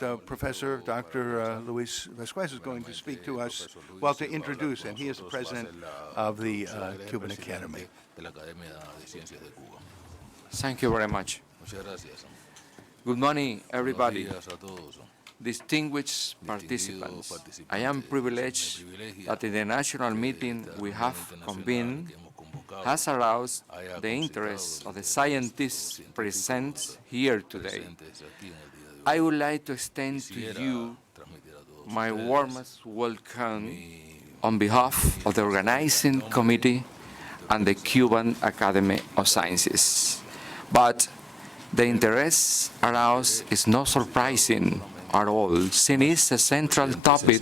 next professor, Dr. Luis Vasquez, is going to speak to us, well, to introduce him. He is the president of the Cuban Academy. Thank you very much. Good morning, everybody. Distinguished participants, I am privileged that in the national meeting we have convened has aroused the interest of the scientists present here today. I would like to extend to you my warmest welcome on behalf of the organizing committee and the Cuban Academy of Sciences. But the interest aroused is not surprising at all, since it's a central topic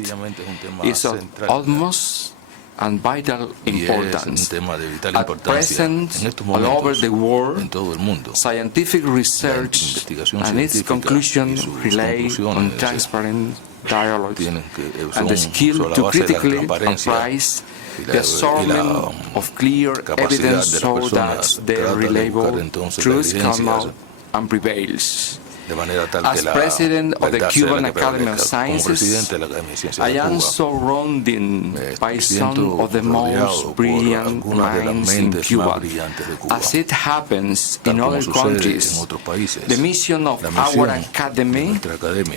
is of utmost and vital importance. At present, all over the world, scientific research and its conclusion rely on transparent dialogue and the skill to critically apprise the assortment of clear evidence so that the reliable truth comes out and prevails. As president of the Cuban Academy of Sciences, I am surrounded by some of the most brilliant minds in Cuba. As it happens in other countries, the mission of our academy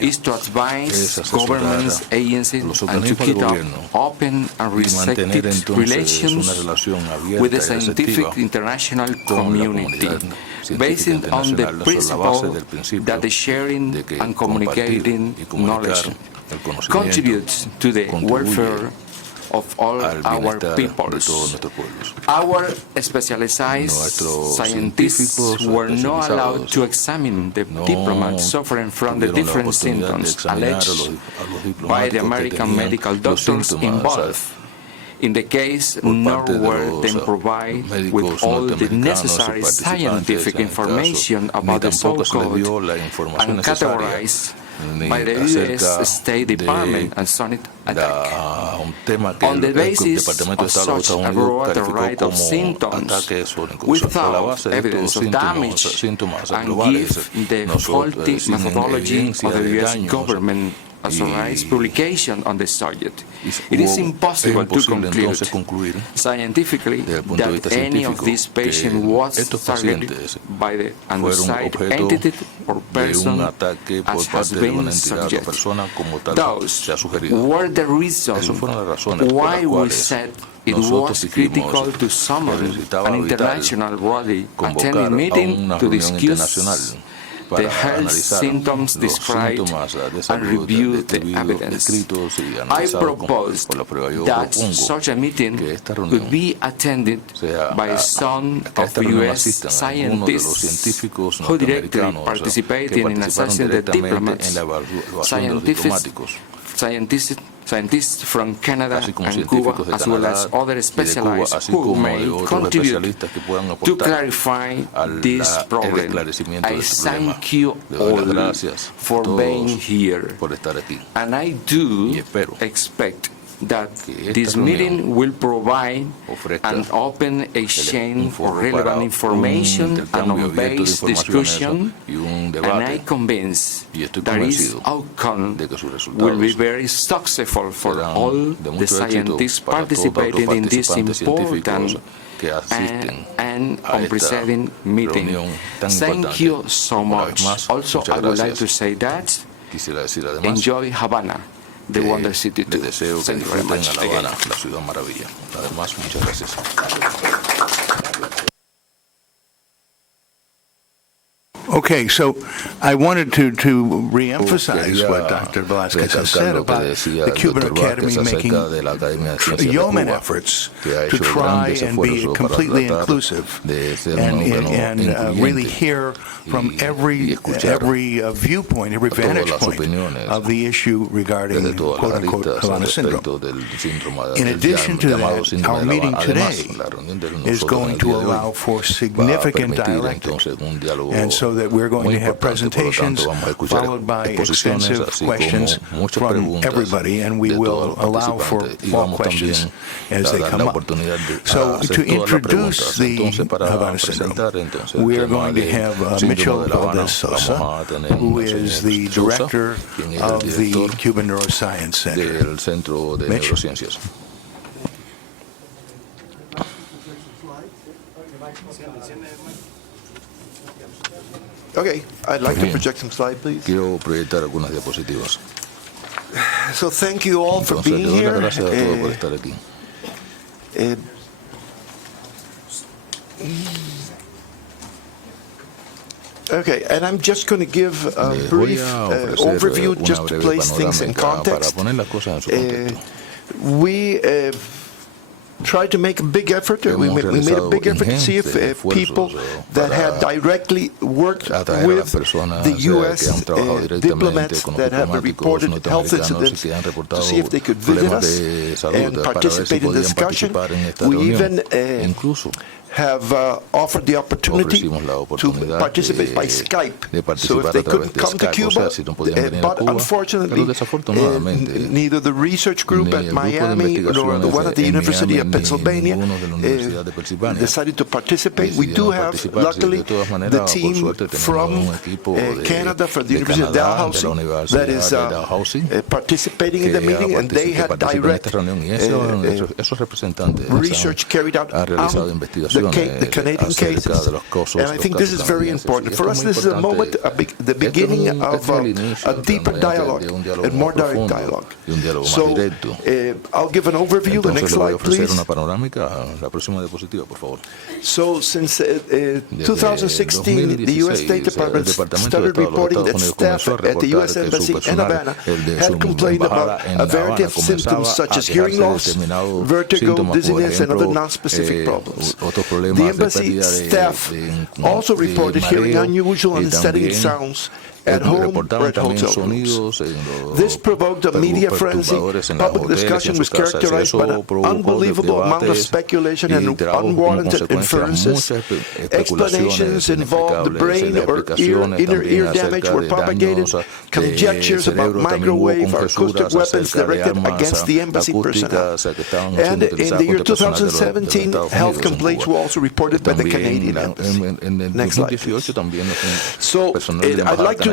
is to advise government agencies and to keep up open and receptive relations with the scientific international community, based on the principle that the sharing and communicating knowledge contributes to the welfare of all our peoples. Our specialized scientists were not allowed to examine the diplomats suffering from the different symptoms alleged by the American medical doctors involved in the case, nor were they provided with all the necessary scientific information about the so-called and categorized by the U.S. State Department and sonic attack. On the basis of such a broad array of symptoms, without evidence of damage, and give the faulty methodology of the U.S. government authorized publication on the subject. It is impossible to conclude scientifically that any of these patients was targeted by the undecided entity or person as has been suggested. Those were the reasons why we said it was critical to summon an international body attending meeting to discuss the health symptoms described and review the evidence. I proposed that such a meeting could be attended by some of U.S. scientists who directly participated in assessing the diplomats, scientists from Canada and Cuba, as well as other specialists who may contribute to clarify this problem. I thank you all for being here, and I do expect that this meeting will provide an open exchange of relevant information and on-based discussion, and I am convinced that its outcome will be very successful for all the scientists participating in this important and unprecedented meeting. Thank you so much. Also, I would like to say that enjoy Havana, the Wonder City too. Thank you very much again. La ciudad maravilla. Además, muchas gracias. Okay, so I wanted to re-emphasize what Dr. Velázquez has said about the Cuban Academy making yeoman efforts to try and be completely inclusive and really hear from every viewpoint, every vantage point of the issue regarding quote-unquote Havana syndrome. In addition to that, our meeting today is going to allow for significant dialectic, and so that we're going to have presentations followed by extensive questions from everybody, and we will allow for all questions as they come up. So to introduce the Havana syndrome, we are going to have Mitchell Valdez-Sosa, who is the director of the Cuban Neuroscience Center. Mitch? Okay, I'd like to project some slides, please. Quiero proyectar algunas diapositivas. So thank you all for being Entonces, le doy here. las gracias a todos por estar aquí. Okay, and I'm just going to give a brief overview just to place things in context. We tried to make a big effort. We made a big effort to see if people that had directly worked with the U.S. diplomats that have reported health incidents, to see if they could visit us and participate in the discussion. We even have offered the opportunity to participate by Skype. So if they couldn't come to Cuba, but unfortunately, neither the research group at Miami nor the one at the University of Pennsylvania decided to participate. We do have, luckily, the team from Canada, from the University of Dalhousie, that is participating in the meeting, and they had direct research carried out on the Canadian cases, and I think this is very important. For us, this is a moment, the beginning of a deeper dialogue, and more direct dialogue. So, I'll give an overview. The next slide, please. So, since 2016, the U.S. State Department started reporting that staff at the U.S. Embassy in Havana had complained about a variety of symptoms such as hearing loss, vertigo, dizziness, and other non-specific problems. The embassy staff also reported hearing unusual and unsettling sounds at home or at hotel rooms. This provoked a media frenzy. Public discussion was characterized by an unbelievable amount of speculation and unwarranted inferences. Explanations involved the brain or inner ear damage were propagated. Conjectures about microwave or acoustic weapons directed against the embassy personnel. And in the year 2017, health complaints were also reported by the Canadian embassy. Next slide, please. So I'd like to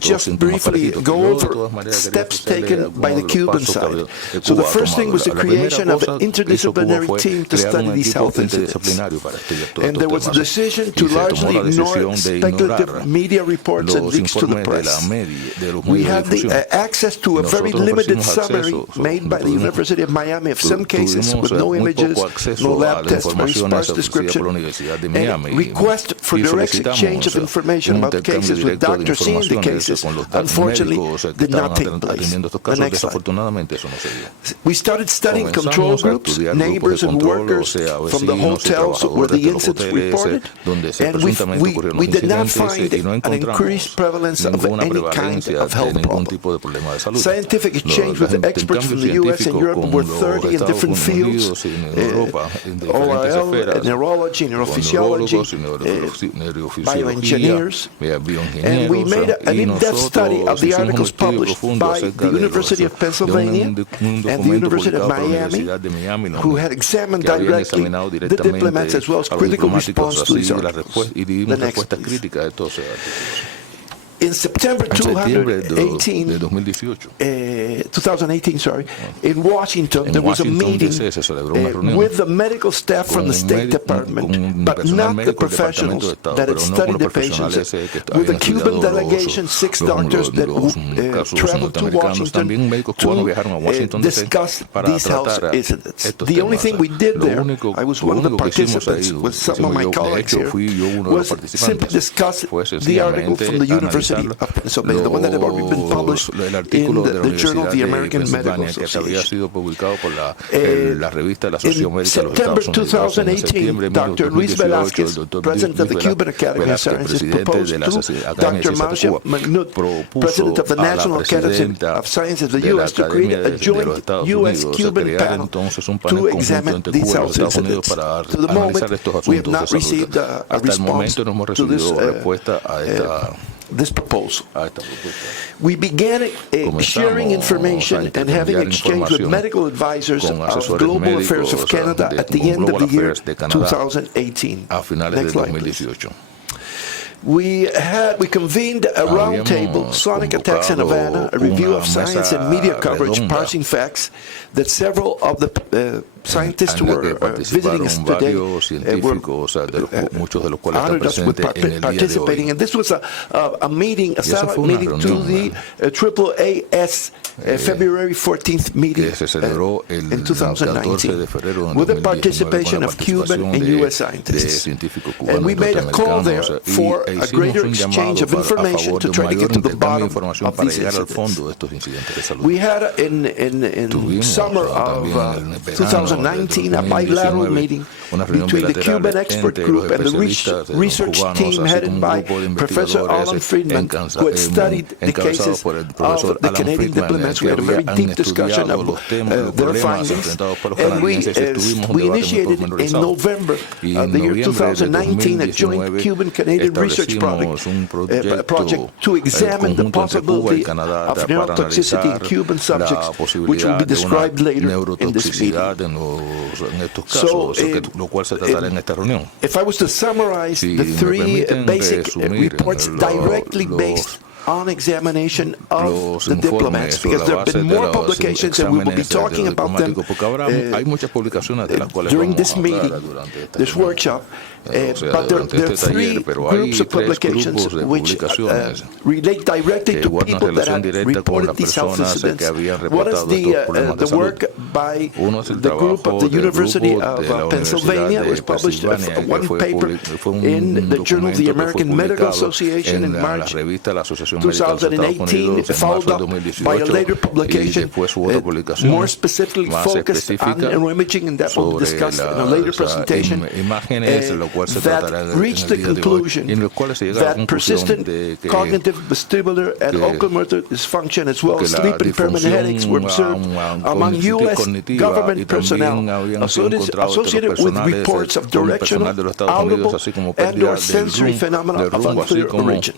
just briefly go over steps taken by the Cuban side. So the first thing was the creation of an interdisciplinary team to study these health incidents. And there was a decision to largely ignore speculative media reports and leaks to the press. We had the access to a very limited summary made by the University of Miami of some cases with no images, no lab tests, very sparse description, and request for direct exchange of information about the cases with doctors seeing the cases, unfortunately, did not take place. The next slide. We started studying control groups, neighbors and workers from the hotels where the incidents reported, and we did not find an increased prevalence of any kind of health problem. Scientific exchange with experts from the U.S. and Europe were 30 in different fields, ORL, neurology, neurophysiology, bioengineers, and we made an in-depth study of the articles published by the University of Pennsylvania and the University of Miami, who had examined directly the diplomats as well as critical response to these articles. The next, please. In September 2018, in Washington, there was a meeting with the medical staff from the State Department, but not the professionals that had studied the patients, with the Cuban delegation, 6 doctors that traveled to Washington to discuss these health incidents. The only thing we did there, I was one of the participants with some of my colleagues here, was simply discuss the article from the University of Pennsylvania, the one that had already been published in the Journal of the American Medical que había Association. sido publicado por la revista de la Asociación Médica de los September Estados Unidos. En 2018, septiembre de Dr. Luis 2018, Velázquez, el doctor president of the Cuban Academy of Sciences, proposed to Dr. Marcia Magnut, president of the National Academy of Sciences of the U.S., to create a joint U.S.-Cuban panel to examine these health incidents. To the moment, we have not received a response to this proposal. We began sharing information and having exchange with medical advisors of Global Affairs of Canada at the end of the year 2018. Next slide, please. We convened a roundtable, Sonic Attacks in Havana, a review of science and media coverage, parsing facts, that several of the scientists who were visiting us today were honored us with participating. And this was a meeting, a satellite meeting to the AAAS February 14th meeting in 2019, with the participation of Cuban and U.S. scientists. And we made a call there for a greater exchange of information to try to get to the bottom of these incidents. We had in summer of 2019 a bilateral meeting between the Cuban expert group and the research team headed by Professor Alan Friedman, who had studied the cases of the Canadian diplomats. We had a very deep discussion of their findings, and we initiated in November of the year 2019 a joint Cuban-Canadian research project to examine the possibility of neurotoxicity in Cuban subjects, which will be described later in this meeting. So, if I was to summarize the three basic reports directly based on examination of the diplomats, because there have been more publications and we will be talking about them during this meeting, this workshop. But there are three groups of publications which relate directly to people that have reported these health incidents. One is the work by the group of the University of Pennsylvania. It was published one paper in the Journal of the American Medical Association in March 2018, followed up by a later publication more specifically focused on neuroimaging, and that will be discussed in a later presentation, that reached the conclusion that persistent cognitive, vestibular, and oculomotor dysfunction, as well as sleep and permanent headaches, were observed among U.S. government personnel associated with reports of directional, audible, and/or sensory phenomena of unclear origin.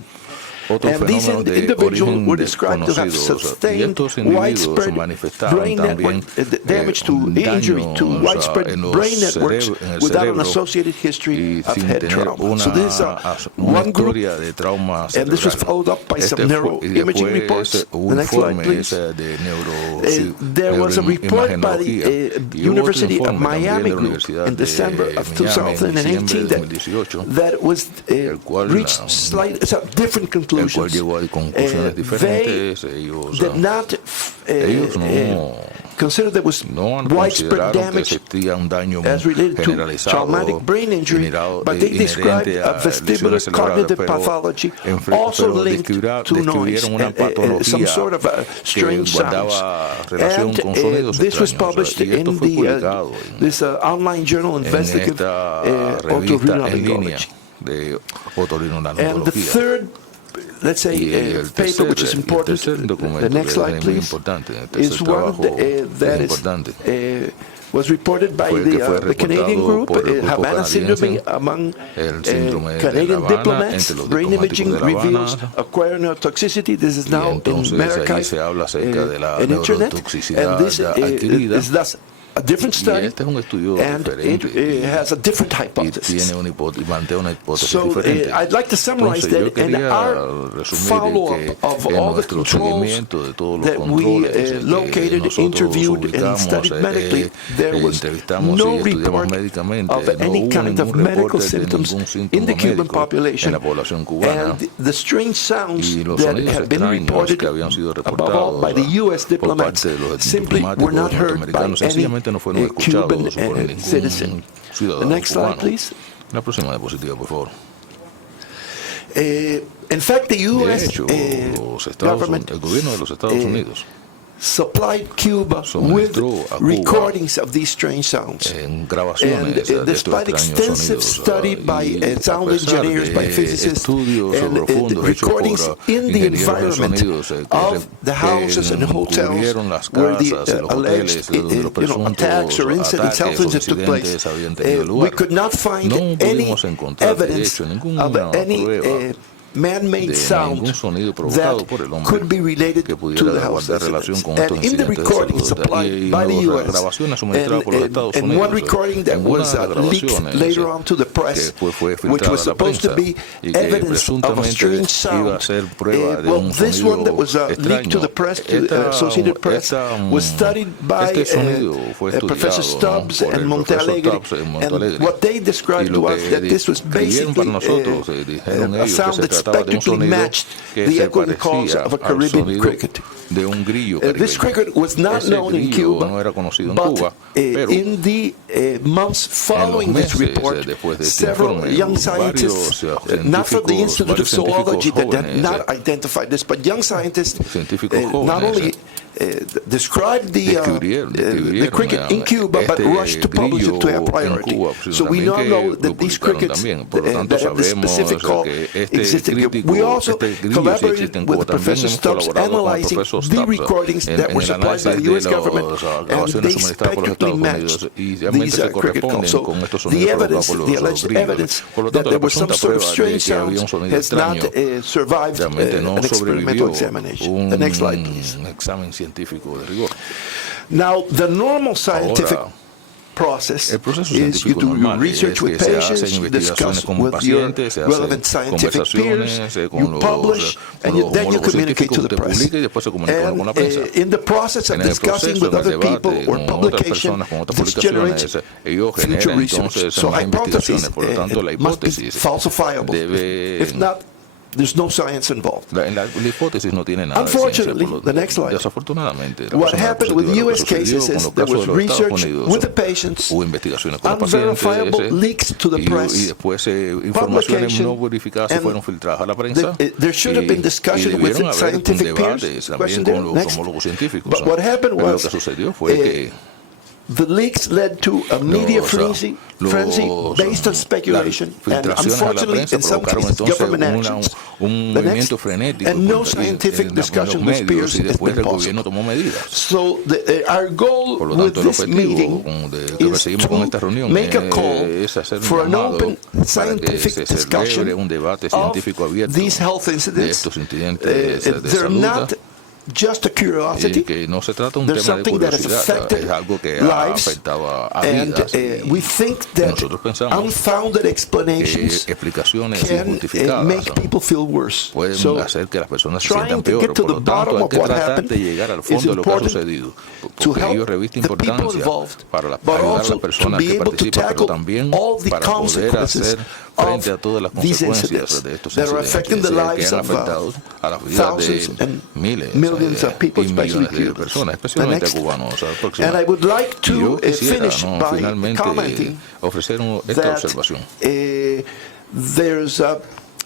And these individuals were described to have sustained widespread brain network damage to injury to widespread brain networks without an associated history of head trauma. So this is one group, and this was followed up by some neuroimaging reports. The next slide, please. There was a report by the University of Miami group in December of 2018 that was reached different conclusions. They did not consider there was widespread damage as related to traumatic brain injury, but they described a vestibular cognitive pathology also linked to noise and some sort of strange sounds. And this was published in this online journal, Investigative Otorhinolaryngology. And the third, let's say, paper which is important, the next slide please, is one that was reported by the Canadian group, Havana syndrome among Canadian diplomats. Brain imaging reveals acquired neurotoxicity. This is now in America and internet, and this is thus a different study, and it has a different hypothesis. So I'd like to summarize that in our follow-up of all the controls that we located, interviewed, and studied medically. There was no report of any kind of medical symptoms in the Cuban population, and the strange sounds that have been reported, above all by the U.S. diplomats, simply were not heard by any Cuban citizen. The next slide, please. La próxima diapositiva, por favor. In fact, the U.S. government el gobierno de los Estados Unidos supplied Cuba with recordings of these strange sounds. And despite extensive study by sound engineers, by physicists, and recordings in the environment of the houses and hotels where the alleged attacks or incidents, health incidents took place, we could not find any evidence of any man-made sound that could be related to the health incidents. And in the recording supplied by the U.S., and one recording that was leaked later on to the press, which was supposed to be evidence of a strange sound. Well, this one that was leaked to the press, to the Associated Press, was studied by Professor Stubbs and Montalegre, and what they described to us that this was basically a sound that spectrally matched the echoing calls of a Caribbean cricket. This cricket was not known in Cuba, but in the months following this report, several young scientists, not from the Institute of Zoology that had not identified this, but young scientists not only described the cricket in Cuba, but rushed to publish it to have priority. So we now know that these crickets that have this specific call existed. We also collaborated with Professor Stubbs analyzing the recordings that were supplied by the U.S. government, and they spectrally matched these cricket calls. So the evidence, the alleged evidence that there was some sort of strange sounds has not survived an experimental examination. The next slide, please. Now, the normal scientific process is you do your research with patients, you discuss with your relevant scientific peers, you publish, and then you communicate to the press. And in the process of discussing with other people or publication, this generates future research. So hypotheses must be falsifiable. If not, there's no science involved. Unfortunately, the next slide. What happened with U.S. cases is there was research with the patients, unverifiable leaks to the press, publication, and there should have been discussion with scientific peers. Question there. Next. But what happened was the leaks led to a media frenzy based on speculation, and unfortunately, in some cases, government actions. The next, and no scientific discussion with peers has been possible. So our goal with this meeting is to make a call for an open scientific discussion of these health incidents. They're not just a curiosity. There's something that has affected lives, and we think that unfounded explanations can make people feel worse. So trying to get to the bottom of what happened is important to help the people involved, but also to be able to tackle all the consequences of these incidents that are affecting the lives of thousands and millions of people, especially Cubans. The next. And I would like to finish by commenting that there's a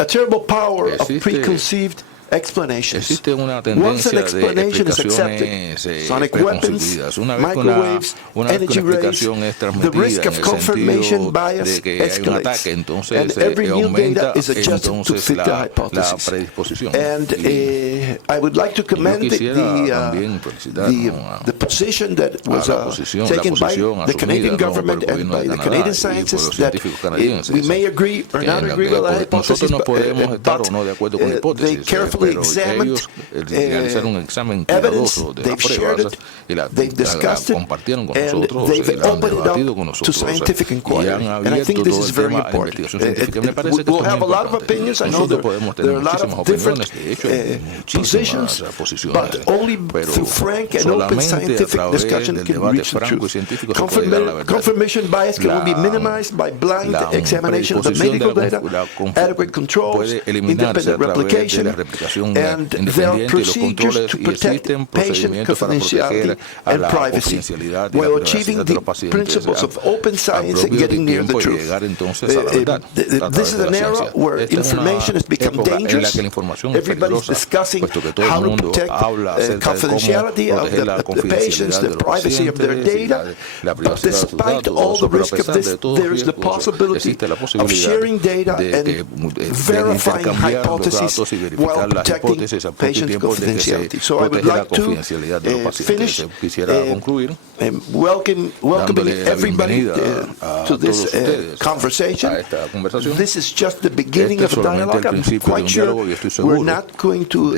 terrible power of preconceived explanations. Once an explanation is accepted, sonic weapons, microwaves, energy rays, the risk of confirmation bias escalates, and every new data is adjusted to fit the hypothesis. And I would like to commend the position that was taken by the Canadian government and by the Canadian scientists that we may agree or not agree with the hypothesis, but they carefully examined evidence, they've shared it, they've discussed it, and they've opened it up to scientific inquiry. And I think this is very important. We'll have a lot of opinions. I know there are a lot of different positions, but only through frank and open scientific discussion can we reach the truth. Confirmation bias can be minimized by blind examination of the medical data, adequate controls, independent replication, and there are procedures to protect patient confidentiality and privacy while achieving the principles of open science and getting near the truth. This is an era where information has become dangerous. Everybody's discussing how to protect confidentiality of the patients, the privacy of their data. But despite all the risk of this, there is the possibility of sharing data and verifying hypotheses while protecting patients' confidentiality. So I would like to finish welcoming everybody to this conversation. This is just the beginning of a dialogue. I'm quite sure we're not going to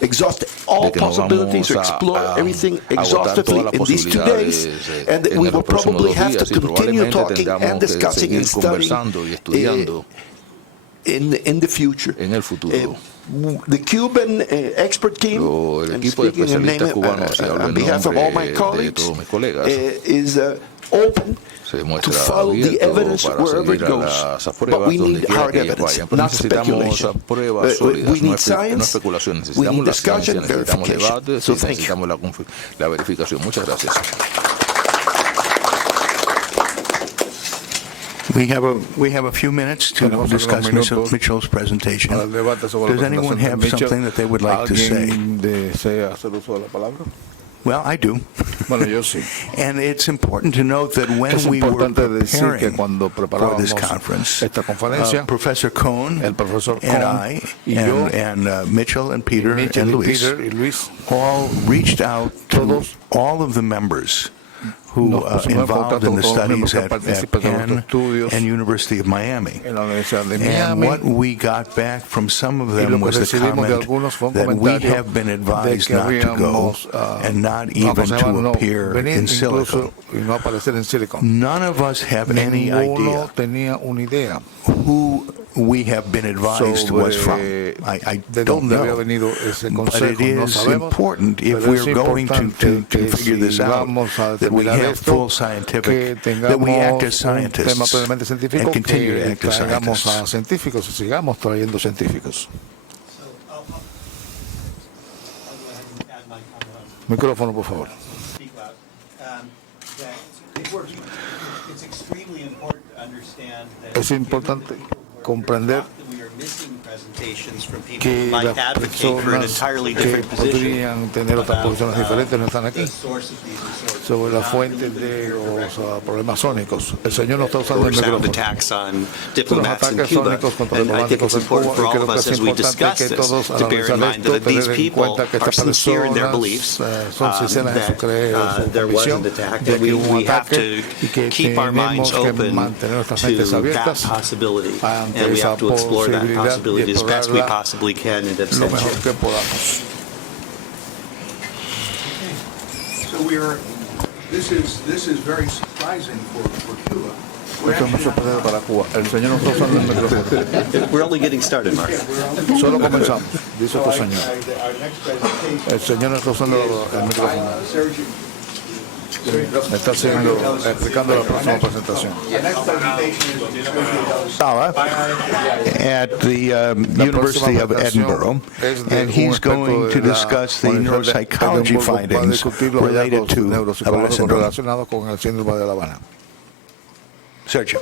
exhaust all possibilities or explore everything exhaustively in these 2 days, and we will probably have to continue talking and discussing and studying in the future. The Cuban expert team, and speaking in name, on behalf of all my colleagues, is open to follow the evidence wherever it goes. But we need hard evidence, not speculation. We need science, we need discussion, verification. So thank you. We have a few minutes to discuss Mitchell's presentation. Does anyone have something that they would like to say? Well, I do. And it's important to note that when we were preparing for this conference, Professor Cohn and I and Mitchell and Peter and Luis all reached out to all of the members who involved in the studies at Penn and University of Miami. And what we got back from some of them was the comment that we have been advised not to go and not even to appear in silico. None of us have any idea who we have been advised was from. I don't know. But it is important, if we're going to figure this out, that we have full scientific, that we act as scientists and continue to act as scientists. Micrófono, por favor. Es importante comprender que las personas que podrían tener otras posiciones diferentes no están aquí sobre las fuentes de los problemas sónicos. El señor no está usando el micrófono. Los ataques sónicos contra diplomáticos en Cuba, y creo que es importante que todos al analizar esto tener en cuenta que estas personas son sinceras en su visión de que hubo un ataque y que tenemos que mantener nuestras mentes abiertas ante esa posibilidad y explorarla lo mejor que podamos. So this is very surprising for Cuba. Esto es muy sorprendente para Cuba. El señor no está usando el micrófono. We're only getting started, Mark. Solo comenzamos, dice el señor. El señor no está usando el micrófono. Está explicando la próxima presentación. At the University of Edinburgh, and he's going to discuss the neuropsychology findings related to Havana syndrome. Relacionado con el síndrome de La Habana. Sergio.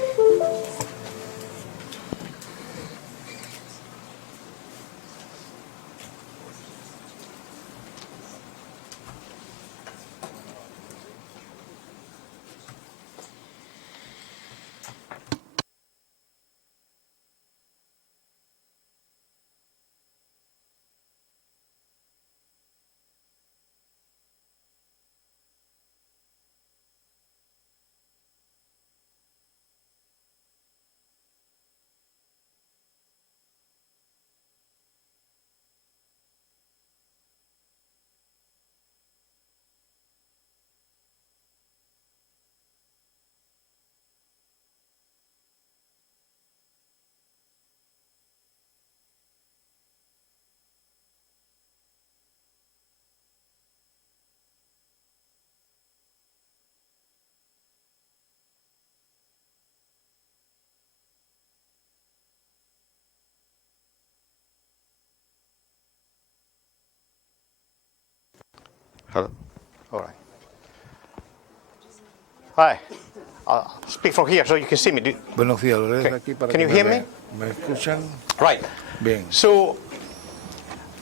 Hello? All right. Hi. I'll speak from here so you can see me. Buenos días, lo lees aquí para Can que you me hear vean. me? ¿Me escuchan? Right. Bien. So,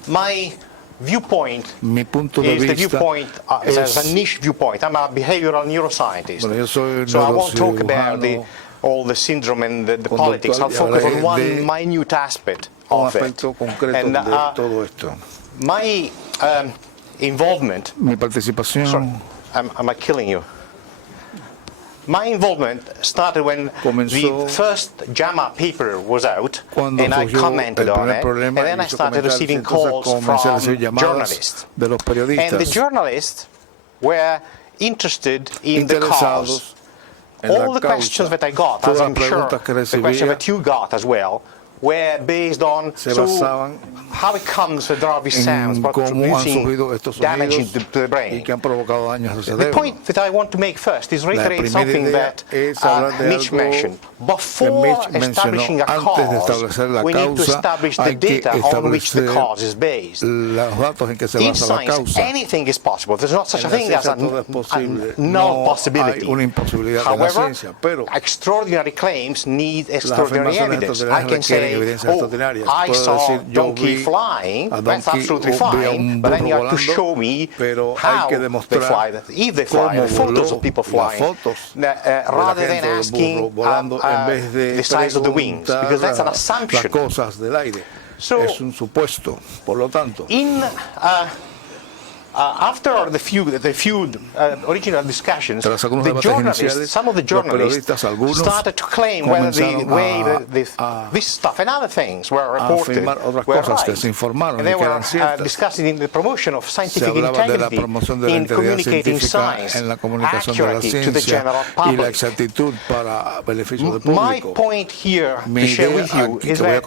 my viewpoint Mi punto de is the vista viewpoint as a niche viewpoint. I'm a behavioral neuroscientist. Bueno, yo soy So I won't talk about neurocirujano all the syndrome and the politics. I'll focus on one minute aspect un of it. aspecto concreto And, de todo esto. My involvement. Mi participación. Sorry, am I killing you? My involvement started when the first JAMA paper was out, and I commented on it, and then I started receiving calls from journalists. And the journalists were interested in the cause. All the questions that I got, as I'm sure the question that you got as well, were based on how it comes that there are these sounds producing damage to the brain. The point that I want to make first is reiterate something that Mitch mentioned. Before establishing a cause, we need to establish the data on which the cause is based. In science, anything is possible. There's not such a thing as a null possibility. However, extraordinary claims need extraordinary evidence. I can say, I saw a donkey flying, that's absolutely fine, but then you have to show me how they fly, if they fly, the photos of people flying, rather than asking the size of the wings, because that's an assumption. So, in after the few original discussions, some of the journalists started to claim whether the way this stuff and other things were reported were right. And they were discussing in the promotion of scientific integrity in communicating science accurately to the general public. My point here to share with you is that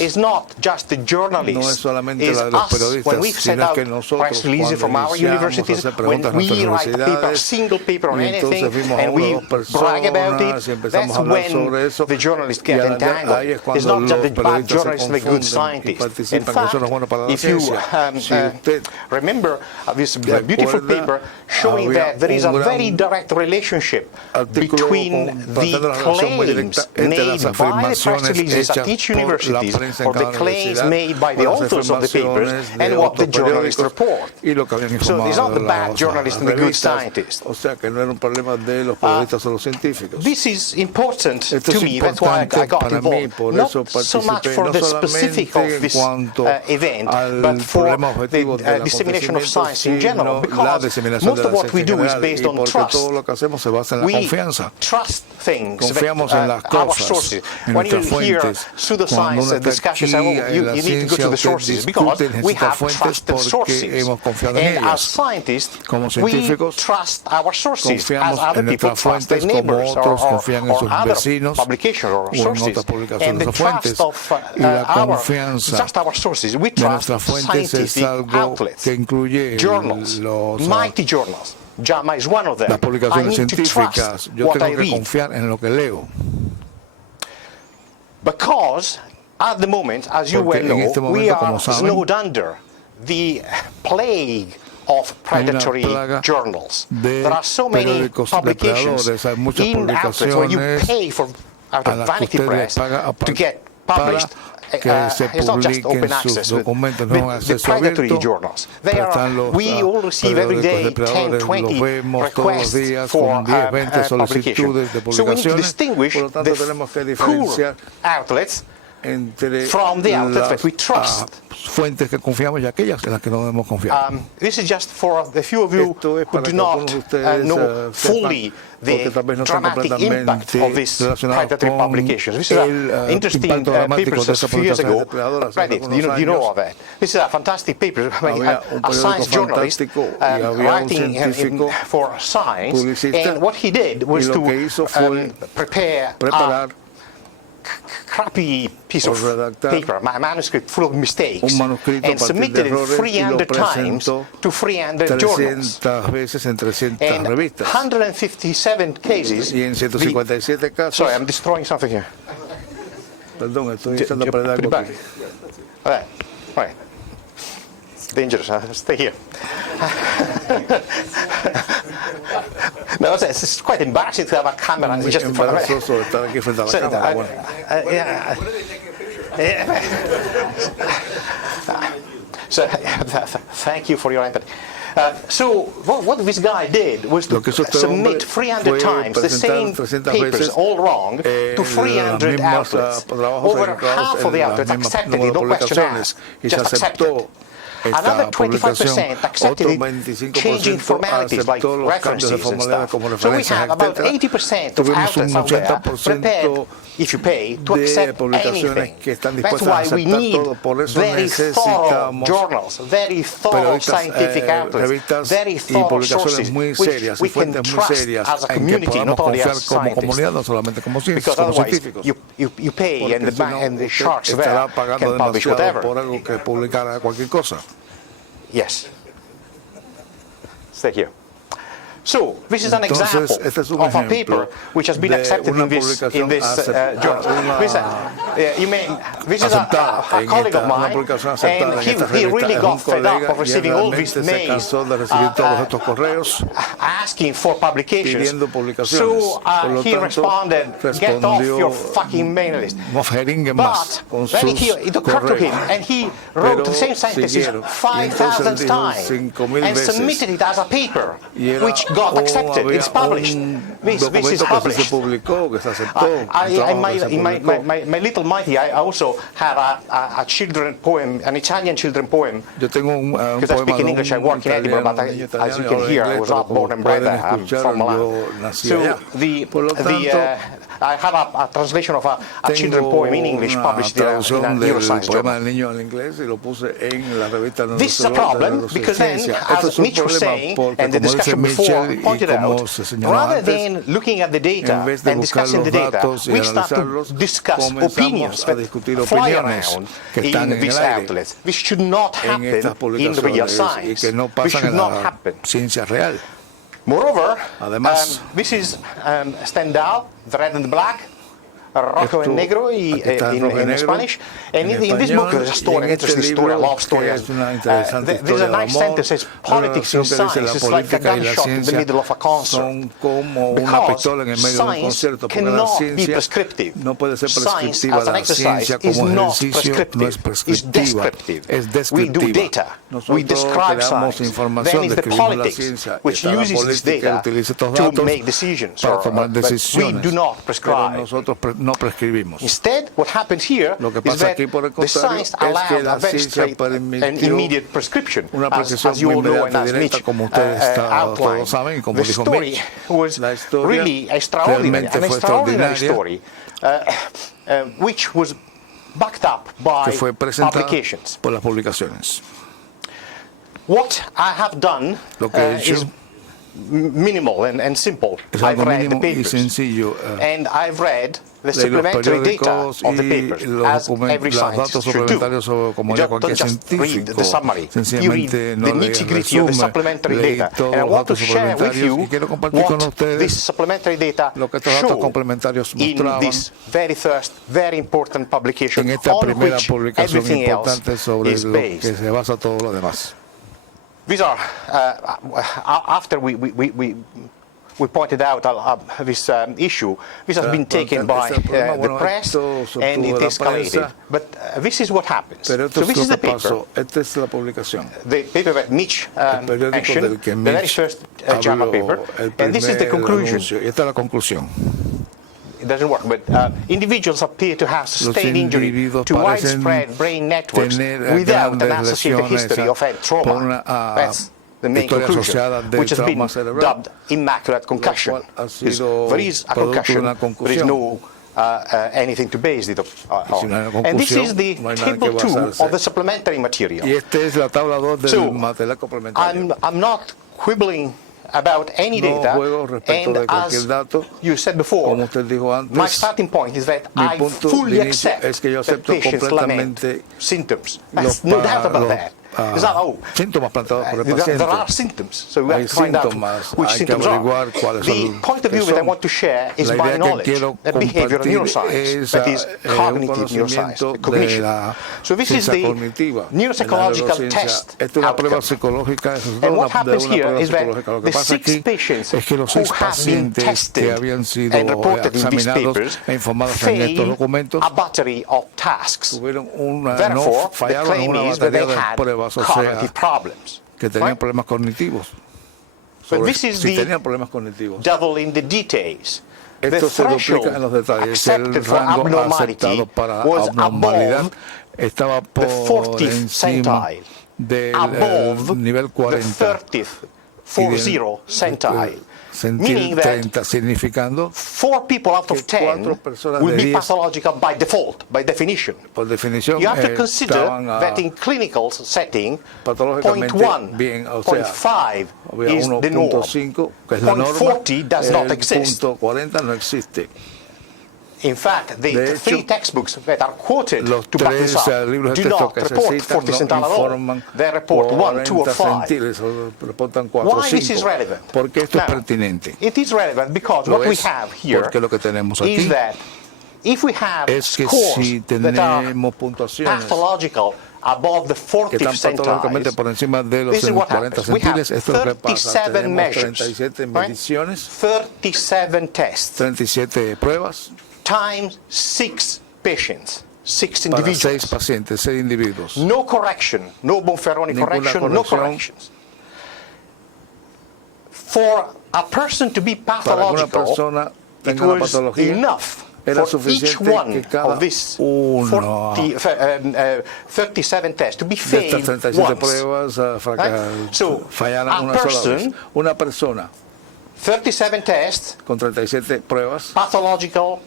it's not just the journalists, it's us when we've set out press releases from our universities, when we write a paper, a single paper on anything, and we brag about it, that's when the journalists get entangled. It's not just the bad journalists and the good scientists. In fact, if you remember this beautiful paper showing that there is a very direct relationship between the claims made by the press releases at each universities or the claims made by the authors of the papers and what the journalists report. So it's not the bad journalists and the good scientists. This is important to me, that's why I got involved. Not so much for the specific of this event, but for the dissemination of science in general, because most of what we do is based on trust. We trust things, our sources. When you hear pseudoscience discussions, you need to go to the sources, because we have trusted sources. And as scientists, we trust our sources, as other people trust their neighbors or other publications or sources. And the trust of just our sources, we trust scientific outlets, journals, mighty journals. JAMA is one of them. I need to trust what I read. Because at the moment, as you well know, we are snowed under the plague of predatory journals. There are so many publications in outlets where you pay for out of Vanity Press to get published. It's not just open access with the predatory journals. We all receive every day 10, 20 requests for publication. So we need to distinguish the poor outlets from the outlets that we trust. This is just for the few of you who do not know fully the dramatic impact of these predatory publications. This is an interesting paper a few years ago. Read it, you know of that. This is a fantastic paper by a science journalist writing for science, and what he did was to prepare a crappy piece of paper, my manuscript full of mistakes, and submitted it 300 times to 300 journals. And 157 cases. Sorry, I'm destroying something here. Put it back. All right. dangerous. Stay here. No, it's quite embarrassing to have a camera just in front of me. So, thank you for your empathy. So what this guy did was to submit 300 times the same papers, all wrong, to 300 outlets. Over half of the outlets accepted it, no question asked, just accepted. Another 25% accepted it, changing formalities like references and stuff. So we have about 80% of outlets out there prepared, if you pay, to accept anything. That's why we need very thorough journals, very thorough scientific outlets, very thorough sources, which we can trust as a community, not only as scientists. Because otherwise, you pay and the sharks there can publish whatever. Yes. Stay here. So, this is an example of a paper which has been accepted in this journal. This is a colleague of mine, and he really got fed up of receiving all these mails asking for publications. So he responded, "Get off your fucking mailing list." But then it occurred to him, and he wrote to the same scientists 5,000 times and submitted it as a paper, which got accepted. It's published. This is published. In my little mighty, I also have a children poem, an Italian children poem. Because I speak in English, I work in Edinburgh, but as you can hear, I was not born and bred there. I'm from Milan. So I have a translation of a children poem in English published in a Neuroscience journal. This is a problem because then, as Mitch was saying, and the discussion before pointed out, rather than looking at the data and discussing the data, we start to discuss opinions that fly around in these outlets. This should not happen in real science. This should not happen. Moreover, this is Stendhal, the red and the black, Rojo and Negro in Spanish. And in this book, there's a story, an interesting story, a love story. There's a nice sentence that says, politics in science is like a gunshot in the middle of a concert. Because science cannot be prescriptive. Science as an exercise is not prescriptive, it's descriptive. We do data, we describe science. Then it's the politics which uses this data to make decisions. But we do not prescribe. Instead, what happens here is that the science allowed a very straight and immediate prescription, as you all know and as Mitch outlined. The story was really extraordinary, an extraordinary story, which was backed up by publications. What I have done is minimal and simple. I've read the papers, and I've read the supplementary data of the papers, as every scientist should do. You don't just read the summary, you read the nitty-gritty of the supplementary data. And I want to share with you what this supplementary data show in this very first, very important publication on which everything else is based. These are, after we pointed out this issue, this has been taken by the press and it escalated. But this is what happens. So this is the paper. The paper that Mitch mentioned, the very first JAMA paper, and this is the conclusion. It doesn't work, but individuals appear to have sustained injury to widespread brain networks without an associated history of head trauma. That's the main conclusion, which has been dubbed immaculate concussion. There is a concussion, there is no anything to base it on. And this is the table 2 of the supplementary material. So, I'm not quibbling about any data, and as you said before, my starting point is that I fully accept that patients lament symptoms. There's no doubt about that. It's not, síntomas planteados por el there paciente. are symptoms, so we have Hay to find out síntomas, which hay que symptoms are. averiguar cuáles The son. point of qué view that I son. want to share is La by idea que knowledge, quiero a behavioral compartir neuroscience, es that is un cognitive neuroscience, conocimiento the cognition. de la So this is ciencia the cognitiva, la neuropsychological neurociencia. test Esta es una prueba outcome. psicológica, es And what de happens una here prueba is that psicológica. Lo que the pasa 6 aquí patients es que los who 6 have been pacientes tested que habían sido and reported in these examinados papers e informados en estos failed documentos a battery of tasks. tuvieron una, no Therefore, the fallaron en claim una is that batería they de had pruebas, o cognitive sea, problems. que tenían Right? problemas cognitivos. But Sobre this is si the tenían problemas cognitivos. devil in the details. The Esto se duplica en los threshold detalles. El accepted for rango abnormality aceptado para was abnormalidad above estaba the por 40th encima centile, del above nivel the 40 30th, y del 40 centile. centil Meaning that 30, significando 4 people out of que 10 4 personas will de be 10 pathological by default, by definition. por definición You have to consider estaban that in clinical setting, patológicamente 0.1, bien, o sea, 0.5 había is the norm. 1.5 que es la norma, 0.40 does not el exist. punto 40 no existe. In fact, the De 3 hecho, textbooks that are quoted los to back 3 this up libros de do texto not que se report citan 40 no centile at all. informan They report 1, 2, or 40 5. centiles, o reportan 4 o Why this is 5. relevant? Porque esto es Now, pertinente. it is relevant because Lo what we es have here porque lo que tenemos is aquí that if we have es que scores si that are tenemos puntuaciones pathological above the que 40th están patológicamente centile, por encima de los this is what 40 happens. We have centiles, esto es lo que pasa. 37 Tenemos measures, 37 right? mediciones, 37 tests 37 pruebas times 6 patients, 6 para 6 individuals. pacientes, 6 individuos. No correction, no Bonferroni Ninguna correction, no corrección. corrections. For a person to be Para que una pathological, persona it tenga una was patología, enough era for each suficiente one que cada of these uno 37 tests to be de failed estas 37 once. pruebas Right? So, fallaran a una sola vez. person- Una persona 37 tests, con 37 pruebas pathological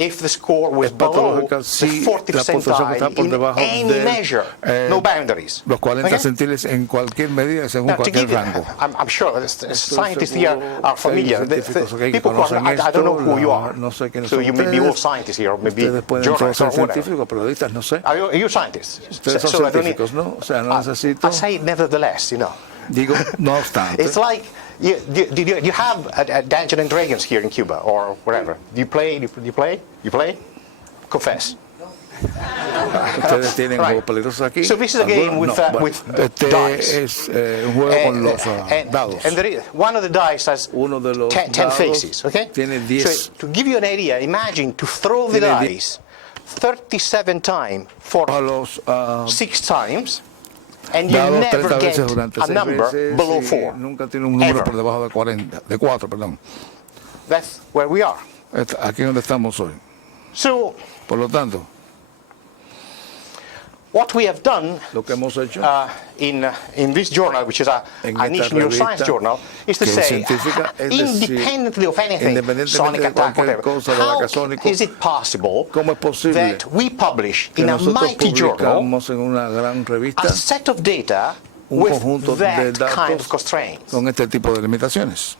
if the score was es below patológica the si 40th la puntuación está percentile por in debajo any de measure, no boundaries. los 40 Okay? centiles en cualquier medida según Now, to cualquier give you, rango. I'm sure scientists seguro here are que hay familiar. científicos aquí que People who are, conocen I don't know esto, who you are. no sé quiénes So son you may be all ustedes. scientists here, or maybe Ustedes pueden todos journalists or ser whatever. científicos, periodistas, no sé. Are you scientists? Ustedes son So I don't need- científicos, ¿no? O sea, no necesito, I say nevertheless, you know. digo, no obstante. It's like, you have a Dungeons and Dragons here in Cuba or wherever. Do you play? You play? Confess. Ustedes tienen Right. juegos peligrosos aquí. So this is a game Algunos, with, no. Bueno, with este dice. es un juego con los dados. And there is, one of the dice has Uno de los 10 dados faces, okay? tiene 10. So to give you an idea, imagine to throw the Tiene dice 37 times for A los 6 times, and you dados never 30 get veces durante a 6 number veces below y 4. nunca tiene un número Ever. por debajo de 40, de 4, perdón. That's where we are. Aquí es donde estamos hoy. So Por lo tanto, what we have done lo que hemos hecho in this journal, which is a En niche esta neuroscience revista, journal, is to que es say, científica, es decir, independently of anything, independientemente sonic de attack, cualquier whatever, cosa del how ataque sónico, is it possible ¿cómo es posible that we publish que in a nosotros mighty journal publicamos en una gran revista a set of data un with conjunto de that kind of datos constraints? con este tipo de limitaciones?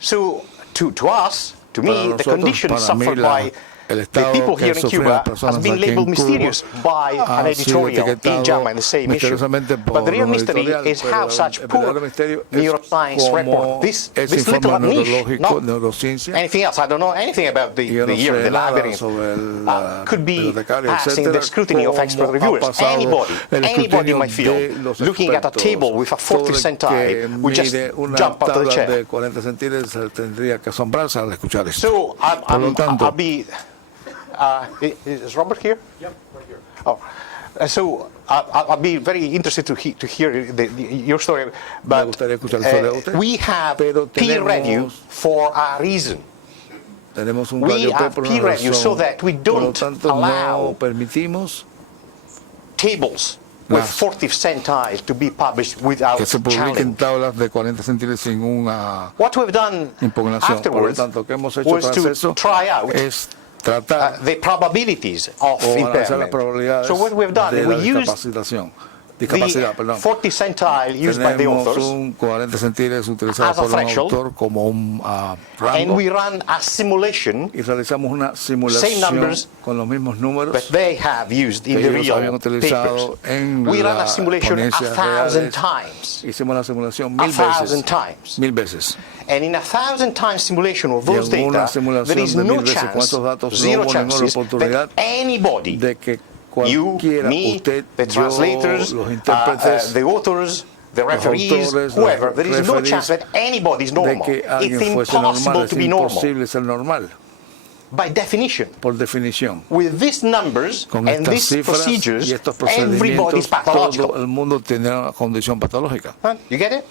So, to us, to Para me, the nosotros, condition para mí, suffered by el the estado people que here in sufren Cuba las has personas been aquí en labeled Cuba mysterious by an ha sido editorial in etiquetado JAMA in the same issue. misteriosamente por But the real los mystery editoriales, is pero how such el poor verdadero misterio es neuroscience cómo report, this ese little informe niche, neurológico, not neurociencia, anything else. I don't know anything about the yo no year, sé the nada labyrinth. sobre el Could be bibliotecario, passing etcétera, the scrutiny of expert cómo ha reviewers. pasado el Anybody escrutinio in my de field, los looking at a expertos. table with a 40 Todo el centile, que would just mide una jump out of the tabla chair. de 40 centiles tendría que asombrarse al escuchar esto. So Por lo tanto, I'll be. Is Robert here? Yeah, right here. Oh, so I'll be very interested to hear your story. But gustaría escuchar la historia de usted, we have pero peer tenemos- review for a reason. tenemos un We radio have por peer una review razón. so that we Por lo don't tanto, allow no permitimos tables with Las- 40th centile to be published without que se publiquen challenge. tablas de 40 centiles sin una What we've done impugnación. Por lo afterwards tanto, que hemos hecho was tras to eso try out es tratar the probabilities of o analizar las impairment. probabilidades So what we've done, de we la used discapacitación. discapacidad, perdón. 40 centile used by the Tenemos authors, un 40 centiles utilizado as a por un threshold, autor como un and rango, we run a simulation y realizamos una same simulación numbers con los mismos números that they have used in que the ellos habían real utilizado papers. en We run a las simulation ponencias 1,000 reales. times. Hicimos la simulación 1,000 1000 times. 1000 veces. And in 1,000 times simulation of Y those en una data, simulación there is de no 1000 veces con chance, esos datos no zero hubo ninguna chances, oportunidad that anybody, de que you, cualquiera, me, usted, the yo, translators, los intérpretes, the authors, the referees, autores, whoever, los there is no referees, chance that anybody is de normal. que alguien It's fuese normal. impossible Es to be normal, imposible ser normal, by definition. por definición. With these numbers Con and estas these cifras procedures, y estos everybody is procedimientos, pathological. todo el mundo tiene una condición patológica. Huh? You get it?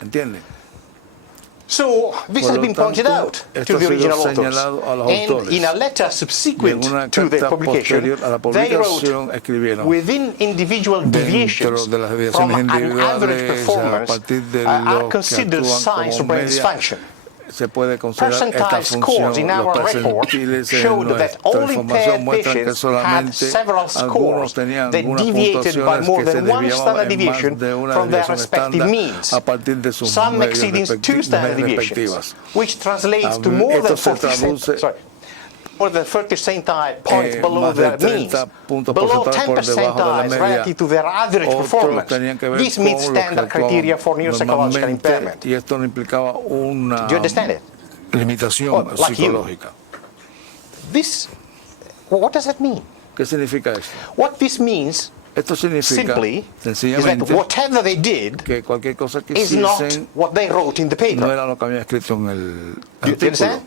¿Entiende? So this Por has lo been pointed tanto, out esto to the ha sido original authors. señalado a los And autores. in a letter Y en subsequent una to the carta publication, posterior a la they publicación wrote, escribieron: within individual deviations dentro de las from desviaciones an average individuales, a performance partir de are lo que considered actúan signs como of brain media, dysfunction. se puede considerar esta Percentile scores in función. Los our report percentiles en showed that nuestra all información impaired muestran que patients had solamente several algunos scores tenían that algunas deviated by puntuaciones more que se than one desviaban standard en deviation más de una from their desviación respective estándar means, a partir de sus some medios exceeding two standard deviations, respectivas. which translates to more than Esto se 40 traduce more than 30 centile points below más de their means, 30 puntos below 10 porcentuales por debajo de la percentiles media. relative to their average Otros performance. tenían que ver This con meets los que standard criteria for actuaban neuropsychological impairment. normalmente, y esto no implicaba una Do you understand it? limitación Oh, like you. psicológica. This, what does that mean? ¿Qué significa esto? What this means Esto significa simply is that sencillamente whatever they did que cualquier cosa que is not hiciesen what they wrote in the no paper. era lo que había escrito en el Do you artículo. understand?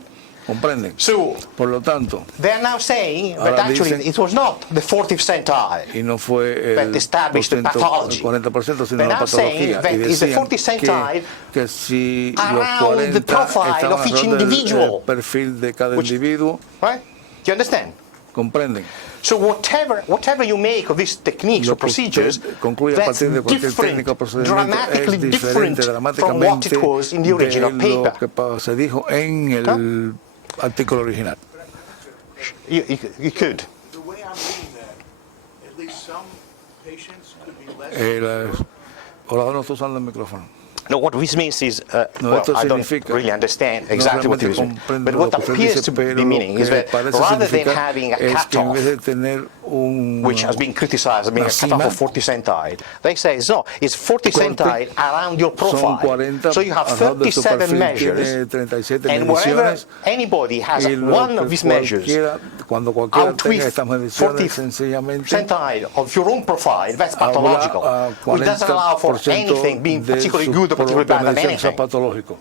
¿Comprenden? So Por lo tanto, they're now saying that Ahora actually dicen- it was not the 40th centile y no fue that el established the pathology. 40%, sino They're la now saying patología. that Y is the decían 40th centile que si los around the 40 profile estaban of each alrededor del individual. perfil de cada Which- individuo, Right? Do you understand? comprenden. So whatever you make of these techniques or Lo que procedures, usted concluye a that's partir de cualquier different, técnica o procedimiento dramatically es different diferente from what it dramáticamente was in the original de lo paper. que se dijo en el artículo original. You could. The way I'm reading that, at least some patients could be less. Orador no está usando el micrófono. No, what this means is, No, well, esto I don't significa- really understand no exactly what it realmente means. comprendo But lo what que usted appears dice, to pero be lo meaning que is that parece rather than significar having a es que en vez de cutoff, tener un which has been criticized as being a una cutoff cima, of 40 centile, they say no, it's 40 corte, centile around your son profile. 40 So you have alrededor de su 37 perfil, measures, tiene 37 and wherever mediciones, anybody has y lo one que of these measures cuando cualquiera out with tenga estas 40 mediciones, sencillamente centile of your own profile, that's habrá pathological, which doesn't allow for 40% anything being de particularly su good or particularly propia bad than medición sea anything. patológico.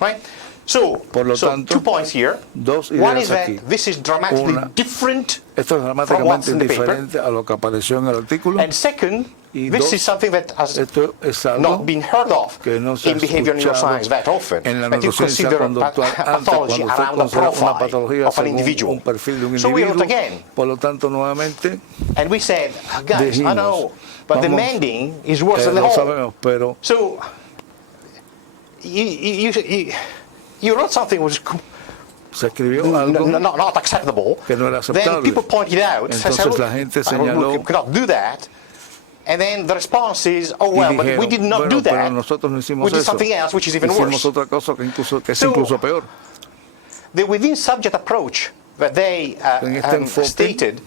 Right? So, Por lo so tanto, 2 points here. dos One ideas is that aquí. this is dramatically Una, different Esto es from what's dramáticamente in the paper. diferente a lo que apareció en el artículo. And second, Y this dos, is something that has esto es algo not been heard of que no se ha in behavioral escuchado neuroscience that often. en la That you neurociencia consider conductual antes, pathology cuando usted around the considera una profile patología of an según individual. un perfil de un So we wrote individuo. again, Por lo tanto, nuevamente, and we said, guys, I dijimos, know, but the vamos, mending is worse than the lo whole. sabemos, pero So you wrote something which was se escribió algo not acceptable. que no era Then aceptable. people pointed out, Entonces la gente señaló we cannot do that. And then the response is, oh y well, but we dijeron, did not bueno, do pero that. nosotros no hicimos We did eso. something else, which is even Hicimos worse. otra cosa que es So, incluso peor. The within subject approach that they En este enfoque stated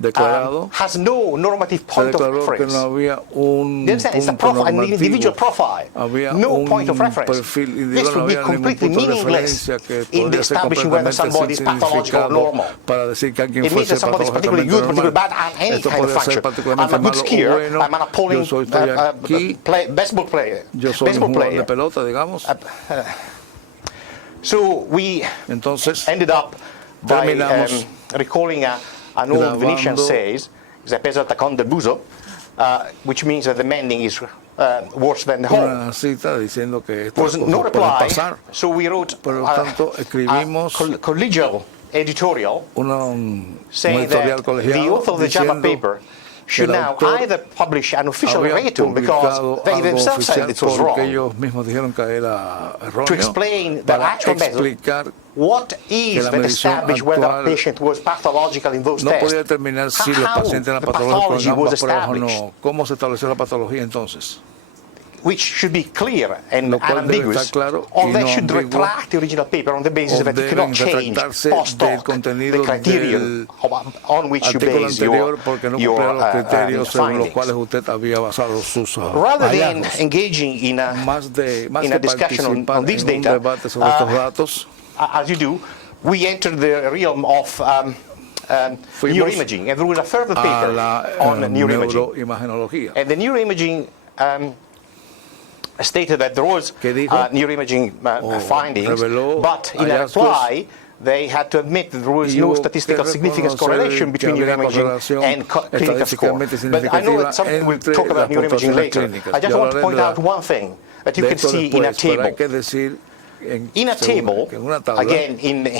declarado, has no normative se point of declaró que reference. no había un It's a punto profile, an individual normativo, profile, había no un point of reference. perfil This individual, no would be había ningún completely punto de meaningless referencia que in the podría ser establishing whether completamente somebody is sin pathological or significado normal. para decir que alguien It means that fuese somebody is particularly good, patológicamente particularly normal. bad at any Esto kind of puede ser function. particularmente I'm a good malo o skier, bueno. I'm an appalling Yo estoy aquí, baseball player. yo soy un Baseball jugador player. de pelota, digamos. So we Entonces, ended up by terminamos recalling an old Venetian grabando says, "Zapesa con de buzo," which means that the mending is worse than the whole. una cita diciendo que There was estas no cosas pueden reply, pasar. so we wrote Por lo tanto, escribimos collegial editorial un saying editorial that the colegiado author of the JAMA diciendo paper should now either publish an official erratum because they themselves said it was wrong, to explain the actual method, what is the established whether a patient was pathological in those tests, how the pathology was established, which should be clear and unambiguous, or they should retract the original paper on the basis that you cannot change post hoc the criterion on which you base your findings. Rather than engaging in a discussion on these data, as you do, we enter the realm of neuroimaging, and there was a further paper on neuroimaging. And the neuroimaging stated that there was neuroimaging findings, but in a reply, they had to admit that there was no statistical significance correlation between neuroimaging and clinical score. But I know that some will talk about neuroimaging later. I just want to point out one thing that you can see in a table. In a table, again, in the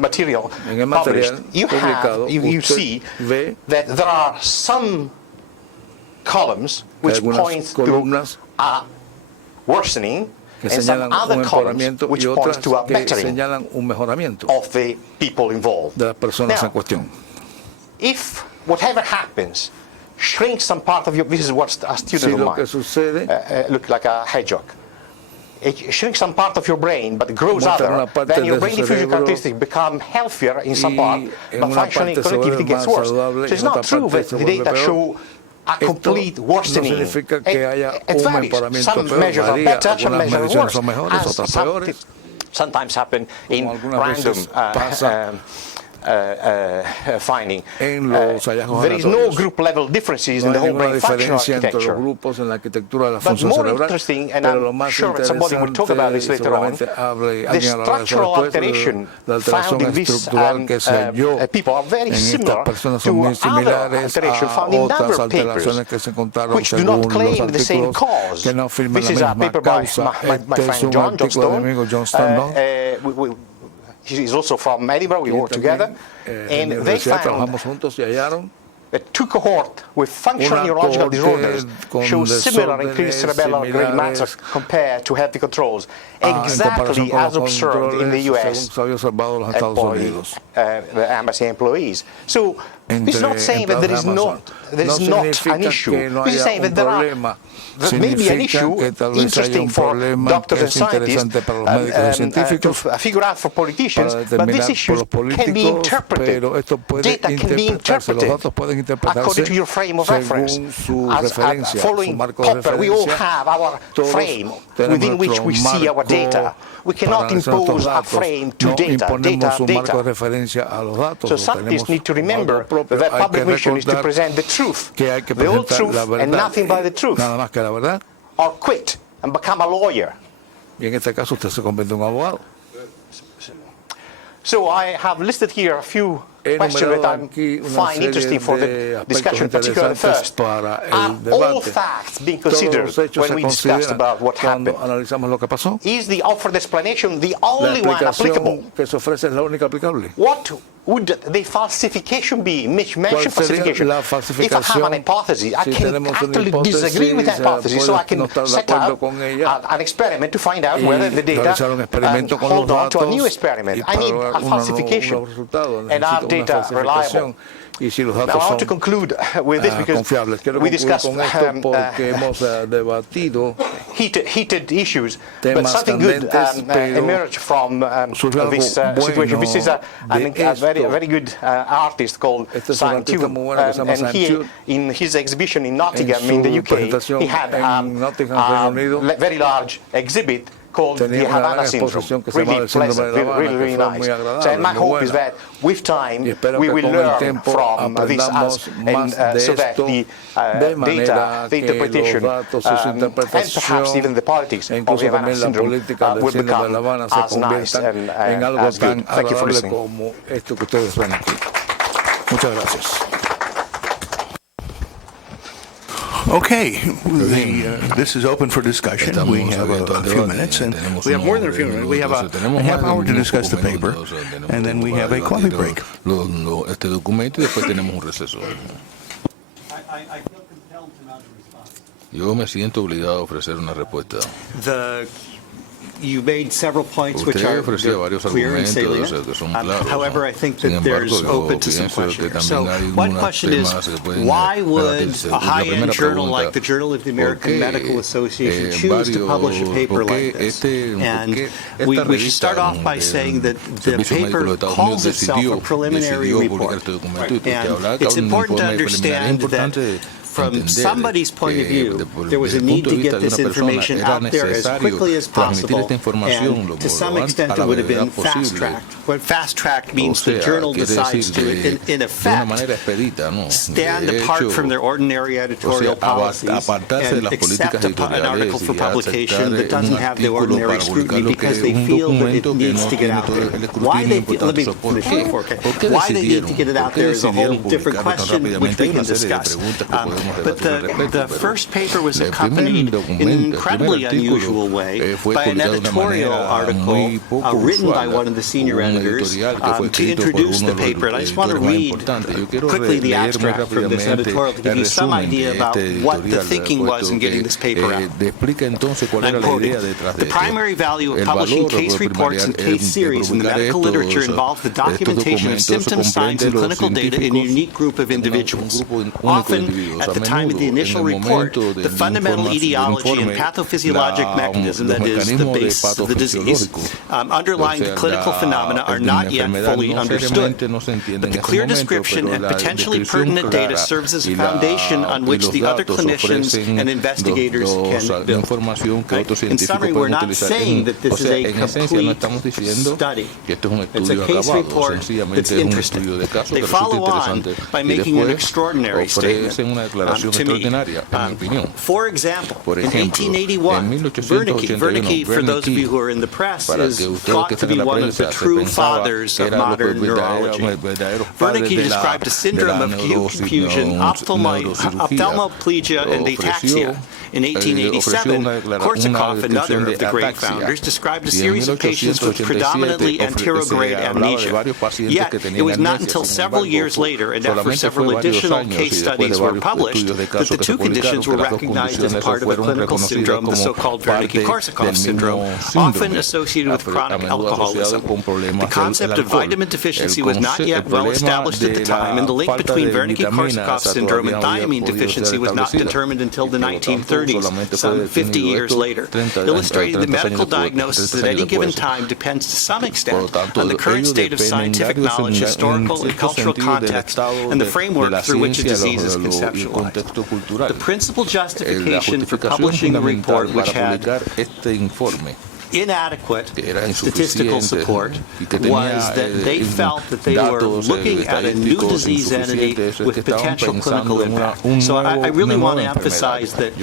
material published, you see that there are some columns which points to a worsening, and some other columns which points to a bettering of the people involved. Now, if whatever happens shrinks some part of your, this is what a student of mine look like a hedgehog. It shrinks some part of your brain, but grows other, then your brain diffusion characteristics become healthier in some part, but functioning connectivity gets worse. So it's not true that the data show a complete worsening. It varies. Some measures are better, some measures are worse, as sometimes happen in random finding. There is no group-level differences in the whole brain function architecture. But more interesting, and I'm sure that somebody will talk about this later on, the structural alteration found in these people are very similar to other alterations found in other papers, which do not claim the same cause. This is a paper by my friend John Stone. He is also from Edinburgh, we work together, and they found that two cohorts with functional neurological disorders show similar increased cerebellar gray matter compared to healthy controls, exactly as observed in the US employees, the embassy employees. So this is not saying that there is not an issue. This is saying that there may be an issue interesting for doctors and scientists to figure out for politicians, but these issues can be interpreted. Data can be interpreted according to your frame of reference. As following Popper, we all have our frame within which we see our data. We cannot impose a frame to data. So scientists need to remember that their public mission is to present the truth, the whole truth, and nothing but the truth, or quit and become a lawyer. So I have listed here a few questions that I find interesting for the discussion, particularly the first. Are all facts being considered when we discussed about what happened? Is the offered explanation the only one applicable? What would the falsification be? Mitch mentioned falsification. If I have an hypothesis, I can actually disagree with that hypothesis, so I can set out an experiment to find out whether the data hold on to a new experiment. I need a falsification, and our data reliable. Now I want to conclude with this because we discussed heated issues, but something good emerged from this situation. This is a very good artist called Simon Cuban, and he, in his exhibition in Nottingham in the UK, he had a very large exhibit called the Havana syndrome. Really pleasant, really nice. So my hope is that with time we will learn from this and so that the data, the interpretation, and perhaps even the politics of the Havana syndrome will become as nice and as good. Thank you for listening. Okay, this is open for discussion. We have a few minutes, and we have more than a few minutes. We have a half hour to discuss the paper, and then we have a coffee break. Este documento y después tenemos un receso. Yo me siento obligado a ofrecer una respuesta. You made several points which Usted are ofrecía varios clear and argumentos salient. que son claros. However, I think Sin that embargo, there's yo open to some pienso que questions. So, también hay one unos question is, temas que pueden why would debatirse. a La high-end primera journal pregunta, like the Journal of the American ¿por qué, Medical Association choose to publish a paper like this? And we should start off by saying that the paper calls itself a preliminary report. And it's important to understand that from somebody's point of view, there was a need to get this information out there as quickly as possible, and to some extent it would have been fast-tracked. What fast-tracked means the journal decides to, in effect, stand apart from their ordinary editorial policies and accept an article for publication that doesn't have the ordinary scrutiny because they feel that it needs to get out there. Why they feel, let me finish before, okay? Why they need to get it out there is a whole different question which we can discuss. But the first paper was accompanied in an incredibly unusual way by an editorial article written by one of the senior editors to introduce the paper. And I just want to read quickly the abstract from this editorial to give you some idea about what the thinking was in getting this paper out. I'm quoting, "The primary value of publishing case reports and case series in the medical literature involves the documentation of symptoms, signs, and clinical data in a unique group of individuals. Often, at the time of the initial report, the fundamental etiology and pathophysiologic mechanism, that is, the basis of the disease, underlying the clinical phenomena are not yet fully understood. But the clear description and potentially pertinent data serves as a foundation on which the other clinicians and investigators can build." Right? In summary, we're not saying that this is a complete study. It's a case report that's interesting. They follow on by making an extraordinary statement. To me, for example, in 1881, Wernicke, for those of you who are in the press, is thought to be one of the true fathers of modern neurology. Wernicke described a syndrome of confusion, ophthalmoplegia, and ataxia. In 1887, Korsakoff, another of the great founders, described a series of patients with predominantly anterograde amnesia. Yet, it was not until several years later, and after several additional case studies were published, that the two conditions were recognized as part of a clinical syndrome, the so-called Wernicke-Korsakoff syndrome, often associated with chronic alcoholism. The concept of vitamin deficiency was not yet well established at the time, and the link between Wernicke-Korsakoff syndrome and thiamine deficiency was not determined until the 1930s, some 50 years later, illustrating that medical diagnosis at any given time depends to some extent on the current state of scientific knowledge, historical and cultural context, and the framework through which a disease is conceptualized. The principal justification for publishing a report which had inadequate statistical support was that they felt that they were looking at a new disease entity with potential clinical impact. So I really want to emphasize that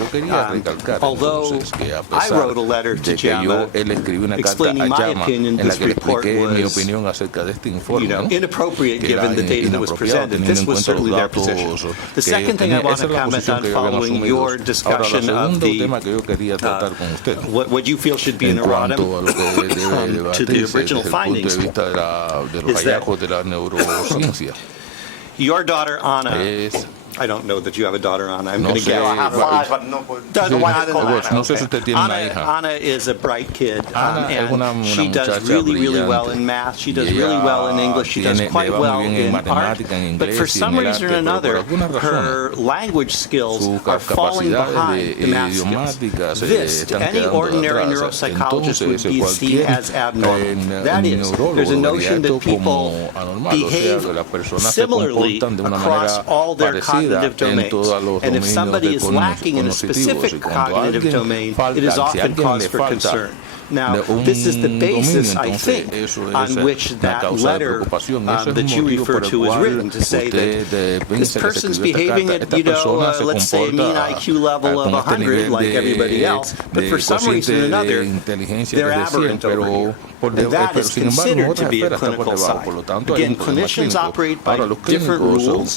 although I wrote a letter to JAMA explaining my opinion, this report was inappropriate given the data that was presented. This was certainly their position. The second thing I want to comment on following your discussion of what you feel should be an erroneous to the original findings is that your daughter Anna, I don't know that you have a daughter, Anna. I'm going to guess. Anna is a bright kid, and she does really, really well in math. She does really well in English. She does quite well in art. But for some reason or another, her language skills are falling behind the math skills. This, to any ordinary neuropsychologist, would be seen as abnormal. That is, there's a notion that people behave similarly across all their cognitive domains. And if somebody is lacking in a specific cognitive domain, it is often cause for concern. Now, this is the basis, I think, on which that letter that you refer to is written, to say that this person's behaving at, let's say, a mean IQ level of 100 like everybody else, but for some reason or another, they're aberrant over here. And that is considered to be a clinical side. Again, clinicians operate by different rules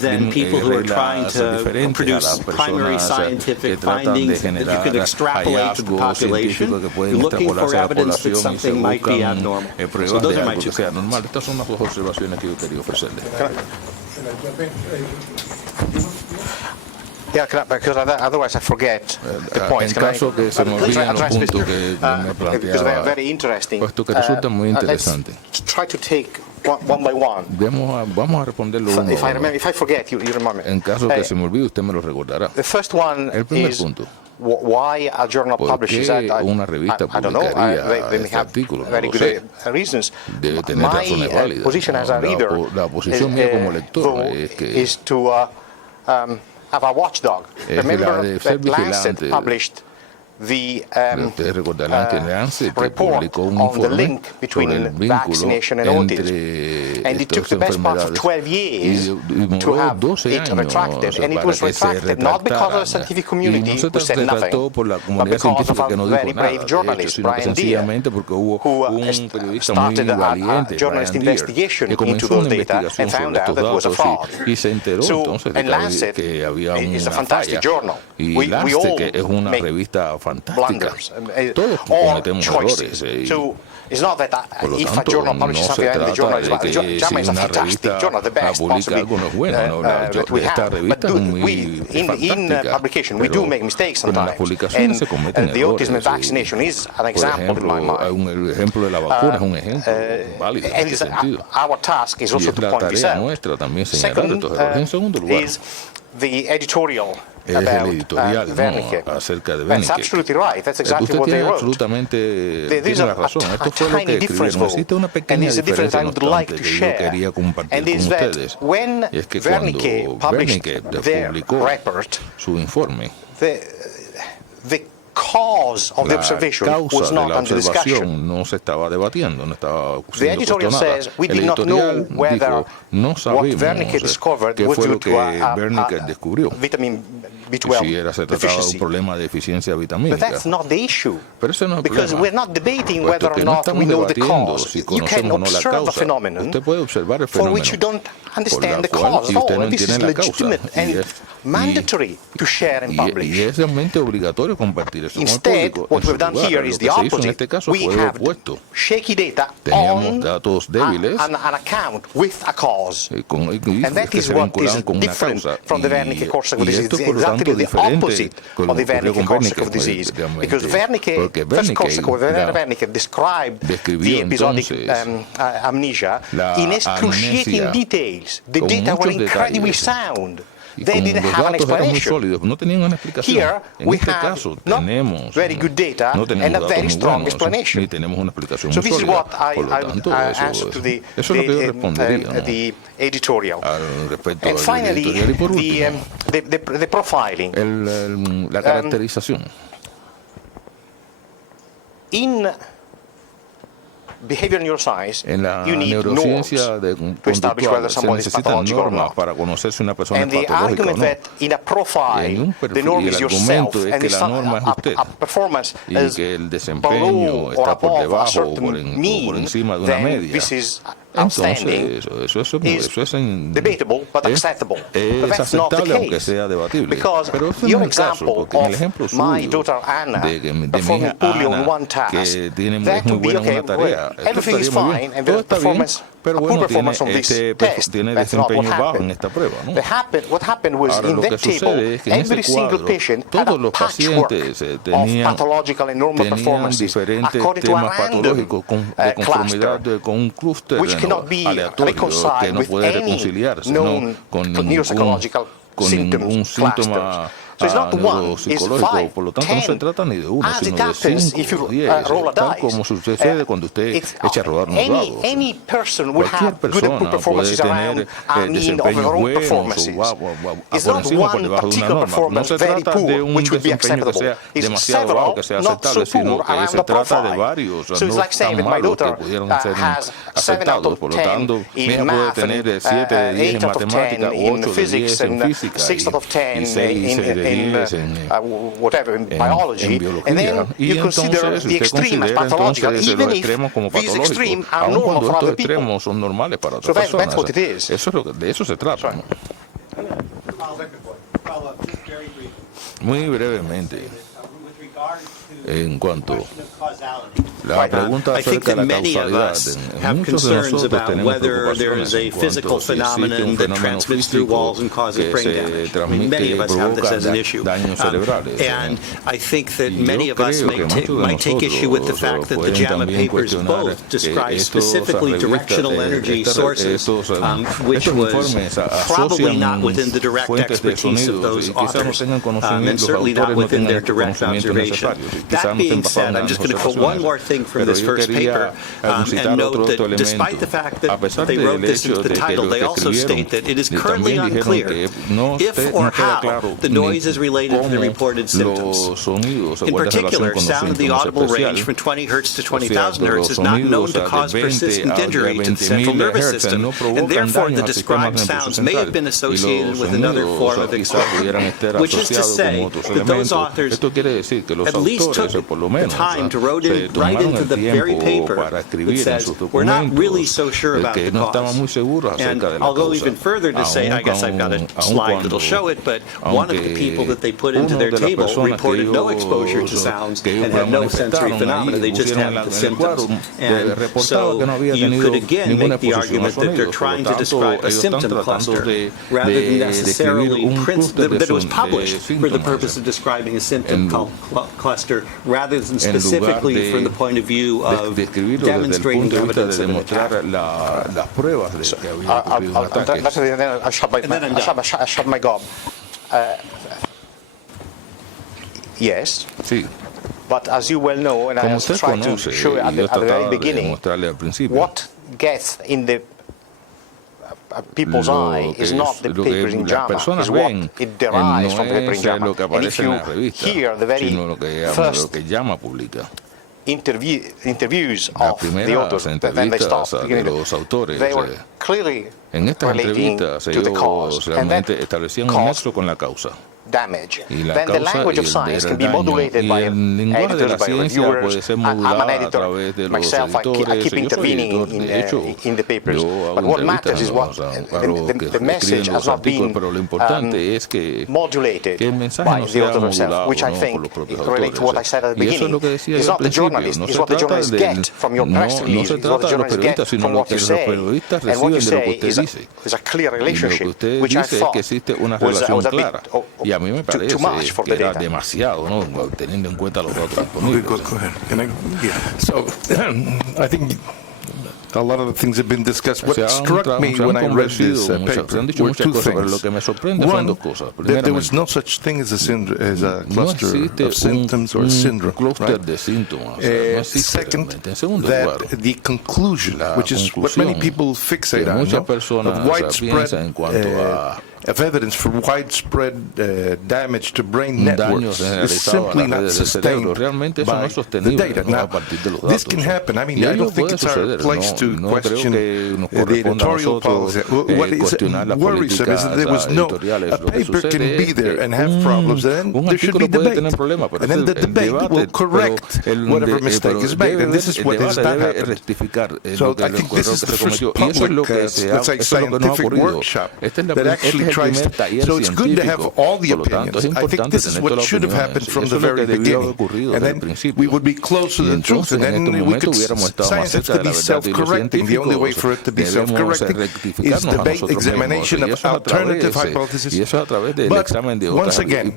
than people who are trying to produce primary scientific findings that you can extrapolate to the population. You're looking for evidence that something might be abnormal. So those are my two comments. Estas son las dos observaciones que yo quería ofrecerle. Yeah, because otherwise I forget the points. En caso que se me olviden los puntos que me because they're planteaba, very interesting. puesto que resulta muy interesante. Let's try to take one by one. Vamos a responderlo uno a uno. If I forget, you remind me. En caso que se me olvide, usted me lo recordará. The first one El primer is punto. why a journal ¿Por publishes qué that? una revista I don't know. publicaría They may este have artículo? No very lo good sé. reasons. Debe tener razones My válidas. position as a reader La posición mía como lector es que is to have a watchdog. es la Remember de ser that Lancet vigilante. published the Ustedes recordarán que Lancet report publicó un on the informe link between sobre el vínculo vaccination and autism. entre And it took estas the best part of enfermedades 12 years y to demoró have 12 it años retracted. And it para was que se retracted not because of the retractaran. scientific Y community no se who said trató nothing, por la but comunidad because of científica que a no very dijo nada, brave de hecho, journalist, sino que Brian Deere, sencillamente porque hubo who un periodista muy started a valiente, journalist Brian Deere, investigation que into comenzó those una data investigación and found sobre out estos that was a datos fraud. y se enteró So, entonces de and Lancet que había is a una fantastic falla. journal. Y We Lancet, all que es una make revista fantástica, blunders todos or cometemos choices. errores. So it's not that Por lo if a tanto, journal no publishes se something and the journal trata is de bad. que JAMA si is a una fantastic revista journal, the best publica possibly algo no es bueno, no, that we esta have. revista But es muy in fantástica, publication we do make mistakes pero en las sometimes. publicaciones se cometen And the errores. autism vaccination is an Por example in my ejemplo, mind. el ejemplo de la vacuna es un ejemplo válido en And este sentido. our task is Y also es to la point this tarea out. nuestra también señalar Second estos errores. En segundo lugar, is the editorial es el about editorial Wernicke. acerca de That's Wernicke. absolutely right. That's exactly Usted what they tiene wrote. absolutamente There's tiene la a razón. Esto fue lo tiny que difference, escribieron. though, Existe una and pequeña it's a difference diferencia, I no would like obstante, to que yo share. quería compartir And con is that ustedes. when Y es que cuando Wernicke published Wernicke their publicó report, su informe, the cause of the la observation causa was de not la under discussion. observación no se estaba debatiendo, no estaba The siendo editorial cuestionada. says we El did not know editorial whether dijo, no what sabemos Wernicke discovered qué was fue due lo to que a Wernicke descubrió. vitamin Y B12 si se trataba de un deficiency. problema de deficiencia But vitamínica. that's not the issue. Pero ese no es el Because problema. we're not debating Puesto whether or que no not we estamos know the debatiendo cause. si You can conocemos o no la observe a causa. phenomenon Usted puede observar el for which you fenómeno don't understand the por la cual cause y at usted all. no And this is entiende la causa. legitimate and mandatory to share and y publish. es realmente obligatorio compartir eso con el Instead, público. what En we've su done lugar, here lo is que the se hizo en opposite. este caso We fue lo have opuesto. shaky data Teníamos on datos débiles an account with a cause. y And that que is se what is vinculaban con una different causa. from the Wernicke-Korsakoff Y disease. esto It's por lo tanto exactly the diferente opposite con lo of the que ocurrió con Wernicke-Korsakoff Wernicke, disease. realmente. Because Wernicke, Porque first Korsakoff, Wernicke Wernicke described describió the episodic entonces amnesia la in excruciating amnesia details. The con data were muchos incredibly detalles. sound. Y They como didn't los have an datos eran muy explanation. sólidos, no tenían una explicación. Here En we este have caso not tenemos very good data no tenemos and a datos very muy strong buenos, explanation. ni tenemos una explicación So muy this is sólida. what Por lo tanto, answer to the eso es lo que yo respondería, ¿no? the editorial. Al respecto And al finally, editorial. Y por último, the profiling. la caracterización. In behavioral neuroscience, En la you need norms neurociencia to establish whether conductual se someone is necesitan pathological or normas not. para conocer si una persona And es the patológica o argument no. that in a Y profile, en un the perfil, norm y is el yourself, argumento es and que it's la norma es usted. a performance Y is que el below desempeño or está por above a debajo o certain por mean, encima de una then media. this is outstanding. Entonces, eso es Debatable, but acceptable. But es that's not the aceptable aunque case. sea debatible. Because Pero eso your no es el caso, example porque en el of ejemplo my suyo daughter Anna de mi performing hija poorly on Ana, one task, que es that muy would be buena en okay. una tarea, esto Everything is estaría muy fine, bien. and Todo the está bien, performance, pero a poor bueno, performance on this test. tiene That's not what desempeño bajo en happened. esta prueba, ¿no? What happened was Ahora, in lo que that table, sucede es que en every ese single cuadro, patient had a todos los patchwork pacientes of tenían pathological and normal performances diferentes according to a temas random patológicos de conformidad cluster, con un clúster which cannot be aleatorio que reconciled no with puede any reconciliarse known con neuropsychological ningún síntoma So it's not one, it's neuropsicológico, 5, por lo tanto no se 10. trata ni de uno, As sino it de happens, 5 if you o 10, roll a tal dice, como sucede cuando usted echa a rodar unos dados. any person will Cualquier have good persona performances puede around tener a mean of desempeños their own buenos performances. o It's por not encima o por one debajo de una particular norma. No performance se very trata de poor, un which would be desempeño que acceptable. sea It's demasiado bajo, que sea several, not so aceptable, sino poor, que around se the trata de profile. varios So it's no like saying tan that my malos que daughter pudieron ser has 7 out aceptados. of Por lo 10 tanto, mi in hija puede math and tener 7 de 10 en 8 out of 10 matemática, in 8 de physics 10 en and física 6 out of 10 y 6 de 10 in en whatever, in biology. en biología. And then Y you consider entonces the usted extreme as considera pathological, entonces even los if extremos como these patológicos, extremes are aun normal cuando for estos other people. extremos son normales para So otras that's what personas. it is. Eso es de eso se trata, ¿no? Muy brevemente, en cuanto la pregunta I think acerca that de la many of causalidad, us have muchos de concerns nosotros about tenemos whether there preocupaciones is a en physical cuanto si existe phenomenon un that fenómeno transmits through físico walls and causes que brain se damage. I mean, many of us have this provoca as an issue. daños cerebrales. And I think that Y many yo of us creo que muchos de might take issue with the nosotros fact that the pueden JAMA también papers cuestionar both que describe estos specifically revistas, directional energy sources, which estos was informes probably asocian not within the direct fuentes de expertise of sonidos those y quizás no authors, tengan and conocimientos, certainly los not autores no within tengan their el direct conocimiento observation. necesario. Quizás That no se being basaron said, en I'm just las going to quote one observaciones. more thing from Pero this yo first quería paper citar and otro note that elemento. despite the fact A that pesar they wrote del this hecho into the de que title, los they que also state that it is currently también dijeron unclear que no if or queda how claro the noise is related to the cómo reported symptoms. los sonidos se In guardan relación particular, con los sound of the síntomas audible range especial. from 20 hertz to O sea, 20,000 hertz los is not known sonidos to de cause 20 persistent a injury to the 20.000 central nervous hertz system, no and provocan therefore the daño al sistema described nervioso sounds may have central. been Y associated los with another form of sonidos quizás pudieran exposure, estar which is to asociados say con otros that those elementos. authors Esto quiere decir que los at least autores, took por lo the menos, time to se write tomaron into el the very tiempo paper para that escribir en says, sus we're not really documentos so sure about que the no estaban muy cause. seguros And acerca de la I'll go causa. even further to say, I guess I've got a slide that'll show it, but one of the people that they put into their table reported no exposure to sounds and had no sensory phenomena. They just had the symptoms. And so you could again make the argument that they're trying to describe a symptom cluster rather than necessarily that it was published for the purpose of describing a symptom cluster rather than specifically from the point of view of demonstrating evidence of an attack. Las pruebas de que había ocurrido un ataque. I shut my gob. Yes. Sí. But as you well know, and I Como was usted trying to conoce, show at the very beginning, mostrarle al principio, what gets in the people's eye is not the papers in JAMA, is what it derives from the paper in JAMA. And if you hear the very first interviews of the authors, then they start beginning, they were clearly en estas relating entrevistas to the cause, ellos and that realmente establecían un nexo con la causa. damage. Y la Then the causa language of y el science can be daño. modulated Y by el lenguaje de la editors, by ciencia puede reviewers. ser I'm an modulado a editor través de los myself. I editores. keep Yo soy intervening editor, de hecho, in the papers. yo hago But what entrevistas matters is en what los amparos que the message escriben has los not been artículos, pero lo importante es que modulated el mensaje by no the sea author himself, modulado, which I ¿no? por think los propios relates to what I autores. said at the Y eso es beginning. lo que decía It's yo al not the principio. journalist, No it's se what the trata journalists get from your press no release, se it's what the trata de los journalists get periodistas, sino from lo what que you los say. periodistas And what you reciben de lo que say usted dice. is a clear Y lo que relationship, usted which I dice es thought que existe una was relación a bit clara. Y a mí me parece too much for que the era data. demasiado, ¿no? Teniendo en cuenta los datos Okay, disponibles. go ahead. So, I think a lot of the things have been discussed. What struck me when I read this paper were two things. One, that there was no such thing as a cluster of symptoms or a syndrome. Right? Second, that the conclusion, which is what many people fixate on, of widespread of evidence for widespread damage to brain networks is simply not sustained by the data. Now, this can happen. I mean, I don't think it's our place to question the editorial policy. What is worrisome is that there was a paper can be there and have problems, and then there should be debate. And then the debate will correct whatever mistake is made, and this is what has not happened. So I think this is the first public, let's say, scientific workshop that actually tries to, so it's good to have all the opinions. I think this is what should have happened from the very beginning. And then we would be close to the truth, and then we could, science has to be self-correcting. The only way for it to be self-correcting is debate, examination of alternative hypotheses. But once again,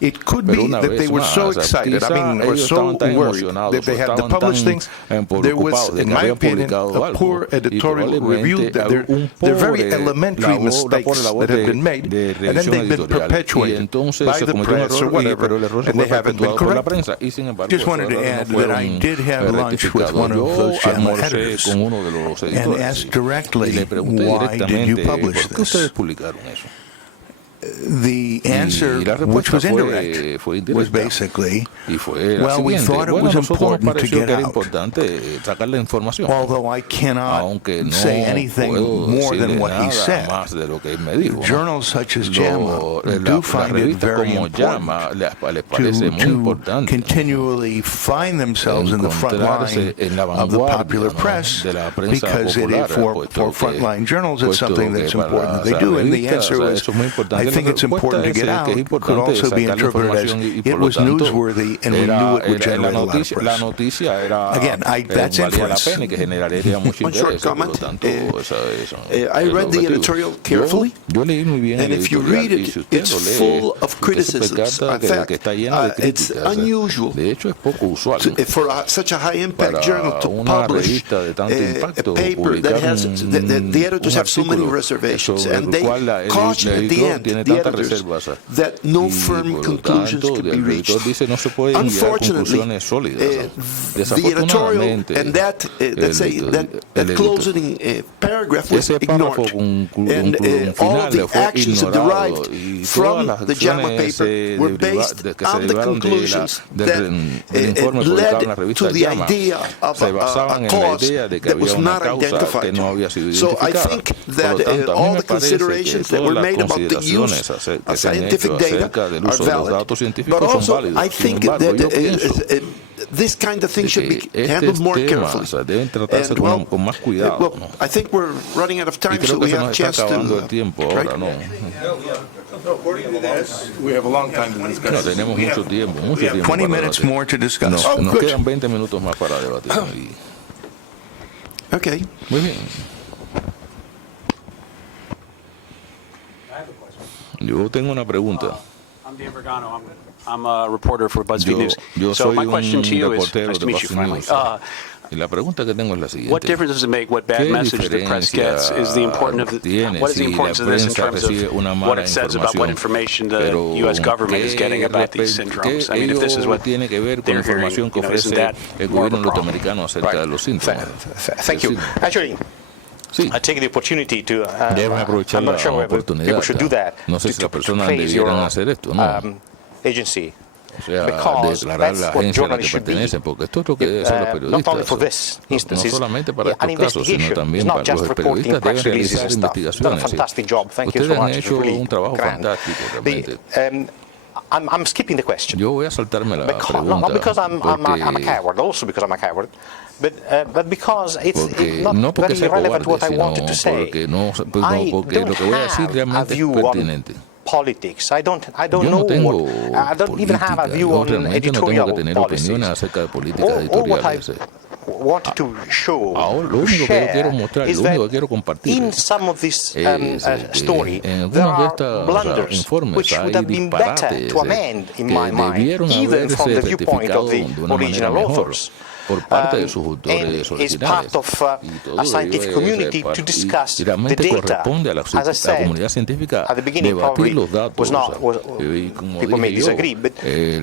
it could be that they were so excited, or so worried that they had to publish things. There was, in my opinion, a poor editorial review. There are very elementary mistakes that have been made, de and then revisión they've been editorial. Y perpetuated entonces by se the cometió un press or error, whatever, pero el error se and fue they haven't been perpetuado por la corrected. prensa. Y sin embargo, Just esos wanted to errores add no that I fueron did have lunch with rectificados. one of Yo those JAMA almorcé editors con uno de los and editores asked y directly, le pregunté why did you directamente, publish ¿por qué ustedes this? publicaron eso? The answer, Y la which respuesta was indirect, fue was indirecta. basically, Y fue la well, we siguiente. thought it Bueno, was a nosotros nos important to pareció get que era out. importante sacar la información. Although I cannot Aunque no say anything puedo more decirle than what he nada said. más de lo que él me dijo, ¿no? Journals such as JAMA Las do find it revistas very como JAMA important les parece muy to importante continually find themselves in the front line encontrarse en la of the vanguardia, popular ¿no? press, de la prensa because popular, for frontline journals it's something that's important they do, and the answer was, I think it's important to get out, could also be interpreted as it was newsworthy and we knew it would generate a lot of la press. noticia era Again, that's valía la inference. pena y que generaría mucho One short interés. Por lo comment. tanto, I read the editorial carefully, yo leí muy bien and el if you editorial, read y it, si usted it's lo lee, full of usted se criticisms. percata In que fact, está lleno de it's críticas. unusual De hecho, es poco usual for such a high-impact para journal to una publish revista de tanto a impacto paper that publicar has the editors un have so many artículo reservations, sobre and el they cual el caution at the editor end, tiene the tantas editors, reservas, that no y firm por lo conclusions tanto could be el reached. editor dice no se pueden llegar a Unfortunately, conclusiones sólidas. the editorial Desafortunadamente, and that that closing paragraph was ese párrafo ignored, and all of the actions derived from the JAMA paper were based on the conclusions that led to the idea of a cause that was not identified. So I think that all the considerations that were made about the use of scientific data are valid, but also I think that this kind of thing should be handled more carefully. And well, I think we're running out of time, so we have a chance to. Right? According to this, we have a long time to discuss. No, tenemos mucho tiempo, mucho tiempo. 20 minutes more to discuss. Nos quedan 20 minutos más para debatir. Okay. Muy bien. Yo tengo una pregunta. I'm Dan Vergano. I'm a reporter for BuzzFeed News. Yo So soy my un question to you is, reportero nice de to meet you BuzzFeed finally. News. Y la pregunta que tengo es la siguiente. What difference does it make what bad message the press gets? Is the importance of what is the importance of this in terms of what it says about what information the U.S. government is getting about these syndromes? I mean, if this is what tiene que ver con la they're hearing, información que isn't ofrece that el more of a gobierno problem? norteamericano acerca de los síntomas? Thank you. Actually, Sí. I take the opportunity to. Deben aprovechar I'm la not sure whether oportunidad. people should do that. No sé si las to personas praise your debieran hacer esto, ¿no? agency. O sea, Because declarar that's la what agencia a la que journalists should be. pertenecen, porque esto es lo que deben hacer los Not only for periodistas. this instance, No solamente para an estos casos, sino investigation. también It's not para just los reporting periodistas press deben releases realizar and stuff. Done a investigaciones. fantastic job. Thank you Ustedes so han much. It's hecho really un trabajo grand. fantástico, realmente. I'm skipping the question. Yo voy a saltarme la pregunta. Not because I'm a porque, coward, also because I'm a coward, but because it's no not porque very sea relevant what I cobarde, wanted to sino say. porque, no, I porque don't lo que voy a decir have a realmente es view on pertinente. politics. I don't Yo know no tengo what. I don't even have a política. view Yo on realmente no tengo editorial que tener policies. opiniones acerca de políticas All what I editoriales. wanted to show, Ahora, lo to único que yo share, quiero mostrar, is lo único that que quiero compartir in some of this story, en there algunos de are estos blunders informes which would hay have been better disparates to amend, in que my mind, debieron even from haberse the viewpoint of rectificado the de una manera original mejor authors. por parte de sus And autores is part originales. of Y todo a ello scientific es community to y discuss the realmente data. corresponde a la As I said, comunidad científica at the beginning, debatir probably los datos. was not. Y como People may dije yo, disagree, but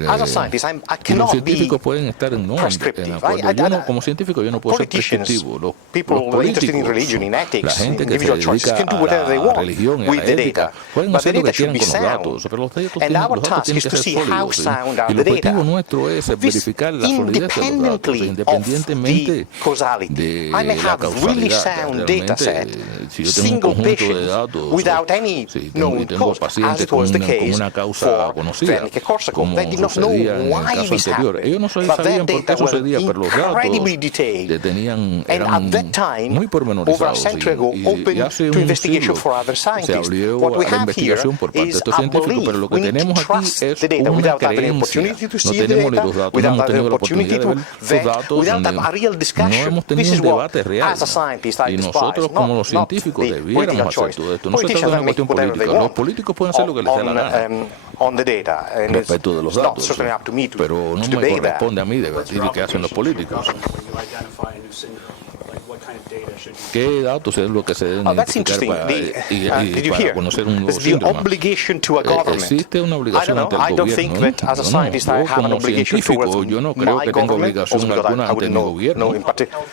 as a scientist, I los cannot be científicos pueden estar en prescriptive. acuerdo. Yo no, como científico, yo no puedo ser Politicians, prescriptivo. Los people who are interested in políticos, religion, in la ethics, gente in que se individual choices, dedica can do a whatever they la want religión y a with la the ética, data. pueden But the hacer lo data que should quieran be con los sound. datos, pero los datos And our los datos task tienen is que to ser see how sólidos. sound Y are el the objetivo data. nuestro es This verificar la solidez de los datos, independently of independientemente the causality. de I may la have really causalidad. sound data set, Si yo tengo un single conjunto de patients, datos, without any si known tengo cause, as pacientes it con was the con case una causa for conocida, Wernicke-Korsakoff. como They did not know sucedía en el why caso this anterior. happened. Ellos no But sabían that por qué data were sucedía, pero los incredibly datos detailed. And eran at that time, muy over a pormenorizados. century ago, Y open hace to un investigation siglo for other se scientists. abrió What we a la have here investigación por parte de is estos a científicos, belief. pero lo que We need to tenemos aquí trust es the data una without having an creencia. opportunity to No see the tenemos ni data, los datos, no without hemos having tenido an la opportunity oportunidad de to ver los vet, datos, without a real no discussion. hemos This tenido is un what, debate real. as a scientist, I Y despise, nosotros como los not científicos the debiéramos political hacer choice. todo esto. No se Politicians trata de una can make cuestión whatever they política. Los want políticos pueden hacer lo que les dé la gana on the data. And it's respecto de los not datos, certainly up to me to pero no me debate that. corresponde a mí debatir qué hacen los políticos. When you identify a new syndrome, like what kind of data ¿Qué datos es lo que se deben That's interesting. Did you hear? There's the obligation to a government. Existe una I obligación don't know. ante el I don't think gobierno. that as a scientist I have an obligation towards Yo no creo my que tenga government, also obligación because alguna I ante wouldn't mi know gobierno. in particular.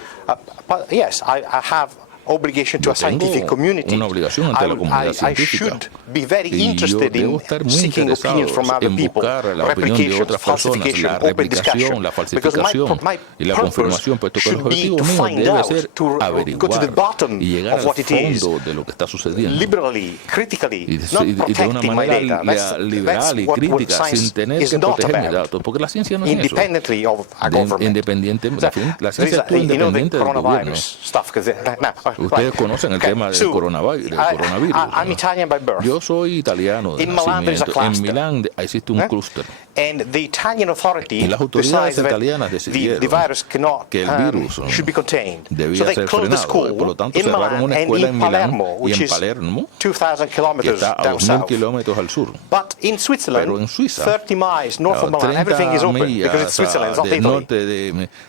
But yes, I have obligation to a scientific community. Una obligación ante la comunidad I científica. should be very Y yo interested debo in estar muy seeking interesado opinions from other en people, buscar la opinión de replication, otras personas, falsification, la open discussion. replicación, la Because falsificación my y la purpose confirmación, puesto que el should be objetivo to mío find debe out, ser to go to the averiguar bottom y llegar of al what it is, fondo de lo que está sucediendo. liberally, critically, Y not de una protecting my manera data. liberal y That's what crítica, science sin tener is que not proteger mis about. datos, porque la ciencia no es eso. Independently of a government. Independiente, la ciencia actúa You know the independiente del gobierno. coronavirus stuff. Ustedes conocen el tema del coronavirus. I'm Italian by birth. Yo soy italiano de In Milan there is a nacimiento. En cluster. Milán existe un clúster. And the Italian authority Y las autoridades decides italianas that decidieron the virus cannot que el virus should be contained. debía So they ser closed the frenado. school Por lo tanto, in cerraron Milan una and escuela in en Milán Palermo, y which en is Palermo, 2,000 que kilometers está a down 2.000 south. kilómetros al sur. But in Switzerland, Pero en Suiza, 30 miles north of Milan, 30 everything is open because it's millas Switzerland, it's not del Italy. norte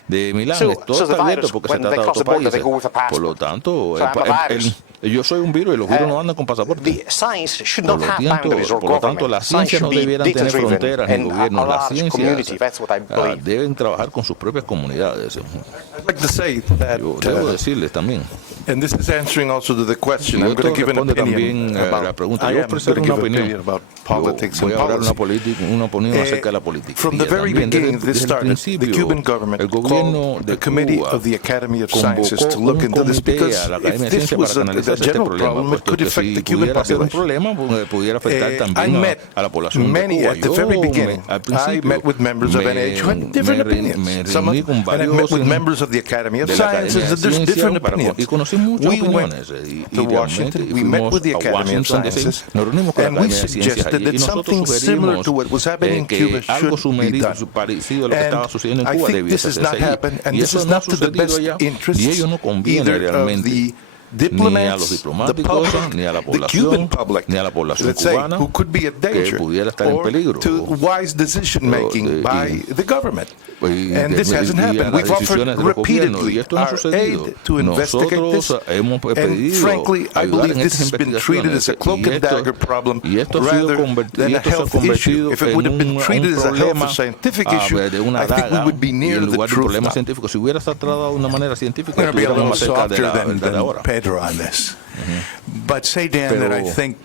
de Milán, So todo the está abierto virus, porque se when trata they de cross otros the border, they países. go with a Por lo passport. tanto, So I'm a virus. yo soy un virus y los virus no andan con pasaporte. The science should not have boundaries or Por lo tanto, government. las Science ciencias no should be debieran tener data-driven fronteras ni and a gobiernos. Las large community. ciencias That's what I believe. deben trabajar con sus propias comunidades. I'd like to say that, Yo debo decirles también. and this is answering also to the question. Y I'm esto going to give an responde opinion también a la about. pregunta. I Yo am going ofrecer to una give an opinión. opinion about politics Voy and a hablar policy. una opinión acerca de la política. From the very beginning, this started. The Cuban government called the committee of the Academy of Sciences to look into this because if this was a general problem, it could affect the Cuban population. I met many at the very beginning. I met with members of NIH who had different opinions. And I met with members of the Academy of Sciences that there's different opinions. We went to Washington, we met with the Academy of Sciences, and we suggested that something similar to what was happening in Cuba should be done. And I think this has not happened, and this is not to the best interests either of the diplomats, the public, the Cuban public, let's say, who could be at danger, or to wise decision-making by the government. And this hasn't happened. We've offered repeatedly our aid to investigate this, and frankly, I believe this has been treated as a cloak and dagger problem rather than a health issue. If it would have been treated as a health or scientific issue, I think we would be near the truth now. I'm going to be a little softer than Pedro on this. But say, Dan, that I think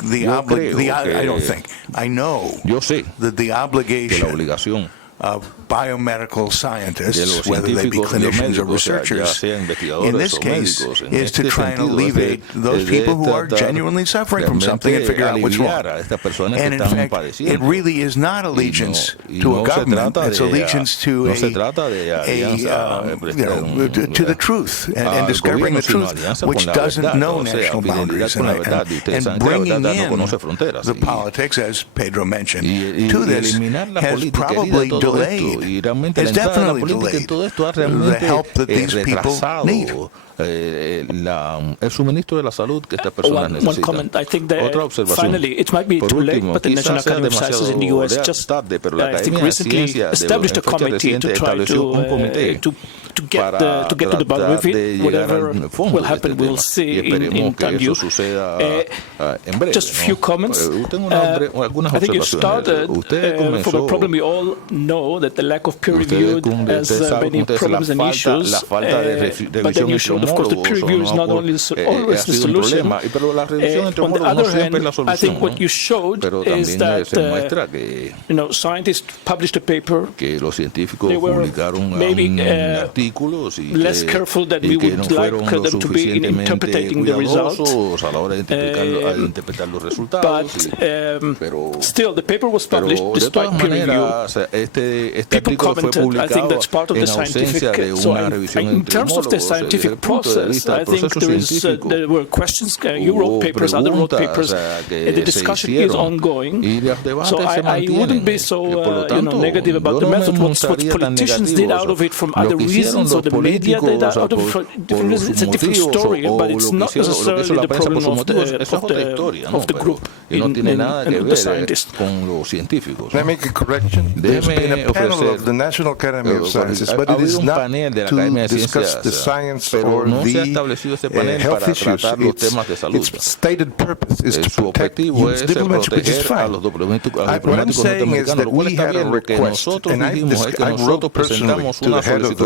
I know that the obligation of biomedical scientists, whether they be clinicians or researchers, in this case, is to try and alleviate those people who are genuinely suffering from something and figure out what's wrong. And in fact, it really is not allegiance to a government, it's allegiance to to the truth and discovering the truth, which doesn't know national boundaries, and bringing in the politics, as Pedro mentioned, to this has probably delayed, has definitely delayed the help that these people need. El suministro de la salud que estas personas necesitan. One comment, I think that finally, it might be too late, but the National Academy of Sciences in the U.S. just, I think, recently established a committee to try to get to the bottom of it. Whatever will happen, we'll see in time due. Just a few comments. I think it started from a problem we all know, that the lack of peer review has many problems and issues. But then you showed, of course, the peer review is not always the solution. On the other hand, I think what you showed is that scientists published a paper. They were maybe less careful than we would like them to be in interpreting the results. But still, the paper was published despite peer review. People commented. I think that's part of the scientific. So in terms of the scientific process, I think there were questions. You wrote papers, other wrote papers. The discussion is ongoing. So I wouldn't be so negative about the method. What politicians did out of it from other reasons citizens or the media that are out of different reasons, it's a different story, but it's not necessarily the problem of the group and the scientists. Can I make a correction? There's been a panel of the National Academy of Sciences, but it is not to discuss the science or the health issues. Its stated purpose is to protect youth development, which is fine. What I'm saying is that we had a request, and I wrote personally to the head of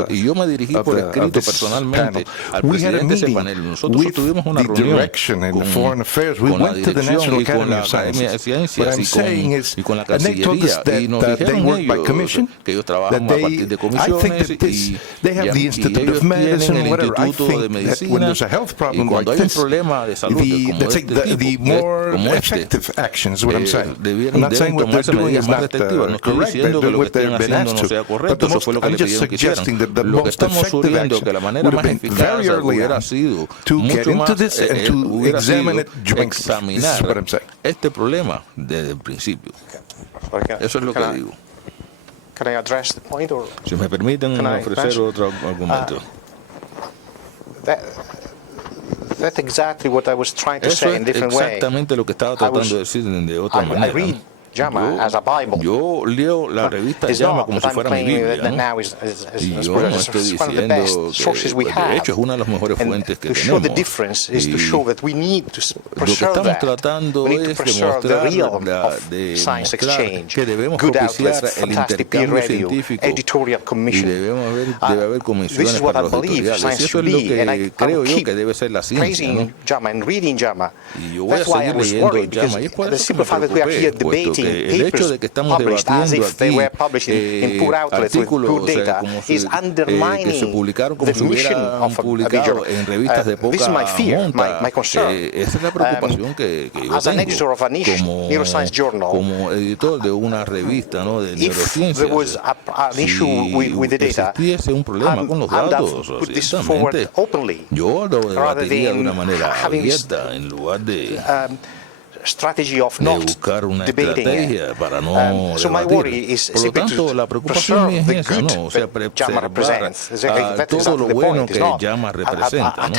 this panel. We had a meeting with the direction in the foreign affairs. We went to the National Academy of Sciences. What I'm saying is, and they told us that they work by commission, that I think that they have the Institute of Medicine or whatever. I think that when there's a health problem like this, the more effective actions is what I'm saying. I'm not saying what they're doing is not correct, they're doing what they've been asked to, but I'm just suggesting that the most effective action would have been very early on to get into this and to examine it jointly. This is what I'm saying. Este problema desde el principio. Eso es lo que digo. Can I address the point, or si me permiten ofrecer otro argumento? That's exactly what I was trying to say in a different way. Exactamente lo que estaba tratando de decir de otra manera. I read JAMA as a Bible. Yo leo la revista JAMA como si fuera mi Biblia, ¿no? Y yo no estoy diciendo que, de hecho, es una de las mejores fuentes que tenemos. Y lo que estamos tratando es demostrar que debemos propiciar el intercambio científico y debe haber comisiones para los editoriales. Y eso es lo que creo yo que debe ser la ciencia, ¿no? Y yo voy a seguir leyendo JAMA, y es por eso que me preocupé, puesto el hecho de que estamos debatiendo aquí artículos como que se publicaron como si hubieran publicado en revistas de poca monta, esa es la preocupación que yo tengo como editor de una revista, ¿no, de neurociencias. Si existiese un problema con los datos, ciertamente yo lo debatiría de una manera abierta en lugar de buscar una estrategia para no debatir. Por lo tanto, la preocupación mía es esa, ¿no? O sea, preservar todo lo bueno que JAMA representa, ¿no?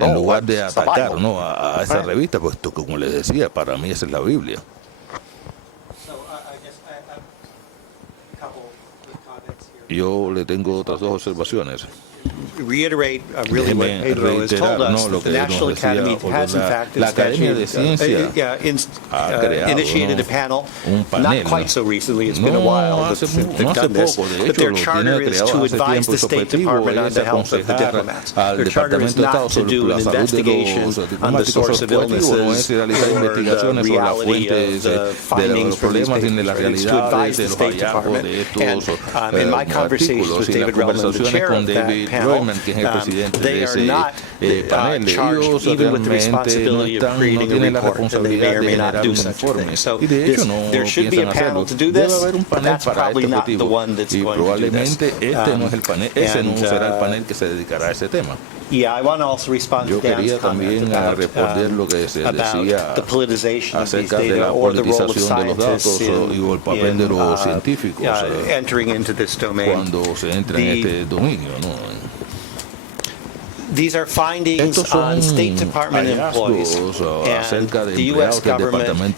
En lugar de atacar, ¿no?, a esa revista, puesto que, como les decía, para mí esa es la Biblia. Yo le tengo otras dos observaciones. Reiterate really what Pedro has told us, that the National Academy has in fact initiated a panel, not quite so recently, it's been a while that they've done this, but their charter is to advise the State Department on the health of the diplomats. Their charter is not to do an investigation on the source of illnesses or the reality of the findings from newspapers. It's to advise the State Department. And in my conversations with David Relman, the chair of that panel, they are not charged even with the responsibility of creating a report, and they may or may not do such a thing. So there should be a panel to do this, but that's probably not the one that's going to do this. Yeah, I want to also respond to Dan's comment about the politicization of these data or the role of scientists in entering into this domain. These are findings on State Department employees, and the U.S. government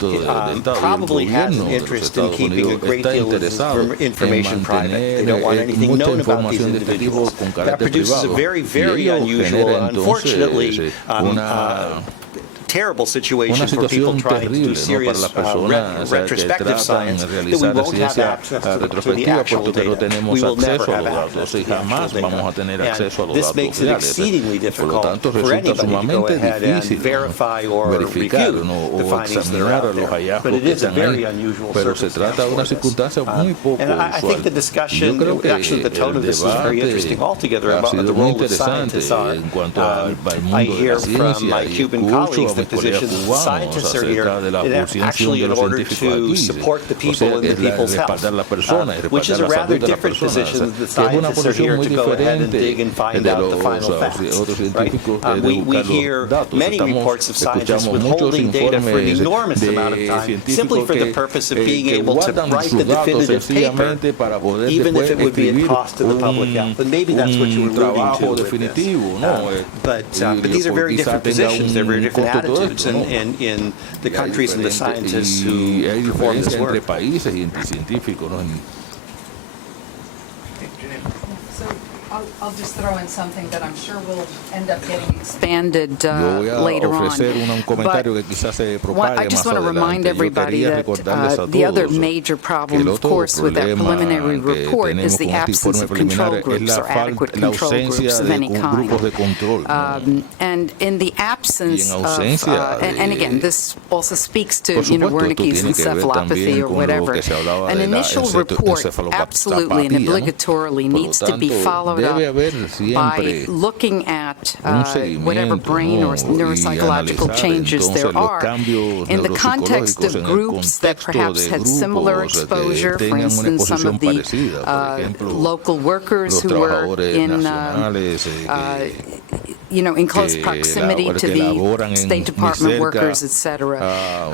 probably has an interest in keeping a great deal of information private. They don't want anything known about these individuals. That produces a very, very unusual, unfortunately, terrible situation for people trying to do serious retrospective science, that we won't have access to the actual data. We will never have access to the actual data. And this makes it exceedingly difficult for anybody to go ahead and verify or review the findings that are out there. But it is a very unusual circumstance for this. And I think the discussion, actually the tone of this is very interesting altogether about the role of scientists are. I hear from my Cuban colleagues different positions. Scientists are here actually in order to support the people and the people's health, which is a rather different position. The scientists are here to go ahead and dig and find out the final facts. Right? We hear many reports of scientists withholding data for an enormous amount of time, simply for the purpose of being able to write the definitive paper, even if it would be at cost to the public health. And maybe that's what you were alluding to with this. But these are very different positions. They're very different attitudes in the countries and the scientists who perform this work. I'll just throw in something that I'm sure will end up getting expanded later on. But I just want to remind everybody that the other major problem, of course, with that preliminary report is the absence of control groups or adequate control groups of any kind. And in the absence of, and again, this also speaks to, Wernicke's encephalopathy or whatever, an initial report absolutely and obligatorily needs to be followed up by looking at whatever brain or neuropsychological changes there are in the context of groups that perhaps had similar exposure, for instance, some of the local workers who were in close proximity to the State Department workers, etc.,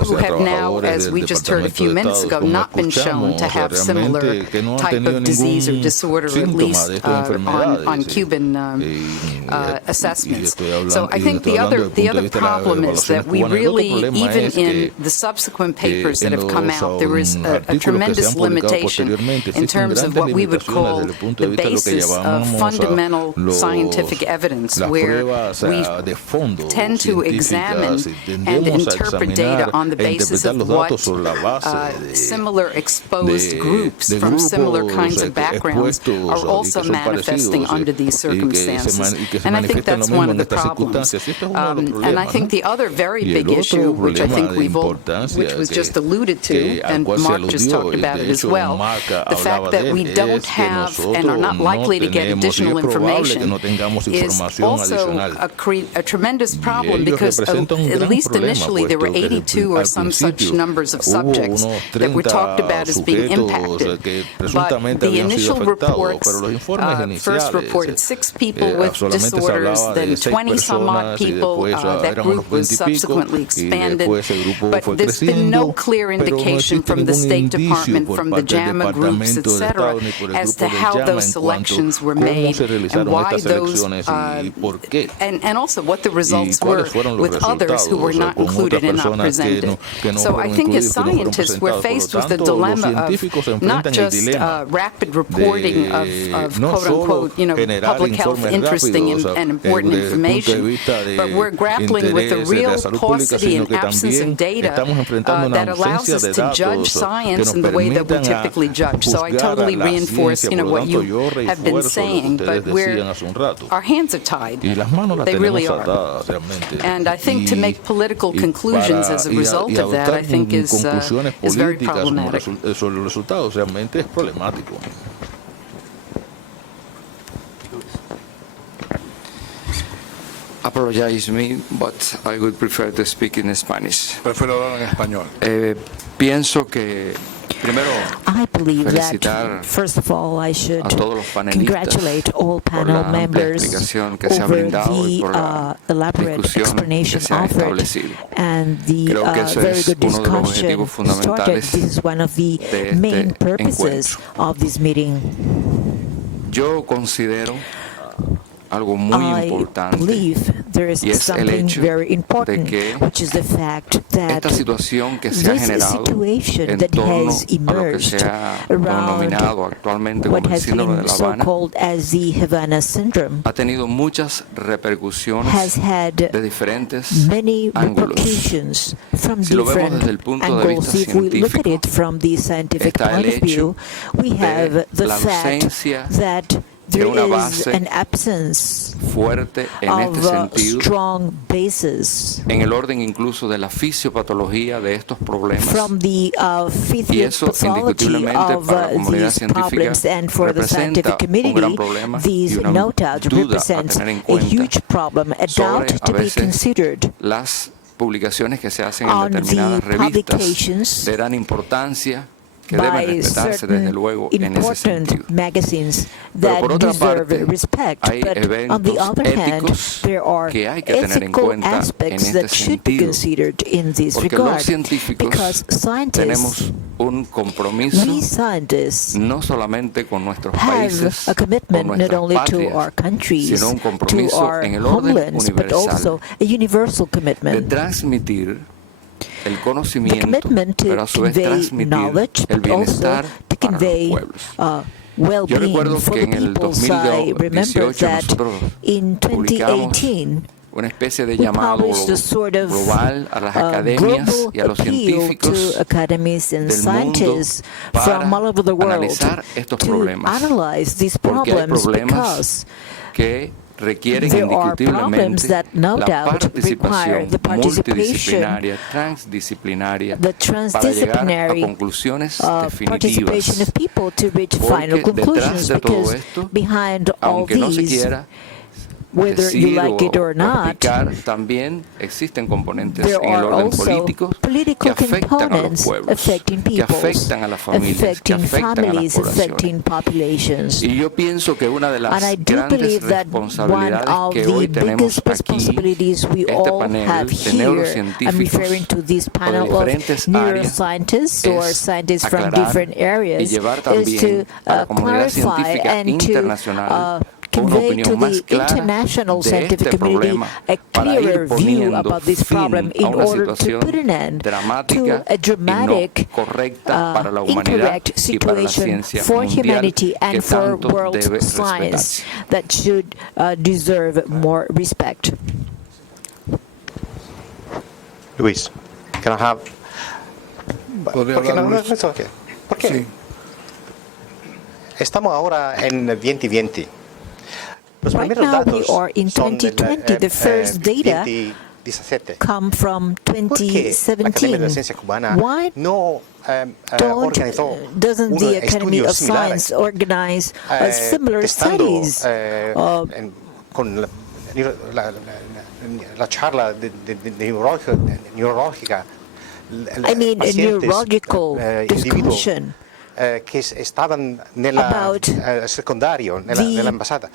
who have now, as we just heard a few minutes ago, not been shown to have similar type of disease or disorder, at least on Cuban assessments. So I think the other problem is that we really, even in the subsequent papers that have come out, there is a tremendous limitation in terms of what we would call the basis of fundamental scientific evidence, where we tend to examine and interpret data on the basis of what similar exposed groups from similar kinds of backgrounds are also manifesting under these circumstances. And I think that's one of the problems. And I think the other very big issue, which I think which was just alluded to, and Mark just talked about it as well, the fact that we don't have and are not likely to get additional information is also a tremendous problem, because at least initially there were 82 or some such numbers of subjects that were talked about as being impacted. But the initial reports first reported 6 people with disorders, then 20-some-odd people. That group was subsequently expanded. But there's been no clear indication from the State Department, from the JAMA groups, etc., as to how those selections were made and why those, and also what the results were with others who were not included and not presented. So I think as scientists, we're faced with the dilemma of not just rapid reporting of quote-unquote, public health interesting and important information, but we're grappling with the real paucity and absence of data that allows us to judge science in the way that we typically judge. So I totally reinforce, what you have been saying, but our hands are tied. They really are. And I think to make political conclusions as a result of that, I think is very problematic. Apologize me, but I would prefer to speak in Spanish. Prefiero hablar en español. Pienso que I believe that, first of all, I should congratulate all panel members over the elaborate explanation offered and the very good discussion started. This is one of the main purposes of this meeting. Yo considero algo muy importante, believe there is something very important, which is the fact that this situation that has emerged around what has been so-called as the Havana syndrome has had many repercussions from different angles. If we look at it from the scientific point of view, we have the fact that there is an absence of a strong basis en el orden incluso de la fisiopatología de estos problemas. From the physiopathology of these problems, and for the scientific community, these no doubt represent a huge problem, a doubt to be considered. publicaciones que se hacen en on determinadas the revistas publications de gran importancia que deben by respetarse desde luego en ese sentido. important magazines Pero that por otra deserve parte, respect. hay But on the eventos other hand, éticos there are que hay que tener en ethical cuenta en aspects este that should be sentido, considered in this porque regard. los científicos Because scientists, tenemos un compromiso we scientists, no solamente con nuestros have países a o commitment not nuestras only to patrias, our countries, sino un to compromiso our en el orden homelands, but universal also a universal de commitment. transmitir el The conocimiento, commitment to pero a su vez convey transmitir knowledge, el but also bienestar to para los convey pueblos. Yo well-being recuerdo for que the en el people. So I remember 2018 that nosotros in publicamos 2018 una especie de we llamado published a sort of global a las academias global y a los appeal científicos to academies and del mundo scientists para from all over the world analizar estos to problemas, analyze these porque hay problems problemas because que requieren there are problems indiscutiblemente that no la doubt require participación the participation, multidisciplinaria, transdisciplinaria, the para llegar a transdisciplinary conclusiones participation definitivas. of people to reach final Porque detrás conclusions, de todo because esto, behind all aunque no se these, quiera whether you decir like it o or not, explicar, también existen componentes there en el are orden also político que political afectan a los components pueblos, affecting que peoples, afectan a las familias, que affecting afectan a las families, poblaciones. affecting populations. Y yo pienso que una de las And I do grandes believe that one responsabilidades of que the hoy tenemos biggest aquí, responsibilities we este all panel have de here, I'm neurocientíficos referring to this o de panel of diferentes áreas, neuroscientists or es scientists from aclarar different y areas, llevar is también to a la comunidad clarify científica and to internacional una convey to opinión más the clara international de scientific este community problema a para clearer ir view poniendo about this problem fin a in una order to situación put an end to dramática a y dramatic, no correcta para la humanidad incorrect y para la situation ciencia for mundial humanity que and for tanto world debe science respetarse. that should deserve more respect. Luis, can I have... ¿Podría ¿Por qué hablar, no? Luis? ¿Por qué? ¿Por qué? Sí. Estamos ahora en 2020. Los Right primeros now we datos are in son del 2020. The first data 2017. come from ¿Por qué la Academia de 2017. Ciencias Cubana Why no organizó doesn't unos the Academy estudios of similares Science organize similar testando studies? con la charla neurológica I mean, a pacientes, neurological individuos discussion che stavano nella about secondario, nella ambasciata.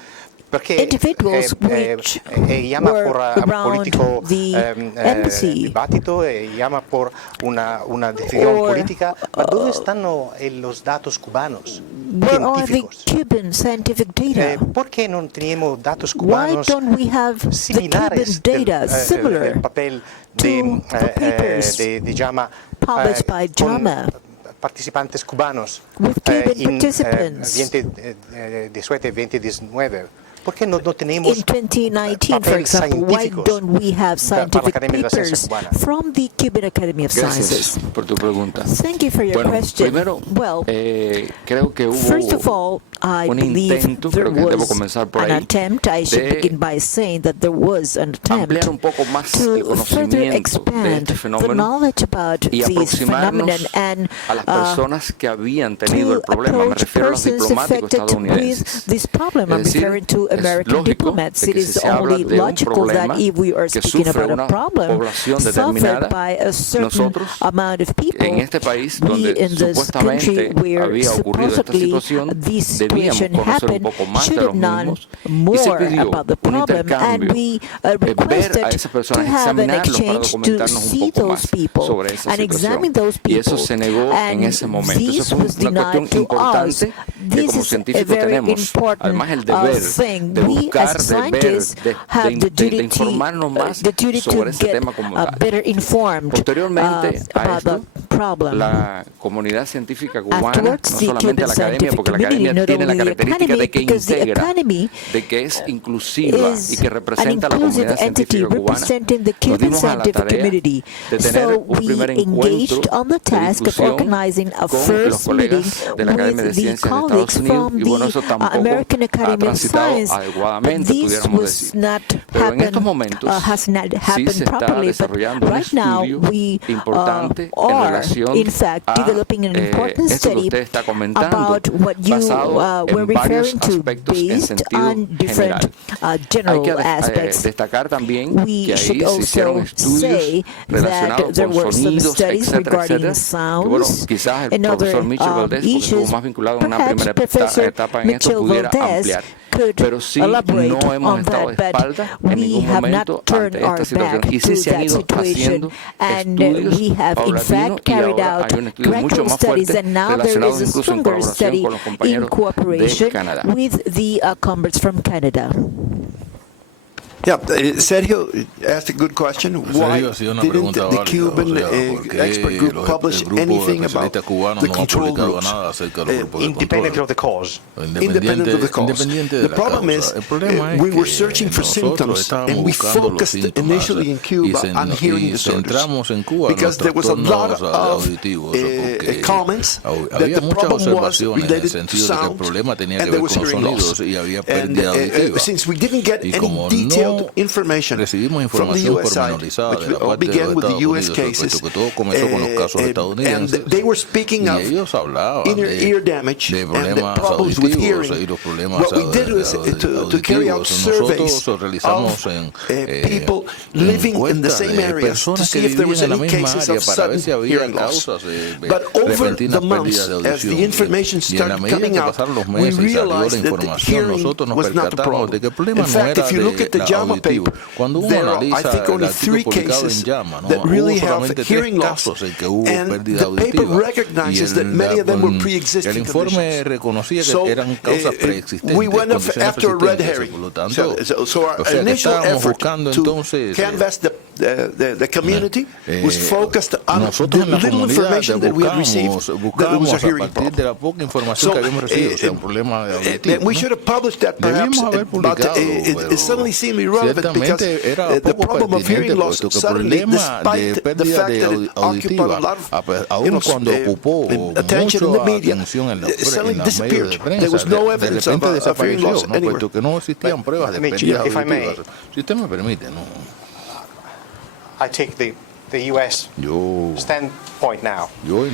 Perché individuals which llama were por un around politico the embassy dibattito e llama por una decisión or política. Ma dove stanno los datos cubanos where are the científicos? Cuban scientific data? ¿Por qué non teniamo datos Why cubanos don't we have the Cuban similares data similar del papel to the papers de JAMA published by JAMA participantes cubanos with Cuban in participants 2018 e 2019? ¿Por qué no tenemos in 2019, for papeles example? Why científicos don't we have para la scientific Academia de la Ciencia papers Cubana? from the Cuban Academy of Gracias Sciences? por tu pregunta. Thank you for your Bueno, question. primero, Well, creo que first of hubo all, I un believe intento, there creo que debo was comenzar por an ahí, attempt. I should de begin by saying that there was an attempt ampliar un poco más el to further conocimiento de expand este the fenómeno knowledge about y this phenomenon aproximarnos and a las personas que habían tenido to el problema. Me approach refiero a los persons diplomáticos affected with estadounidenses. this problem. I'm Es decir, referring to es American lógico diplomats. de It que is si se habla only de un logical problema that if we are que speaking sufre about a una problem población suffered determinada, by a certain nosotros amount of people, en este país we donde in this country supuestamente where había ocurrido esta supposedly situación, this debíamos situation conocer un happened, poco más should de los have known mismos y se more pidió about the un problem, and intercambio, we ver requested a esas to personas, have an examinarlos para exchange to documentarnos un see poco those más people sobre esa and examine situación. those Y people. eso se negó en And ese momento. this Eso fue was una cuestión denied to us. importante que This como is a científicos very tenemos, important además el deber thing. de We buscar, as de ver, scientists have the de duty informarnos más the duty sobre to ese get tema como tal. better informed Posteriormente a about esto, the problem. la comunidad científica cubana, Afterwards, no the solamente Cuban la academia, scientific porque la community, academia not tiene la only the característica de que academy, because the integra, academy de que es inclusiva y is que an representa a la inclusive comunidad entity científica cubana, representing the nos Cuban dimos a la scientific tarea community. de tener So un we primer encuentro engaged on the de task of discusión organizing a con los first meeting colegas de la Academia de with the Ciencias de colleagues Estados Unidos from y bueno, eso the tampoco American ha Academy of transitado adecuadamente, this pudiéramos was decir. not Pero en estos happen, momentos has not sí happened se está properly, but desarrollando un right now estudio we importante en are, relación in fact, a developing an important esto que study usted está comentando, about what you basado were en varios referring to, aspectos en based sentido on different general. Hay que general aspects. destacar también We que should ahí se hicieron also estudios say relacionados that there con were some sonidos, studies etcétera, regarding etcétera. Que bueno, sounds quizás el and profesor other Mitchell Valdés, porque estuvo issues. más vinculado en una Perhaps primera Professor etapa en esto, Mitchell pudiera Valdés ampliar. could Pero sí elaborate no hemos on estado de that, espaldas but en we ningún have momento not turned ante our esta situación. back Y sí to se han that ido situation, haciendo and estudios we have in paulatino fact y carried ahora out hay un estudio mucho gradual más studies, fuerte and now there relacionado is a incluso en stronger colaboración study con los in compañeros de cooperation Canadá. with the converts from Canada. Yeah, Sergio asked a good question. Why didn't the Cuban expert group publish anything about the control groups? Independent of the cause. Independent of the cause. The problem is we were searching for symptoms and we focused initially in Cuba on hearing disorders because there was a lot of comments that the problem was related to sound and there was hearing loss. And since we didn't get any detailed information from the U.S. side, which began with the U.S. cases, and they were speaking of inner ear damage and the problems with hearing. What we did was to carry out surveys of people living in the same areas to see if there was any cases of sudden hearing loss. But over the months, as the information started coming out, we realized that hearing was not the problem. In fact, if you look at the JAMA paper, there are, I think, only 3 cases that really have hearing loss, and the paper recognizes that many of them were pre-existing conditions. So we went after a red herring. So our initial effort to canvass the community was focused on the little information that we had received that there was a hearing problem. So we should have published that perhaps, but it suddenly seemed irrelevant because the problem of hearing loss suddenly, despite the fact that it occupied a lot of attention in the media, it suddenly disappeared. There was no evidence of hearing loss anywhere. If I may, I take the U.S. standpoint now. Yo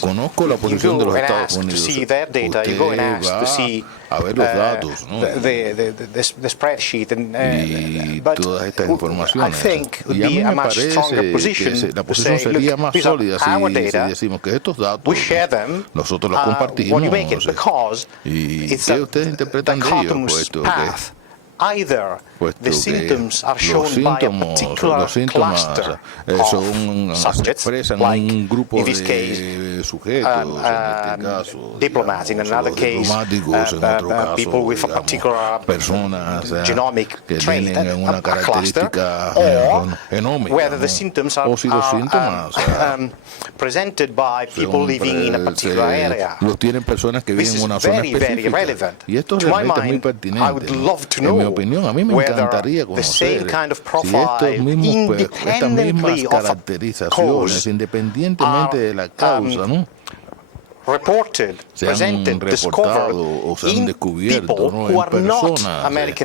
conozco la posición de los Estados Unidos. To see their data, you go and ask to see a ver los datos, ¿no? the spreadsheet, but todas estas informaciones. I think would Y a be mí a me much parece stronger position que la to posición say, sería look, más these are sólida our si data, decimos que estos datos we share them, nosotros los compartimos. what you make it, because ¿Y it's qué ustedes interpretan de ello? dichotomous path. Either the symptoms are shown by a particular cluster of subjects, like in this case diplomats, in another case people with a particular genomic trait, a cluster, or whether the symptoms are presented by people living in a particular area. This is very, very relevant. To my mind, I would love to know opinión, a mí me encantaría conocer si estas mismas caracterizaciones, independientemente de la causa, ¿no? se han reportado o se han descubierto, ¿no? En personas que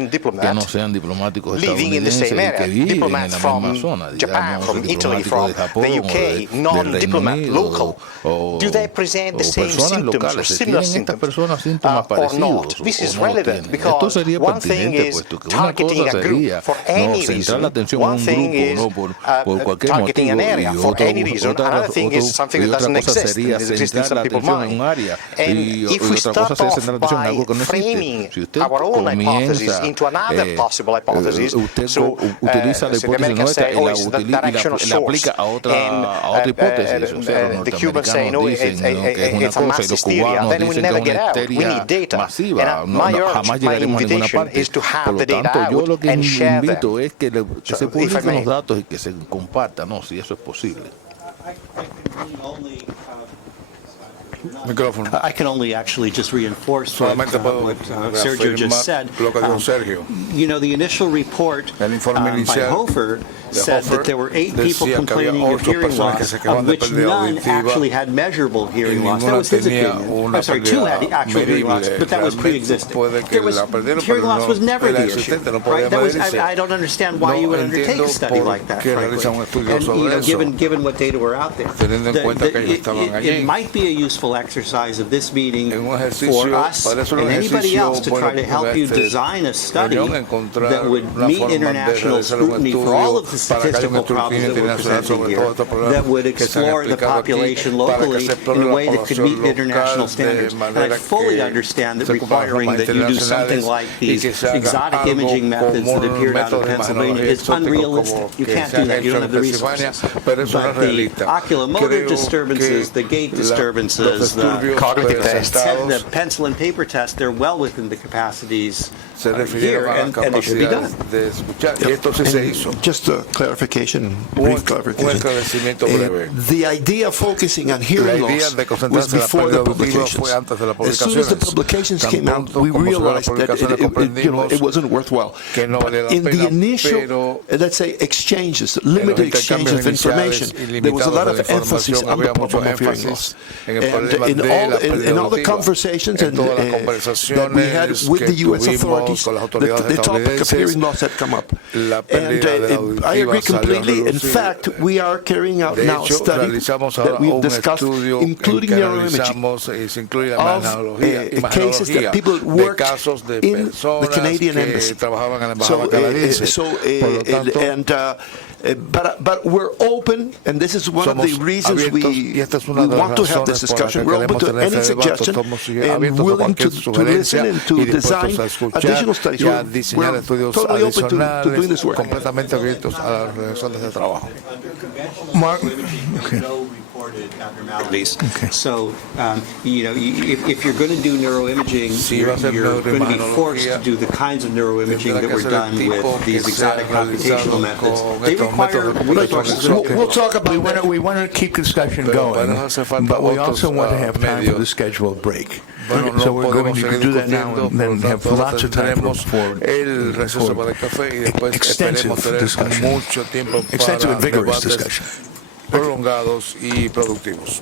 no sean diplomáticos estadounidenses y que viven en la misma zona, digamos, diplomáticos de Japón o del Reino Unido o personas locales. ¿Tienen estas personas síntomas parecidos o no tienen? Esto sería pertinente, puesto que una cosa sería no centrar la atención en un grupo, ¿no? por cualquier motivo, y otra cosa sería centrar la atención en un área y otra cosa sería centrar la atención en algo que no existe. Si usted comienza, usted utiliza la hipótesis nuestra y la aplica a otra hipótesis, o sea, los norteamericanos dicen que es una cosa y los cubanos dicen que es una histeria masiva, jamás llegaremos a ninguna parte. Por lo tanto, yo lo que invito es que se publiquen los datos y que se compartan, ¿no? Si eso es posible. I can only actually just reinforce what Sergio just said. You know, the initial report by Hofer said that there were 8 people complaining of hearing loss, of which none actually had measurable hearing loss. That was his opinion. I'm sorry, 2 had actual hearing loss, but that was pre-existing. Hearing loss was never the issue, right? That was, I don't understand why you would undertake a study like that, frankly. And, you know, given what data were out there. It might be a useful exercise of this meeting for us and anybody else to try to help you design a study that would meet international scrutiny for all of the statistical problems that we're presenting here, that would explore the population locally in a way that could meet international standards. And I fully understand that requiring that you do something like these exotic imaging methods that appeared out of Pennsylvania is unrealistic. You can't do that. You don't have the resources. But the oculomotor disturbances, the gait disturbances, the cognitive tests, the pencil and paper test, they're well within the capacities here, and they should be done. Just a clarification, brief clarification. The idea of focusing on hearing loss was before the publications. As soon as the publications came out, we realized that it wasn't worthwhile. But in the initial, let's say, exchanges, limited exchanges of information, there was a lot of emphasis on the problem of hearing loss. And in all the conversations that we had with the U.S. authorities, the topic of hearing loss had come up. And I agree completely. In fact, we are carrying out now a study that we've discussed, including neuroimaging, of cases that people work in the Canadian embassy. But we're open, and this is one of the reasons we want to have this discussion. We're open to any suggestion and willing to listen and to design additional studies. We're totally open to doing this work. Mark? No reported abnormalities. So, you know, if you're going to do neuroimaging, you're going to be forced to do the kinds of neuroimaging that were done with these exotic computational methods. They require resources. We'll talk about. We want to keep discussion going, but we also want to have time for the scheduled break. So we're going to do that now and then have lots of time for extensive discussion, extensive and vigorous discussion. Prolongados y productivos.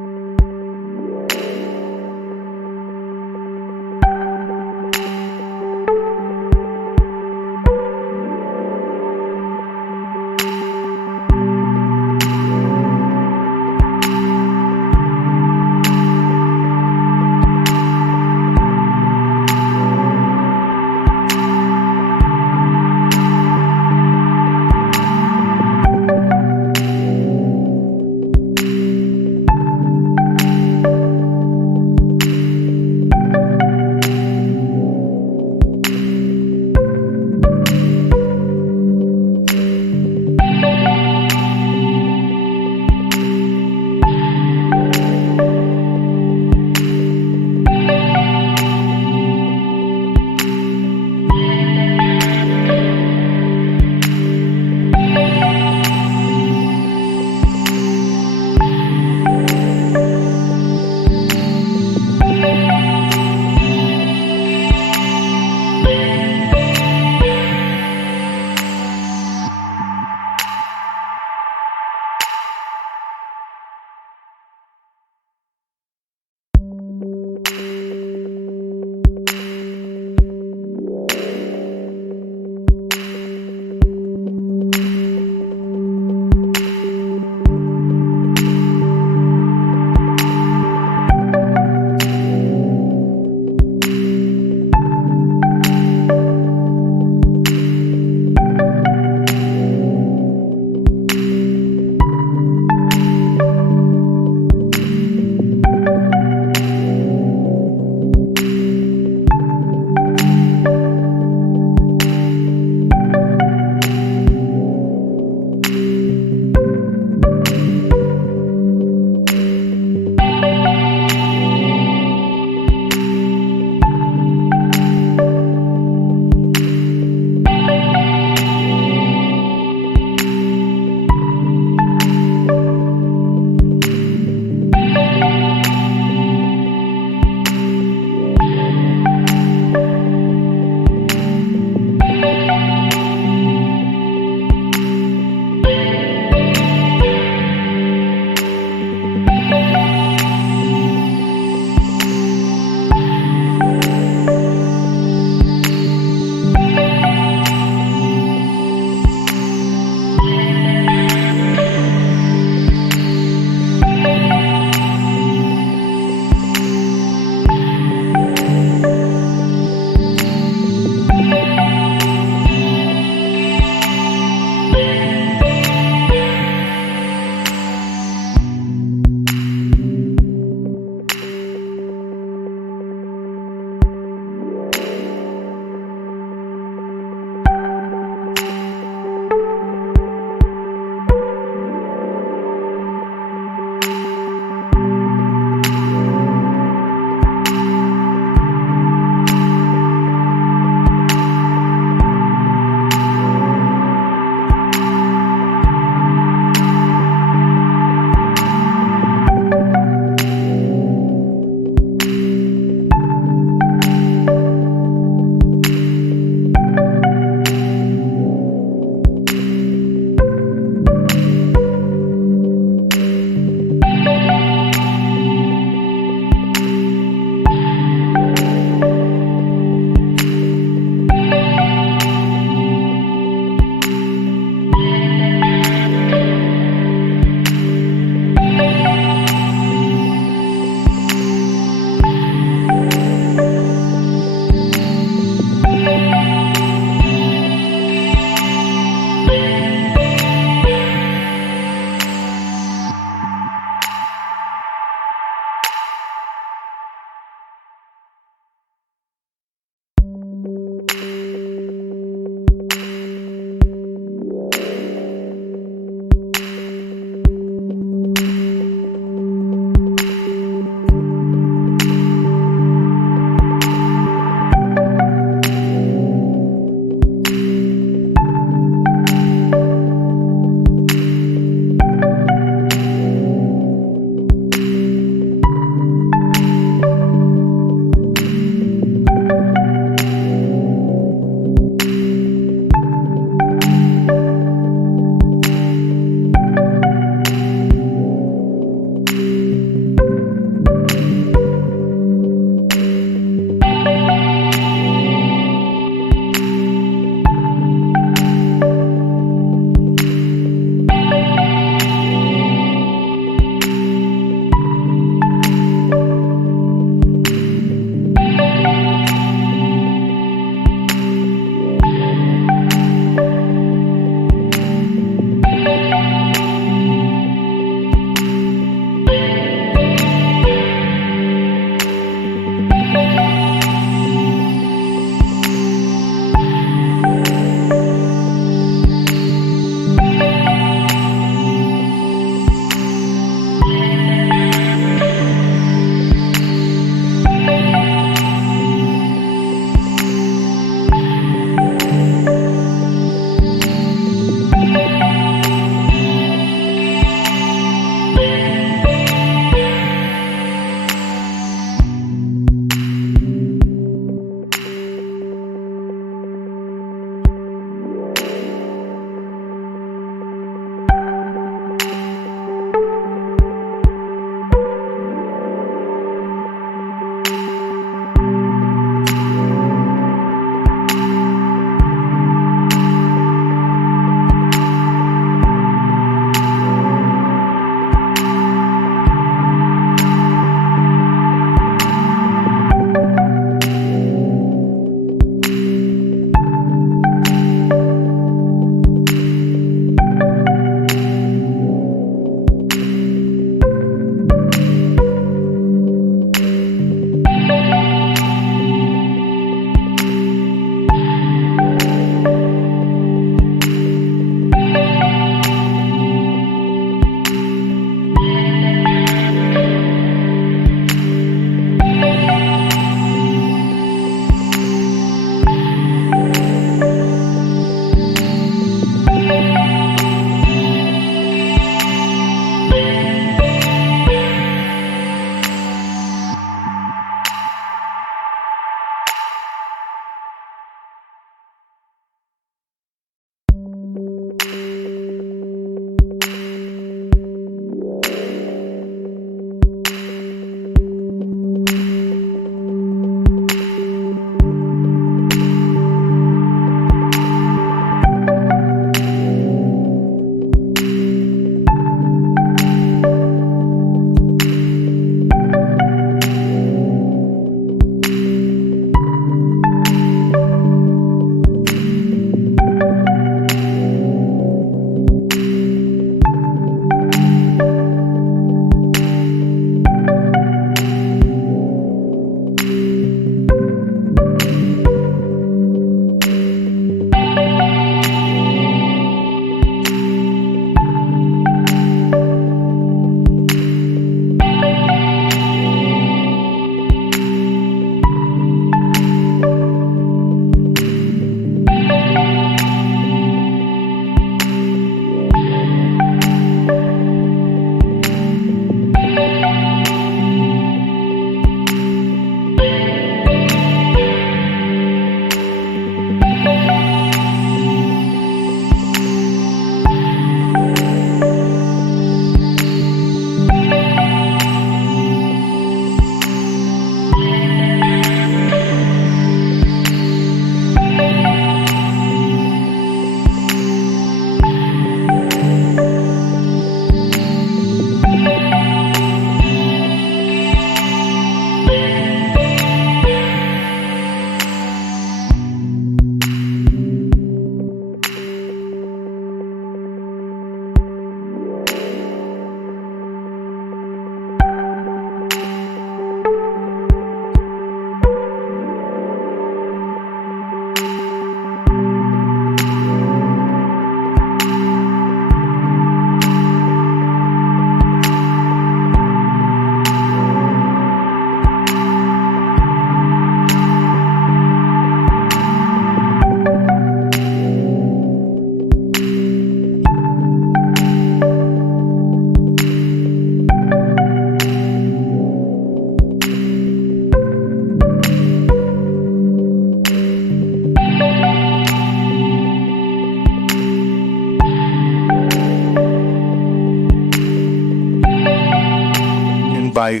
by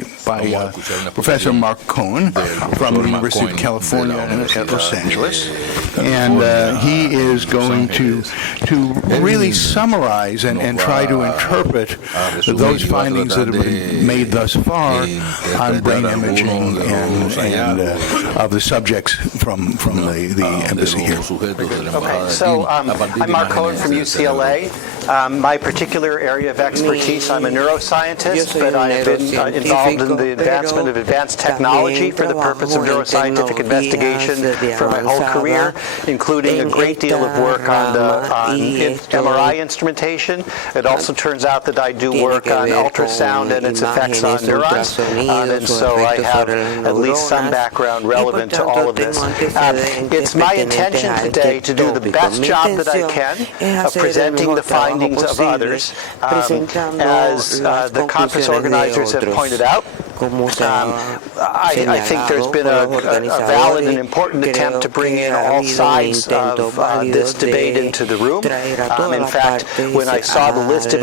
Professor Mark Cohen from the University of California at Los Angeles, and he is going to really summarize and try to interpret those findings that have been made thus far on brain imaging and of the subjects from the embassy here. Okay, so I'm Mark Cohen from UCLA. My particular area of expertise, I'm a neuroscientist, but I have been involved in the advancement of advanced technology for the purpose of neuroscientific investigation for my whole career, including a great deal of work on MRI instrumentation. It also turns out that I do work on ultrasound and its effects on neurons, and so I have at least some background relevant to all of this. It's my intention today to do the best job that I can of presenting the findings of others. As the conference organizers have pointed out, I think there's been a valid and important attempt to bring in all sides of this debate into the room. In fact, when I saw the list of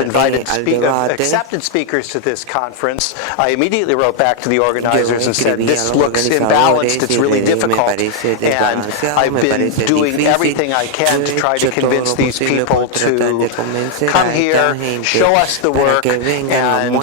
accepted speakers to this conference, I immediately wrote back to the organizers and said, this looks imbalanced, it's really difficult, and I've been doing everything I can to try to convince these people to come here, show us the work, and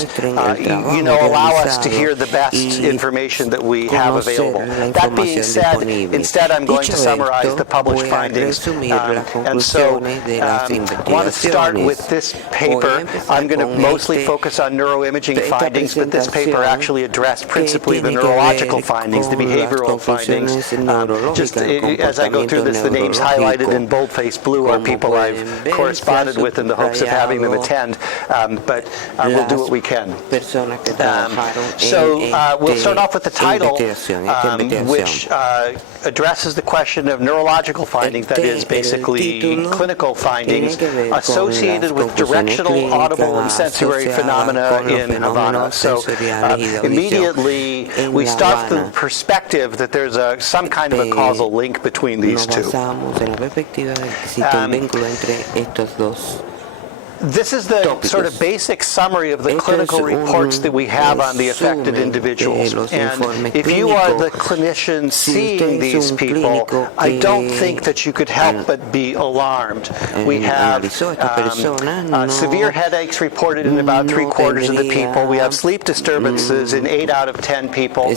allow us to hear the best information that we have available. That being said, instead I'm going to summarize the published findings. And so I want to start with this paper. I'm going to mostly focus on neuroimaging findings, but this paper actually addressed principally the neurological findings, the behavioral findings. Just as I go through this, the names highlighted in boldface blue are people I've corresponded with in the hopes of having them attend, but we'll do what we can. So we'll start off with the title, which addresses the question of neurological findings, that is basically clinical findings associated with directional, audible, and sensory phenomena in Havana. So immediately we start from the perspective that there's some kind of a causal link between these two. This is the sort of basic summary of the clinical reports that we have on the affected individuals. And if you are the clinician seeing these people, I don't think that you could help but be alarmed. We have severe headaches reported in about 3/4 of the people. We have sleep disturbances in 8 out of 10 people.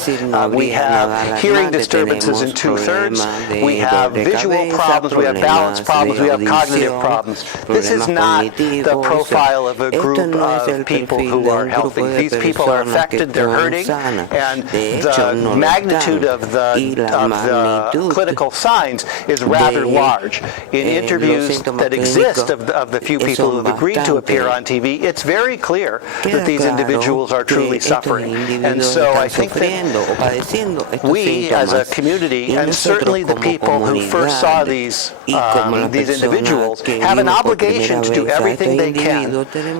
We have hearing disturbances in 2/3. We have visual problems. We have balance problems. We have cognitive problems. This is not the profile of a group of people who are healthy. These people are affected, they're hurting, and the magnitude of the clinical signs is rather large. In interviews that exist of the few people who have agreed to appear on TV, it's very clear that these individuals are truly suffering. And so I think that we as a community, and certainly the people who first saw these individuals, have an obligation to do everything they can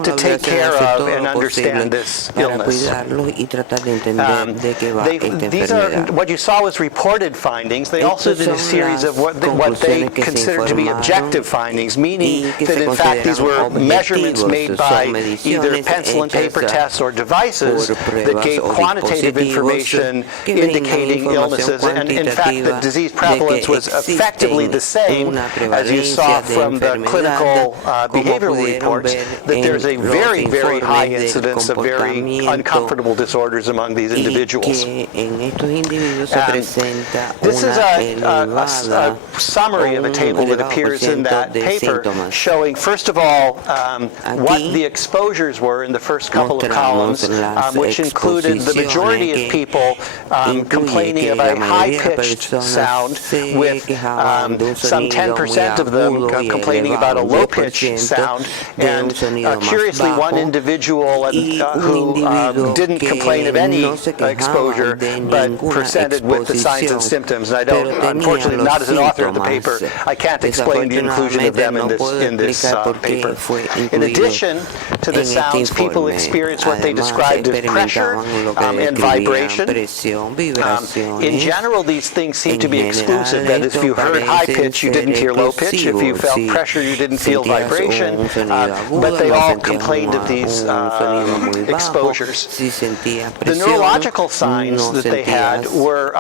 to take care of and understand this illness. These are what you saw was reported findings. They also did a series of what they considered to be objective findings, meaning that in fact these were measurements made by either pencil and paper tests or devices that gave quantitative information indicating illnesses. And in fact, the disease prevalence was effectively the same as you saw from the clinical behavioral reports, that there's a very, very high incidence of very uncomfortable disorders among these individuals. This is a summary of a table that appears in that paper showing, first of all, what the exposures were in the first couple of columns, which included the majority of people complaining of a high-pitched sound, with some 10% of them complaining about a low-pitched sound, and curiously, one individual who didn't complain of any exposure, but presented with the signs and symptoms. And I don't, unfortunately, not as an author of the paper, I can't explain the inclusion of them in this paper. In addition to the sounds, people experience what they described as pressure and vibration. In general, these things seem to be exclusive. That is, if you heard high pitch, you didn't hear low pitch. If you felt pressure, you didn't feel vibration. but they all complained of these exposures. The neurological signs that they had were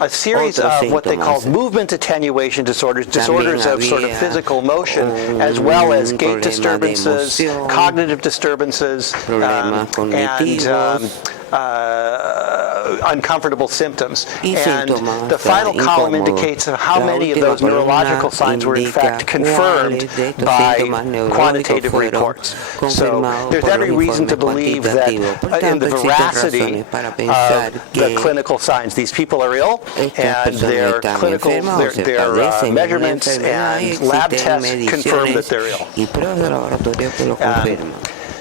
a series of what they called movement attenuation disorders, disorders of sort of physical motion, as well as gait disturbances, cognitive disturbances, and uncomfortable symptoms. And the final column indicates how many of those neurological signs were in fact confirmed by quantitative reports. So there's every reason to believe that in the veracity of the clinical signs. These people are ill, and their clinical, their measurements and lab tests confirm that they're ill.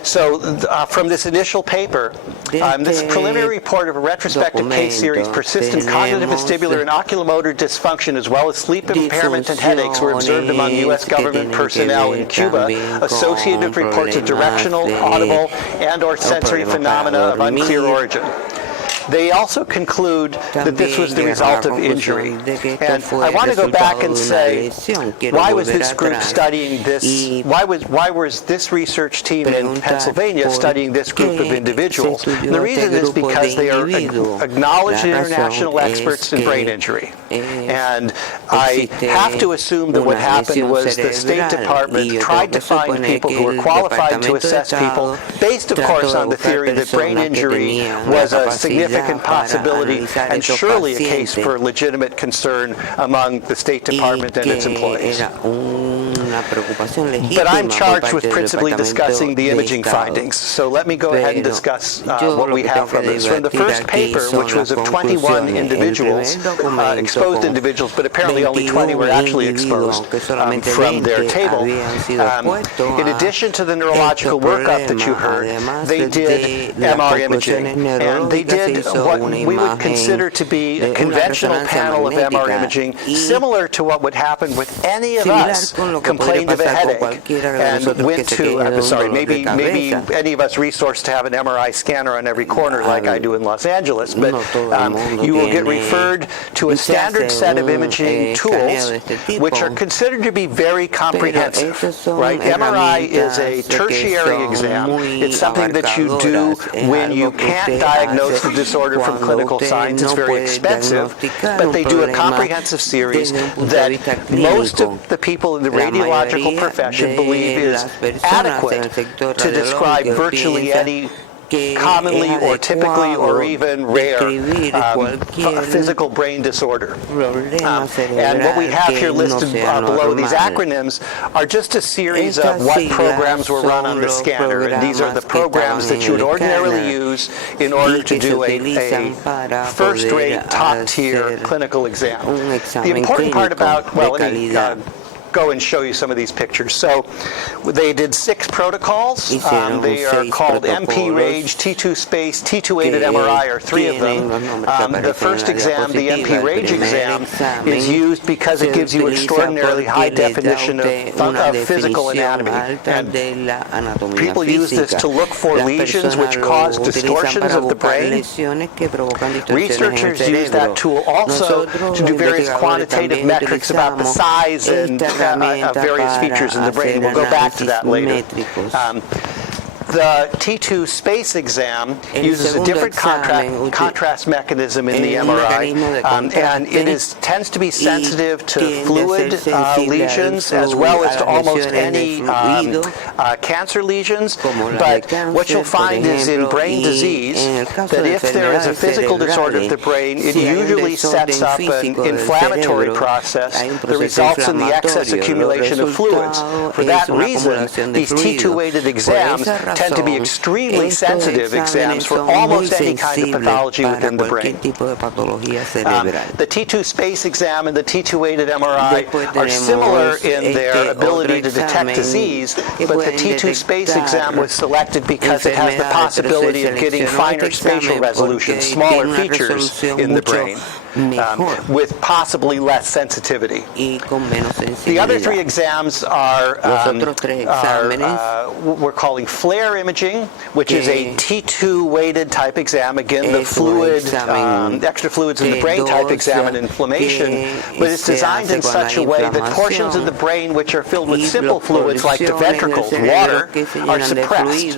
So from this initial paper, this preliminary report of a retrospective case series, persistent cognitive, vestibular, and oculomotor dysfunction, as well as sleep impairment and headaches, were observed among U.S. government personnel in Cuba, associated with reports of directional, audible, and/or sensory phenomena of unclear origin. They also conclude that this was the result of injury. And I want to go back and say, why was this group studying this? Why was this research team in Pennsylvania studying this group of individuals? And the reason is because they are acknowledged international experts in brain injury. And I have to assume that what happened was the State Department tried to find people who were qualified to assess people, based, of course, on the theory that brain injury was a significant possibility and surely a case for legitimate concern among the State Department and its employees. But I'm charged with principally discussing the imaging findings, so let me go ahead and discuss what we have from this. From the first paper, which was of 21 individuals, exposed individuals, but apparently only 20 were actually exposed from their table. In addition to the neurological workup that you heard, they did MR imaging, and they did what we would consider to be a conventional panel of MR imaging, similar to what would happen with any of us complained of a headache and went to, maybe any of us resourced to have an MRI scanner on every corner like I do in Los Angeles, but you will get referred to a standard set of imaging tools which are considered to be very comprehensive, right? MRI is a tertiary exam. It's something that you do when you can't diagnose the disorder from clinical signs. It's very expensive, but they do a comprehensive series that most of the people in the radiological profession believe is adequate to describe virtually any commonly or typically or even rare physical brain disorder. And what we have here listed below these acronyms are just a series of what programs were run on the scanner. And these are the programs that you would ordinarily use in order to do a first-rate, top-tier clinical exam. The important part about, well, let me go and show you some of these pictures. So they did 6 protocols. They are called MP-RAGE, T2-SPACE, T2-aided MRI are 3 of them. The first exam, the MP-RAGE exam, is used because it gives you extraordinarily high definition of physical anatomy. And people use this to look for lesions which cause distortions of the brain. Researchers use that tool also to do various quantitative metrics about the size and various features in the brain. We'll go back to that later. The T2-SPACE exam uses a different contrast mechanism in the MRI, and it tends to be sensitive to fluid lesions as well as to almost any cancer lesions. But what you'll find is in brain disease that if there is a physical disorder of the brain, it usually sets up an inflammatory process that results in the excess accumulation of fluids. For that reason, these T2-weighted exams tend to be extremely sensitive exams for almost any kind of pathology within the brain. The T2-SPACE exam and the T2-weighted MRI are similar in their ability to detect disease, but the T2-SPACE exam was selected because it has the possibility of getting finer spatial resolution, smaller features in the brain. With possibly less sensitivity. The other 3 exams are we're calling FLAIR air imaging, which is a T2 weighted type exam. Again, the fluid, extra fluids in the brain type exam and inflammation, but it's designed in such a way that portions of the brain which are filled with simple fluids like the ventricles, water, are suppressed.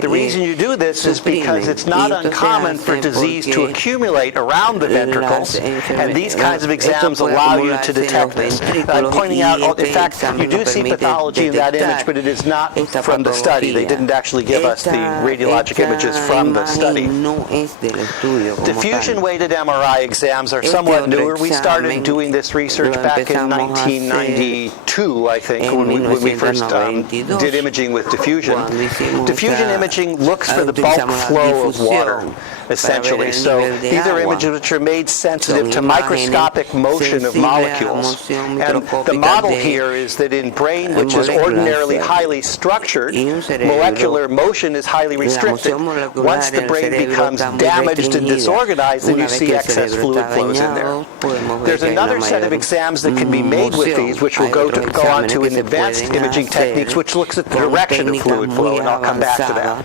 The reason you do this is because it's not uncommon for disease to accumulate around the ventricles, and these kinds of exams allow you to detect this. I'm pointing out, in fact, you do see pathology in that image, but it is not from the study. They didn't actually give us the radiologic images from the study. Diffusion-weighted MRI exams are somewhat newer. We started doing this research back in 1992, I think, when we first did imaging with diffusion. Diffusion imaging looks for the bulk flow of water, essentially. So these are images which are made sensitive to microscopic motion of molecules. And the model here is that in brain, which is ordinarily highly structured, molecular motion is highly restricted. Once the brain becomes damaged and disorganized, then you see excess fluid flows in there. There's another set of exams that can be made with these, which we'll go on to in advanced imaging techniques, which looks at the direction of fluid flow, and I'll come back to that.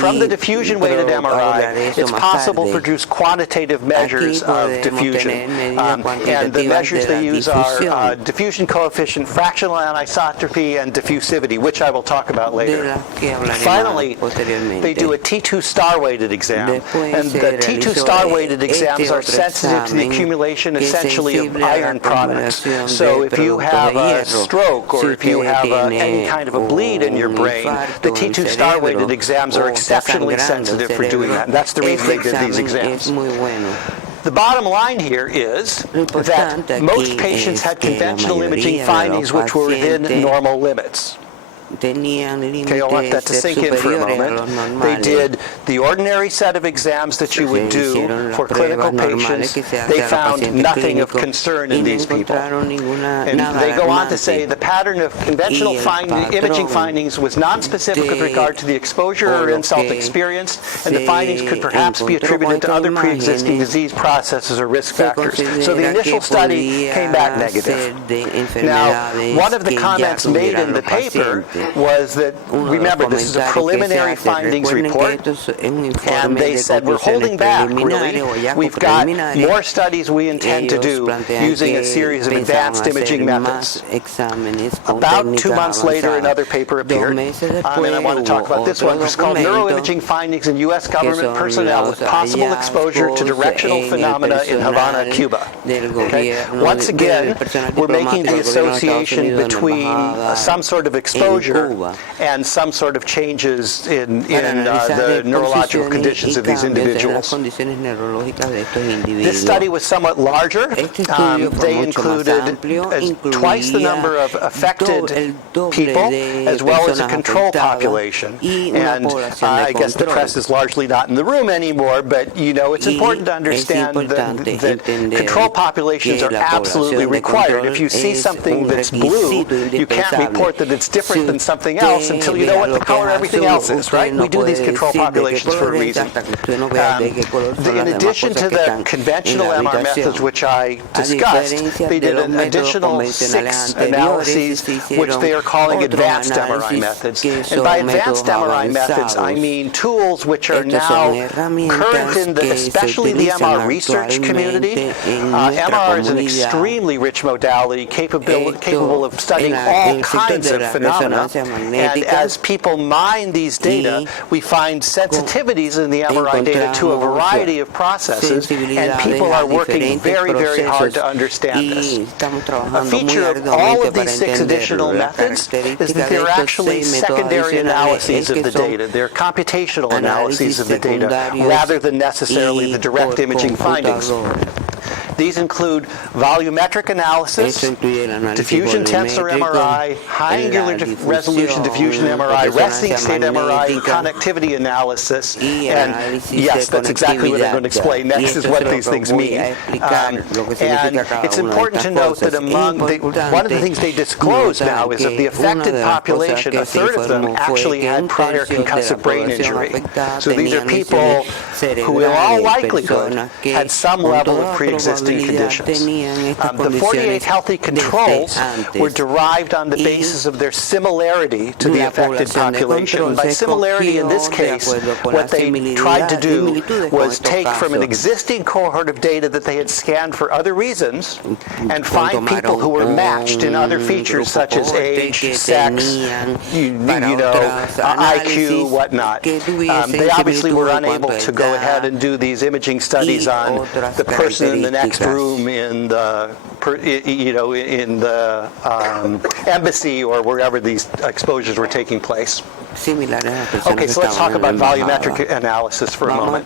From the diffusion-weighted MRI, it's possible to produce quantitative measures of diffusion. And the measures they use are diffusion coefficient, fractional anisotropy, and diffusivity, which I will talk about later. Finally, they do a T2 star-weighted exam. And the T2 star-weighted exams are sensitive to the accumulation, essentially, of iron products. So if you have a stroke or if you have any kind of a bleed in your brain, the T2 star-weighted exams are exceptionally sensitive for doing that. And that's the reason they did these exams. The bottom line here is that most patients had conventional imaging findings which were within normal limits. Okay, I want that to sink in for a moment. They did the ordinary set of exams that you would do for clinical patients. They found nothing of concern in these people. And they go on to say the pattern of conventional imaging findings was nonspecific with regard to the exposure or insult experienced, and the findings could perhaps be attributed to other pre-existing disease processes or risk factors. So the initial study came back negative. Now, one of the comments made in the paper was that, remember, this is a preliminary findings report, and they said, we're holding back, really. We've got more studies we intend to do using a series of advanced imaging methods. About 2 months later, another paper appeared, and I want to talk about this one. It's called Neuroimaging Findings in U.S. Government Personnel with Possible Exposure to Directional Phenomena in Havana, Cuba. Okay? Once again, we're making the association between some sort of exposure and some sort of changes in the neurological conditions of these individuals. This study was somewhat larger. They included twice the number of affected people as well as a control population. And I guess the press is largely not in the room anymore, but it's important to understand that control populations are absolutely required. If you see something that's blue, you can't report that it's different than something else until you know what the color everything else is, right? We do these control populations for a reason. In addition to the conventional MR methods, which I discussed, they did an additional 6 analyses, which they are calling advanced MRI methods. And by advanced MRI methods, I mean tools which are now current in especially the MR research community. MR is an extremely rich modality, capable of studying all kinds of phenomena. And as people mine these data, we find sensitivities in the MRI data to a variety of processes, and people are working very, very hard to understand this. A feature of all of these 6 additional methods is that they're actually secondary analyses of the data. They're computational analyses of the data, rather than necessarily the direct imaging findings. These include volumetric analysis, diffusion tensor MRI, high angular resolution diffusion MRI, resting state MRI, and connectivity analysis. And yes, that's exactly what I'm going to explain next, is what these things mean. And it's important to note that one of the things they disclose now is of the affected population, a third of them actually had prior concussive brain injury. So these are people who in all likelihood had some level of pre-existing pre-existing conditions. The 48 healthy controls were derived on the basis of their similarity to the affected population. By similarity in this case, what they tried to do was take from an existing cohort of data that they had scanned for other reasons and find people who were matched in other features such as age, sex, IQ, whatnot. They obviously were unable to go ahead and do these imaging studies on the person in the next room in the embassy or wherever these exposures were taking place. Okay, so let's talk about volumetric analysis for a moment.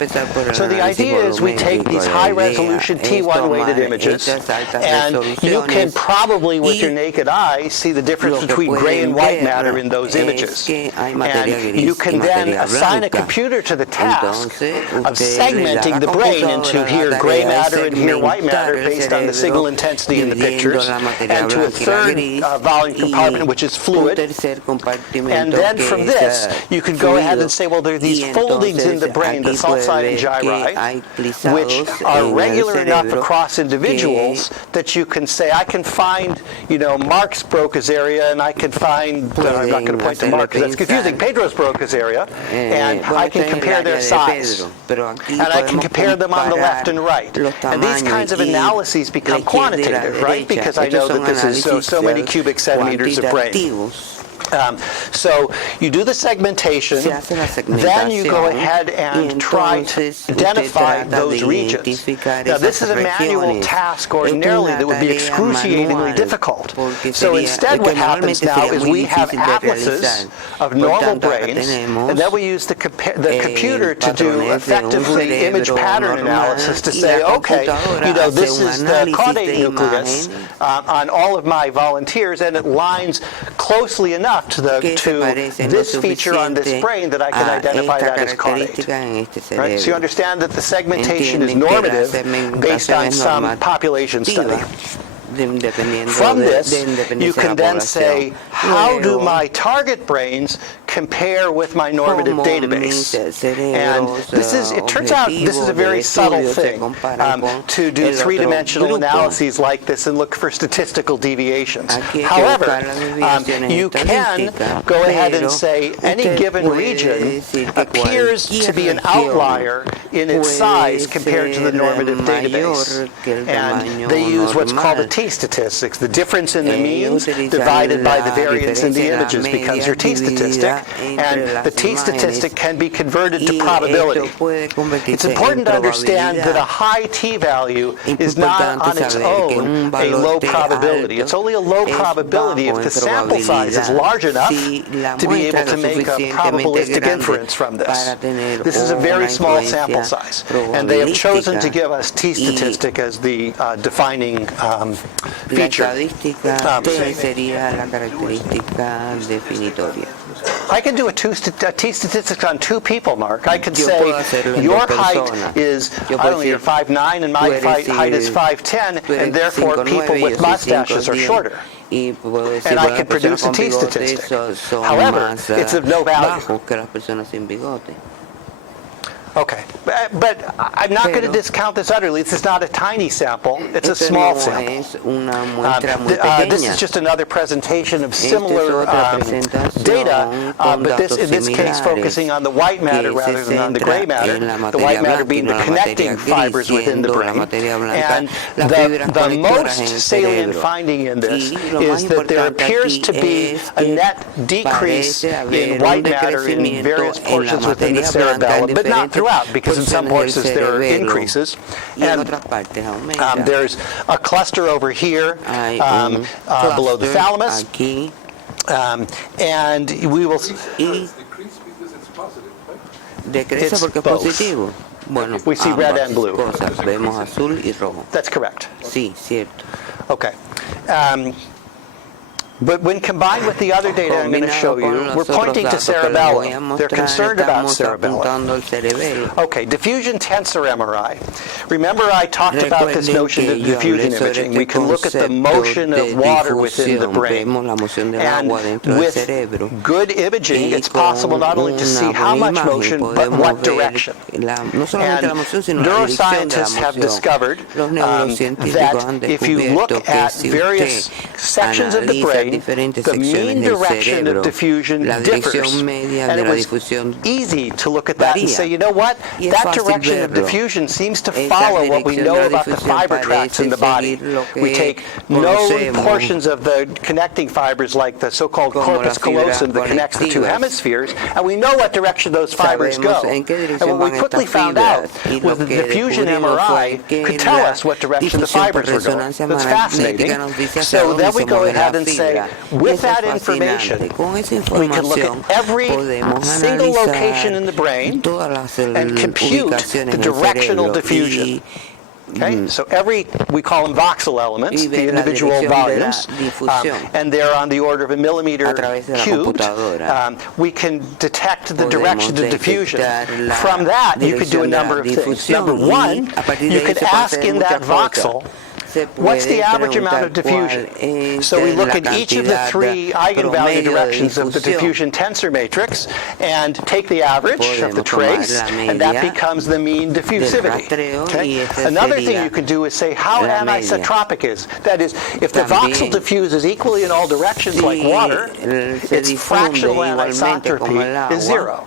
So the idea is we take these high-resolution T1 weighted images, and you can probably, with your naked eye, see the difference between gray and white matter in those images. And you can then assign a computer to the task of segmenting the brain into here gray matter and here white matter based on the signal intensity in the pictures, and to a third volume compartment, which is fluid. And then from this, you can go ahead and say, well, there are these foldings in the brain, the sulcide and gyride, which are regular enough across individuals that you can say, I can find, Mark's Broca's area, and I can find, I'm not going to point to Mark because that's confusing, Pedro's Broca's area, and I can compare their size. And I can compare them on the left and right. And these kinds of analyses become quantitative, right? Because I know that this is so many cubic centimeters of brain. So you do the segmentation, then you go ahead and try to identify those regions. Now this is a manual task ordinarily that would be excruciatingly difficult. So instead what happens now is we have atlases of normal brains, and then we use the computer to do effectively image pattern analysis to say, okay, this is the caudate nucleus on all of my volunteers, and it lines closely enough to this feature on this brain that I can identify that as caudate. Right? So you understand that the segmentation is normative based on some population study. From this, you can then say, how do my target brains compare with my normative database? And it turns out this is a very subtle thing, to do three-dimensional analyses like this and look for statistical deviations. However, you can go ahead and say any given region appears to be an outlier in its size compared to the normative database. And they use what's called a t-statistics. The difference in the means divided by the variance in the images becomes your t-statistic, and the t-statistic can be converted to probability. It's important to understand that a high t-value is not on its own a low probability. It's only a low probability if the sample size is large enough to be able to make a probabilistic inference from this. This is a very small sample size, and they have chosen to give us t-statistic as the defining feature. I can do a t-statistics on two people, Mark. I can say your height is, I don't know, you're 5'9", and my height is 5'10", and therefore people with mustaches are shorter. And I can produce a t-statistic. However, it's of no value. Okay, but I'm not going to discount this utterly. This is not a tiny sample. It's a small sample. This is just another presentation of similar data, but in this case focusing on the white matter rather than on the gray matter, the white matter being the connecting fibers within the brain. And the most salient finding in this is that there appears to be a net decrease in white matter in various portions within the cerebellum, but not throughout, because in some places there are increases. And there's a cluster over here below the thalamus. And we will... It's both. We see red and blue. That's correct. Okay. But when combined with the other data I'm going to show you, we're pointing to cerebellum. They're concerned about cerebellum. Okay, diffusion tensor MRI. Remember I talked about this notion of diffusion imaging. We can look at the motion of water within the brain. And with good imaging, it's possible not only to see how much motion, but what direction. And neuroscientists have discovered that if you look at various sections of the brain, the mean direction of diffusion differs. And it was easy to look at that and say, you know what? That direction of diffusion seems to follow what we know about the fiber tracts in the body. We take known portions of the connecting fibers, like the so-called corpus callosum that connects the two hemispheres, and we know what direction those fibers go. And what we quickly found out was the diffusion MRI could tell us what direction the fibers were going. That's fascinating. So then we go ahead and say, with that information, we can look at every single location in the brain and compute the directional diffusion. Okay, so we call them voxel elements, the individual volumes, and they're on the order of a millimeter cubed. We can detect the direction of diffusion. From that, you could do a number of things. Number one, you could ask in that voxel, what's the average amount of diffusion? So we look at each of the three eigenvalue directions of the diffusion tensor matrix and take the average of the trace, and that becomes the mean diffusivity. Okay? Another thing you can do is say how anisotropic is. That is, if the voxel diffuses equally in all directions like water, its fractional anisotropy is 0.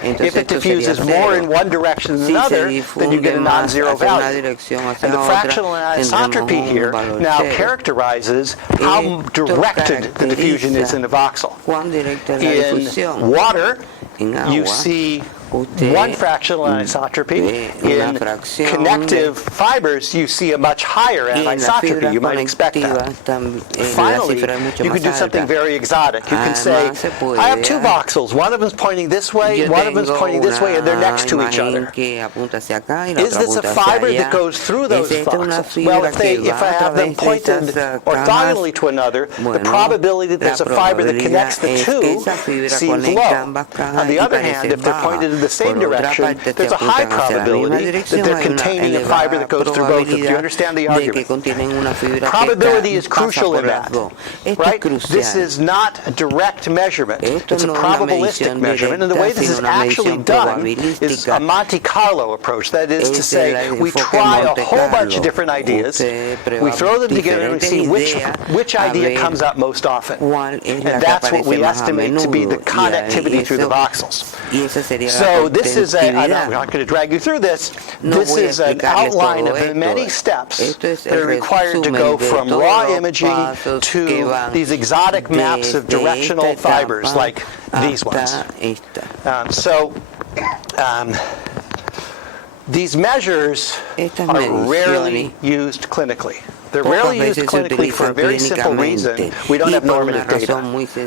If it diffuses more in one direction than another, then you get a non-zero value. And the fractional anisotropy here now characterizes how directed the diffusion is in the voxel. In water, you see one fractional anisotropy. In connective fibers, you see a much higher anisotropy. You might expect that. Finally, you can do something very exotic. You can say, I have two voxels. One of them is pointing this way, one of them is pointing this way, and they're next to each other. Is this a fiber that goes through those voxels? Well, if I have them pointed orthogonally to another, the probability that there's a fiber that connects the two seems low. On the other hand, if they're pointed in the same direction, there's a high probability that they're containing a fiber that goes through both of them. Do you understand the argument? Probability is crucial in that, right? This is not a direct measurement. It's a probabilistic measurement, and the way this is actually done is a Monte Carlo approach. That is to say, we try a whole bunch of different ideas, we throw them together and we see which idea comes up most often. And that's what we estimate to be the connectivity through the voxels. So this is I'm not going to drag you through this. This is an outline of the many steps that are required to go from raw imaging to these exotic maps of directional fibers like these ones. These measures are rarely used clinically. They're rarely used clinically for a very simple reason. We don't have normative data.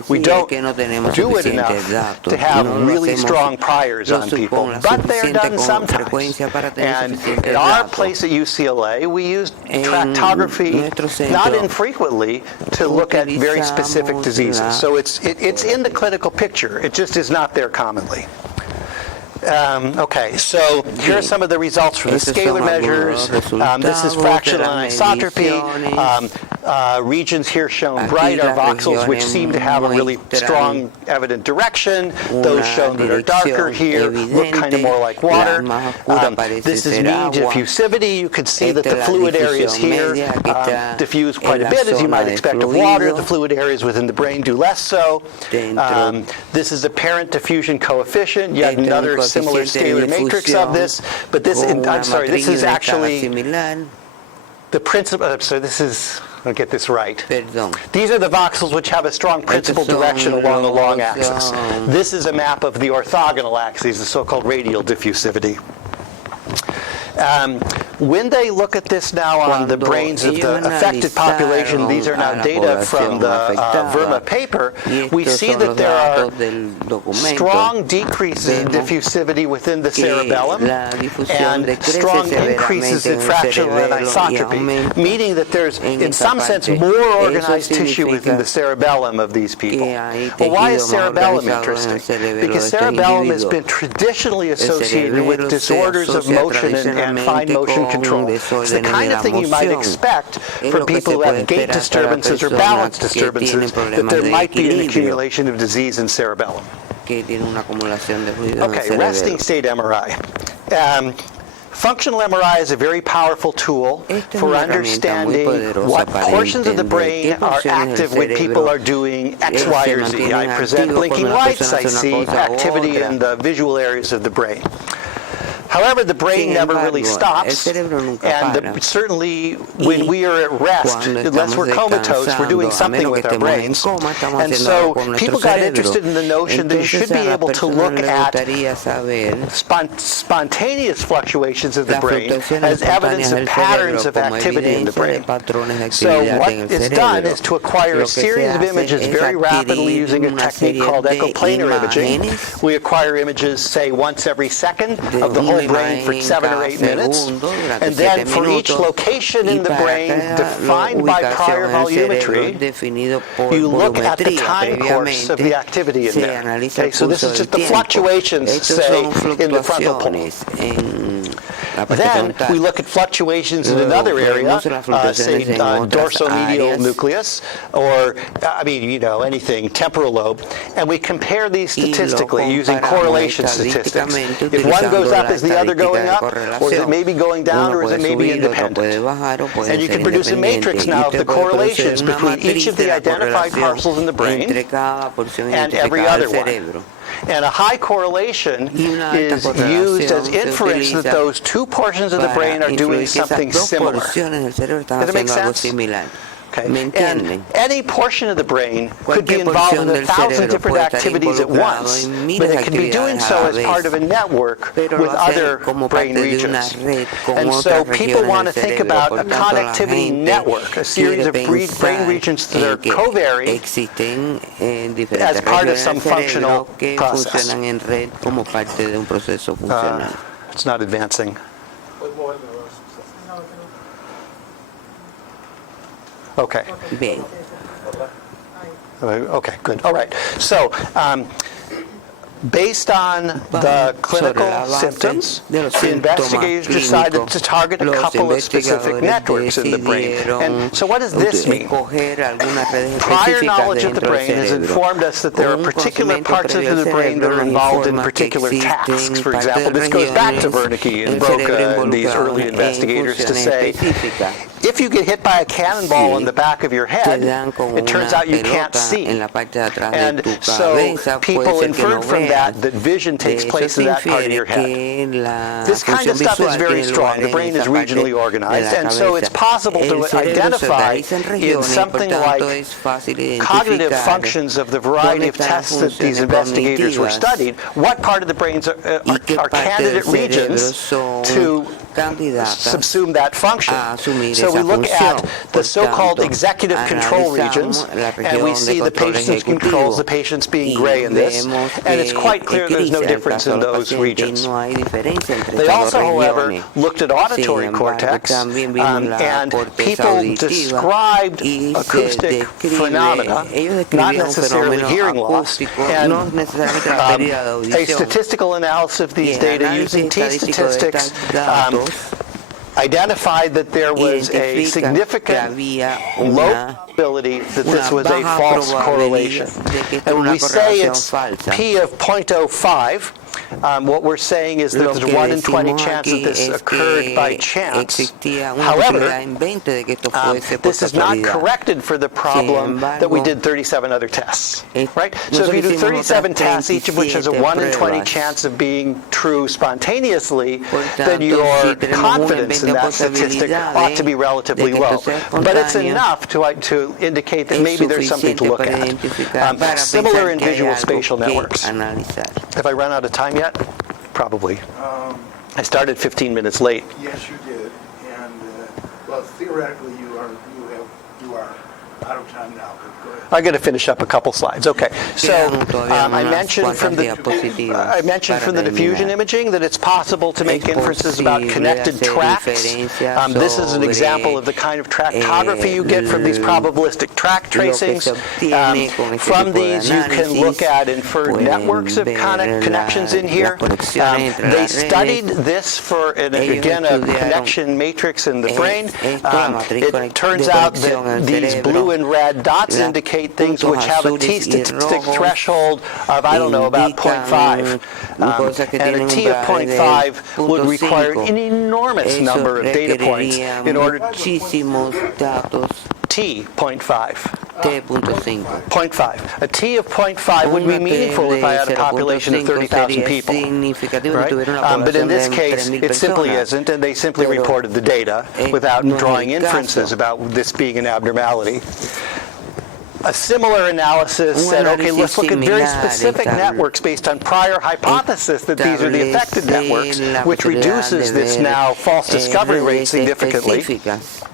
We don't do it enough to have really strong priors on people, but they're done sometimes. And at our place at UCLA, we use tractography not infrequently to look at very specific diseases. So it's in the clinical picture. It just is not there commonly. Okay, so here are some of the results from the scalar measures. This is fractional anisotropy. Regions here shown bright are voxels which seem to have a really strong evident direction. Those shown that are darker here look kind of more like water. This is mean diffusivity. You can see that the fluid areas here diffuse quite a bit, as you might expect of water. The fluid areas within the brain do less so. This is apparent diffusion coefficient, yet another similar scalar matrix of this, but this, this is actually the principal, so this is, I'll get this right. These are the voxels which have a strong principal direction along the long axis. This is a map of the orthogonal axes, the so-called radial diffusivity. When they look at this now on the brains of the affected population, these are now data from the Verma paper, we see that there are strong decreases in diffusivity within the cerebellum and strong increases in fractional anisotropy, meaning that there's, in some sense, more organized tissue within the cerebellum of these people. Well, why is cerebellum interesting? Because cerebellum has been traditionally associated with disorders of motion and fine motion control. It's the kind of thing you might expect from people who have gait disturbances or balance disturbances, that there might be an accumulation of disease in cerebellum. Okay, resting state MRI. Functional MRI is a very powerful tool for understanding what portions of the brain are active when people are doing X, Y, or Z. I present blinking lights, I see activity in the visual areas of the brain. However, the brain never really stops, and certainly when we are at rest, unless we're comatose, we're doing something with our brains. And so people got interested in the notion that you should be able to look at spontaneous fluctuations of the brain as evidence of patterns of activity in the brain. So what is done is to acquire a series of images very rapidly using a technique called echoplanar imaging. We acquire images, say, once every second of the whole brain for 7 or 8 minutes, and then for each location in the brain defined by prior volumetry, you look at the time course of the activity in there. Okay, so this is just the fluctuations, say, in the frontal pole. Then we look at fluctuations in another area, say dorsomedial nucleus, or anything, temporal lobe, and we compare these statistically using correlation statistics. If one goes up, is the other going up, or is it maybe going down, or is it maybe independent? And you can produce a matrix now of the correlations between each of the identified parcels in the brain and every other one. And a high correlation is used as inference that those two portions of the brain are doing something similar. Does it make sense? Okay. And any portion of the brain could be involved in 1,000 different activities at once, but it can be doing so as part of a network with other brain regions. And so people want to think about a connectivity network, a series of brain regions that are covariant as part of some functional process. It's not advancing. Okay. Okay, good. All right. So, based on the clinical symptoms, the investigators decided to target a couple of specific networks in the brain. And so what does this mean? Prior knowledge of the brain has informed us that there are particular parts of the brain that are involved in particular tasks. For example, this goes back to Wernicke and Broca and these early investigators to say, if you get hit by a cannonball in the back of your head, it turns out you can't see. And so people inferred from that vision takes place in that part of your head. This kind of stuff is very strong. The brain is regionally organized, and so it's possible to identify in something like cognitive functions of the variety of tests that these investigators were studied, what part of the brains are candidate regions to subsume that function. So we look at the so-called executive control regions, and we see the patients controls, the patients being gray in this, and it's quite clear there's no difference in those regions. They also, however, looked at auditory cortex, and people described acoustic phenomena, not necessarily hearing loss, and a statistical analysis of these data using t-statistics identified that there was a significant low probability that this was a false correlation. And when we say it's P of 0.05, what we're saying is that there's a 1 in 20 chance that this occurred by chance. However, this is not corrected for the problem that we did 37 other tests, right? So if you do 37 tests, each of which has a 1 in 20 chance of being true spontaneously, then your confidence in that statistic ought to be relatively low. But it's enough to indicate that maybe there's something to look at. Similar in visual spatial networks. Have I run out of time yet? Probably. I started 15 minutes late. Yes, you did. Well, theoretically, you are out of time now. Go ahead. I'm going to finish up a couple slides. Okay, so I mentioned from the diffusion imaging that it's possible to make inferences about connected tracks. This is an example of the kind of tractography you get from these probabilistic track tracings. From these, you can look at inferred networks of connections in here. They studied this for, again, a connection matrix in the brain. It turns out that these blue and red dots indicate things which have a t-statistic threshold of, I don't know, about 0.5. And a t of 0.5 would require an enormous number of data points in order to... T, 0.5. 0.5. A T of 0.5 would be meaningful if I had a population of 30,000 people. Right? But in this case, it simply isn't, and they simply reported the data without drawing inferences about this being an abnormality. A similar analysis said, okay, let's look at very specific networks based on prior hypothesis that these are the affected networks, which reduces this now false discovery rate significantly.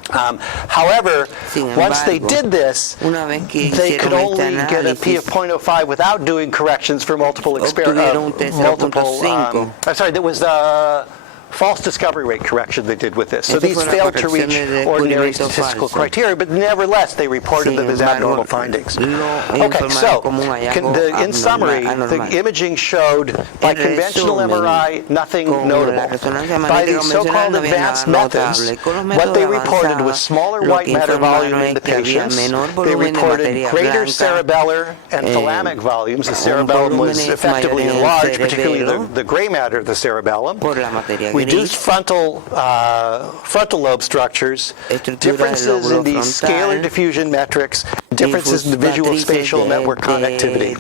However, once they did this, they could only get a P of 0.05 without doing corrections for multiple there was a false discovery rate correction they did with this. So these failed to reach ordinary statistical criteria, but nevertheless, they reported them as abnormal findings. Okay, so in summary, the imaging showed by conventional MRI, nothing notable. By these so-called advanced methods, what they reported was smaller white matter volume in the patients. They reported greater cerebellar and thalamic volumes. The cerebellum was effectively enlarged, particularly the gray matter of the cerebellum. Reduced frontal lobe structures, differences in the scalar diffusion metrics, differences in the visual spatial network connectivity.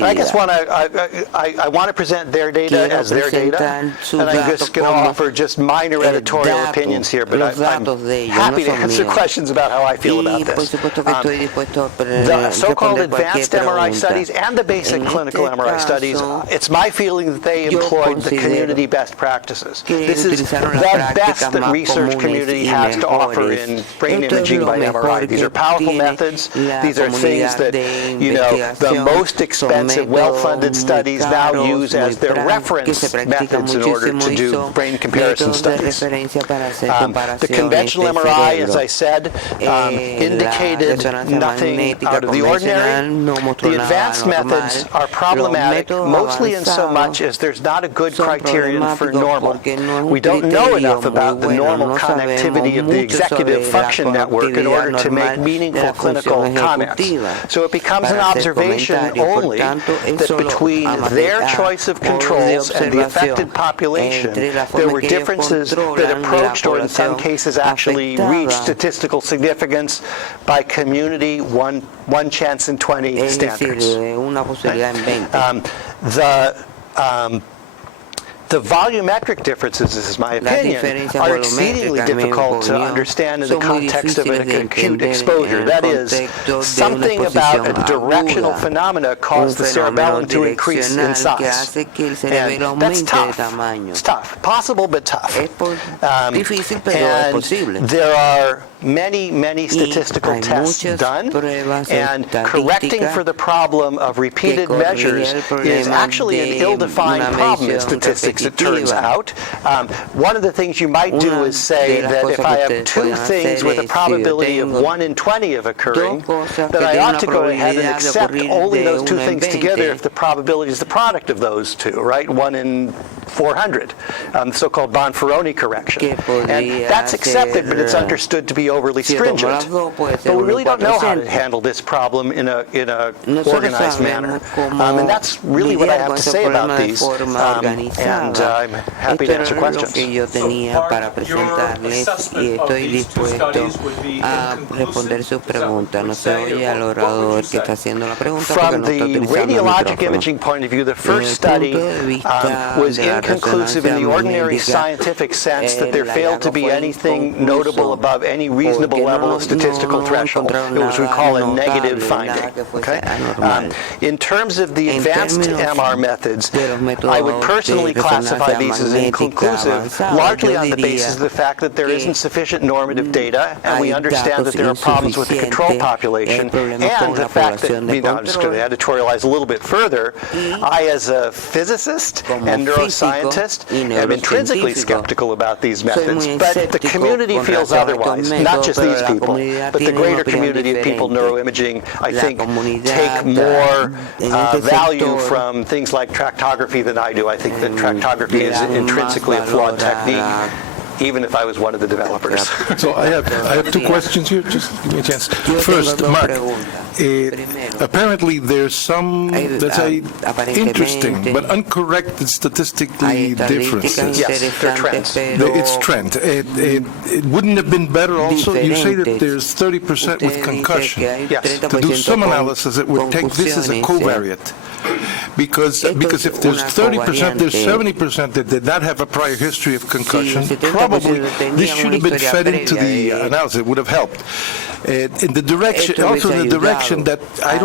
I guess I want to present their data as their data, and I'm just going to offer just minor editorial opinions here, but I'm happy to answer questions about how I feel about this. The so-called advanced MRI studies and the basic clinical MRI studies, it's my feeling that they employed the community best practices. This is the best that research community has to offer in brain imaging by MRI. These are powerful methods. These are things that, the most expensive, well-funded studies now use as their reference methods in order to do brain comparison studies. The conventional MRI, as I said, indicated nothing out of the ordinary. The advanced methods are problematic, mostly in so much as there's not a good criterion for normal. We don't know enough about the normal connectivity of the executive function network in order to make meaningful clinical comments. So it becomes an observation only that between their choice of controls and the affected population, there were differences that approached or in some cases actually reached statistical significance by community one chance in 20 standards. The volumetric differences, this is my opinion, are exceedingly difficult to understand in the context of an acute exposure. That is, something about a directional phenomena caused the cerebellum to increase in size. And that's tough. It's tough. Possible, but tough. And there are many statistical tests done, and correcting for the problem of repeated measures is actually an ill-defined problem in statistics, it turns out. One of the things you might do is say that if I have two things with a probability of 1 in 20 of occurring, that I ought to go ahead and accept only those two things together if the probability is the product of those two, right? 1 in 400, the so-called Bonferroni correction. And that's accepted, but it's understood to be overly stringent. But we really don't know how to handle this problem in a organized manner. And that's really what I have to say about these. And I'm happy to answer questions. From the radiologic imaging point of view, the first study was inconclusive in the ordinary scientific sense that there failed to be anything notable above any reasonable level of statistical threshold. It was what we call a negative finding. Okay? In terms of the advanced MR methods, I would personally classify these as inconclusive, largely on the basis of the fact that there isn't sufficient normative data, and we understand that there are problems with the control population, and the fact that, I'm just going to editorialize a little bit further, I, as a physicist and neuroscientist, am intrinsically skeptical about these methods, but the community feels otherwise, not just these people, but the greater community of people neuroimaging, I think, take more value from things like tractography than I do. I think that tractography is intrinsically a flawed technique, even if I was one of the developers. So I have two questions here. Just give me a chance. First, Mark, apparently there's some, let's say, interesting but uncorrected statistically differences. Yes, they're trends. It's trend. It wouldn't have been better also, you say that there's 30% with concussion. Yes. To do some analysis, it would take this as a covariate. Because if there's 30%, there's 70% that did not have a prior history of concussion. Probably this should have been fed into the analysis. It would have helped. In the direction, also in the direction that I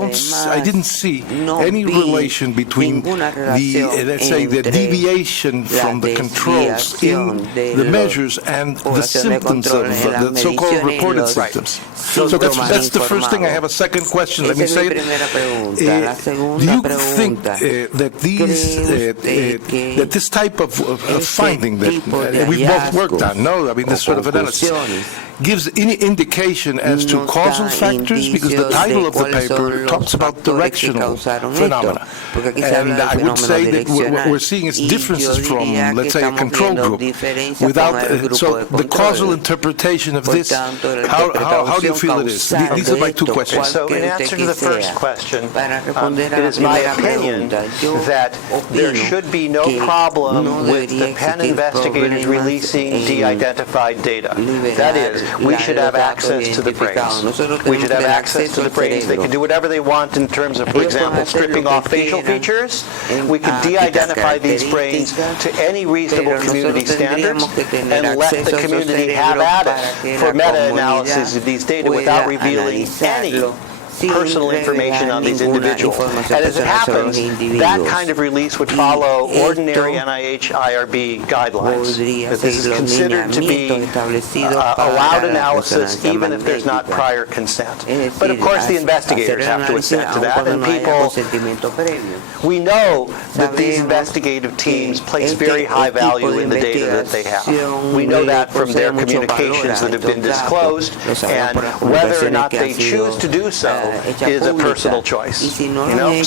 didn't see any relation between the, let's say, the deviation from the controls in the measures and the symptoms of the so-called reported symptoms. So that's the first thing. I have a second question. Let me say it. Do you think that this type of finding that we've both worked on, this sort of analysis, gives any indication as to causal factors? Because the title of the paper talks about directional phenomena. And I would say that what we're seeing is differences from, let's say, a control group. So the causal interpretation of this, how do you feel it is? These are my two questions. So in answer to the first question, it is my opinion that there should be no problem with the Penn investigators releasing de-identified data. That is, we should have access to the brains. We should have access to the brains. They can do whatever they want in terms of, for example, stripping off facial features. We could de-identify these brains to any reasonable community standards and let the community have at it for meta-analysis of these data without revealing any personal information on these individuals. And as it happens, that kind of release would follow ordinary NIH IRB guidelines, that this is considered to be allowed analysis even if there's not prior consent. But of course the investigators have to assent to that, and we know that these investigative teams place very high value in the data that they have. We know that from their communications that have been disclosed, and whether or not they choose to do so is a personal choice.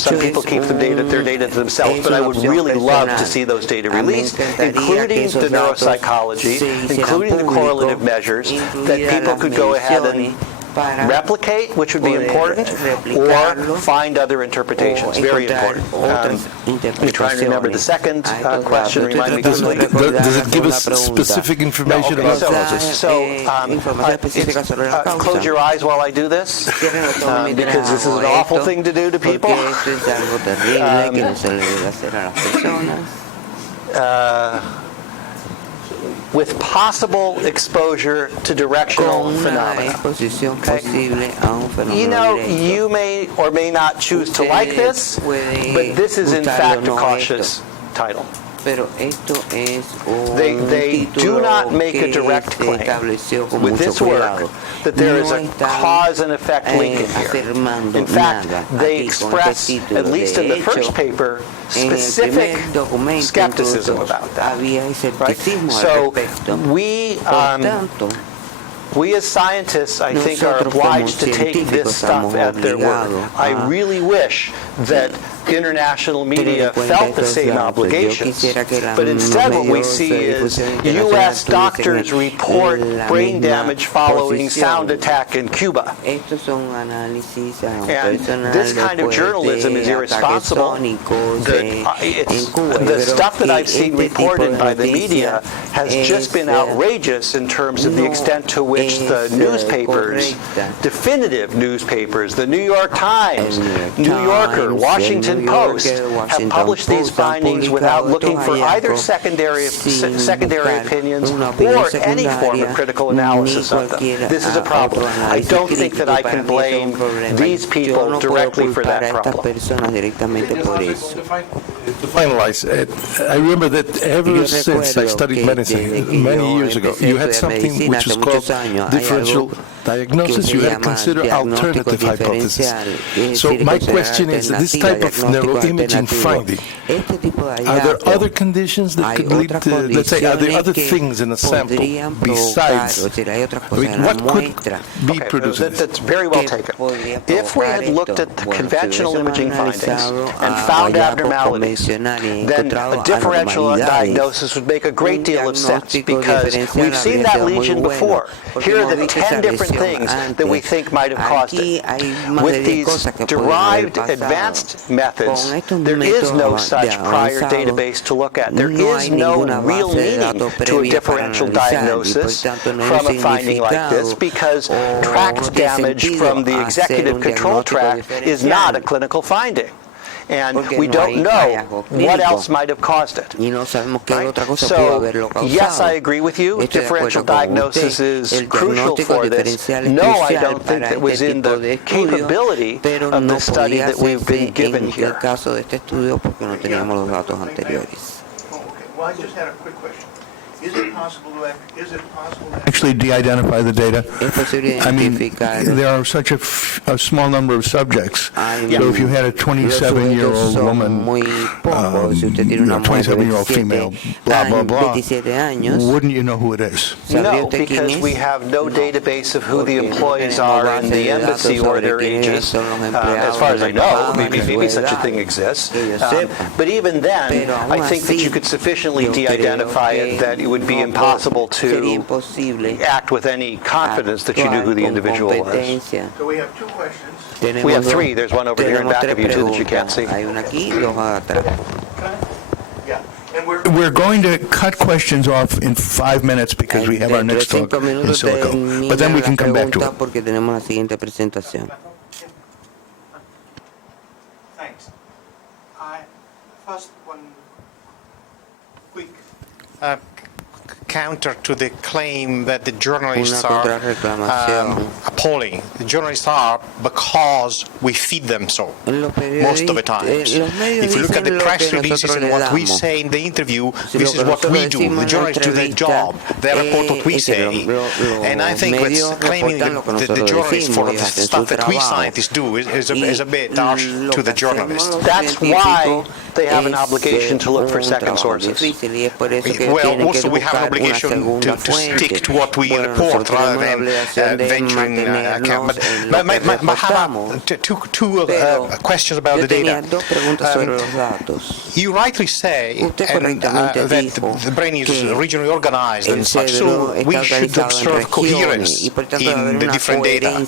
Some people keep their data to themselves, but I would really love to see those data released, including the neuropsychology, including the correlative measures, that people could go ahead and replicate, which would be important, or find other interpretations. Very important. Let me try and remember the second question. Remind me. Does it give us specific information about causes? Close your eyes while I do this, because this is an awful thing to do to people. With possible exposure to directional phenomena. Okay? You may or may not choose to like this, but this is in fact a cautious title. They do not make a direct claim with this work that there is a cause and effect linkage here. In fact, they express, at least in the first paper, specific skepticism about that. Right? So we as scientists, I think, are obliged to take this stuff at their word. I really wish that international media felt the same obligations, but instead what we see is U.S. doctors report brain damage following sound attack in Cuba. And this kind of journalism is irresponsible. The stuff that I've seen reported by the media has just been outrageous in terms of the extent to which the newspapers, definitive newspapers, the New York Times, New Yorker, Washington Washington Post have published these findings without looking for either secondary opinions or any form of critical analysis of them. This is a problem. I don't think that I can blame these people directly for that problem. To finalize, I remember that ever since I studied medicine many years ago, you had something which is called differential diagnosis. You had to consider alternative hypotheses. So my question is, this type of neuroimaging finding, are there other conditions that could lead to, let's say, are there other things in a sample besides, what could be produced? That's very well taken. If we had looked at the conventional imaging findings and found abnormalities, then a differential diagnosis would make a great deal of sense, because we've seen that lesion before. Here are the 10 different things that we think might have caused it. With these derived advanced methods, there is no such prior database to look at. There is no real meaning to a differential diagnosis from a finding like this, because tract damage from the executive control tract is not a clinical finding. And we don't know what else might have caused it. Right? So, yes, I agree with you. Differential diagnosis is crucial for this. No, I don't think that was in the capability of the study that we've been given here. Well, I just had a quick question. Is it possible to actually de-identify the data? I mean, there are such a small number of subjects. So if you had a 27-year-old woman, 27-year-old female, blah, blah, blah, wouldn't you know who it is? No, because we have no database of who the employees are in the embassy or their ages. As far as I know, maybe such a thing exists. But even then, I think that you could sufficiently de-identify it that it would be impossible to act with any confidence that you knew who the individual was. So we have two questions. We have three. There's one over here in back of you, too, that you can't see. Yeah. And we're going to cut questions off in 5 minutes because we have our next talk in silico. But then we can come back to it. Thanks. First one quick counter to the claim that the journalists are appalling. The journalists are because we feed them so most of the time. If you look at the press releases and what we say in the interview, this is what we do. The journalists do their job. They report what we say. And I think that claiming the journalists for the stuff that we scientists do is a bit harsh to the journalists. That's why they have an obligation to look for second sources. Well, also we have an obligation to stick to what we report rather than venturing account. But I have two questions about the data. You rightly say that the brain is regionally organized and such, so we should observe coherence in the different data.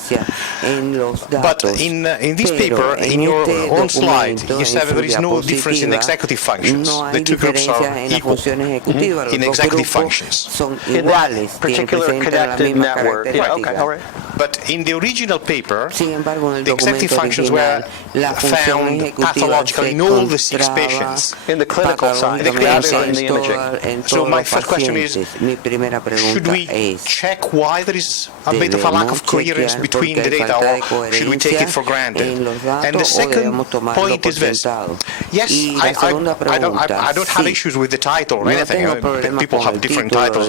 But in this paper, in your own slide, you said that there is no difference in executive functions. The two groups are equal in executive functions. In that particular connected network. Yeah, okay, all right. But in the original paper, the executive functions were found pathological in all the 6 patients. In the clinical side, rather than the imaging. So my first question is, should we check why there is a bit of a lack of coherence between the data, or should we take it for granted? And the second point is this. Yes, I don't have issues with the title or anything. People have different titles.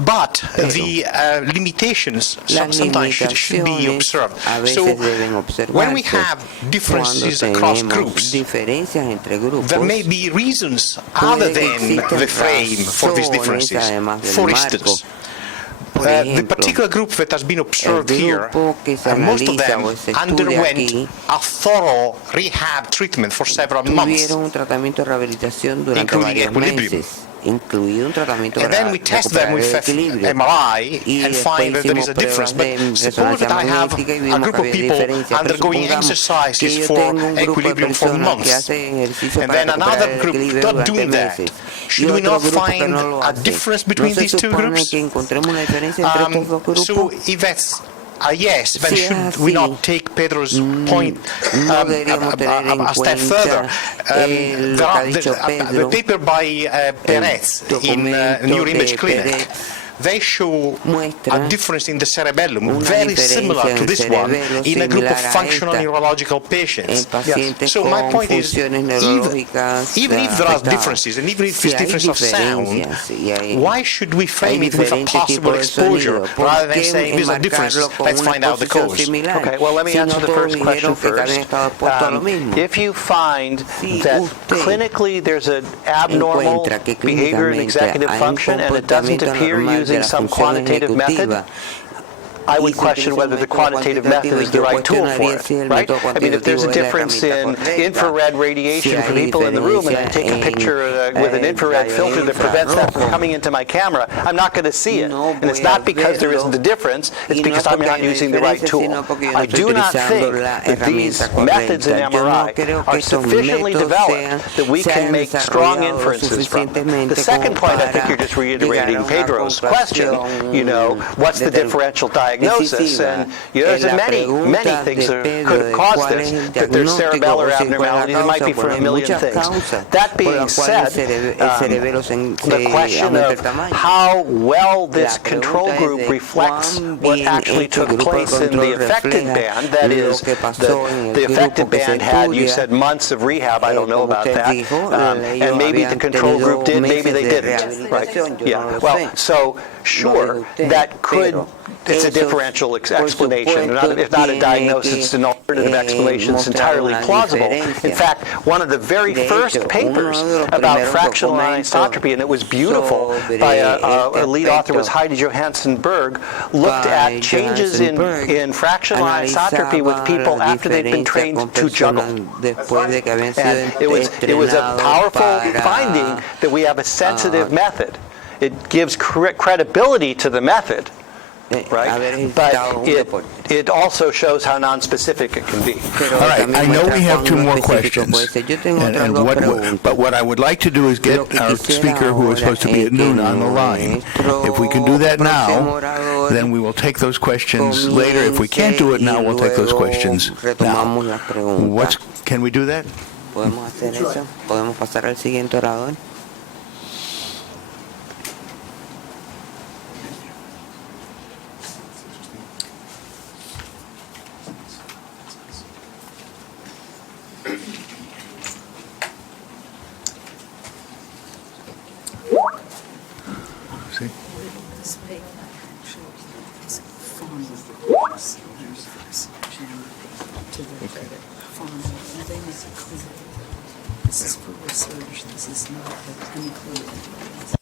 But the limitations sometimes should be observed. So when we have differences across groups, there may be reasons other than the frame for these differences. For instance, the particular group that has been observed here, most of them underwent a thorough rehab treatment for several months, including equilibrium. And then we test them with MRI and find that there is a difference. But suppose that I have a group of people undergoing exercises for equilibrium for months, and then another group not doing that. Should we not find a difference between these two groups? So if that's yes, then should we not take Pedro's point a step further? The paper by Perez in Neuroimage Clinic, they show a difference in the cerebellum very similar to this one in a group of functional neurological patients. Yes. So my point is, even if there are differences, and even if it's difference of sound, why should we frame it with a possible exposure rather than saying these are differences, let's find out the cause? Okay, well, let me answer the first question first. If you find that clinically there's an abnormal behavior in executive function and it doesn't appear using some quantitative method, I would question whether the quantitative method is the right tool for it, right? I mean, if there's a difference in infrared radiation for people in the room and I take a picture with an infrared filter that prevents that from coming into my camera, I'm not going to see it. And it's not because there isn't a difference, it's because I'm not using the right tool. I do not think that these methods in MRI are sufficiently developed that we can make strong inferences from them. The second point, I think you're just reiterating Pedro's question, what's the differential diagnosis? And there's many things that could have caused this. That there's cerebellar abnormalities, it might be for a million things. That being said, the question of how well this control group reflects what actually took place in the affected band, that is, the affected band had, you said, months of rehab, I don't know about that, and maybe the control group did, maybe they didn't, right? Yeah, well, so sure, that could, it's a differential explanation, if not a diagnosis, it's an alternative explanation. It's entirely plausible. In fact, one of the very first papers about fractional anisotropy, and it was beautiful, by a lead author was Heidi Johansen Berg, looked at changes in fractional anisotropy with people after they'd been trained to juggle. And it was a powerful finding that we have a sensitive method. It gives credibility to the method. Right, but it also shows how non-specific it can be. All right, I know we have two more questions, but what I would like to do is get our speaker, who is supposed to be at noon, on the line. If we can do that now, then we will take those questions later. If we can't do it now, we'll take those questions now. Can we do that? ¿Podemos hacer eso? ¿Podemos pasar al siguiente orador? This is for research. This is not a clinical evidence.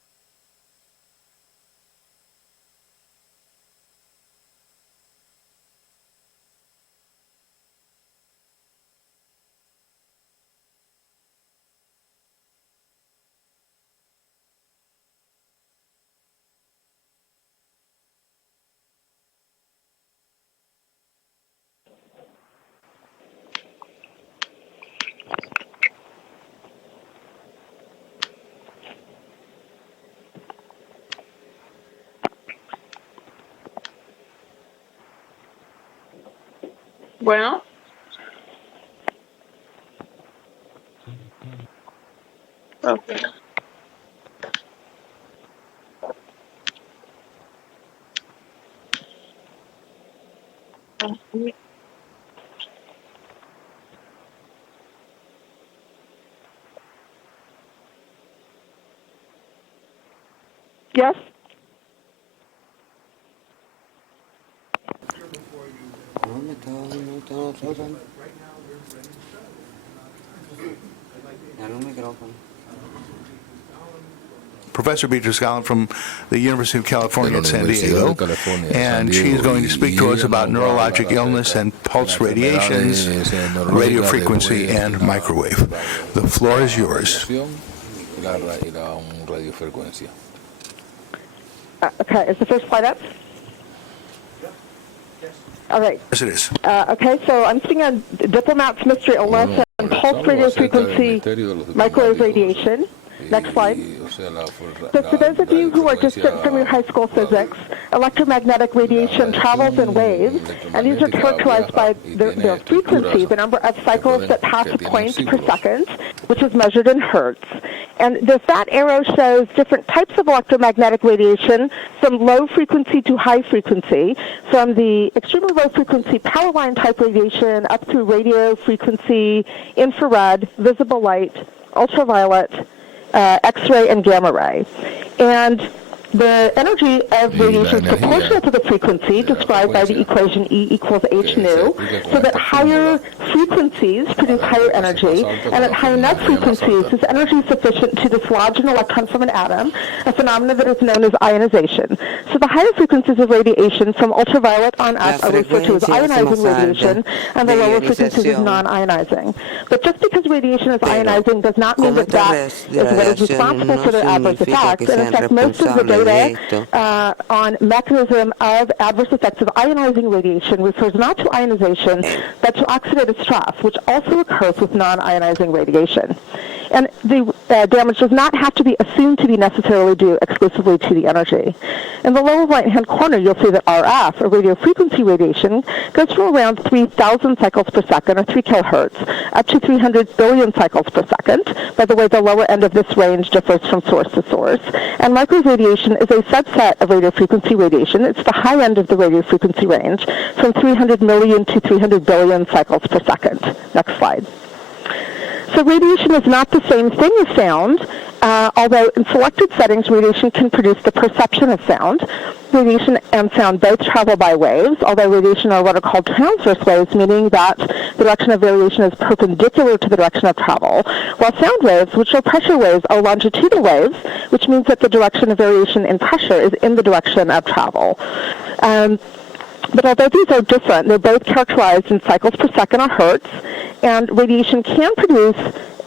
Bueno. Okay. Yes. Professor Beatrice Gallen from the University of California at San Diego, and she is going to speak to us about neurologic illness and pulse radiations, radio frequency, and microwave. The floor is yours. Okay, is the first slide up? All right. Yes, it is. Okay, so I'm speaking on Diplomat's mystery illness and pulse radio frequency microwave radiation. Next slide. So for those of you who are distant from your high school physics, electromagnetic radiation travels in waves, and these are characterized by their frequency, the number of cycles that pass a point per second, which is measured in hertz. And the fat arrow shows different types of electromagnetic radiation, from low frequency to high frequency, from the extremely low frequency power line type radiation up through radio frequency, infrared, visible light, ultraviolet, X-ray, and gamma ray. And the energy of radiation is proportional to the frequency described by the equation E equals h nu, so that higher frequencies produce higher energy, and at high enough frequencies, this energy is sufficient to dislodge an electron from an atom, a phenomenon that is known as ionization. So the higher frequencies of radiation from ultraviolet on up are referred to as ionizing radiation, and the lower frequencies as non-ionizing. But just because radiation is ionizing does not mean that that is what is responsible for their adverse effects. And in fact, most of the data on mechanism of adverse effects of ionizing radiation refers not to ionization, but to oxidative stress, which also occurs with non-ionizing radiation. And the damage does not have to be assumed to be necessarily due exclusively to the energy. In the lower right-hand corner, you'll see that RF, or radio frequency radiation, goes from around 3,000 cycles per second, or 3 kilohertz, up to 300 billion cycles per second. By the way, the lower end of this range differs from source to source. And microwave radiation is a subset of radio frequency radiation. It's the high end of the radio frequency range, from 300 million to 300 billion cycles per second. Next slide. So radiation is not the same thing as sound, although in selected settings, radiation can produce the perception of sound. Radiation and sound both travel by waves, although radiation are what are called transverse waves, meaning that the direction of variation is perpendicular to the direction of travel, while sound waves, which are pressure waves, are longitudinal waves, which means that the direction of variation in pressure is in the direction of travel. But although these are different, they're both characterized in cycles per second or hertz, and radiation can produce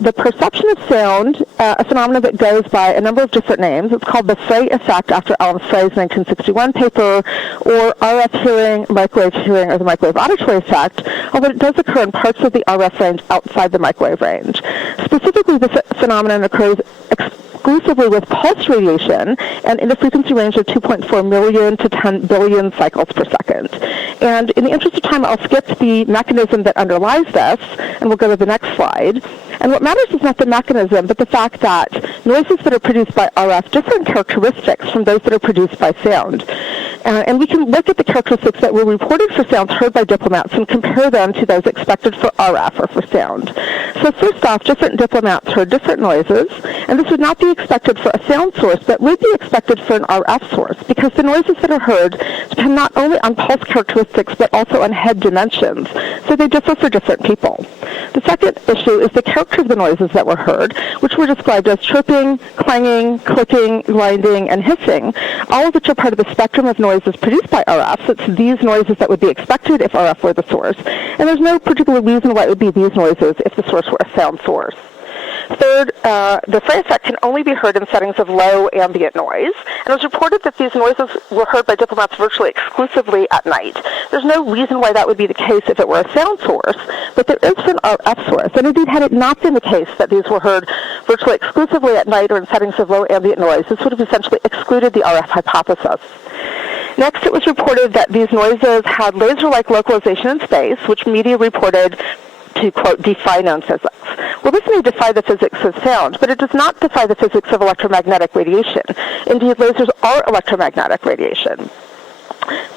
the perception of sound, a phenomenon that goes by a number of different names. It's called the Frey effect after Alan Frey's 1961 paper, or RF hearing, microwave hearing, or the microwave auditory effect, although it does occur in parts of the RF range outside the microwave range. Specifically, this phenomenon occurs exclusively with pulse radiation and in the frequency range of 2.4 million to 10 billion cycles per second. And in the interest of time, I'll skip the mechanism that underlies this, and we'll go to the next slide. And what matters is not the mechanism, but the fact that noises that are produced by RF differ in characteristics from those that are produced by sound. And we can look at the characteristics that were reported for sounds heard by diplomats and compare them to those expected for RF or for sound. So first off, different diplomats heard different noises, and this would not be expected for a sound source, but would be expected for an RF source, because the noises that are heard depend not only on pulse characteristics, but also on head dimensions. So they differ for different people. The second issue is the character of the noises that were heard, which were described as chirping, clanging, clicking, grinding, and hissing, all of which are part of the spectrum of noises produced by RF. So it's these noises that would be expected if RF were the source. And there's no particular reason why it would be these noises if the source were a sound source. Third, the Frey effect can only be heard in settings of low ambient noise, and it was reported that these noises were heard by diplomats virtually exclusively at night. There's no reason why that would be the case if it were a sound source, but there is an RF source, and indeed had it not been the case that these were heard virtually exclusively at night or in settings of low ambient noise, this would have essentially excluded the RF hypothesis. Next, it was reported that these noises had laser-like localization in space, which media reported to, quote, defy known physics. Well, this may defy the physics of sound, but it does not defy the physics of electromagnetic radiation. Indeed, lasers are electromagnetic radiation.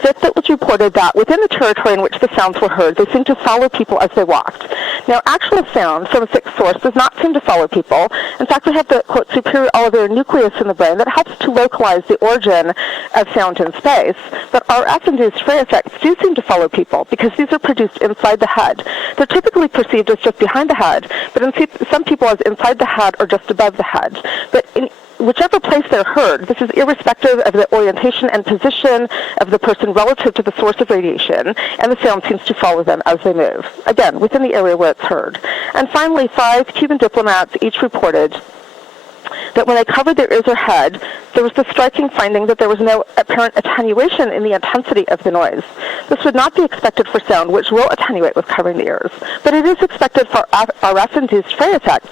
Fifth, it was reported that within the territory in which the sounds were heard, they seemed to follow people as they walked. Now, actual sound from a fixed source does not seem to follow people. In fact, we have the, quote, superior olivary nucleus in the brain that helps to localize the origin of sound in space. But RF-induced Frey effects do seem to follow people because these are produced inside the head. They're typically perceived as just behind the head, but in some people as inside the head or just above the head. But in whichever place they're heard, this is irrespective of the orientation and position of the person relative to the source of radiation, and the sound seems to follow them as they move, again, within the area where it's heard. And finally, 5 Cuban diplomats each reported that when they covered their ears or head, the there was the striking finding that there was no apparent attenuation in the intensity of the noise. This would not be expected for sound, which will attenuate with covering the ears, but it is expected for RF-induced fray effects.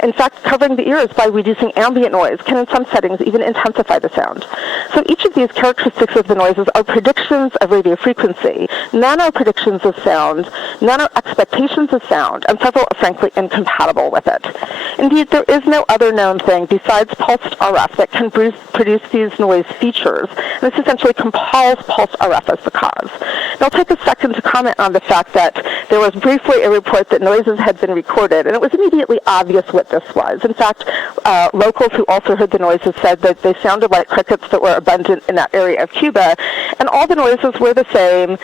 In fact, covering the ears by reducing ambient noise can in some settings even intensify the sound. So each of these characteristics of the noises are predictions of radio frequency. None are predictions of sound, none are expectations of sound, and several are frankly incompatible with it. Indeed, there is no other known thing besides pulsed RF that can produce these noise features. And this essentially compels pulsed RF as the cause. Now, I'll take a second to comment on the fact that there was briefly a report that noises had been recorded, and it was immediately obvious what this was. In fact, locals who also heard the noises said that they sounded like crickets that were abundant in that area of Cuba, and all the noises were the same.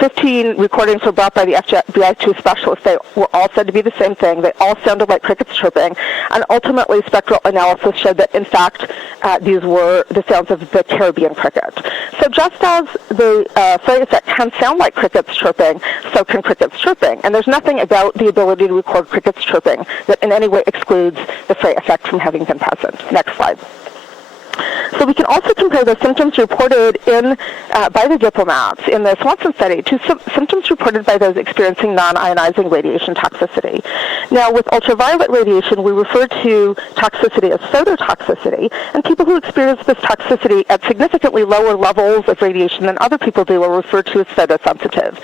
15 recordings were brought by the FBI to a specialist. They were all said to be the same thing. They all sounded like crickets chirping, and ultimately spectral analysis showed that, in fact, these were the sounds of the Caribbean cricket. So just as the fray effect can sound like crickets chirping, so can crickets chirping, and there's nothing about the ability to record crickets chirping that in any way excludes the fray effect from having been present. Next slide. So we can also compare the symptoms reported by the diplomats in the Swanson study to symptoms reported by those experiencing non-ionizing radiation toxicity. Now, with ultraviolet radiation, we refer to toxicity as phototoxicity, and people who experience this toxicity at significantly lower levels of radiation than other people do are referred to as photosensitive.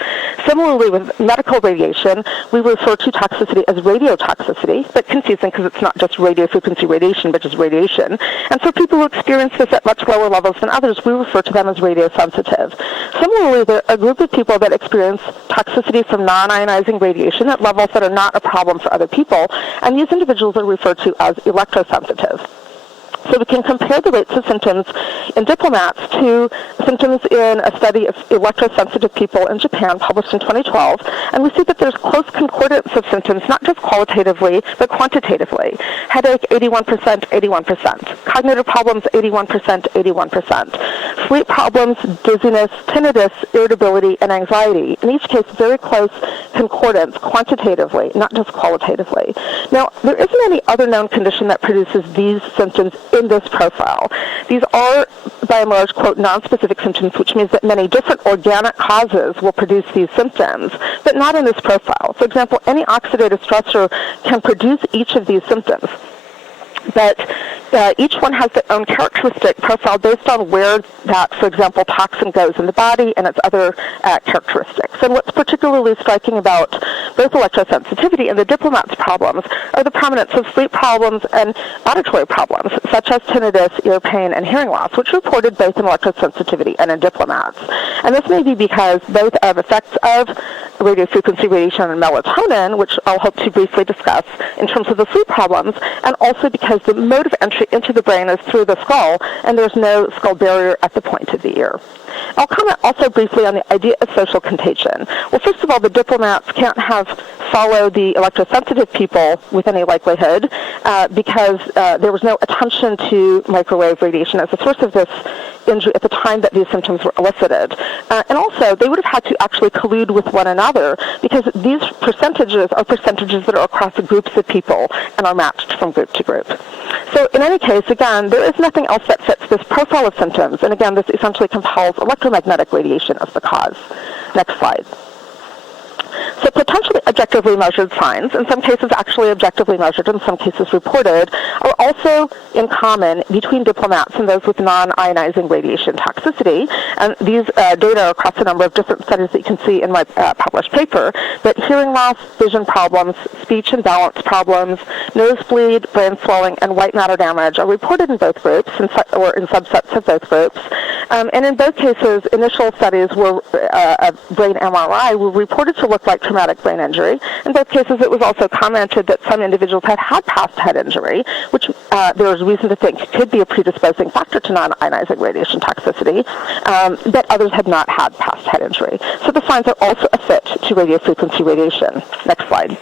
Similarly, with medical radiation, we refer to toxicity as radiotoxicity, but confusing because it's not just radio frequency radiation, but just radiation. And for people who experience this at much lower levels than others, we refer to them as radiosensitive. Similarly, there are a group of people that experience toxicity from non-ionizing radiation at levels that are not a problem for other people, and these individuals are referred to as electrosensitive. So we can compare the rates of symptoms in diplomats to symptoms in a study of electrosensitive people in Japan published in 2012, and we see that there's close concordance of symptoms, not just qualitatively, but quantitatively. Headache, 81%, 81%. Cognitive problems, 81%, 81%. Sleep problems, dizziness, tinnitus, irritability, and anxiety. In each case, very close concordance quantitatively, not just qualitatively. Now, there isn't any other known condition that produces these symptoms in this profile. These are, by and large, quote, non-specific symptoms, which means that many different organic causes will produce these symptoms, but not in this profile. For example, any oxidative stressor can produce each of these symptoms, but each one has their own characteristic profile based on where that, for example, toxin goes in the body and its other characteristics. And what's particularly striking about both electrosensitivity and the diplomats' problems are the prominence of sleep problems and auditory problems, such as tinnitus, ear pain, and hearing loss, which are reported both in electrosensitivity and in diplomats. And this may be because both of effects of radiofrequency radiation and melatonin, which I'll hope to briefly discuss in terms of the sleep problems, and also because the mode of entry into the brain is through the skull, and there's no skull barrier at the point of the ear. I'll comment also briefly on the idea of social contagion. Well, first of all, the diplomats can't have followed the electrosensitive people with any likelihood because there was no attention to microwave radiation as a source of this injury at the time that these symptoms were elicited. And also, they would have had to actually collude with one another because these percentages are percentages that are across groups of people and are matched from group to group. So in any case, again, there is nothing else that fits this profile of symptoms. And again, this essentially compels electromagnetic radiation as the cause. Next slide. So potentially objectively measured signs, in some cases actually objectively measured, in some cases reported, are also in common between diplomats and those with non-ionizing radiation toxicity. And these data are across a number of different studies that you can see in my published paper. But hearing loss, vision problems, speech and balance problems, nosebleed, brain swelling, and white matter damage are reported in both groups or in subsets of both groups. And in both cases, initial studies were of brain MRI were reported to look like traumatic brain injury. In both cases, it was also commented that some individuals had past head injury, which there was reason to think could be a predisposing factor to non-ionizing radiation toxicity, but others had not had past head injury. So the signs are also a fit to radiofrequency radiation. Next slide.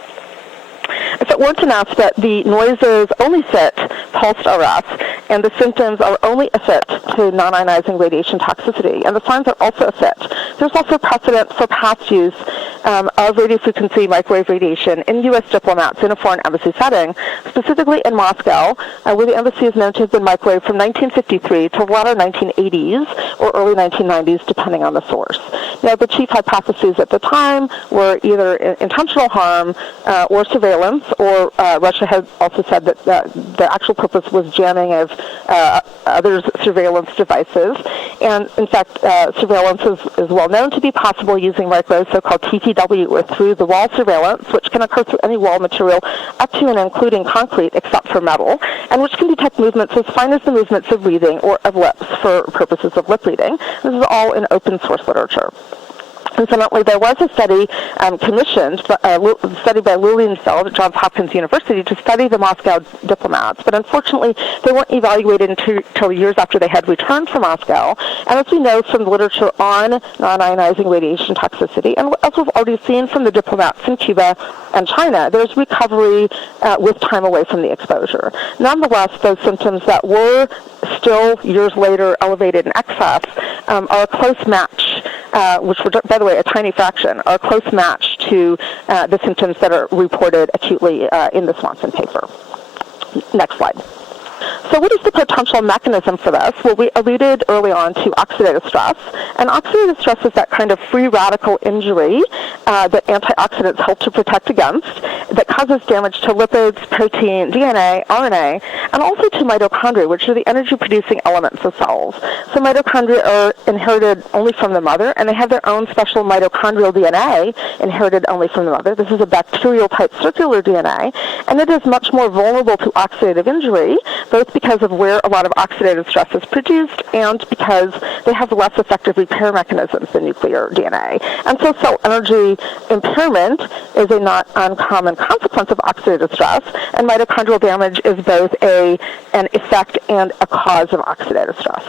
If it weren't enough that the noises only fit pulsed RF and the symptoms are only a fit to non-ionizing radiation toxicity, and the signs are also a fit, there's also precedent for past use of radiofrequency microwave radiation in U.S. diplomats in a foreign embassy setting, specifically in Moscow, where the embassy is known to have been microwaved from 1953 to the latter 1980s or early 1990s, depending on the source. Now, the chief hypotheses at the time were either intentional harm or surveillance, or Russia had also said that the actual purpose was jamming of others' surveillance devices. And in fact, surveillance is well known to be possible using microwave, so-called TTW, or through-the-wall surveillance, which can occur through any wall material up to and including concrete except for metal, and which can detect movements as fine as the movements of breathing or of lips for purposes of lip reading. This is all in open source literature. Incidentally, there was a study commissioned, a study by Lilienfeld at Johns Hopkins University to study the Moscow diplomats, but unfortunately they weren't evaluated until years after they had returned from Moscow. And as we know from the literature on non-ionizing radiation toxicity, and as we've already seen from the diplomats in Cuba and China, there's recovery with time away from the exposure. Nonetheless, those symptoms that were still years later elevated in excess are a close match, which were, by the way, a tiny fraction, are a close match to the symptoms that are reported acutely in the Swanson paper. Next slide. So what is the potential mechanism for this? Well, we alluded early on to oxidative stress, and oxidative stress is that kind of free radical injury that antioxidants help to protect against, that causes damage to lipids, protein, DNA, RNA, and also to mitochondria, which are the energy-producing elements of cells. So mitochondria are inherited only from the mother, and they have their own special mitochondrial DNA inherited only from the mother. This is a bacterial-type circular DNA, and it is much more vulnerable to oxidative injury, both because of where a lot of oxidative stress is produced and because they have less effective repair mechanisms than nuclear DNA. And so cell energy impairment is a not uncommon consequence of oxidative stress, and mitochondrial damage is both an effect and a cause of oxidative stress.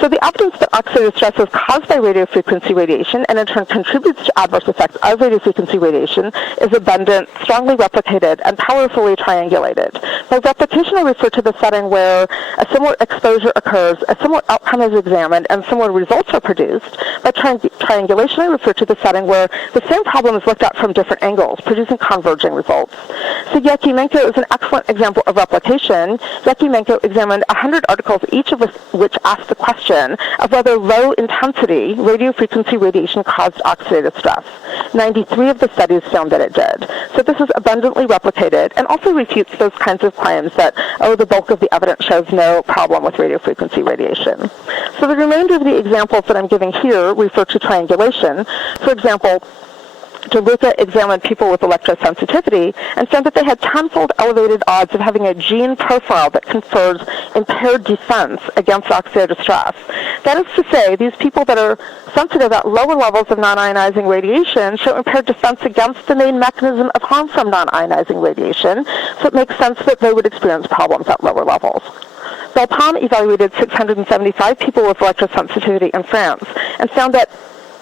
So the evidence that oxidative stress is caused by radiofrequency radiation and in turn contributes to adverse effects of radiofrequency radiation is abundant, strongly replicated, and powerfully triangulated. By replication, I refer to the setting where a similar exposure occurs, a similar outcome is examined, and similar results are produced. By triangulation, I refer to the setting where the same problem is looked at from different angles, producing converging results. So Yakimenko is an excellent example of replication. Yakimenko examined 100 articles, each of which asked the question of whether low-intensity radiofrequency radiation caused oxidative stress. 93 of the studies found that it did. So this is abundantly replicated and also refutes those kinds of claims that, the bulk of the evidence shows no problem with radiofrequency radiation. So the remainder of the examples that I'm giving here refer to triangulation. For example, DeLuca examined people with electrosensitivity and found that they had tenfold elevated odds of having a gene profile that confers impaired defense against oxidative stress. That is to say, these people that are sensitive at lower levels of non-ionizing radiation show impaired defense against the main mechanism of harm from non-ionizing radiation, so it makes sense that they would experience problems at lower levels. Belpon evaluated 675 people with electrosensitivity in France and found that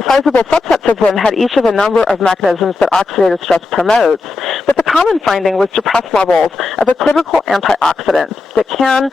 sizable subsets of them had each of a number of mechanisms that oxidative stress promotes, but the common finding was depressed levels of a critical antioxidant that can,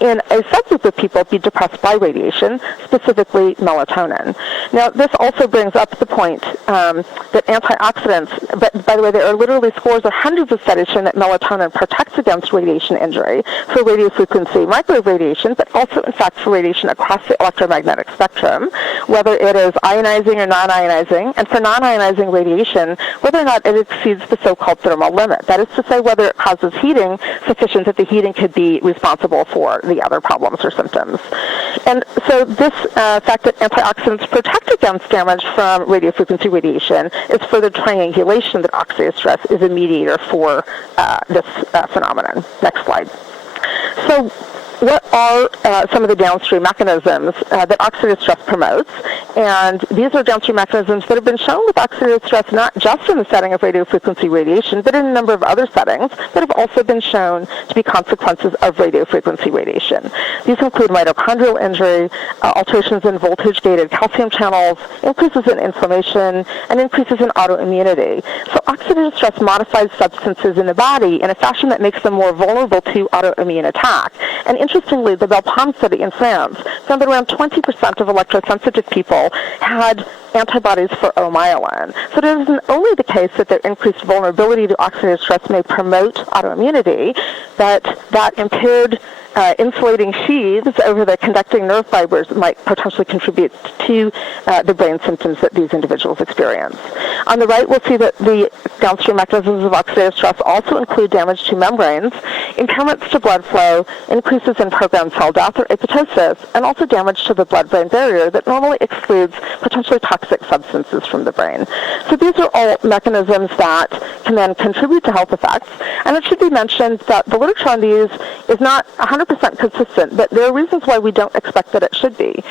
in a subgroup of people, be depressed by radiation, specifically melatonin. Now, this also brings up the point that antioxidants, but by the way, there are literally scores or hundreds of studies showing that melatonin protects against radiation injury for radiofrequency microwave radiation, but also, in fact, for radiation across the electromagnetic spectrum, whether it is ionizing or non-ionizing, and for non-ionizing radiation, whether or not it exceeds the so-called thermal limit. That is to say, whether it causes heating sufficient that the heating could be responsible for the other problems or symptoms. And so this fact that antioxidants protect against damage from radiofrequency radiation is further triangulation that oxidative stress is a mediator for this phenomenon. Next slide. So what are some of the downstream mechanisms that oxidative stress promotes? And these are downstream mechanisms that have been shown with oxidative stress not just in the setting of radiofrequency radiation, but in a number of other settings that have also been shown to be consequences of radiofrequency radiation. These include mitochondrial injury, alterations in voltage-gated calcium channels, increases in inflammation, and increases in autoimmunity. So oxidative stress modifies substances in the body in a fashion that makes them more vulnerable to autoimmune attack. And interestingly, the Belpom study in France found that around 20% of electrosensitive people had antibodies for O-myelin. So it isn't only the case that their increased vulnerability to oxidative stress may promote autoimmunity, but that impaired insulating sheaths over the conducting nerve fibers might potentially contribute to the brain symptoms that these individuals experience. On the right, we'll see that the downstream mechanisms of oxidative stress also include damage to membranes, impairments to blood flow, increases in programmed cell death or apoptosis, and also damage to the blood-brain barrier that normally excludes potentially toxic substances from the brain. So these are all mechanisms that can then contribute to health effects. And it should be mentioned that the literature on these is not 100% consistent, but there are reasons why we don't expect that it should be.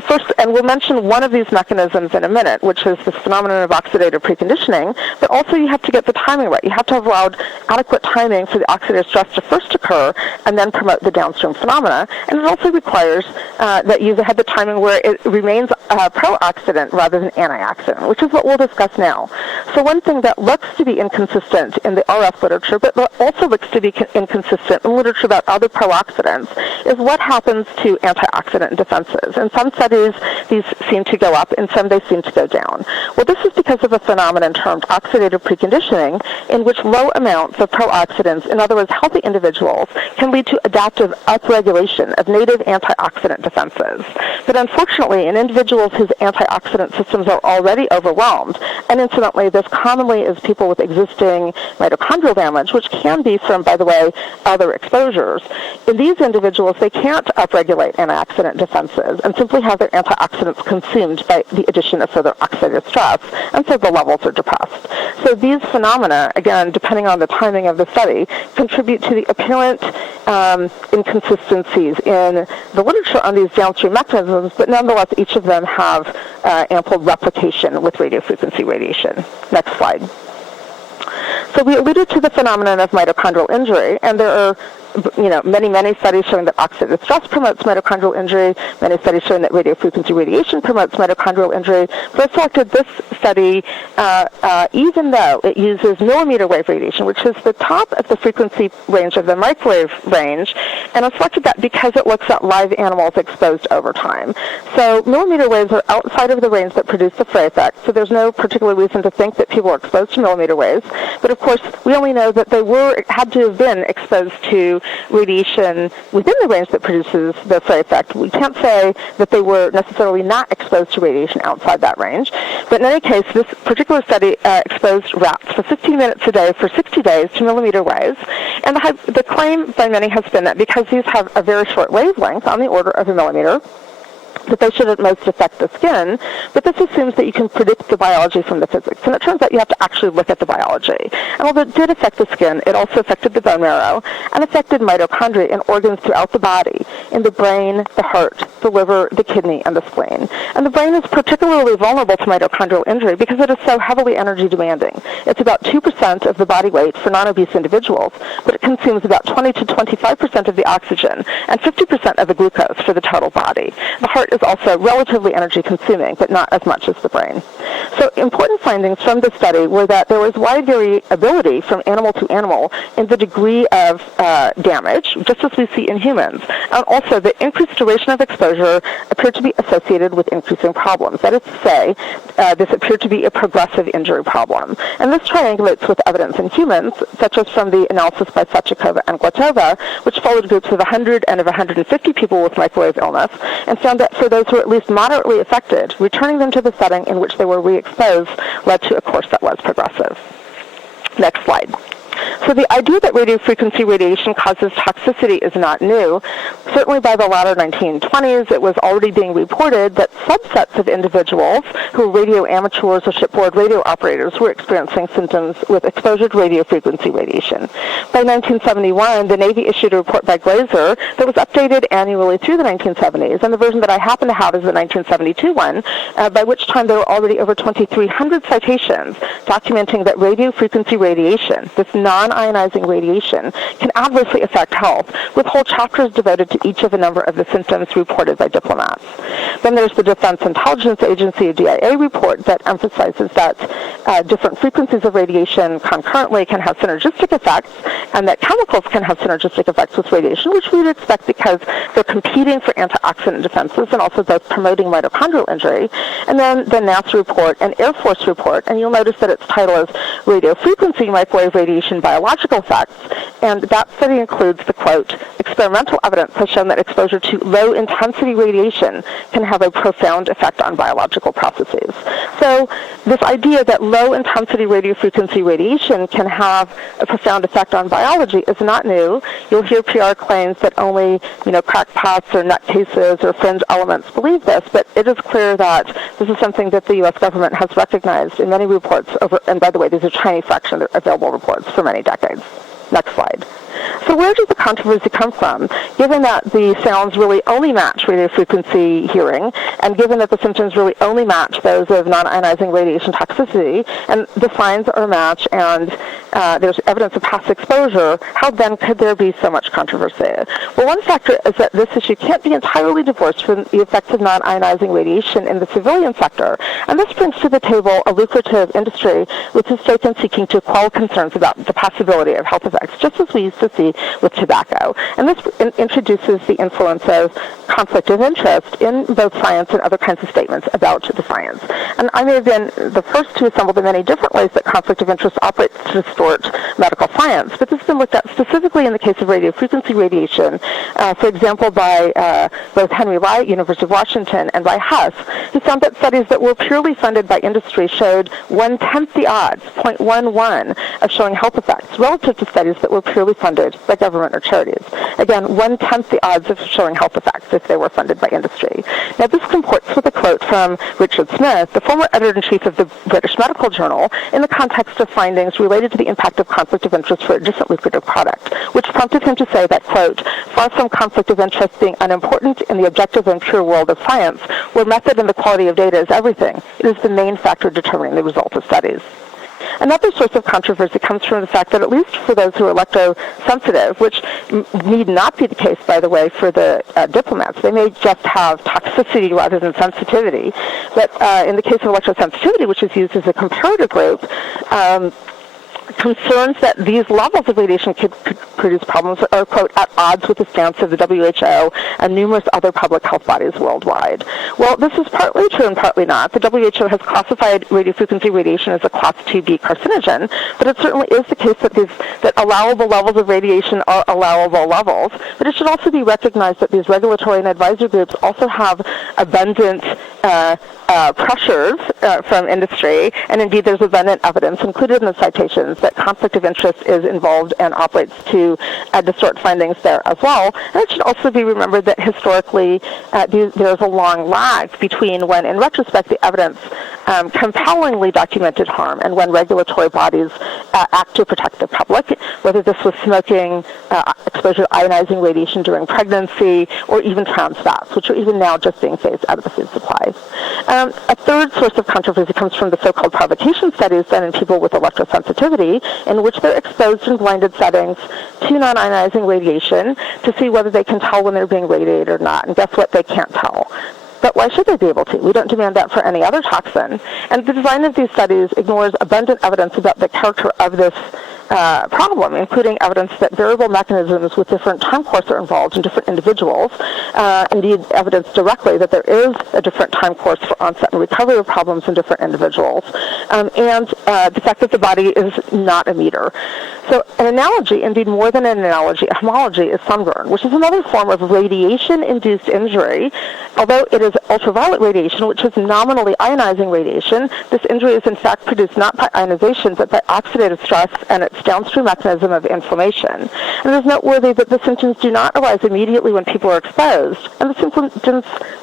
First, and we'll mention one of these mechanisms in a minute, which is this phenomenon of oxidative preconditioning, but also you have to get the timing right. You have to have allowed adequate timing for the oxidative stress to first occur and then promote the downstream phenomena. And it also requires that you have the timing where it remains pro-oxidant rather than antioxidant, which is what we'll discuss now. So one thing that looks to be inconsistent in the RF literature, but also looks to be inconsistent in literature about other pro-oxidants, is what happens to antioxidant defenses. In some studies, these seem to go up, in some they seem to go down. Well, this is because of a phenomenon termed oxidative preconditioning, in which low amounts of pro-oxidants, in other words, healthy individuals, can lead to adaptive upregulation of native antioxidant defenses. But unfortunately, in individuals whose antioxidant systems are already overwhelmed, and incidentally, this commonly is people with existing mitochondrial damage, which can be from, by the way, other exposures. In these individuals, they can't upregulate antioxidant defenses and simply have their antioxidants consumed by the addition of further oxidative stress, and so the levels are depressed. So these phenomena, again, depending on the timing of the study, contribute to the apparent inconsistencies in the literature on these downstream mechanisms, but nonetheless, each of them have ample replication with radiofrequency radiation. Next slide. So we alluded to the phenomenon of mitochondrial injury, and there are many studies showing that oxidative stress promotes mitochondrial injury, many studies showing that radiofrequency radiation promotes mitochondrial injury. But I selected this study even though it uses millimeter wave radiation, which is the top of the frequency range of the microwave range, and I selected that because it looks at live animals exposed over time. So millimeter waves are outside of the range that produce the Frey effect, so there's no particular reason to think that people are exposed to millimeter waves. But of course, we only know that they had to have been exposed to radiation within the range that produces the Frey effect. We can't say that they were necessarily not exposed to radiation outside that range. But in any case, this particular study exposed rats for 15 minutes a day for 60 days to millimeter waves. And the claim by many has been that because these have a very short wavelength, on the order of a millimeter, that they should at most affect the skin, but this assumes that you can predict the biology from the physics. And it turns out you have to actually look at the biology. And although it did affect the skin, it also affected the bone marrow and affected mitochondria in organs throughout the body, in the brain, the heart, the liver, the kidney, and the spleen. And the brain is particularly vulnerable to mitochondrial injury because it is so heavily energy demanding. It's about 2% of the body weight for non-obese individuals, but it consumes about 20 to 25% of the oxygen and 50% of the glucose for the total body. The heart is also relatively energy consuming, but not as much as the brain. So important findings from this study were that there was wide variability from animal to animal in the degree of damage, just as we see in humans. And also the increased duration of exposure appeared to be associated with increasing problems. That is to say, this appeared to be a progressive injury problem. And this triangulates with evidence in humans, such as from the analysis by Sachikova and Glatova, which followed groups of 100 and of 150 people with microwave illness, and found that for those who were at least moderately affected, returning them to the setting in which they were re-exposed led to a course that was progressive. Next slide. So the idea that radiofrequency radiation causes toxicity is not new. Certainly by the latter 1920s, it was already being reported that subsets of individuals who were radio amateurs or shipboard radio operators were experiencing symptoms with exposure to radiofrequency radiation. By 1971, the Navy issued a report by Glaser that was updated annually through the 1970s, and the version that I happen to have is the 1972 one, by which time there were already over 2,300 citations documenting that radiofrequency radiation, this non-ionizing radiation, can adversely affect health, with whole chapters devoted to each of a number of the symptoms reported by diplomats. Then there's the Defense Intelligence Agency, DIA, report that emphasizes that different frequencies of radiation concurrently can have synergistic effects, and that chemicals can have synergistic effects with radiation, which we would expect because they're competing for antioxidant defenses and also both promoting mitochondrial injury. And then the NASA report and Air Force report, and you'll notice that its title is Radiofrequency Microwave Radiation Biological Effects, and that study includes the quote, experimental evidence has shown that exposure to low-intensity radiation can have a profound effect on biological processes. So this idea that low-intensity radiofrequency radiation can have a profound effect on biology is not new. You'll hear PR claims that only, crackpots or nutcases or fringe elements believe this, but it is clear that this is something that the U.S. government has recognized in many reports over, and by the way, these are tiny fraction of available reports for many decades. Next slide. So where does the controversy come from? Given that the sounds really only match radiofrequency hearing, and given that the symptoms really only match those of non-ionizing radiation toxicity, and the signs are a match, and there's evidence of past exposure, how then could there be so much controversy? Well, one factor is that this issue can't be entirely divorced from the effects of non-ionizing radiation in the civilian sector, and this brings to the table a lucrative industry which is taken seeking to quell concerns about the possibility of health effects, just as we used to see with tobacco. And this introduces the influence of conflict of interest in both science and other kinds of statements about the science. And I may have been the first to assemble the many different ways that conflict of interest operates to distort medical science, but this has been looked at specifically in the case of radiofrequency radiation, for example, by both Henry Wright, University of Washington, and by Huss, who found that studies that were purely funded by industry showed 1/10 the odds, 0.11, of showing health effects relative to studies that were purely funded by government or charities. Again, 1/10 the odds of showing health effects if they were funded by industry. Now, this comports with a quote from Richard Smith, the former editor-in-chief of the British Medical Journal, in the context of findings related to the impact of conflict of interest for a different lucrative product, which prompted him to say that, quote, far from conflict of interest being unimportant in the objective and pure world of science, where method and the quality of data is everything, it is the main factor determining the result of studies. Another source of controversy comes from the fact that at least for those who are electrosensitive, which need not be the case, by the way, for the diplomats, they may just have toxicity rather than sensitivity. But in the case of electrosensitivity, which is used as a comparator group, concerns that these levels of radiation could produce problems are, quote, at odds with the stance of the WHO and numerous other public health bodies worldwide. Well, this is partly true and partly not. The WHO has classified radiofrequency radiation as a Class 2B carcinogen, but it certainly is the case that allowable levels of radiation are allowable levels. But it should also be recognized that these regulatory and advisory groups also have abundant pressures from industry, and indeed there's abundant evidence included in the citations that conflict of interest is involved and operates to distort findings there as well. And it should also be remembered that historically there's a long lag between when, in retrospect, the evidence compellingly documented harm and when regulatory bodies act to protect the public, whether this was smoking, exposure to ionizing radiation during pregnancy, or even trans fats, which are even now just being phased out of the food supply. A third source of controversy comes from the so-called provocation studies done in people with electrosensitivity, in which they're exposed in blinded settings to non-ionizing radiation to see whether they can tell when they're being radiated or not. And guess what? They can't tell. But why should they be able to? We don't demand that for any other toxin. And the design of these studies ignores abundant evidence about the character of this problem, including evidence that variable mechanisms with different time course are involved in different individuals. Indeed, evidence directly that there is a different time course for onset and recovery of problems in different individuals, and the fact that the body is not a meter. So an analogy, indeed more than an analogy, a homology, is sunburn, which is another form of radiation-induced injury. Although it is ultraviolet radiation, which is nominally ionizing radiation, this injury is in fact produced not by ionization, but by oxidative stress and its its downstream mechanism of inflammation. And it is noteworthy that the symptoms do not arise immediately when people are exposed, and the symptoms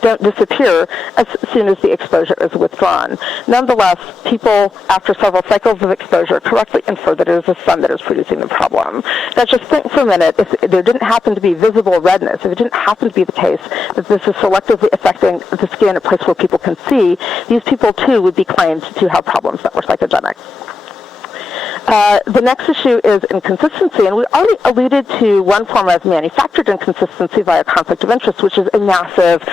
don't disappear as soon as the exposure is withdrawn. Nonetheless, people, after several cycles of exposure, correctly infer that it is the sun that is producing the problem. Now, just think for a minute, if there didn't happen to be visible redness, if it didn't happen to be the case that this is selectively affecting the skin in a place where people can see, these people, too, would be claimed to have problems that were psychogenic. The next issue is inconsistency, and we already alluded to one form of manufactured inconsistency via conflict of interest, which is a massive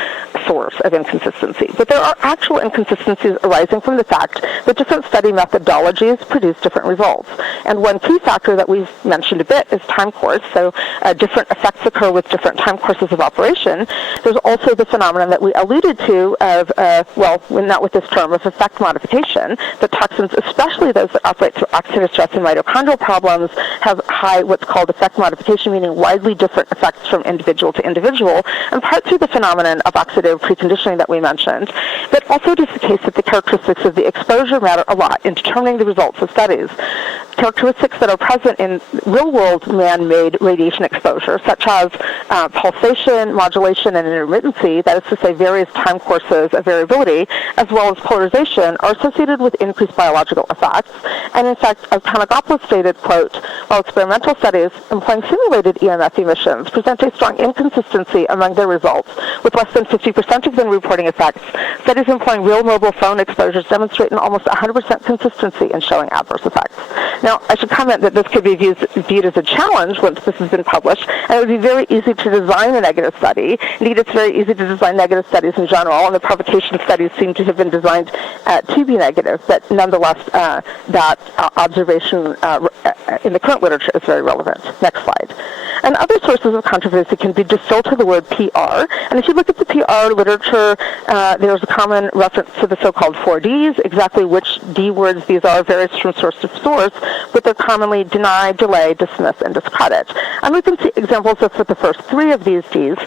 source of inconsistency. But there are actual inconsistencies arising from the fact that different study methodologies produce different results. And one key factor that we've mentioned a bit is time course, so different effects occur with different time courses of operation. There's also the phenomenon that we alluded to of, well, not with this term, of effect modification, that toxins, especially those that operate through oxidative stress and mitochondrial problems, have high what's called effect modification, meaning widely different effects from individual to individual, in part through the phenomenon of oxidative preconditioning that we mentioned. But also it is the case that the characteristics of the exposure matter a lot in determining the results of studies. Characteristics that are present in real-world man-made radiation exposure, such as pulsation, modulation, and intermittency, that is to say various time courses of variability, as well as polarization, are associated with increased biological effects. And in fact, as Panagopoulos stated, quote, while experimental studies employing simulated EMF emissions present a strong inconsistency among their results, with less than 50% of them reporting effects, studies employing real mobile phone exposures demonstrate an almost 100% consistency in showing adverse effects. Now, I should comment that this could be viewed as a challenge once this has been published, and it would be very easy to design a negative study. Indeed, it's very easy to design negative studies in general, and the provocation studies seem to have been designed to be negative, but nonetheless, that observation in the current literature is very relevant. Next slide. And other sources of controversy can be distilled to the word PR, and if you look at the PR literature, there's a common reference to the so-called 4Ds. Exactly which D words these are varies from source to source, but they're commonly deny, delay, dismiss, and discredit. And we can see examples of the first three of these Ds,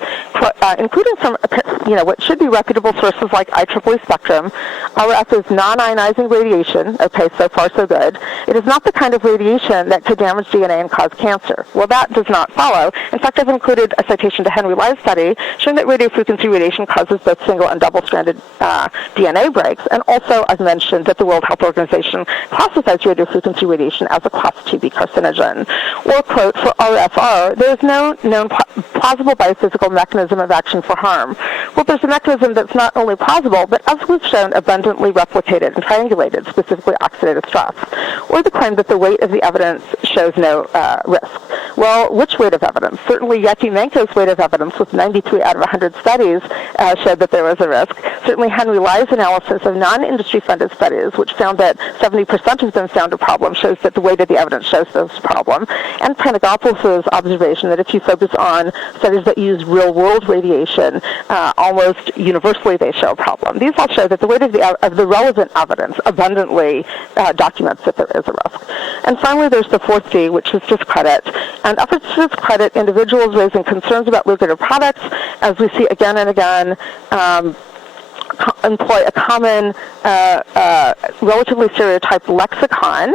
including from what should be reputable sources like IEEE Spectrum. RF is non-ionizing radiation. Okay, so far so good. It is not the kind of radiation that could damage DNA and cause cancer. Well, that does not follow. In fact, I've included a citation to Henry Lei's study showing that radiofrequency radiation causes both single and double-stranded DNA breaks. And also, I've mentioned that the World Health Organization classifies radiofrequency radiation as a class 2B carcinogen. Or, quote, for RFR, there is no known plausible biophysical mechanism of action for harm. Well, there's a mechanism that's not only plausible, but as we've shown, abundantly replicated and triangulated, specifically oxidative stress. Or the claim that the weight of the evidence shows no risk. Well, which weight of evidence? Certainly Yakimenko's weight of evidence with 93 out of 100 studies showed that there was a risk. Certainly Henry Lei's analysis of non-industry funded studies, which found that 70% of them found a problem, shows that the weight of the evidence shows there's a problem. And Panagopoulos' observation that if you focus on studies that use real-world radiation, almost universally they show a problem. These all show that the weight of the relevant evidence abundantly documents that there is a risk. And finally, there's the fourth D, which is discredit. And efforts to discredit individuals raising concerns about lucrative products, as we see again and again, employ a common, relatively stereotyped lexicon.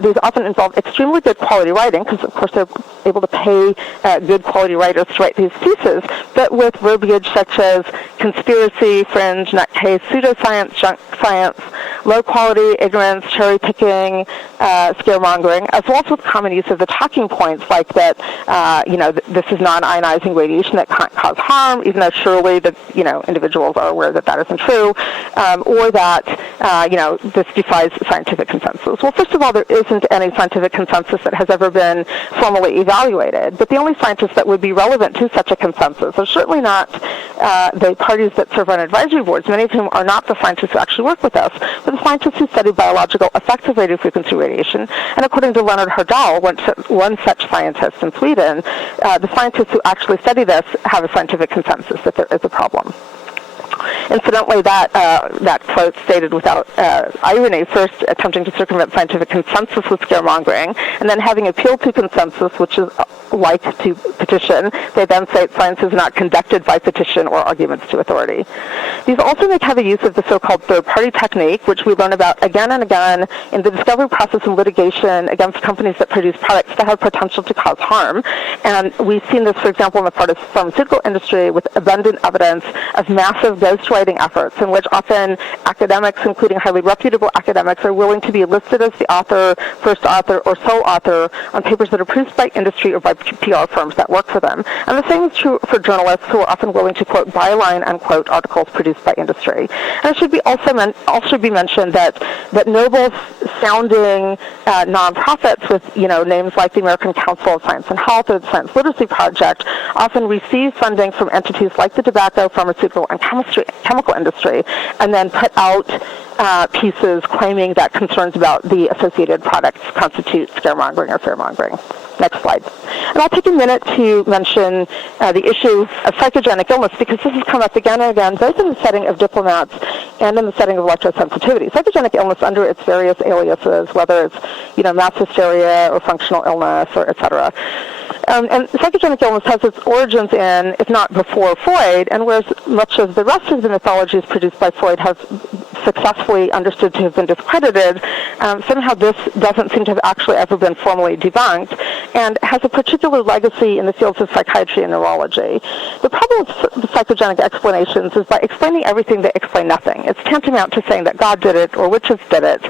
These often involve extremely good quality writing, because of course they're able to pay good quality writers to write these pieces, but with verbiage such as conspiracy, fringe, nutcase, pseudoscience, junk science, low quality, ignorance, cherry picking, scaremongering, as well as with common use of the talking points like that, this is non-ionizing radiation that can't cause harm, even though surely the individuals are aware that that isn't true, or that this defies scientific consensus. Well, first of all, there isn't any scientific consensus that has ever been formally evaluated, but the only scientists that would be relevant to such a consensus are certainly not the parties that serve on advisory boards, many of whom are not the scientists who actually work with us, but the scientists who study biological effects of radiofrequency radiation. And according to Leonard Hardal, one such scientist in Sweden, the scientists who actually study this have a scientific consensus that there is a problem. Incidentally, that quote stated without irony, first attempting to circumvent scientific consensus with scaremongering, and then having appealed to consensus, which is like to petition, they then say science is not conducted by petition or arguments to authority. These also make heavy use of the so-called third-party technique, which we learn about again and again in the discovery process and litigation against companies that produce products that have potential to cause harm. And we've seen this, for example, in the pharmaceutical industry with abundant evidence of massive ghostwriting efforts in which often academics, including highly reputable academics, are willing to be listed as the author, first author, or sole author on papers that are produced by industry or by PR firms that work for them. And the same is true for journalists who are often willing to quote byline, unquote, articles produced by industry. And it should be also be mentioned that noble-sounding nonprofits with names like the American Council of Science and Health or the Science Literacy Project often receive funding from entities like the tobacco, pharmaceutical, and chemical industry, and then put out pieces claiming that concerns about the associated products constitute scaremongering or fearmongering. Next slide. And I'll take a minute to mention the issue of psychogenic illness, because this has come up again and again, both in the setting of diplomats and in the setting of electrosensitivity. Psychogenic illness under its various aliases, whether it's mass hysteria or functional illness or et cetera. And psychogenic illness has its origins in, if not before Freud, and whereas much of the rest of the mythologies produced by Freud have successfully understood to have been discredited, somehow this doesn't seem to have actually ever been formally debunked, and has a particular legacy in the fields of psychiatry and neurology. The problem with psychogenic explanations is by explaining everything, they explain nothing. It's tantamount to saying that God did it or witches did it.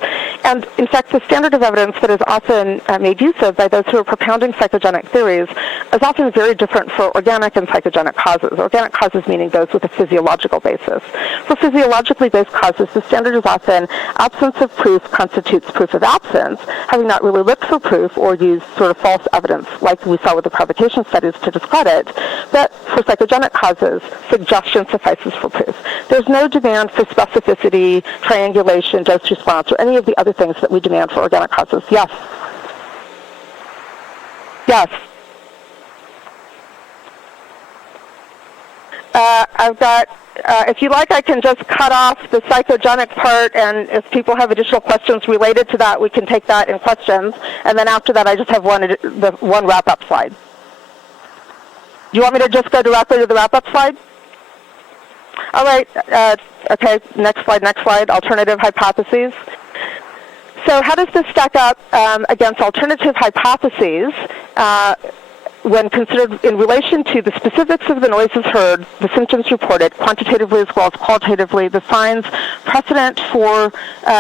And in fact, the standard of evidence that is often made use of by those who are propounding psychogenic theories is often very different for organic and psychogenic causes. Organic causes meaning those with a physiological basis. For physiologically based causes, the standard is often absence of proof constitutes proof of absence, having not really looked for proof or used sort of false evidence like we saw with the provocation studies to discredit. But for psychogenic causes, suggestion suffices for proof. There's no demand for specificity, triangulation, dose response, or any of the other things that we demand for organic causes. Yes? Yes? I've got, if you like, I can just cut off the psychogenic part, and if people have additional questions related to that, we can take that in questions. And then after that, I just have one wrap-up slide. Do you want me to just go directly to the wrap-up slide? All right. Okay, next slide. Alternative hypotheses. So how does this stack up against alternative hypotheses when considered in relation to the specifics of the noises heard, the symptoms reported, quantitatively as well as qualitatively, the signs precedent for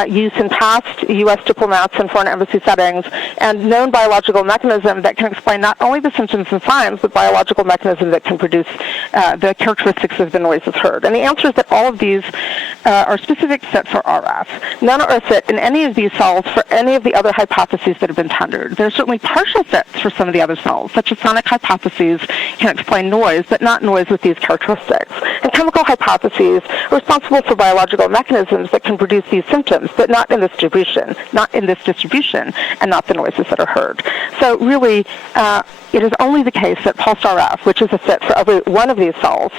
use in past U.S. diplomats and foreign embassy settings, and known biological mechanism that can explain not only the symptoms and signs, but biological mechanism that can produce the characteristics of the noises heard? And the answer is that all of these are specific fits for RF. None are a fit in any of these cells for any of the other hypotheses that have been tendered. There are certainly partial fits for some of the other cells, such as sonic hypotheses can explain noise, but not noise with these characteristics. And chemical hypotheses are responsible for biological mechanisms that can produce these symptoms, but not in this distribution, and not the noises that are heard. So really, it is only the case that pulsed RF, which is a fit for every one of these cells,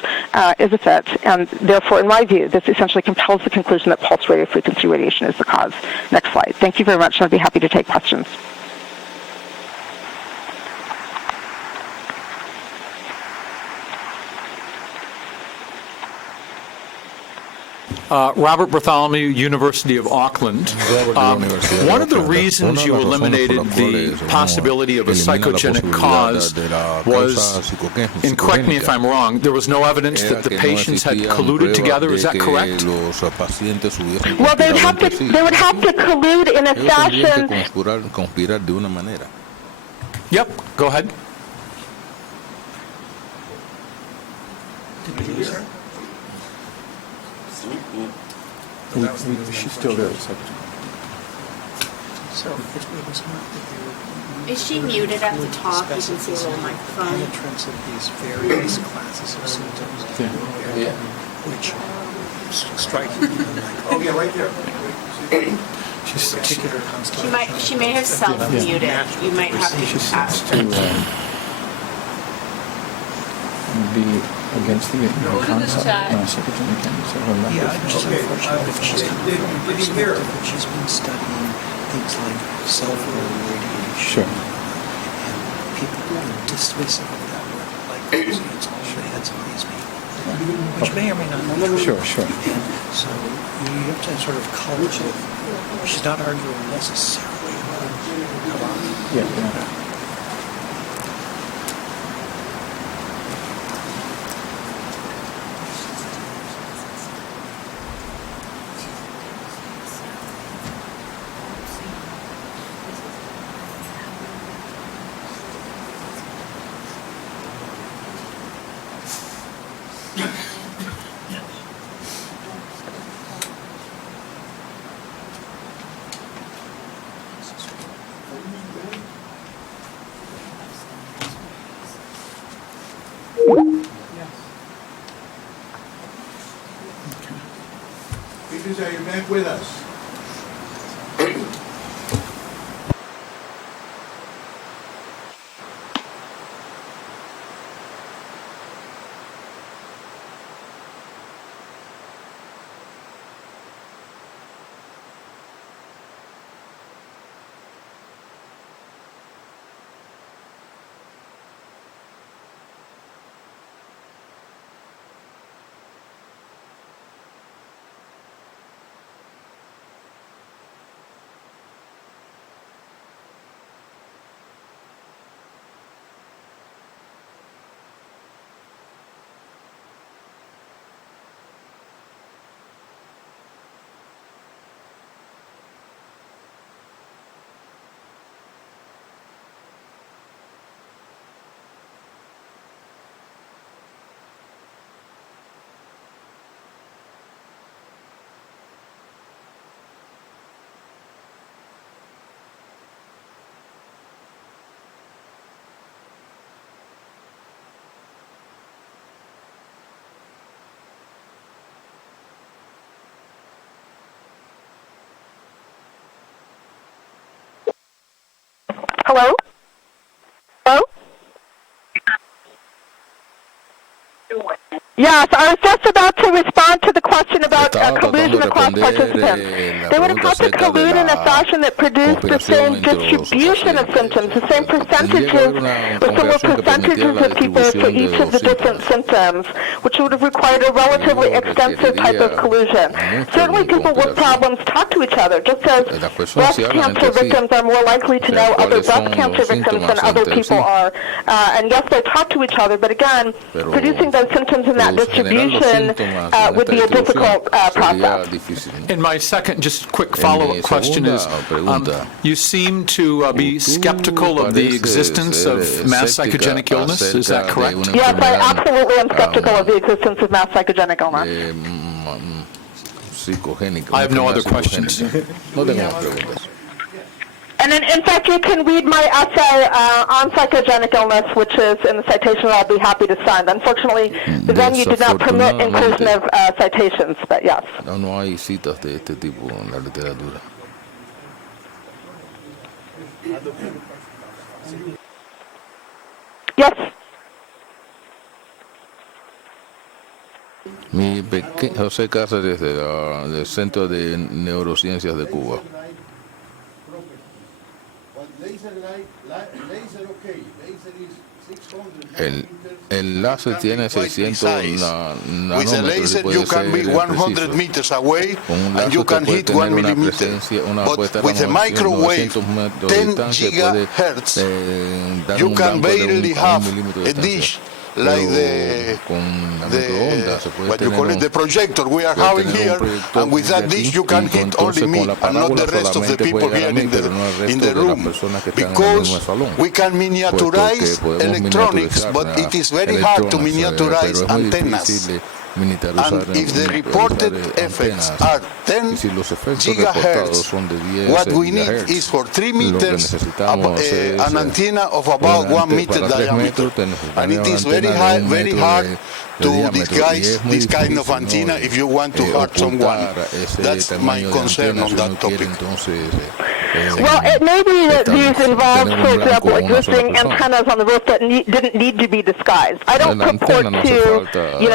is a fit, and therefore, in my view, this essentially compels the conclusion that pulse radiofrequency radiation is the cause. Next slide. Thank you very much, and I'd be happy to take questions. Robert Bartholomew, University of Auckland. One of the reasons you eliminated the possibility of a psychogenic cause was, and correct me if I'm wrong, there was no evidence that the patients had colluded together. Is that correct? Well, they would have to collude in a fashion. Yep, go ahead. She's still there. Is she muted at the top? You can see a little microphone. Penetrance of these various classes of symptoms, which strike you like, oh yeah, right there. Particular constellation. She may have self-muted. You might have to ask her. against the concept. Yeah, just unfortunately, if she's coming from a perspective that she's been studying things like cell-phone radiation. Sure. And people are dismissive of that work, like it's all the heads of these people, which may or may not be true. Sure. And so you have to sort of culture. She's not arguing necessarily about Havana. Yeah. Are you back with us? Hello? Hello? Yes, I was just about to respond to the question about collusion across participants. They would have had to collude in a fashion that produced the same distribution of symptoms, the same percentages, or similar percentages of people for each of the different symptoms, which would have required a relatively extensive type of collusion. Certainly people with problems talk to each other, just as breast cancer victims are more likely to know other breast cancer victims than other people are. And yes, they talk to each other, but again, producing those symptoms in that distribution would be a difficult process. And my second, just quick follow-up question is, you seem to be skeptical of the existence of mass psychogenic illness, is that correct? Yes, I absolutely am skeptical of the existence of mass psychogenic illness. I have no other questions. And in fact, you can read my essay on psychogenic illness, which is in the citation I'll be happy to sign. Unfortunately, the venue did not permit inclusion of citations, but yes. No hay citas de este tipo en la literatura. Yes. José Cáceres del Centro de Neurosciencias de Cuba. El láser tiene 600 With a laser you can be 100 meters away and you can hit 1 millimeter. But with a microwave 10 gigahertz you can barely have a dish like what you call it, the projector we are having here, and with that dish you can hit only me and not the rest of the people here in the room, because we can miniaturize electronics, but it is very hard to miniaturize antennas. And if the reported effects are 10 gigahertz, what we need is for 3 meters an antenna of about 1 meter diameter. And it is very hard to disguise this kind of antenna if you want to hurt someone. That's my concern on that topic. Well, it may be that these involved, for example, existing antennas on the roof that didn't need to be disguised. I don't purport to,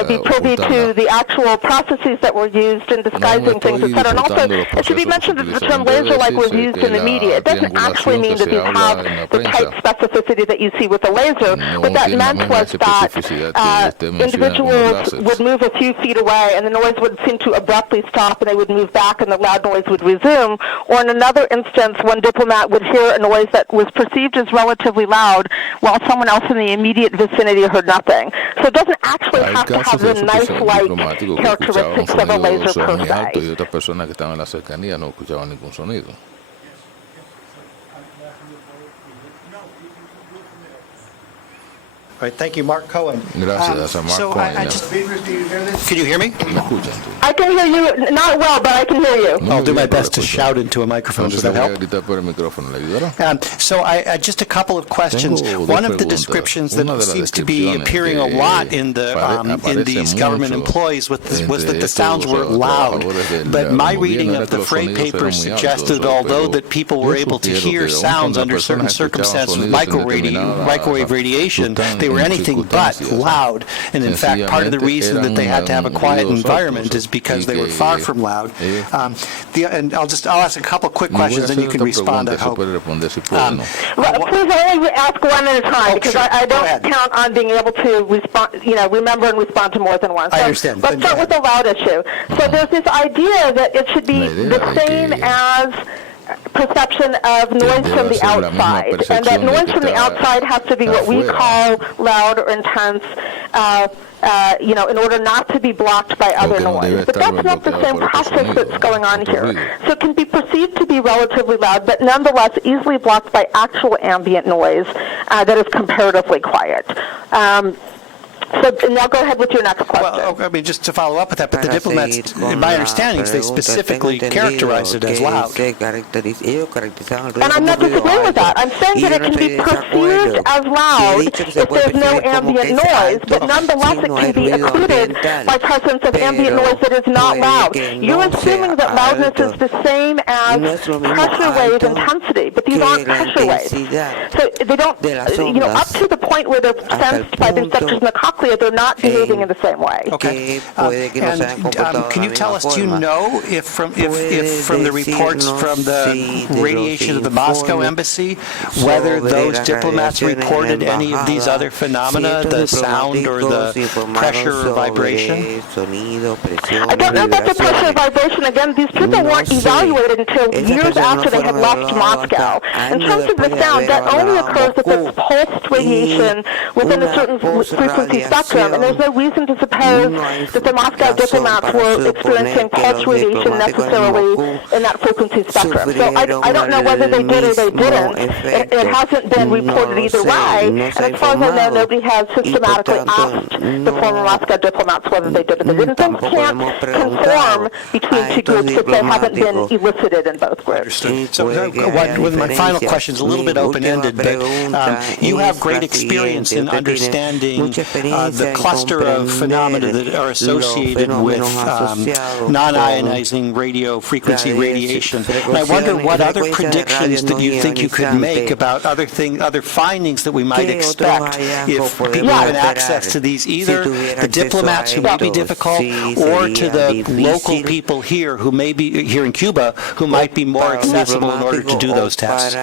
be privy to the actual processes that were used in disguising things, etc. And also, it should be mentioned that the term laser light was used in the media. It doesn't actually mean that these have the tight specificity that you see with the laser. What that meant was that individuals would move a few feet away, and the noise would seem to abruptly stop, and they would move back, and the loud noise would resume. Or in another instance, one diplomat would hear a noise that was perceived as relatively loud, while someone else in the immediate vicinity heard nothing. So it doesn't actually have to have the knife-like characteristics of a laser per se. Y otras personas que estaban en la cercanía no escuchaban ningún sonido. All right, thank you, Mark Cohen. Gracias a Mark Cohen. Can you hear me? I can hear you, not well, but I can hear you. I'll do my best to shout into a microphone. Does that help? So just a couple of questions. One of the descriptions that seems to be appearing a lot in these government employees was that the sounds were loud. But my reading of the freight paper suggested, although that people were able to hear sounds under certain circumstances with microwave radiation, they were anything but loud. And in fact, part of the reason that they had to have a quiet environment is because they were far from loud. And I'll ask a couple quick questions and you can respond, I hope. Please only ask one at a time, because I don't count on being able to respond, remember and respond to more than one. So I understand. Let's start with the loud issue. So there's this idea that it should be the same as perception of noise from the outside, and that noise from the outside has to be what we call loud or intense, in order not to be blocked by other noise. But that's not the same process that's going on here. So it can be perceived to be relatively loud, but nonetheless easily blocked by actual ambient noise that is comparatively quiet. So now go ahead with your next question. Well, just to follow up with that, but the diplomats, in my understanding, they specifically characterized it as loud. And I'm not disagreeing with that. I'm saying that it can be perceived as loud if there's no ambient noise, but nonetheless it can be occluded by presence of ambient noise that is not loud. You're assuming that loudness is the same as pressure wave intensity, but these aren't pressure waves. So they don't, up to the point where they're sensed by the receptors in the cochlea, they're not behaving in the same way. Okay. Can you tell us, do you know if from the reports from the radiation of the Moscow embassy, whether those diplomats reported any of these other phenomena, the sound or the pressure or vibration? I don't know about the pressure or vibration. Again, these people weren't evaluated until years after they had left Moscow. In terms of the sound, that only occurs if it's pulsed radiation within a certain frequency spectrum, and there's no reason to suppose that the Moscow diplomats were experiencing pulse radiation necessarily in that frequency spectrum. So I don't know whether they did or they didn't. It hasn't been reported either way, and as far as I know, nobody has systematically asked the former Moscow diplomats whether they did or they didn't. Things can't conform between two groups if they haven't been elicited in both groups. So my final question is a little bit open-ended, but you have great experience in understanding the cluster of phenomena that are associated with non-ionizing radio frequency radiation. And I wonder what other predictions that you think you could make about other findings that we might expect if people have access to these, either the diplomats who may be difficult or to the local people here who may be here in Cuba who might be more accessible in order to do those tests.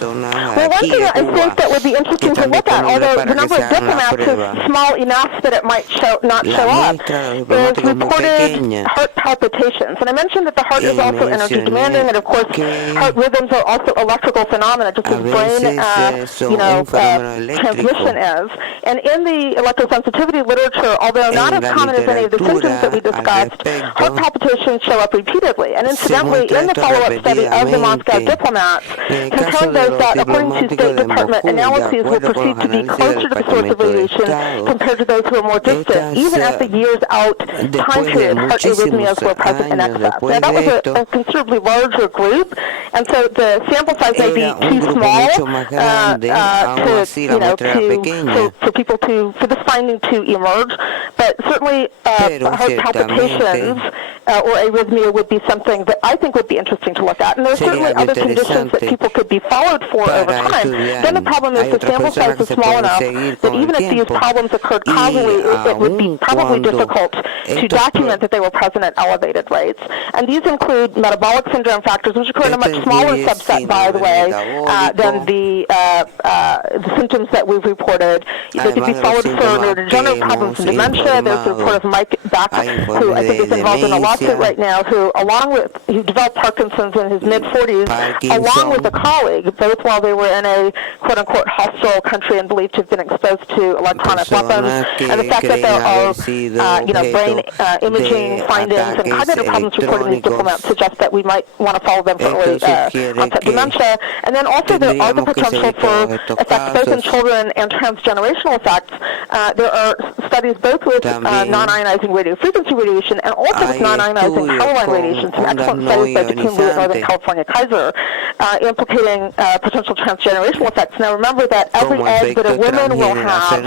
Well, one thing I think that would be interesting to look at, although the number of diplomats is small enough that it might not show up, is reported heart palpitations. And I mentioned that the heart is also energy demanding, and of course heart rhythms are also electrical phenomena, just as brain transmission is. And in the electrosensitivity literature, although not as common as any of the symptoms that we discussed, heart palpitations show up repeatedly. And incidentally, in the follow-up study of the Moscow diplomats, comparing those that, according to State Department analyses, were perceived to be closer to the source of radiation compared to those who are more distant, even at the years out time period, heart arrhythmias were present in excess. Now, that was a considerably larger group, and so the sample size may be too small for this finding to emerge. But But certainly heart palpitations or arrhythmia would be something that I think would be interesting to look at. And there are certainly other conditions that people could be followed for over time. Then the problem is the sample size is small enough that even if these problems occurred causally, it would be probably difficult to document that they were present at elevated rates. And these include metabolic syndrome factors, which occur in a much smaller subset, by the way, than the symptoms that we've reported. They could be followed for neurodegenerative problems and dementia. There's the report of Mike Beck, who I think is involved in a lawsuit right now, who developed Parkinson's in his mid-40s, along with a colleague, both while they were in a quote-unquote hostile country and believed to have been exposed to electronic weapons. And the fact that there are, brain imaging findings and cognitive problems reported in these diplomats suggests that we might want to follow them for early onset dementia. And then also there are the potential for effects both in children and transgenerational effects. There are studies both with non-ionizing radiofrequency radiation and also with non-ionizing Caroline radiation, some excellent studies by the team at Northern California Kaiser implicating potential transgenerational effects. Now remember that every egg that a woman will have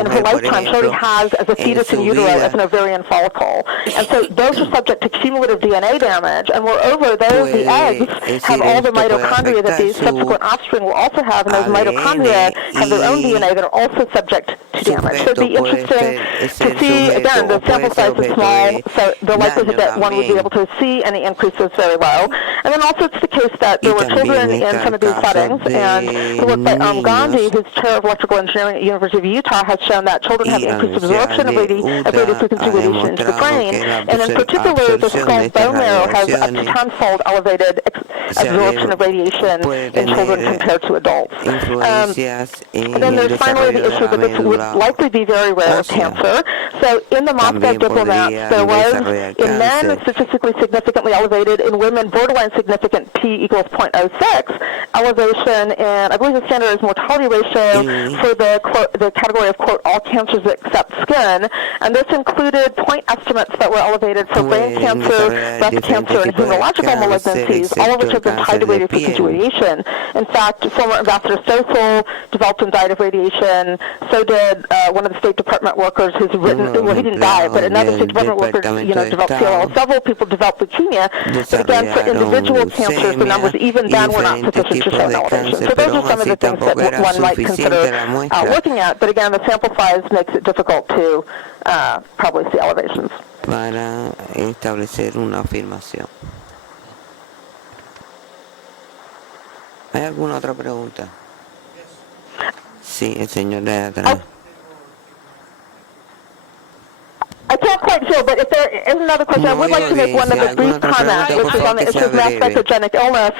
in her lifetime, she already has as a fetus in utero as an ovarian follicle. And so those are subject to cumulative DNA damage, and moreover, the eggs have all the mitochondria that these subsequent offspring will also have, and those mitochondria have their own DNA that are also subject to damage. So it would be interesting to see, again, the sample size is small, so the likelihood that one would be able to see any increase is very low. And then also it's the case that there were children in some of these settings, and the work by Gandhi, who's chair of electrical engineering at the University of Utah, has shown that children have increased absorption of radiofrequency radiation into the brain, and in particular, the skull bone marrow has up to tenfold elevated absorption of radiation in children compared to adults. And then there's finally the issue that this would likely be very rare cancer. So in the Moscow diplomats, there was in men statistically significantly elevated, in women borderline significant p equals 0.06 elevation, and I believe the standard is mortality ratio for the category of quote all cancers except skin, and this included point estimates that were elevated for brain cancer, breast cancer, and hematological malignancies, all of which have been tied to radiofrequency radiation. In fact, former Ambassador Stossel developed and died of radiation. So did one of the State Department workers who's written, well, he didn't die, but another State Department worker, developed CLL. Several people developed leukemia, but again, for individual cancers, the numbers even then were not sufficient to show an elevation. So those are some of the things that one might consider looking at, but again, the sample size makes it difficult to probably see elevations. Para establecer una afirmación. ¿Hay alguna otra pregunta? Sí, el señor de atrás. I can't quite sure, but if there is another question, I would like to make one other brief comment, which is on the issue of mass psychogenic illness.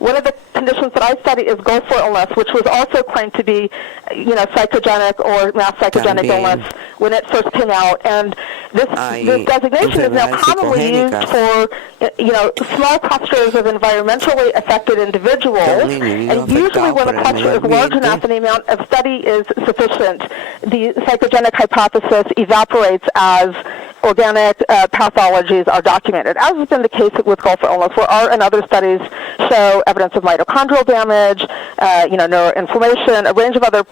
One of the conditions that I study is Gulf War illness, which was also claimed to be, psychogenic or mass psychogenic illness when it first came out. And this designation is now commonly used for, small clusters of environmentally affected individuals. And usually when a cluster is large enough and the amount of study is sufficient, the psychogenic hypothesis evaporates as organic pathologies are documented, as has been the case with Gulf War illness, where our and other studies show evidence of mitochondrial damage, neuroinflammation, a range of other,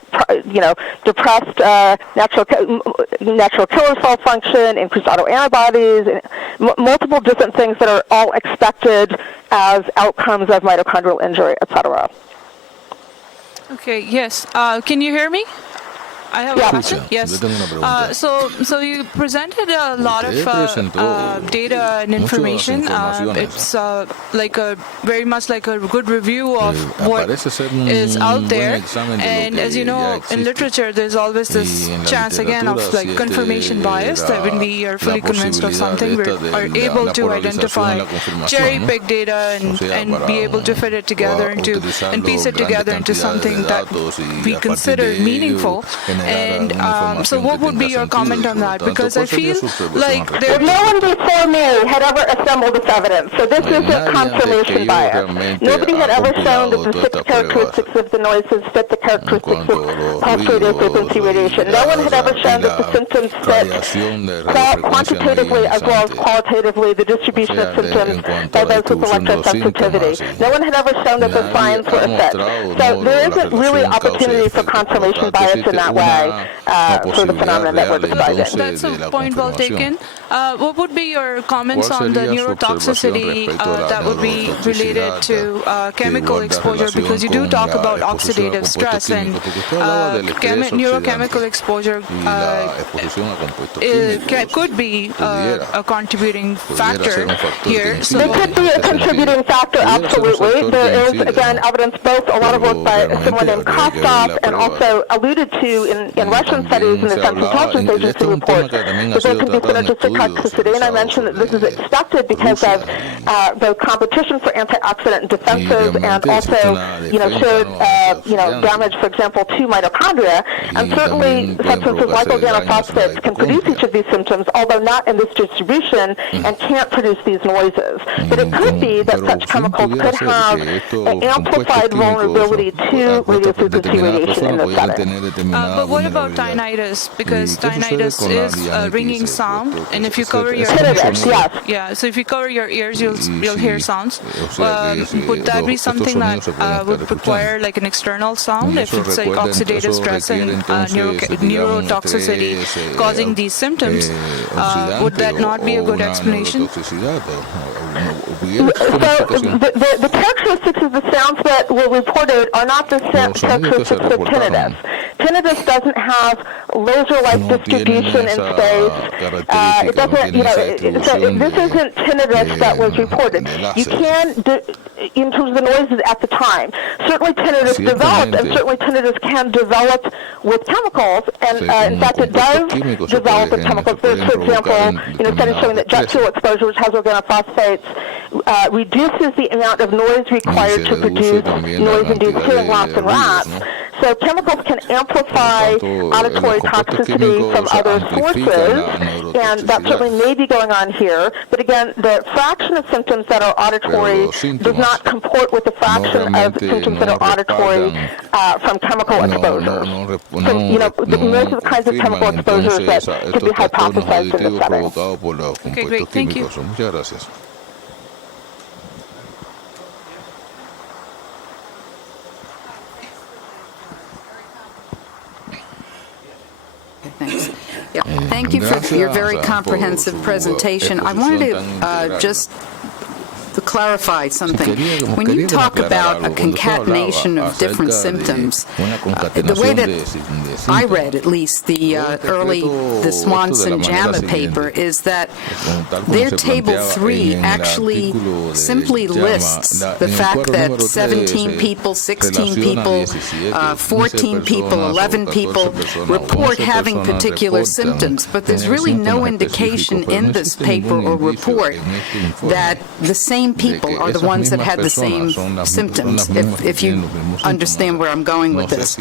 depressed natural killer cell function, increased autoantibodies, multiple different things that are all expected as outcomes of mitochondrial injury, etc. Okay, yes. Can you hear me? I have a question. Yes. So you presented a lot of data and information. It's very much like a good review of what is out there. And as you know, in literature, there's always this chance again of confirmation bias, that when we are fully convinced of something, we are able to identify cherry-pick data and be able to fit it together and piece it together into something that we consider meaningful. And so what would be your comment on that? Because I feel like no one before me had ever assembled this evidence, so this isn't confirmation bias. Nobody had ever shown that the 6 characteristics of the noises fit the characteristics of pulse radiofrequency radiation. No one had ever shown that the symptoms fit quantitatively as well as qualitatively the distribution of symptoms by those with electrosensitivity. No one had ever shown that the signs were a fit. So there isn't really opportunity for confirmation bias in that way. DNA for the phenomenon that we're describing. That's a point well taken. What would be your comments on the neurotoxicity that would be related to chemical exposure? Because you do talk about oxidative stress, and neurochemical exposure could be a contributing factor here. So it could be a contributing factor, absolutely. There is, again, evidence, both a lot of work by someone named Kostov and also alluded to in Russian studies in the Central Intelligence Agency report that there can be synergistic toxicity. And I mentioned that this is expected because of both competition for antioxidant defenses and also, should, damage, for example, to mitochondria. And certainly substances like organophosphates can produce each of these symptoms, although not in this distribution, and can't produce these noises. But it could be that such chemicals could have an amplified vulnerability to radiofrequency radiation in this setting. But what about tinnitus? Because tinnitus is a ringing sound, and if you cover your ears, yeah, so if you cover your ears, you'll hear sounds. Would that be something that would require like an external sound if it's like oxidative stress and neurotoxicity causing these symptoms? Would that not be a good explanation? So the characteristics of the sounds that were reported are not the characteristics of tinnitus. Tinnitus doesn't have laser-like distribution in space. It doesn't, so this isn't tinnitus that was reported. You can, in terms of the noises at the time, certainly tinnitus developed, and certainly tinnitus can develop with chemicals, and in fact it does develop with chemicals. There's, for example, studies showing that jet fuel exposure, which has organophosphates, reduces the amount of noise required to produce noise-induced hearing loss in rats. So chemicals can amplify auditory toxicity from other sources, and that certainly may be going on here. But again, the fraction of symptoms that are auditory does not comport with the fraction of symptoms that are auditory from chemical exposures. Most of the kinds of chemical exposures that could be hypothesized in this setting. Okay, great. Thank you. Thanks. Yeah, thank you for your very comprehensive presentation. I wanted to just to clarify something. When you talk about a concatenation of different symptoms, the way that I read, at least, the Swanson JAMA paper, is that their Table 3 actually simply lists the fact that 17 people, 16 people, 14 people, 11 people report having particular symptoms, but there's really no indication in this paper or report that the same people are the ones that had the same symptoms, if you understand where I'm going with this.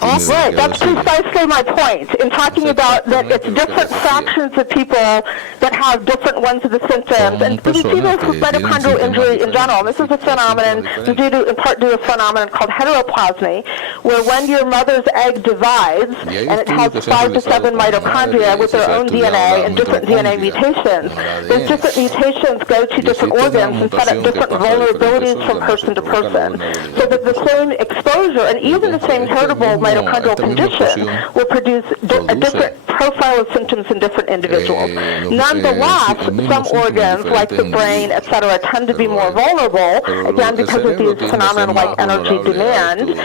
Also, right, that's precisely my point in talking about that it's different fractions of people that have different ones of the symptoms. And we see this with mitochondrial injury in general. This is a phenomenon, in part due to a phenomenon called heteroplasmy, where when your mother's egg divides, and it has 5 to 7 mitochondria with their own DNA and different DNA mutations, those different mutations go to different organs and set up different vulnerabilities from person to person. So that the same exposure and even the same heritable mitochondrial condition will produce a different profile of symptoms in different individuals. Nonetheless, some organs, like the brain, etc., tend to be more vulnerable, again, because of these phenomena like energy demand.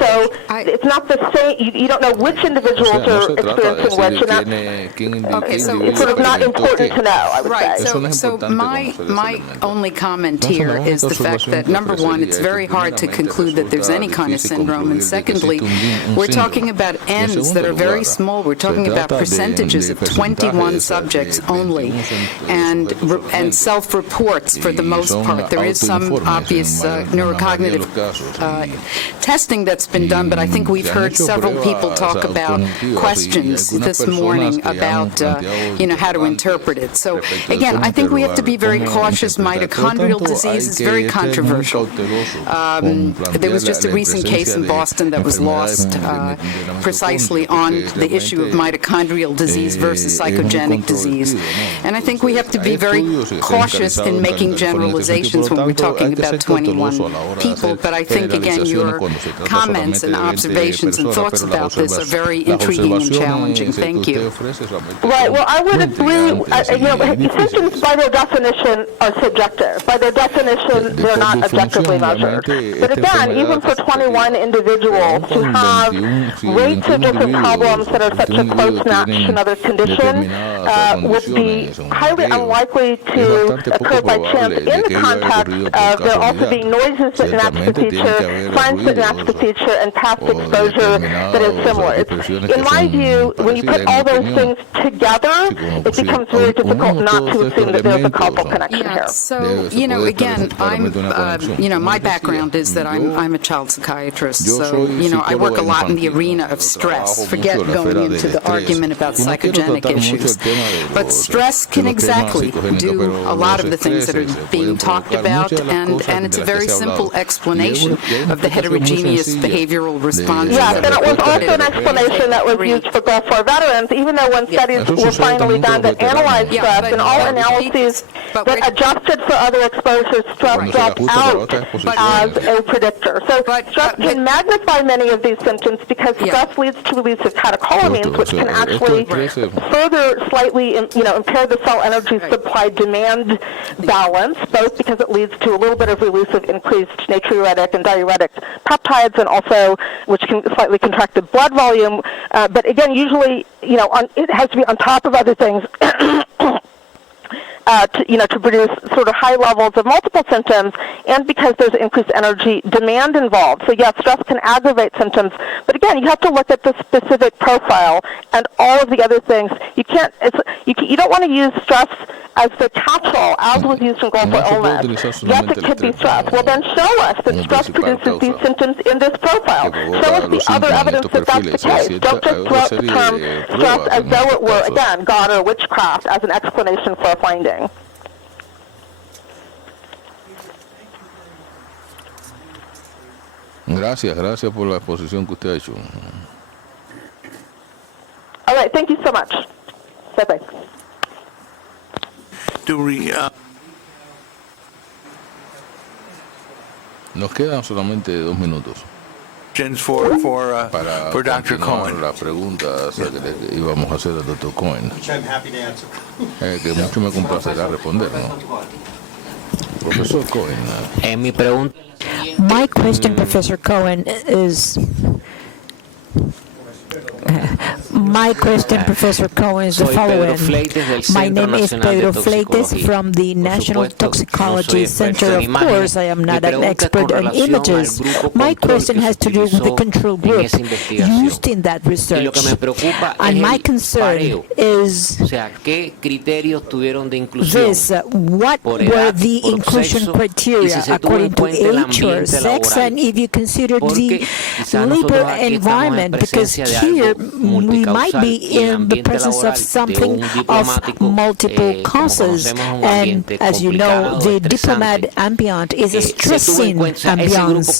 So it's not the same, you don't know which individuals are experiencing which, and that's so it's sort of not important to know, I would say. Right, so my only comment here is the fact that, number one, it's very hard to conclude that there's any kind of syndrome, and secondly, we're talking about N's that are very small. We're talking about percentages of 21 subjects only, and self-reports for the most part. There is some obvious neurocognitive testing that's been done, but I think we've heard several people talk about questions this morning about how to interpret it. So again, I think we have to be very cautious. Mitochondrial disease is very controversial. There was just a recent case in Boston that was lost precisely on the issue of mitochondrial disease versus psychogenic disease. issues. And I think we have to be very cautious in making generalizations when we're talking about 21 people. But I think, again, your comments and observations and thoughts about this are very intriguing and challenging. Thank you. Right. Well, I would agree. Symptoms, by their definition, are subjective. By their definition, they're not objectively measured. But again, even for 21 individuals to have rates of different problems that are such a close match to another condition would be highly unlikely to occur by chance in the context of there also being noises that match the feature, signs that match the feature, and past exposure that is similar. In my view, when you put all those things together, it becomes very difficult not to assume that there's a causal connection here. So, again, my background is that I'm a child psychiatrist, so, I work a lot in the arena of stress. Forget going into the argument about psychogenic issues. But stress can exactly do a lot of the things that are being talked about, and it's a very simple explanation of the heterogeneous behavioral responses. Yes, and it was also an explanation that was used for Gulf War veterans, even though when studies were finally done that analyzed stress, and all analyses that adjusted for other exposures, stress dropped out as a predictor. So stress can magnify many of these symptoms because stress leads to release of catecholamines, which can actually further slightly impair the cell energy supply-demand balance, both because it leads to a little bit of release of increased natriuretic and diuretic peptides, and also which can slightly contract the blood volume. But again, usually, it has to be on top of other things. To produce sort of high levels of multiple symptoms, and because there's increased energy demand involved. So yes, stress can aggravate symptoms, but again, you have to look at the specific profile and all of the other things. You don't want to use stress as the catch-all, as was used in Gulf War illness. Yes, it could be stress. Well, then show us that stress produces these symptoms in this profile. Show us the other evidence that that's the case. Don't just throw out the term stress as though it were, again, God or witchcraft as an explanation for a finding. Gracias por la exposición que usted ha hecho. All right, thank you so much. Bye-bye. Nos quedan solamente 2 minutos. For Dr. Cohen. La pregunta que íbamos a hacer al Dr. Cohen. Which I'm happy to answer. Que mucho me complacerá responder, ¿no? Profesor Cohen. Mi pregunta. My question, Professor Cohen, is. My question, Professor Cohen, is the following. My name is Pedro Fleites from the National Toxicology Center. Of course, I am not an expert on images. My question has to do with the control group used in that research. And my concern is this. What were the inclusion criteria according to age or sex? And if you consider the labor environment, because here we might be in the presence of something of multiple causes, and as you know, the diplomat ambient is a stressing ambience.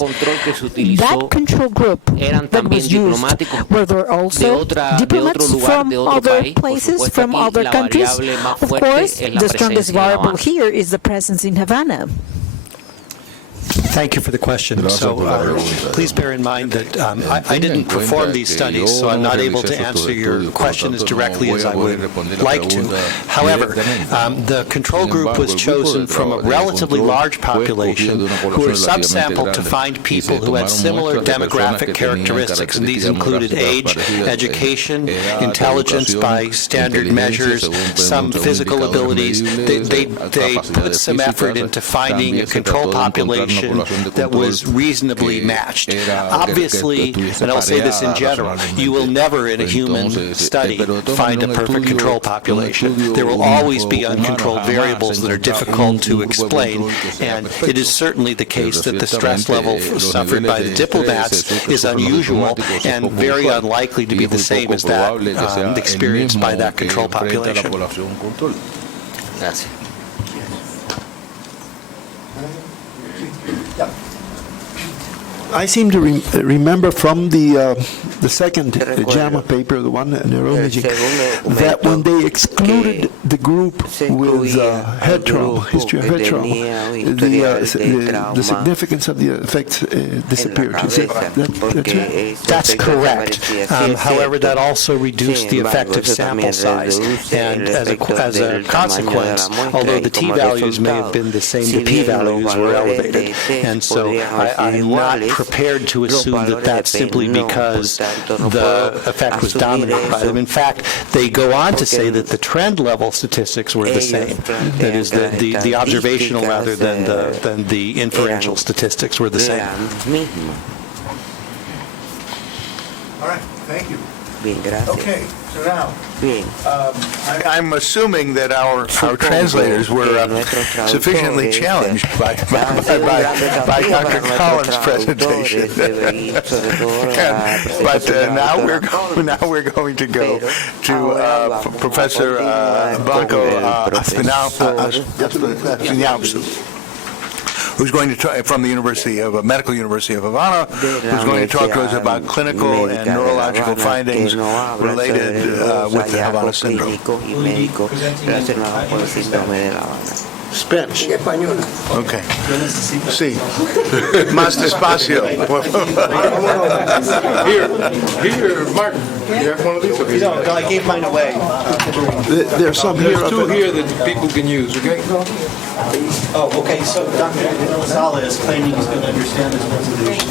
That control group that was used, were there also diplomats from other places, from other countries? Of course, the strongest variable here is the presence in Havana. Thank you for the question. So please bear in mind that I didn't perform these studies, so I'm not able to answer your question as directly as I would like to. However, the control group was chosen from a relatively large population who were subsampled to find people who had similar demographic characteristics, and these included age, education, intelligence by standard measures, some physical abilities. They put some effort into finding a control population that was reasonably matched. Obviously, and I'll say this in general, you will never in a human study find a perfect control population. There will always be uncontrolled variables that are difficult to explain, and it is certainly the case that the stress level suffered by the diplomats is unusual and very unlikely to be the same as that experienced by that control population. Gracias. I seem to remember from the second JAMA paper, the one neurology, that when they excluded the group with head trauma, history of head trauma, the significance of the effects disappeared. Is that's right? That's correct. However, that also reduced the effective sample size, and as a consequence, although the t-values may have been the same, the p-values were elevated. And so I'm not prepared to assume that that's simply because the effect was dominated by them. In fact, they go on to say that the trend level statistics were the same. That is, the observational rather than the inferential statistics were the same. All right, thank you. Okay, so now, I'm assuming that our translators were sufficiently challenged by Dr. Collins' presentation. But now we're going to go to Professor Blanco Aspinall, who's going to talk from the Medical University of Havana, who's going to talk to us about clinical and neurological findings related with the Havana syndrome. Spanish. Okay. Sí. Más despacio. Here, Mark. You have one of these? No, I gave mine away. There's some here. There's two here that people can use, okay? Oh, okay. So Dr. Gonzalez is claiming he's going to understand this resolution.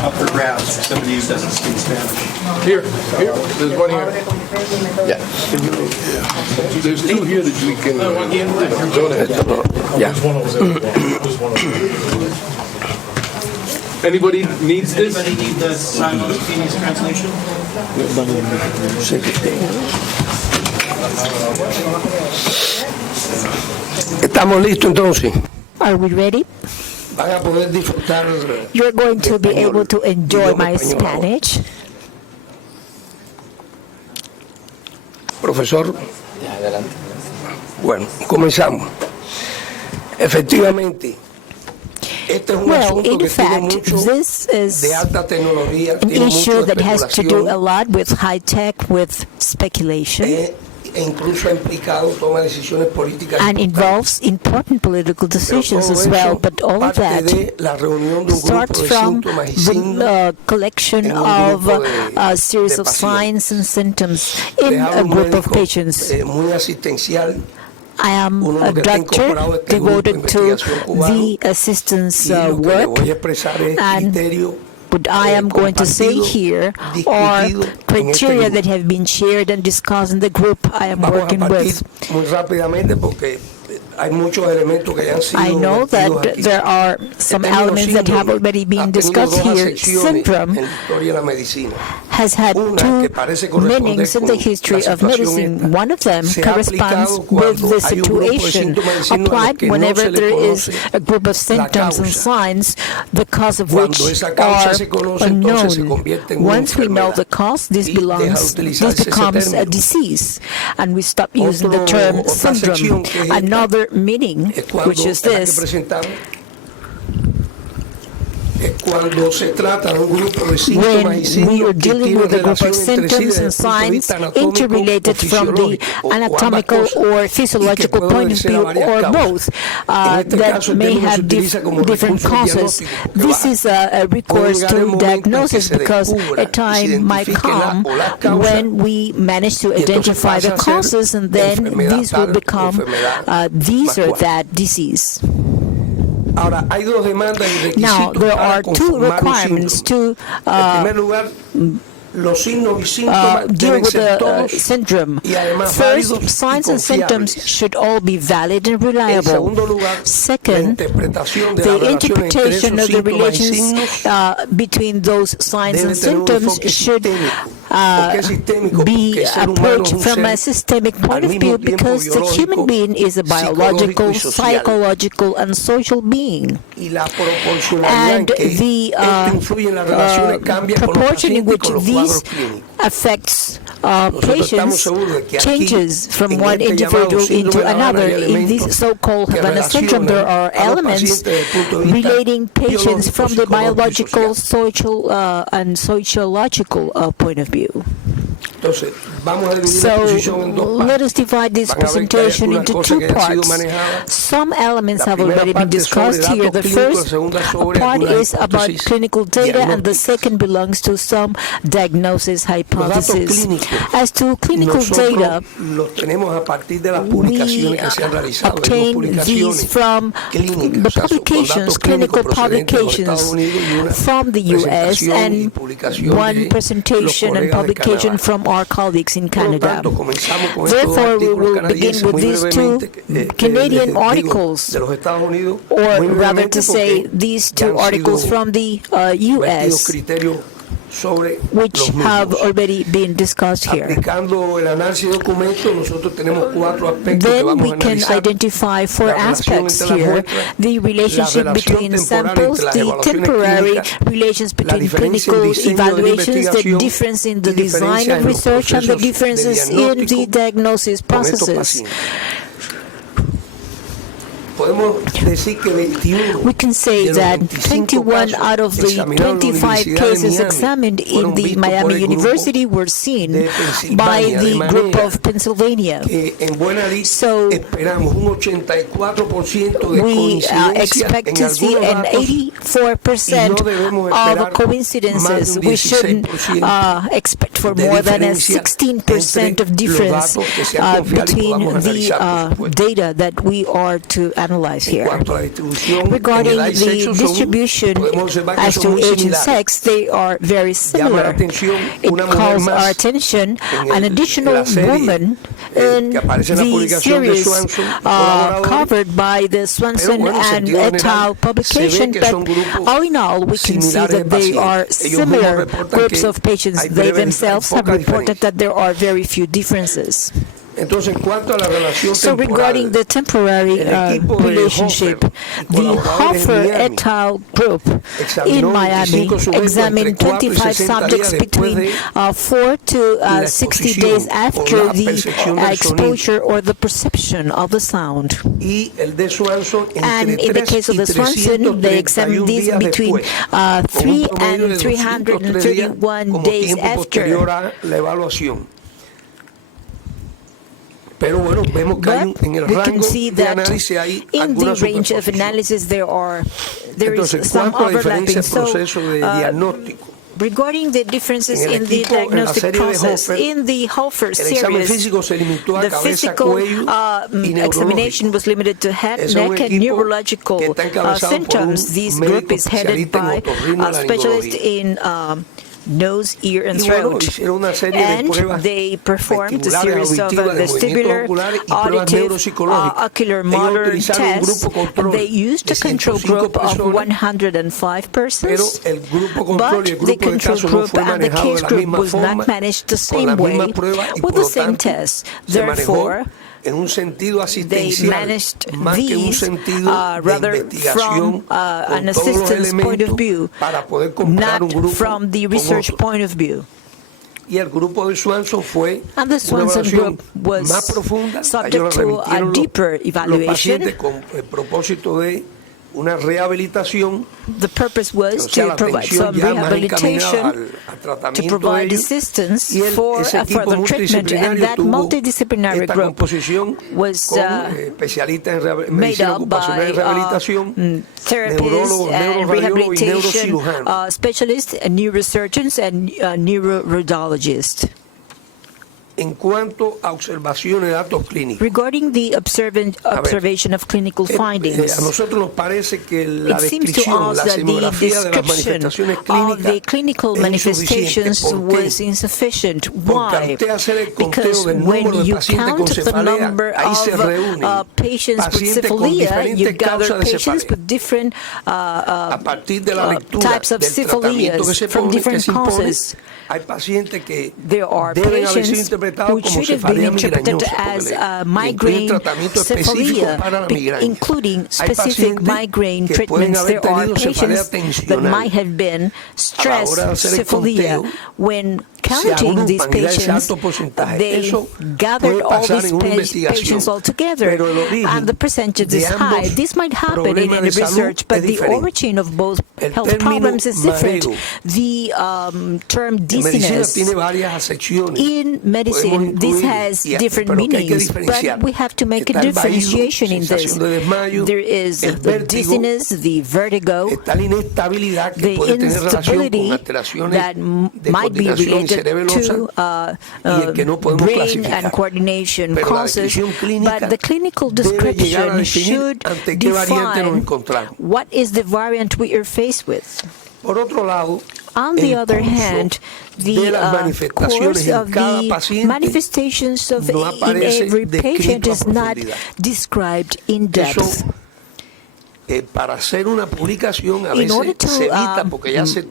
Up for grabs for somebody who doesn't speak Spanish. Here. There's one here. Yeah. There's two here that we can. Go ahead. Yeah. Anybody needs this? Anybody need the simultaneous translation? Estamos listos entonces. Are we ready? Van a poder disfrutar. You're going to be able to enjoy my Spanish. Profesor. Bueno, comenzamos. Efectivamente. Well, in fact, this is an issue that has to do a lot with high tech, with speculation, and involves important political decisions as well. But all of that starts from the collection of a series of signs and symptoms in a group of patients. I am a doctor devoted to the assistance work, and what I am going to say here are criteria that have been shared and discussed in the group I am working with. I know that there are some elements that have already been discussed here. Syndrome has had two meanings in the history of medicine. One of them corresponds with the situation applied whenever there is a group of symptoms and signs, the cause of which are unknown. Once we know the cause, this becomes a disease, and we stop using the term syndrome. Another meaning, which is this: when we are dealing with a group of symptoms and signs interrelated from the anatomical or physiological point of view, or both, that may have different causes. This is a recourse to diagnosis, because a time might come when we manage to identify the causes, and then these will become this or that disease. Now, there are two requirements to deal with the syndrome. First, signs and symptoms should all be valid and reliable. Second, the interpretation of the relations between those signs and symptoms should be approached from a systemic point of view, because the human being is a biological, psychological, and social being. And the proportion in which these affects patients changes from one individual into another. In this so-called Havana syndrome, there are elements relating patients from the biological, social, and sociological point of view. So let us divide this presentation into two parts. Some elements have already been discussed here. The first part is about clinical data, and the second belongs to some diagnosis hypothesis. As to clinical data, we obtain these from the publications, clinical publications from the U.S. and one presentation and publication from our colleagues in Canada. Therefore, we will begin with these two Canadian articles, or rather to say, these two articles from the U.S., which have already been discussed here. Then we can identify four aspects here: the relationship between samples, the temporary relations between clinical evaluations, the difference in the design of research, and the differences in the diagnosis processes. We can say that 21 out of the 25 cases examined in the Miami University were seen by the group of Pennsylvania. So we expect to see an 84% of coincidences. We shouldn't expect for more than a 16% of difference between the data that we are to analyze here. Regarding the distribution as to age and sex, they are very similar. It calls our attention an additional woman in the series covered by the Swanson and et al. Publication, but all in all, we can see that they are similar groups of patients. They themselves have reported that there are very few differences. So regarding the temporary relationship, the Hofer et al. Group in Miami examined 25 subjects between 4 to 60 days after the exposure or the perception of the sound. And in the case of the Swanson, they examined these between 3 and 331 days after. But we can see that in the range of analysis there is some overlapping. So, regarding the differences in the diagnostic process, in the Hofer series, the physical examination was limited to head, neck, and neurological symptoms. This group is headed by a specialist in nose, ear, and throat. And they performed a series of vestibular, auditive, ocular motor tests. And they used a control group of 105 persons, but the control group and the case group was not managed the same way with the same tests. Therefore, they managed these rather from an assistance point of view, not from the research point of view. And the Swanson group was subject to a deeper evaluation. The purpose was to provide some rehabilitation, to provide assistance for further treatment, and that multidisciplinary group was made up by therapists and rehabilitation specialists, neurosurgeons, and neuroradiologists. Regarding the observation of clinical findings, it seems to us that the description of the clinical manifestations was insufficient. Why? Because when you count the number of patients with syphilia, you gather patients with different types of syphilias from different causes. There are patients who should have been interpreted as migraine syphilia, including specific migraine treatments. There are patients that might have been stress syphilia when counting these patients, they gathered all these patients all together, and the percentage is high. This might happen in any research, but the origin of both health problems is different. The term dizziness, in medicine, this has different meanings, but we have to make a differentiation in this. There is the dizziness, the vertigo, the instability that might be related to brain and coordination causes, but the clinical description should define what is the variant we are faced with. On the other hand, the course of the manifestations in every patient is not described in depth. In order to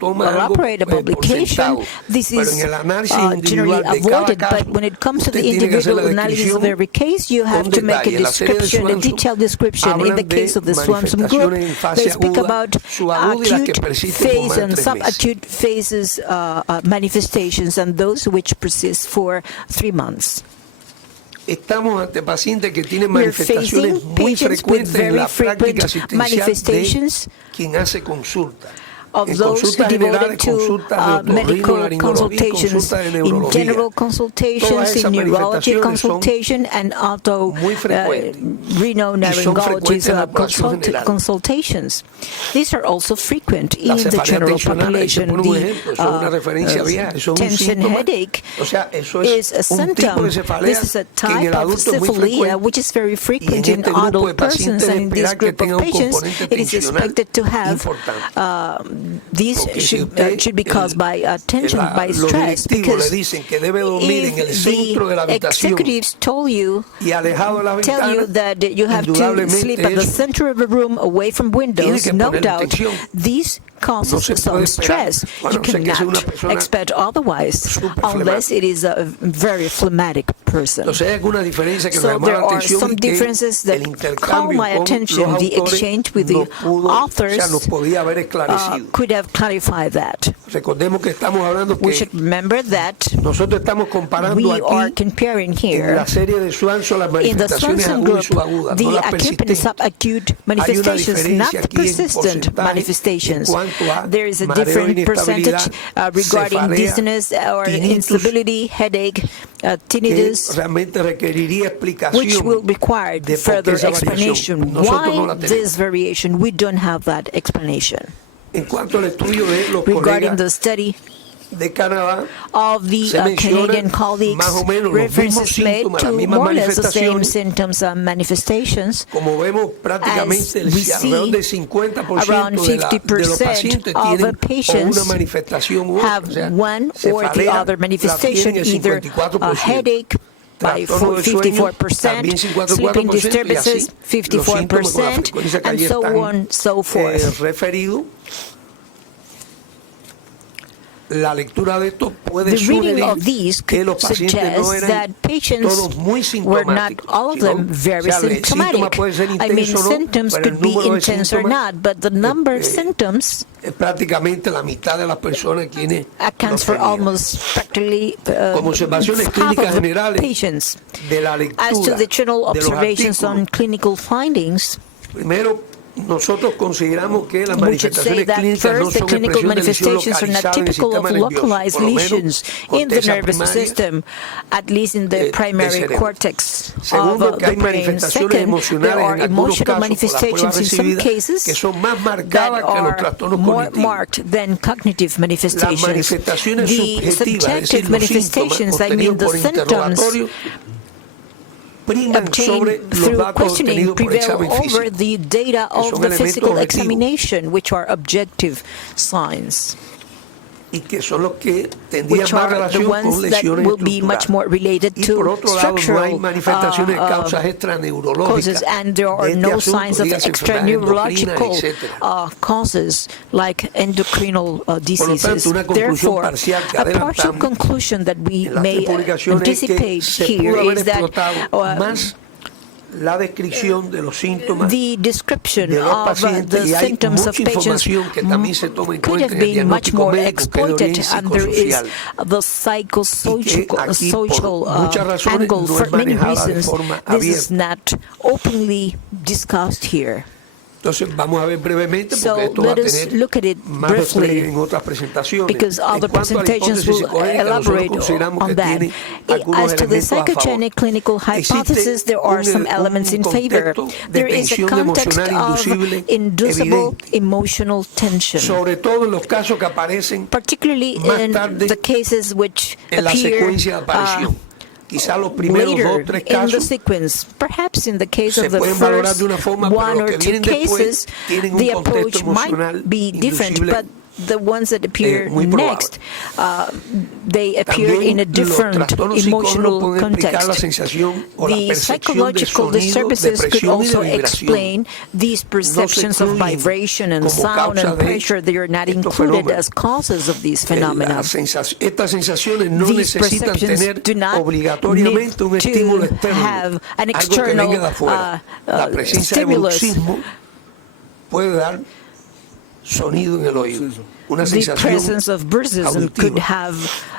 elaborate a publication, this is generally avoided, but when it comes to the individual analysis of every case, you have to make a description, a detailed description. In the case of the Swanson group, they speak about acute phase and subacute phases manifestations, and those which persist for 3 months. We're facing patients with very frequent manifestations of those devoted to medical consultations, in general consultations, in neurology consultation, and rhinolaryngology consultations. These are also frequent in the general population. The tension headache is a symptom. This is a type of syphilia which is very frequent in adult persons, and in this group of patients, it is expected to have these should be caused by tension, by stress, because if the executives tell you that you have to sleep at the center of a room away from windows, no doubt, these causes some stress. You cannot expect otherwise, unless it is a very phlegmatic person. So there are some differences that call my attention. The exchange with the authors could have clarified that. We should remember that we are comparing here, in the Swanson group, the acute and subacute manifestations, not the persistent manifestations. There is a different percentage regarding dizziness or instability, headache, tinnitus, which will require further explanation. Why this variation? We don't have that explanation. Regarding the study of the Canadian colleagues, references made to more or less the same symptoms and manifestations. As we see, around 50% of the patients have one or the other manifestation, either a headache by 54%, sleeping disturbances 54%, and so on and so forth. The reading of these could suggest that patients were not all of them very symptomatic. I mean, symptoms could be intense or not, but the number of symptoms accounts for almost practically half of the patients. As to the general observations on clinical findings, we should say that first, the clinical manifestations are not typical of localized lesions in the nervous system, at least in the primary cortex of the brain. Second, there are emotional manifestations in some cases that are more marked than cognitive manifestations. The subjective manifestations, I mean the symptoms, obtained through questioning prevail over the data of the physical examination, which are objective signs, which are the ones that will be much more related to structural causes, and there are no signs of extra-neurological causes like endocrinal diseases. Therefore, a partial conclusion that we may anticipate here is that la descripción de los síntomas the description de los of pacientes the y hay symptoms of mucha patients información que también se toma en could cuenta have en el been much diagnóstico more médico, que es de exploited, origen and there is psicosocial. the social muchas razones angle. no For es many manejada de reasons, forma this is abierta. not openly discussed here. Entonces vamos a ver brevemente So porque esto va a let us tener look at it más despliegue briefly, en otras presentaciones. because En other cuanto a la presentations hipótesis will psicogénica, nosotros elaborate consideramos on que that. tiene algunos As to the elementos a favor. psychogenic clinical hypothesis, there are some elements in favor. There is a context of inducible emotional tension, sobre todo en los casos que aparecen particularly in the cases which en la appear secuencia de aparición. Quizá los primeros later 2 o 3 in the casos sequence. Perhaps in the case se of the pueden valorar first de una forma, one pero los or que two vienen después cases, tienen the un contexto approach might emocional be different, inducible but the ones that appear muy probable. next, they appear También in a different los trastornos emotional psicólogos pueden explicar la context. sensación o la The percepción de psychological sonido, de disturbances could presión y de also vibración. explain these perceptions of excluyen vibration and como sound causa and de pressure. They are not estos included fenómenos. as causes of these phenomena. Estas sensaciones no These necesitan perceptions tener do not obligatoriamente un need estímulo to externo, have an algo que external venga de afuera. La presencia de stimulus. bruxismo puede dar sonido en el oído, una The sensación presence of bruxism could auditiva. have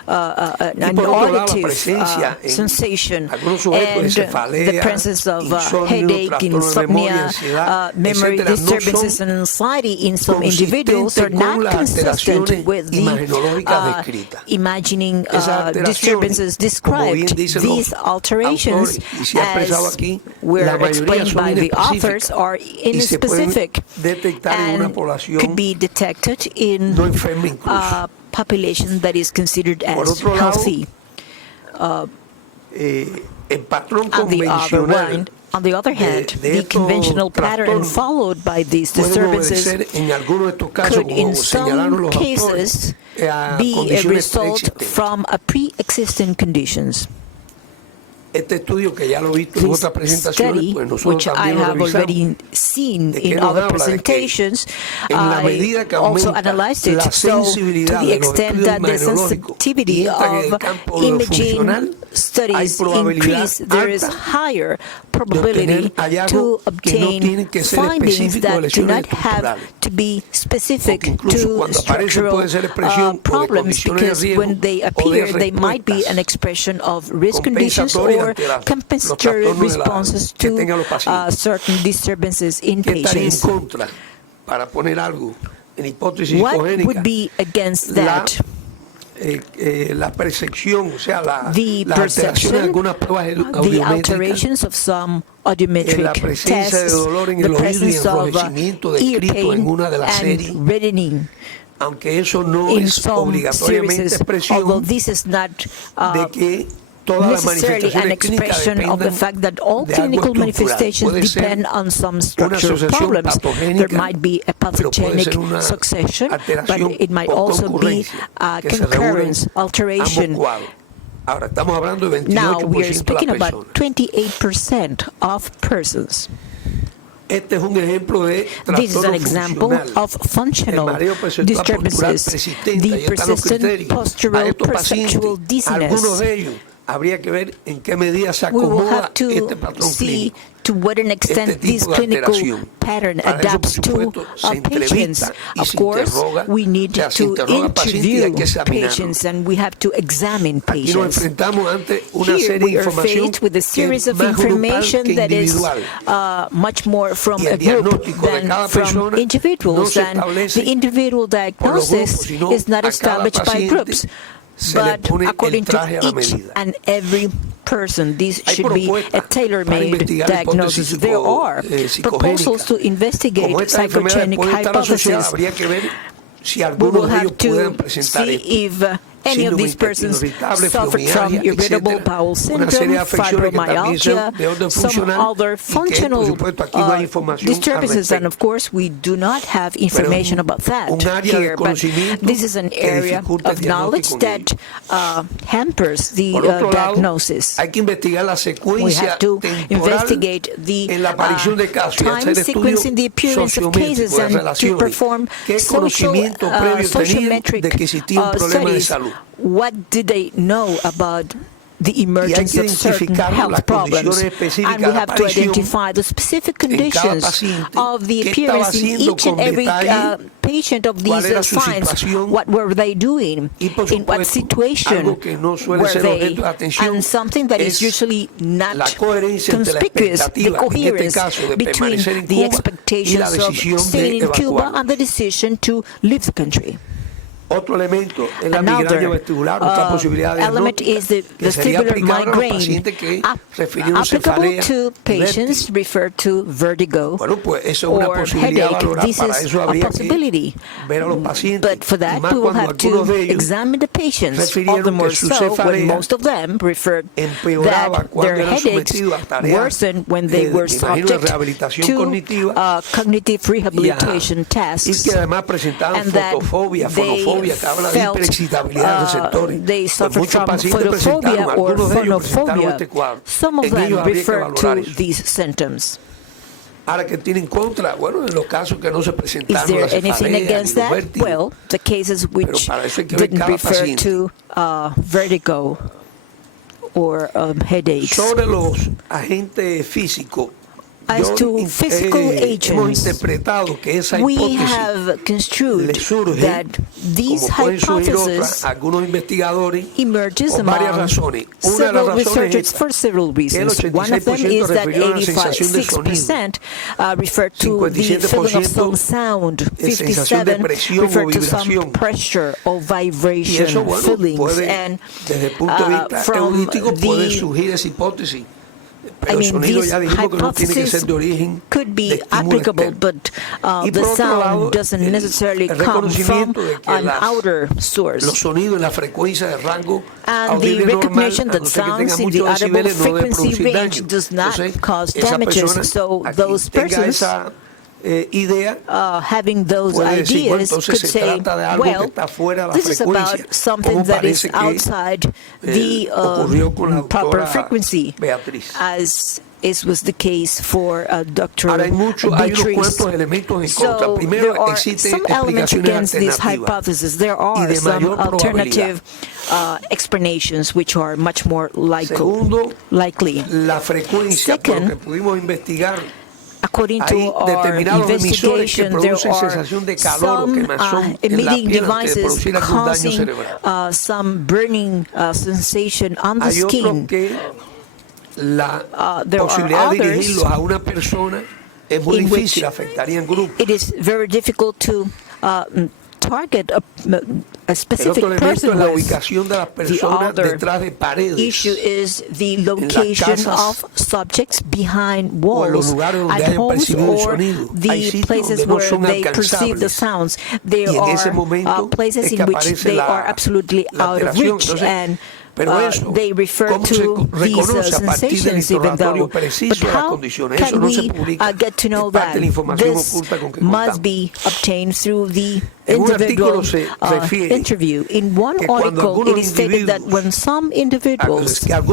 Y an por otro lado, la auditive presencia en sensation, algunos sujetos de and cefalea, the presence of insomnio, headache, trastorno de memoria, insomnia, ansiedad, memory etcétera, no disturbances, son and anxiety in some individuals are consistentes con not las consistent alteraciones with the imagenológicas descritas. imagining Esas alteraciones, disturbances como bien described. dicen These los alterations, autores, y se ha expresado as aquí, were la mayoría explained son by the authors, inespecíficas are y se pueden inspecific detectar en una and población could be detected in no enferma incluso. population that is considered Por as otro lado, healthy. el patrón On the other hand, the conventional pattern followed by these disturbances en algunos de estos casos, could, como in señalaron some los cases, autores, a be a condiciones result preexistentes. from a pre-existing conditions. Este estudio, que ya lo he visto en This otras presentaciones, study, pues nosotros which I también lo have revisamos. already seen ¿De qué in nos other habla? De que presentations, en la I medida que also aumenta analyzed it. la So, to sensibilidad the de los extent estudios that the imagenológicos sensitivity y entra en el of campo de lo imaging funcional, hay studies probabilidad increase, there is alta higher de probability obtener to hallazgos que no obtain tienen que ser findings específicos de that do lesiones not have estructurales. to be specific Incluso to cuando aparecen structural puede ser expresión o de problems, condiciones de because riesgo when they o de appear, they might be respuestas an expression of risk conditions compensatorias or ante los compensatory trastornos responses que to tengan los pacientes. certain disturbances in ¿Qué estaría en patients. contra para poner algo en hipótesis What psicogénica? would be against La, that? la percepción, o sea, The las alteraciones de perception, algunas pruebas the audiométricas, alterations of some la audiometric presencia de tests, dolor en the el oído y presence of enrojecimiento ear descrito en pain una de las series, and reddening aunque eso no in es some obligatoriamente series, although expresión this is not de que todas las necessarily an manifestaciones clínicas expression of the dependan fact that all de algo clinical estructural. manifestations Puede ser depend on some una structural asociación problems. There patogénica, might be a pero puede pathogenic ser una succession, but alteración it might o also be concurrencia, a que se reúnen concurrence, ambos alteration. cuadros. Ahora estamos hablando de 28% Now we are de speaking las about personas. 28% of persons. Este es un ejemplo de This is an trastorno example funcional. of functional El mareo perceptual postural disturbances, persistente. the Ahí están los persistent criterios. A postural estos perceptual pacientes, algunos dizziness. de ellos, habría que ver en qué medida se We will acomoda have to este patrón see clínico. to what an extent Este this tipo de clinical alteración. pattern Para eso, adapts por to supuesto, se patients. entrevista y Of se course, interroga, we need o sea, se to interroga al paciente y hay interview que examinarlo. patients, and we have to examine Aquí nos patients. enfrentamos ante una Here serie we de are información faced with a que series es of más grupal information que that is individual. much more from Y el a group diagnóstico de than cada from persona individuals, no se and establece the individual por los diagnosis grupos, sino is not a cada established by paciente groups, se le but pone el according to traje a la each medida. and every person. This Hay should be a propuestas para tailor-made investigar la hipótesis diagnosis. There are proposals to investigate Como estas enfermedades psychogenic pueden estar asociadas, hypotheses. habría que ver si We algunos will de ellos have puedan to presentar see esto. if any of Síndrome these persons irritable, suffered from fibromialgia, irritable etcétera. bowel Una serie de syndrome, afecciones que también son fibromyalgia, de orden some funcional other y que, por functional supuesto, aquí no hay información al disturbances, and respecto. of course we do not have information about that un área de here, but conocimiento this is an que area dificulta el of knowledge diagnóstico that hampers the Por otro lado, diagnosis. hay que investigar la We secuencia have to temporal investigate the en la aparición de casos y time hacer sequence estudios in the appearance of cases sociométricos de and to relaciones. perform ¿Qué social, conocimiento previo tenían sociometric de que existía un problema de studies. salud? What did they know about the emergence of certain health problems. And we have to identify the specific conditions of the appearance in each and every patient of these signs. What were they doing? In what situation were they? And something that is usually not conspicuous, the coherence between the expectations of staying in Cuba and the decision to leave the country. Another element is the vestibular migraine, applicable to patients referred to vertigo or headache. This is a possibility. But for that, we will have to examine the patients, all the more so when most of them referred that their headaches worsened when they were subject to cognitive rehabilitation tests, and that they felt they suffered from photophobia or phonophobia. Some of them refer to these symptoms. Is there anything against that? Well, the cases which didn't refer to vertigo or headaches. As to physical agents, we have construed that these hypotheses emerges among several researchers for several reasons. One of them is that 86% refer to the feeling of some sound, 57% refer to some pressure or vibration feelings, and from the these hypotheses could be applicable, but the sound doesn't necessarily come from an outer source. And the recognition that sounds in the audible frequency range does not cause damages, so those persons having those ideas could say, well, this is about something that is outside the proper frequency, as was the case for Dr. Beatrice. So there are some elements against this hypothesis. There are some alternative explanations which are much more likely. Second, according to our investigation, there are some emitting devices causing some burning sensation on the skin. There are others in which it is very difficult to target a specific person with. The other issue is the location of subjects behind walls at homes or the places where they perceive the sounds. There are places in which they are absolutely out of reach, and they refer to these sensations even though. But how can we get to know that? This must be obtained through the individual interview. In one article, it is stated that when some individuals, that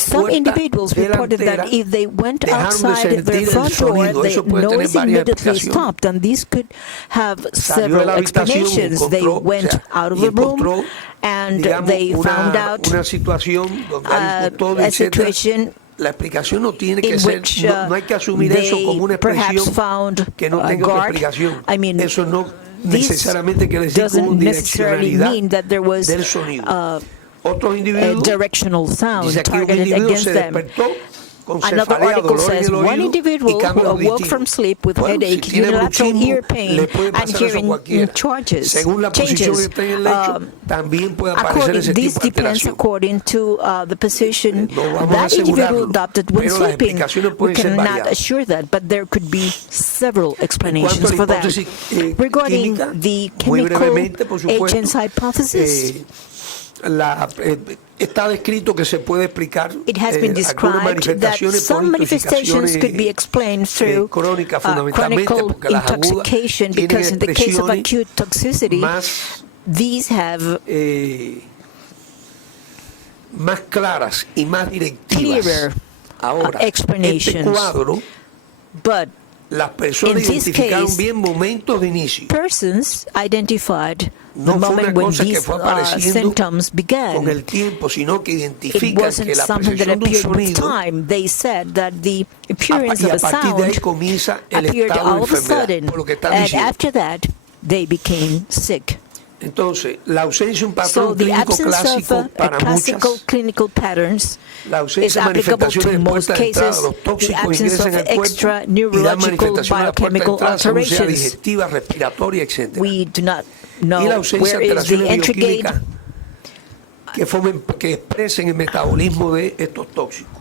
some individuals reported that if they went outside their front door, the noise immediately stopped, and this could have several explanations. They went out of the room, and they found out a situation in which they perhaps found a guard. This doesn't necessarily mean that there was a directional sound targeted against them. Another article says one individual who awoke from sleep with headache, unilateral ear pain, and hearing changes. This depends according to the position that individual adopted when sleeping. We cannot assure that, but there could be several explanations for that. Regarding the chemical agents hypothesis, it has been described that some manifestations could be explained through chronic intoxication, because in the case of acute toxicity, these have clearer explanations. But las personas identificaron bien momentos de inicio. Persons identified No the fue una moment when cosa que these fue apareciendo symptoms began. con el tiempo, sino que It identifican wasn't que la something that percepción de un appeared with sonido time. They said that the appearance y of a a partir de ahí sound comienza el appeared estado de all of a enfermedad, sudden, por lo que están and diciendo. after that, they became sick. Entonces, la ausencia de un So patrón the clínico absence of clásico para classical muchas, clinical patterns la is ausencia de applicable to manifestaciones de most puertas de entrada, cases. los The tóxicos absence ingresan of al cuerpo extra y dan neurological manifestación a la puerta de biochemical entrada, según sea alterations. digestiva, respiratoria, etc. We do not Y la know ausencia where de is the alteraciones entry gate. bioquímicas que expresen el metabolismo de estos tóxicos.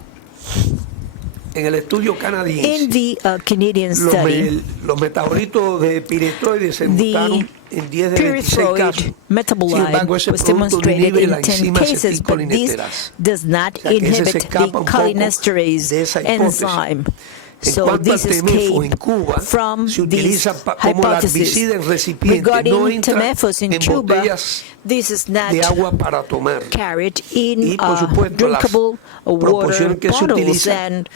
En el estudio canadiense, In the Canadian study, los metabolitos de piretoides se mutaron en 10 de 26 casos. pyrethroid metabolite was demonstrated in 10 cases, but this does not inhibit the cholinesterase enzyme. So this escaped from this hypothesis. Regarding Temefos in Cuba, this is not carried in drinkable water bottles, and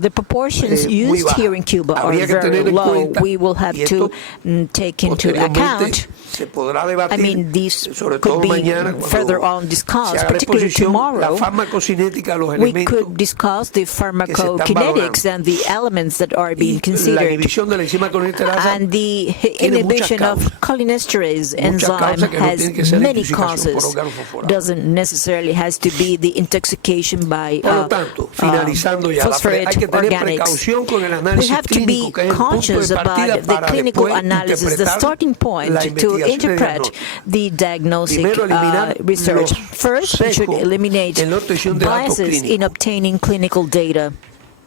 the proportions used here in Cuba are very low. We will have to take into account. I mean, these could be further on discussed, particularly tomorrow. We could discuss the pharmacokinetics and the elements that are being considered. And the inhibition of cholinesterase enzyme has many causes. Doesn't necessarily has to be the intoxication by phosphorate organics. We have to be conscious about the clinical analysis, the starting point to interpret the diagnostic research. First, we should eliminate biases in obtaining clinical data.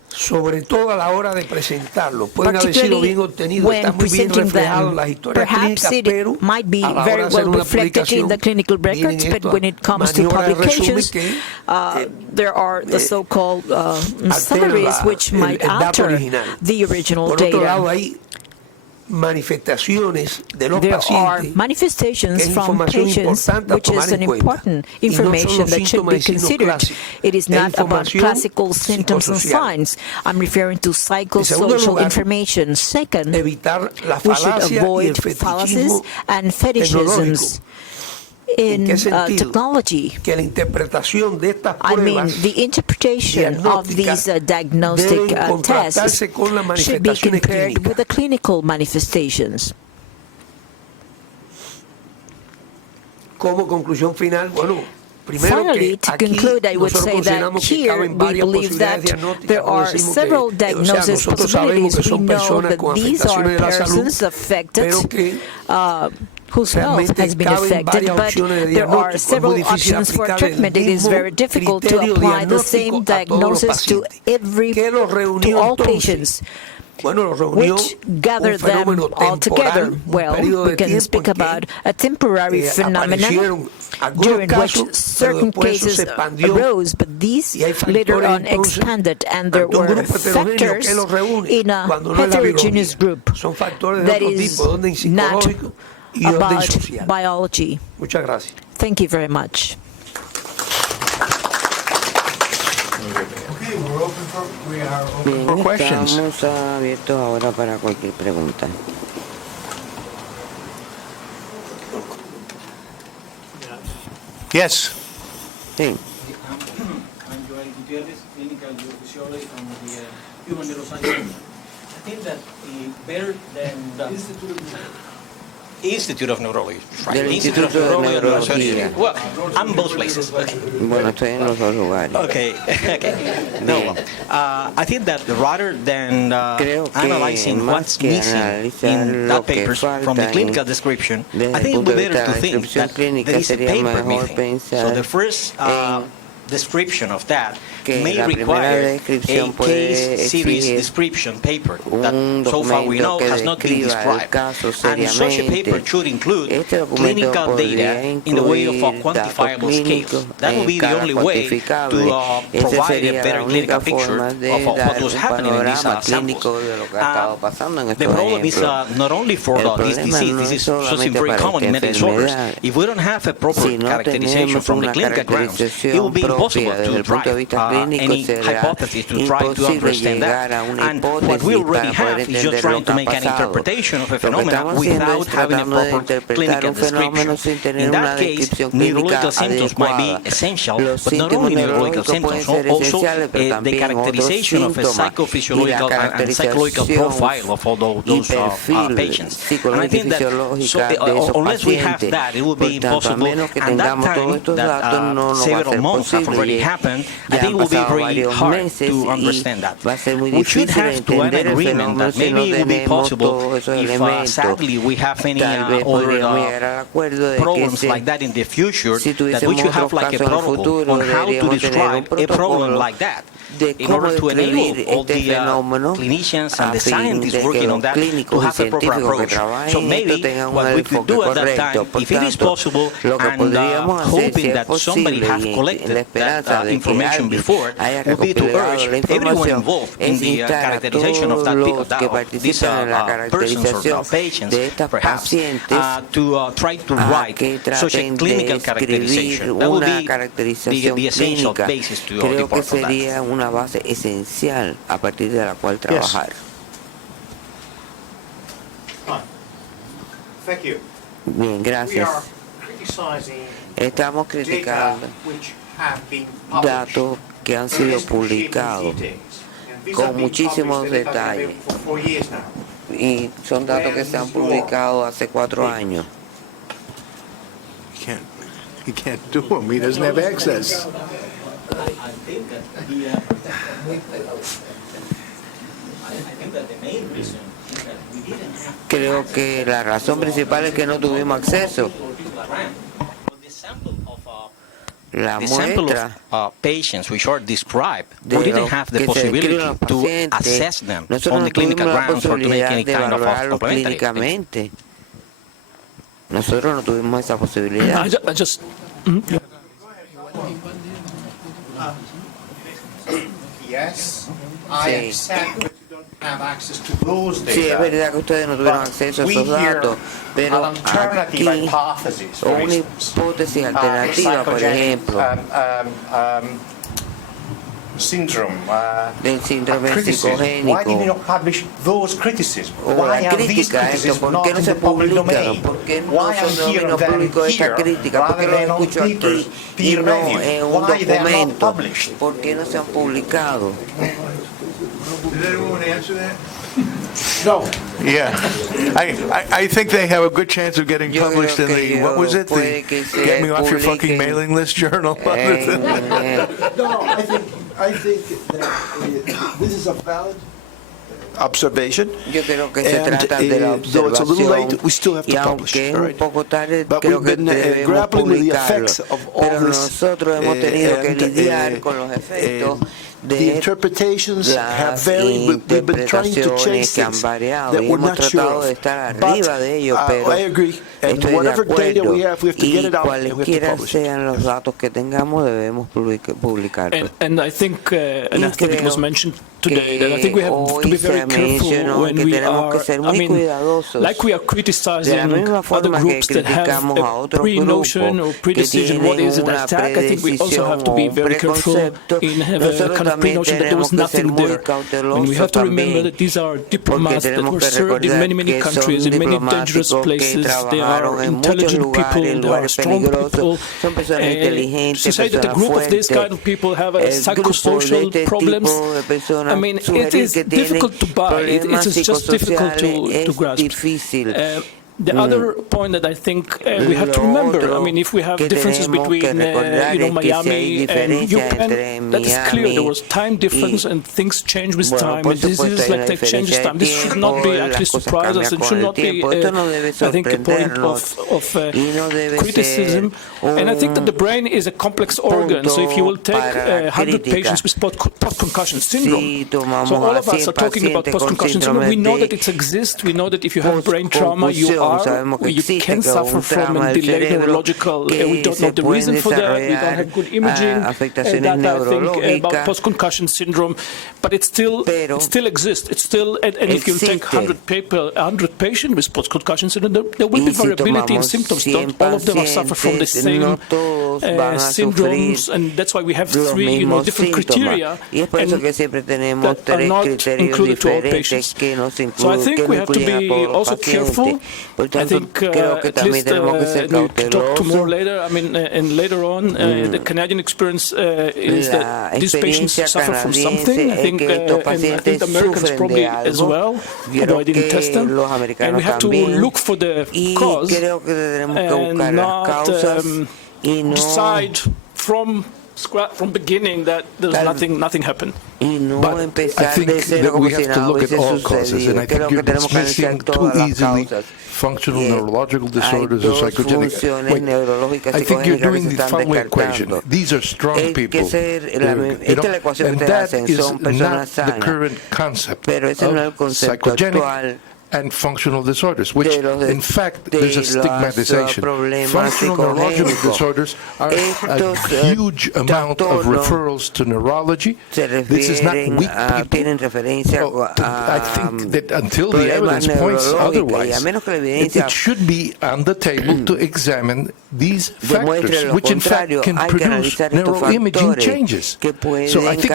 Sobre todo a la hora de presentarlo, pueden haber sido bien obtenidos, está muy bien reflejado en las historias clínicas, pero might be a la very hora de hacer well una reflected in the clinical records, but when it comes to publications, there are the so-called summaries which might alter the original data. Manifestaciones de los there are pacientes, manifestations from patients, which is an important information that should be considered. It is not about classical symptoms and signs. I'm referring to psychosocial information. Second, we should avoid fallacies and fetishisms in technology. I mean, the interpretation of these diagnostic tests should be compared with the clinical manifestations. Finally, to conclude, I would say that here we believe that there are several diagnosis possibilities. We know that these are persons affected whose health has been affected, but there are several options for treatment. It is very difficult to apply the same diagnosis to all patients. Which gather them all together? Well, we can speak about a temporary phenomenon during which certain cases arose, but these later on expanded, and there were factors in a heterogeneous group that is not about biology. Thank you very much. Bien, estamos abiertos ahora para cualquier pregunta. Yes. Sí. I'm Joel Gutierrez, clinical neurophysiologist from the Cuban Neuroscience. I think that better than the Institute of Neurology. Right. Del Instituto de Neurología. Well, I'm both places. Okay. Bueno, estoy en los dos lugares. Okay. Okay. No. I think that rather than analyzing what's missing in that papers from the clinical description, I think it would be better to think that there is a paper missing. So the first description of that may require a case series description paper that so far we know has not been described. And such a paper should include clinical data in the way of a quantifiable scale. That would be the only way to provide a better clinical picture of what was happening in these samples. The problem is not only for this disease, this is something very common in mental disorders. If we don't have a proper characterization from the clinical grounds, it will be imposible to drive any hypothesis to try to understand that. And what we already have is just trying to make an interpretation of a phenomenon without having a proper clinical description. In that case, neurological symptoms might be essential, but not only neurological symptoms, also the characterization of a psychophysiological and psychological profile of all those patients. And I think that unless we have that, it will be impossible. And that time that several months have already happened, I think it will be very hard to understand that. We should have to have an agreement that maybe it will be possible if sadly we have any other problems like that in the future, that we should have like a protocol on how to describe a problem like that, in order to enable all the clinicians and the scientists working on that to have a proper approach. So maybe what we could do at that time, if it is possible, and hoping that somebody has collected that information before, would be to urge everyone involved in the characterization of these persons or patients, perhaps, to try to write such a clinical characterization. That would be the essential basis to depart from that. Una base esencial a partir de la cual trabajar. Thank you. Bien, gracias. Estamos criticando datos que han sido publicados con muchísimos detalles y son datos que se han publicado hace 4 años. He can't do them. He doesn't have access. Creo que la razón principal es que no tuvimos acceso. La muestra patients which are described, we didn't have the possibility to assess them on the clinical grounds or to make any kind of complementary. Nosotros no tuvimos esa posibilidad. Yes, I accept that you don't have access to those data. Sí, es verdad que ustedes no tuvieron acceso a esos datos, pero aquí una hipótesis alternativa, por ejemplo, del síndrome psicogénico o la crítica, ¿por qué no se publica? ¿Por qué no son dominio público esta crítica? ¿Por qué lo escucho aquí y no en un documento? ¿Por qué no se han publicado? No. Yeah. I think they have a good chance of getting published in the, what was it? The Get Me Off Your Fucking Mailing List journal? No, I think that this is a valid observation. Yo creo que se trata de la observación. Though it's a little late, we still have to publish. But we've been grappling with the effects of all Pero nosotros hemos tenido que lidiar con los efectos the interpretations have varied. We've been trying to chase things that we're not sure of. But I agree. And whatever data we have to get it out and we have to publish it. Sean los datos que tengamos, debemos publicar. And I think, and I think it was mentioned today, that I think we have to be very careful when we are, I mean, like we are criticizing other groups that have a pre-notion or pre-decision what is an attack, I think we also have to be very careful in having a kind of pre-notion that there was nothing there. And we have to remember that these are diplomats that were served in many, many countries, in many dangerous places. They are intelligent people, they are strong people. To say that a group of these kind of people have a psychosocial problems, I mean, it is difficult to buy. It is just difficult to grasp. The other point that I think we have to remember, I mean, if we have differences between, Miami and UPenn, that is clear. There was time difference and things change with time. And diseases like that changes time. This should not be actually surprise us. It should not be, I think, a point of criticism. And I think that the brain is a complex organ. So if you will take 100 patients with post-concussion syndrome, so all of us are talking about post-concussion syndrome. We know that it exists. We know that if you have brain trauma, you you can suffer from a delayed neurological, we don't know the reason for that, we don't have good imaging data, I think, about post-concussion syndrome, but it still exists. It's still, and if you take 100 patients with post-concussion syndrome, there will be variability in symptoms. Not all of them suffer from the same syndromes, and that's why we have three different criteria that are not included to all patients. So I think we have to be also careful. I think at least we can talk to more later. I mean, and later on, the Canadian experience is that these patients suffer from something. I think, and I think the Americans probably as well, although I didn't test them. And we have to look for the cause and not decide from beginning that there's nothing happened. But I think that we have to look at all causes, and I think you're dismissing too easily functional neurological disorders or psychogenic. Wait, I think you're doing the following equation. These are strong people, and that is not the current concept of psychogenic and functional disorders, which in fact there's a stigmatization. Functional neurological disorders are a huge amount of referrals to neurology. This is not weak people. I think that until the evidence points otherwise, it should be on the table to examine these factors, which in fact can produce neuroimaging changes. So I think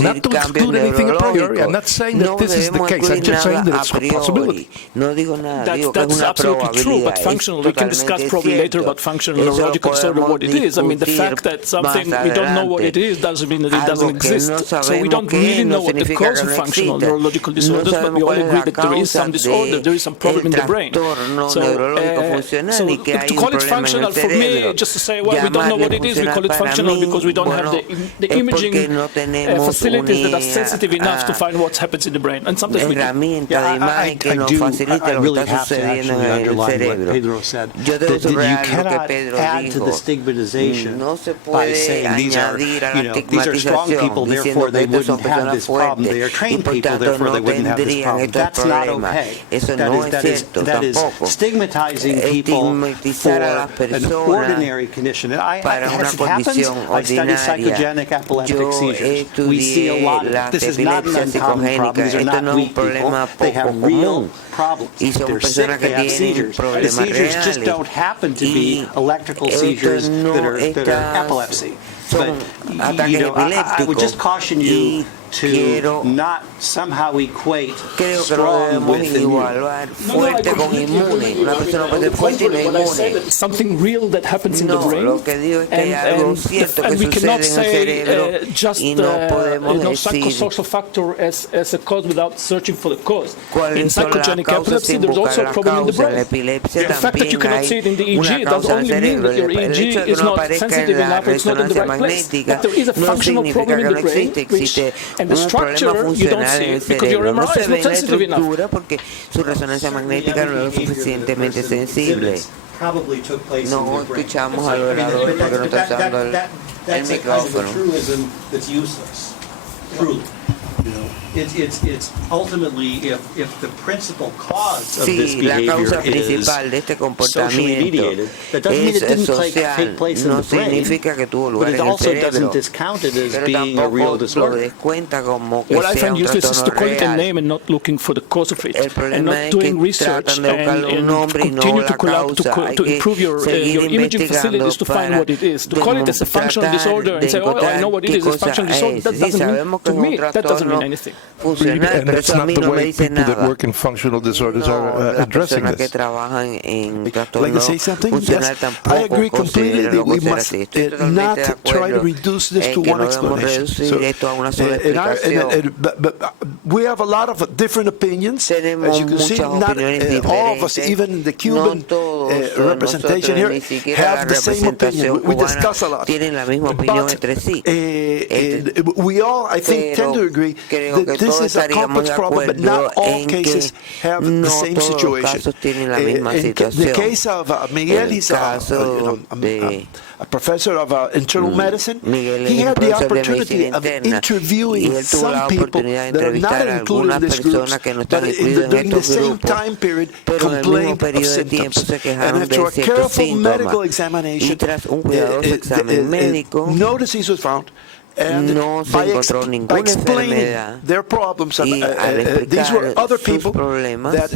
not to exclude anything a priori. I'm not saying that this is the case. I'm just saying that it's a possibility. That's absolutely true, but functional, we can discuss probably later about functional neurological disorder, what it is. I mean, the fact that something, we don't know what it is, doesn't mean that it doesn't exist. So we don't really know what the cause of functional neurological disorders, but we all agree that there is some disorder, there is some problem in the brain. So to call it functional, for me, just to say, well, we don't know what it is, we call it functional because we don't have the imaging facilities that are sensitive enough to find what happens in the brain. And sometimes we do. I really have to actually underline what Pedro said, that you cannot add to the stigmatization by saying these are strong people, therefore they wouldn't have this problem. They are trained people, therefore they wouldn't have this problem. That's not okay. That is stigmatizing people for an ordinary condition. As it happens, I study psychogenic epileptic seizures. We see a lot of it. This is not an uncommon problem. These are not weak people. They have real problems. They're sick, they have seizures. The seizures just don't happen to be electrical seizures that are epilepsy. But I would just caution you to not somehow equate strong with immune. Something real that happens in the brain, and we cannot say just psychosocial factor as a cause without searching for the cause. In psychogenic epilepsy, there's also a problem in the brain. The fact that you cannot see it in the EEG does only mean that your EEG is not sensitive enough, or it's not in the right place. But there is a functional problem in the brain, which, and the structure you don't see it because your MRI is not sensitive enough. Porque su resonancia magnética no es lo suficientemente sensible. No escuchamos al orador porque no está usando el micrófono. That's useless. Truly. It's ultimately if the principal cause of this behavior is socially mediated, that doesn't mean it didn't take place in the brain, but it also doesn't discount it as being a real disorder. What I find useless is to call it a name and not looking for the cause of it, and not doing research and continue to improve your imaging facilities to find what it is. To call it as a functional disorder and say, oh, I know what it is, it's a functional disorder, that doesn't mean, to me, that doesn't mean anything. And that's not the way people that work in functional disorders are addressing this. Like to say something? Yes, I agree completely that we must not try to reduce this to one explanation. But we have a lot of different opinions. As you can see, not all of us, even the Cuban representation here have the same opinion. We discuss a lot. Tienen la misma opinión entre sí. We all, I think, tend to agree that this is a complex problem, but not all cases have the same situation. In the case of Miguel, he's a professor of internal medicine. He had the opportunity of interviewing some people that are not included in this group, but during the same time period complained of symptoms. And after a careful medical examination, notices was found. And by explaining their problems, these were other people that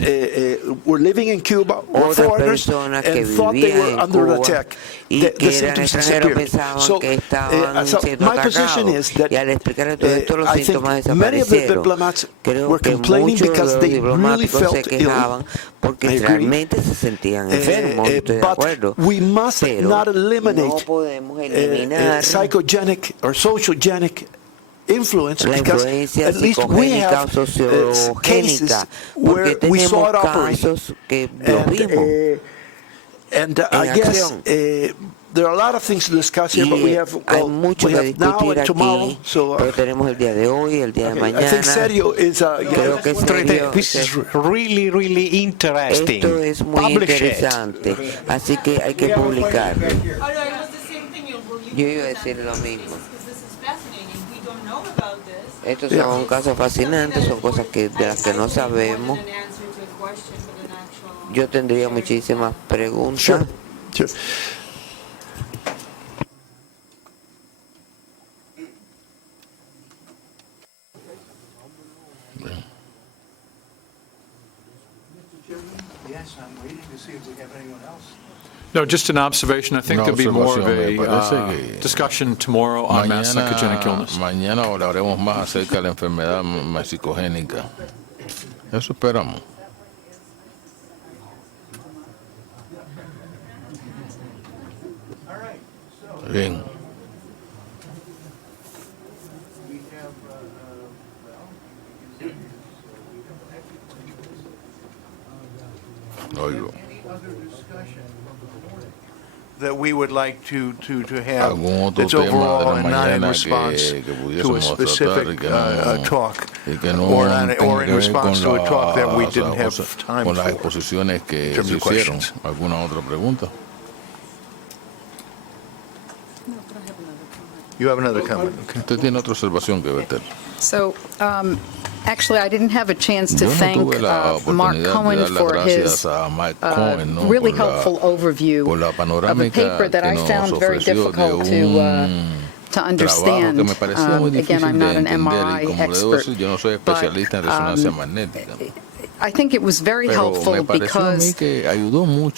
were living in Cuba, were foreigners, and thought they were under attack. The symptoms disappeared. So my position is that I think many of the diplomats were complaining because they really felt ill. Porque realmente se sentían enfermos, estoy de acuerdo. We must not eliminate psychogenic or sociogenic influence, because at least we have cases where we saw it operate. And I guess there are a lot of things to discuss here, but we have now and tomorrow. So pero tenemos el día de hoy, el día de mañana. I think Sergio is creo que Sergio, this is really, really interesting. Esto es muy interesante, así que hay que publicarlo. Yo iba a decir lo mismo. Estos son casos fascinantes, son cosas de las que no sabemos. Yo tendría muchísimas preguntas. Sure. Yes, I'm waiting to see if we have anyone else. No, just an observation. I think there'll be more of a discussion tomorrow on mass psychogenic illness. Mañana hablaremos más acerca de la enfermedad psicogénica. Eso esperamos. Bien. Oigo. That we would like to have that's overall and not in response to a specific talk, or in response to a talk that we didn't have time for. Con las exposiciones que se hicieron. ¿Alguna otra pregunta? You have another comment. Okay. Usted tiene otra observación que verter. So, actually, I didn't have a chance to thank Mark Cohen for his really helpful overview of a paper that I found very difficult to understand. Again, I'm not an MRI expert, but I think it was very helpful because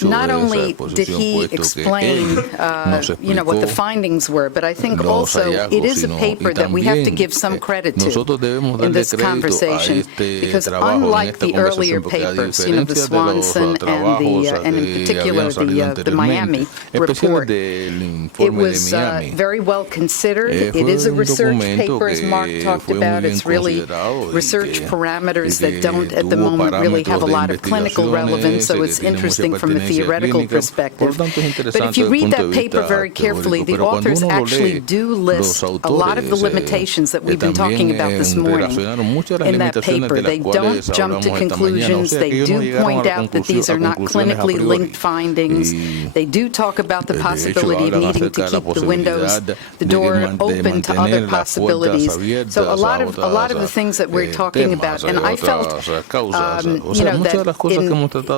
not only did he explain, what the findings were, but I think also it is a paper that we have to give some credit to in this conversation, because unlike the earlier papers, the Swanson and in particular the Miami report, it was very well considered. It is a research paper, as Mark talked about. It's really research parameters that don't at the moment really have a lot of clinical relevance, so it's interesting from a theoretical perspective. But if you read that paper very carefully, the authors actually do list a lot of the limitations that we've been talking about this morning in that paper. They don't jump to conclusions. They do point out that these are not clinically linked findings. They do talk about the possibility of needing to keep the door open to other possibilities. So a lot of the things that we're talking about, and I felt that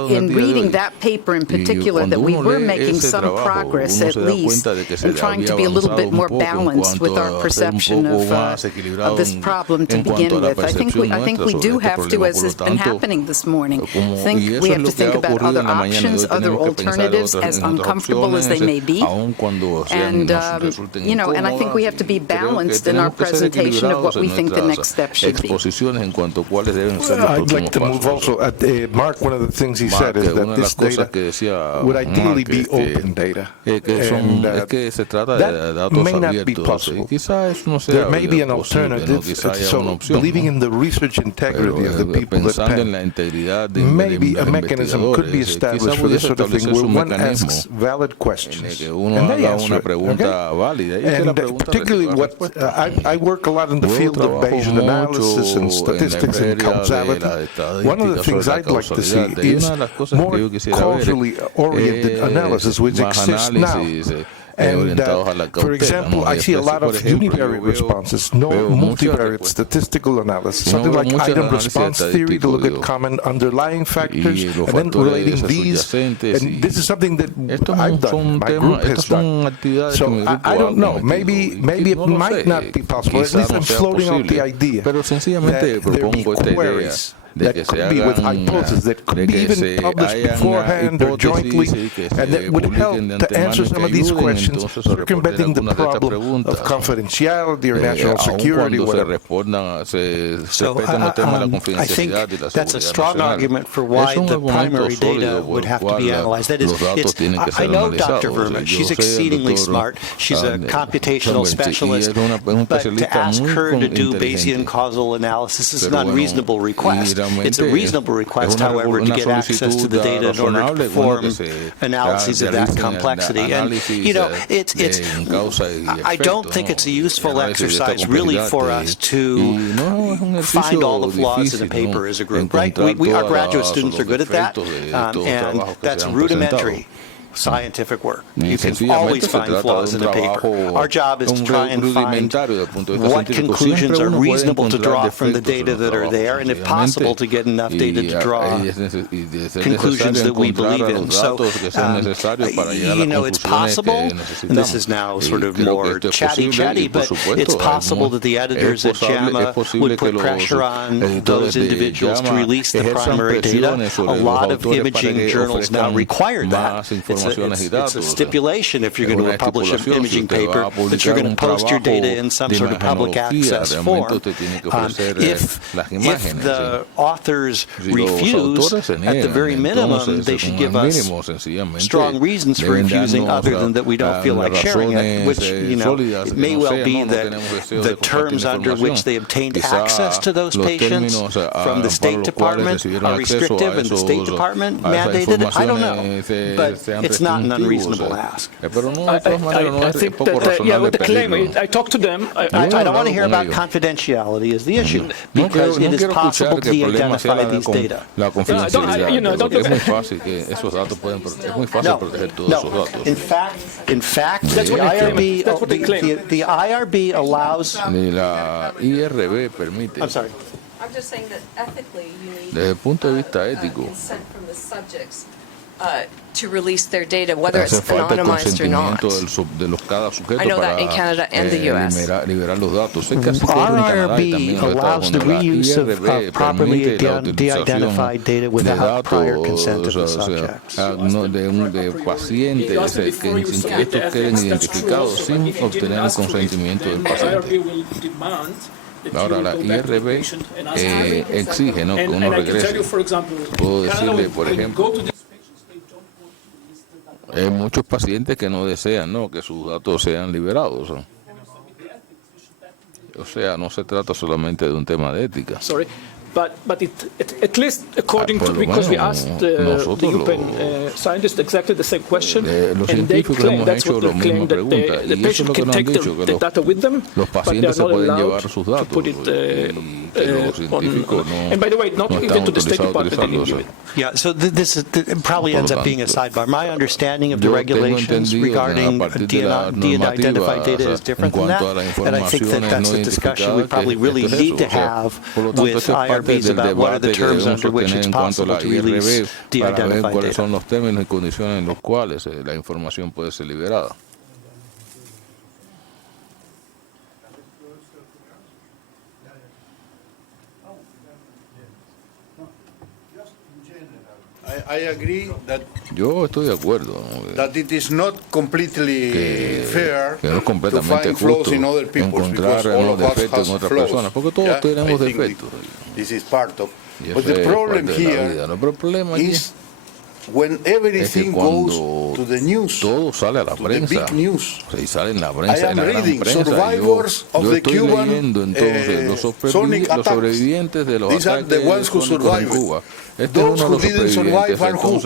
in reading that paper in particular, that we were making some progress, at least, in trying to be a little bit more balanced with our perception of this problem to begin with. I think we do have to, as has been happening this morning, we have to think about other options, other alternatives, as uncomfortable as they may be. And and I think we have to be balanced in our presentation of what we think the next step should be. I'd like to move have also, Mark, one of the things he said is that this data would ideally be open data. And that may not be possible. There may be an alternative. So believing in the research integrity of the people that pen, maybe a mechanism could be established for this sort of thing where one asks valid questions and they answer it. Okay? And particularly what I work a lot in the field of Bayesian analysis and statistics and causality. One of the things I'd like to see is more causally oriented analysis, which exists now. And, for example, I see a lot of univariate responses, no multivariate statistical analysis, something like item response theory to look at common underlying factors and then relating these. And this is something that I've done, my group has done. So I don't know. Maybe it might not be possible. At least I'm floating out the idea that there be queries that could be with hypotheses that could be even published beforehand or jointly, and that would help to answer some of these questions, circumventing the problem of confidentiality or national security, whatever. So I think that's a strong argument for why the primary data would have to be analyzed. That is, I know Dr. Verma. She's exceedingly smart. She's a computational specialist, but to ask her to do Bayesian causal analysis is an unreasonable request. It's a reasonable request, however, to get access to the data in order to perform analyses of that complexity. And, you know, I don't think it's a useful exercise really for us to find all the flaws in a paper as a group, right? Our graduate students are good at that, and that's rudimentary scientific work. You can always find flaws in a paper. Our job is to try and find what conclusions are reasonable to draw from the data that are there, and if possible, to get enough data to draw conclusions that we believe in. So, you know, it's possible, and this is now sort of more chatty, but it's possible that the editors at JAMA would put pressure on those individuals to release the primary data. A lot of imaging journals now require that. It's a stipulation if you're going to publish an imaging paper that you're going to post your data in some sort of public access form. If the authors refuse, at the very minimum, they should give us strong reasons for refusing other than that we don't feel like sharing it, which, you know, it may well be that the terms under which they obtained access to those patients from the State Department are restrictive and the State Department mandated it. I don't know, but it's not an unreasonable ask. I think that, with the claim, I talked to them. I don't want to hear about confidentiality as the issue, because it is possible to de-identify these data. La confidencialidad. Es muy fácil que esos datos pueden, es muy fácil proteger todos esos datos. In fact, the IRB allows. La IRB permite. I'm sorry. I'm just saying that ethically you need desde el punto de vista ético, consent from the subjects to release their data, whether it's anonymized or not. I know that in Canada and the U.S. IRB allows the reuse of properly de-identified data without prior consent of the subjects. De pacientes que estos queden identificados sin obtener el consentimiento del paciente. Ahora la IRB exige, ¿no?, que uno regrese. Puedo decirle, por ejemplo, hay muchos pacientes que no desean, ¿no?, que sus datos sean liberados. O sea, no se trata solamente de un tema de ética. But at least according to, because we asked the European scientists exactly the same question, and they claim, that's what they claim, that the patient can take the data with them, but they are not allowed to put it on. And by the way, not even to the State Department they didn't give it. Yeah, so this probably ends up being a sidebar. My understanding of the regulations regarding de-identified data is different than that, and I think that that's a discussion we probably really need to have with IRBs about what are the terms under which it's possible to release de-identified cuáles son data. los términos y condiciones en los cuales la información puede ser liberada. I agree that yo estoy de acuerdo, ¿no?, that it is not completely fair que no es completamente to find flaws justo in other people, encontrar because all los of us defectos has en otras flaws. personas, porque todos tenemos defectos. This is part of But the problem here is when everything goes to the news, todo sale a la prensa, the big news. Y sale en la prensa, I am reading survivors of the Cuban sonic los sobrevivientes de los These are ataques the ones who sónicos en survived. Cuba. Those who didn't survive are who?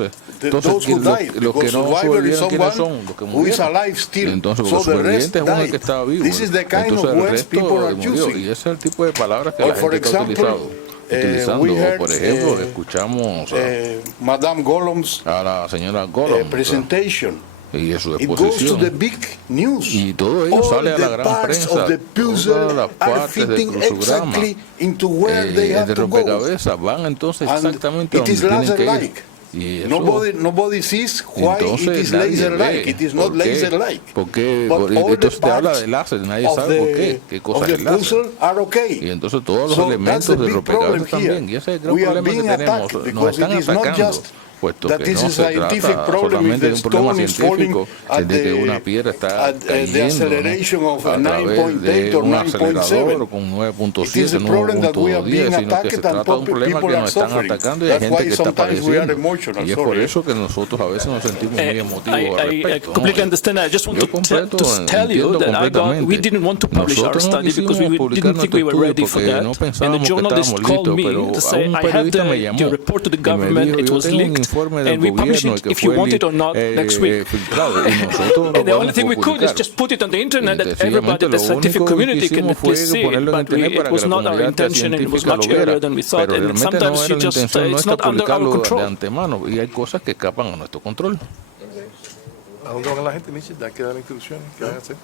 Those who died, los que because no survivor is sobrevivieron, ¿quiénes someone son? Los que who is murieron. alive still. Entonces, So the rest sobreviviente es uno que died. estaba vivo. This is the kind Entonces, of el words resto people are murió. using. Y ese es el tipo de palabras que Or la for gente está example, utilizando. we heard, Por ejemplo, escuchamos Madame Gollum's a la señora Gollum presentation. Y su It goes to exposición. the big news. Y todo ello All sale a la the gran parts prensa. of the puzzle Todas las are partes del fitting crucigrama exactly into where they have de to go. rompecabezas van entonces And exactamente it donde is tienen que ir. laser-like. Y eso, Nobody sees why entonces, it is nadie laser-like. ve It is not por qué, laser-like. Porque But all the entonces te habla parts de láser, nadie of sabe por qué, the cosa es el puzzle láser. are okay. Y entonces todos los So that's elementos the del big rompecabezas problem here. también. Y ese es el gran We are problema que being tenemos. attacked Nos because están it is not atacando. just Puesto that que this no is se a scientific trata problem if solamente de the un problema stone is falling científico, at de que una piedra está the cayendo, acceleration of ¿no? a través 9.8 de or un acelerador 9.7. con It is a 9.7, problem that we are 9.10, being sino que attacked se and trata de un problema people que are nos están suffering. atacando y hay That's gente why que está sometimes we are padeciendo. emotional. Y es por eso que nosotros a veces nos sentimos muy emotivos al I respecto. completely understand. I just want to tell you that we didn't want to publish our study because we didn't think we were ready for that. And the journalist called me to say, I have the report to the government, it was leaked, and we publish it if you want it or not next week. And the only thing we could is just put it on the internet that everybody, the scientific community can at least see it, but it was not our intention and it was much earlier than we thought. And sometimes you just, it's not under our control. De antemano y hay cosas que escapan a nuestro control. ¿A dónde van la gente, Michi? ¿Ya quedan instrucciones? ¿Qué van a hacer?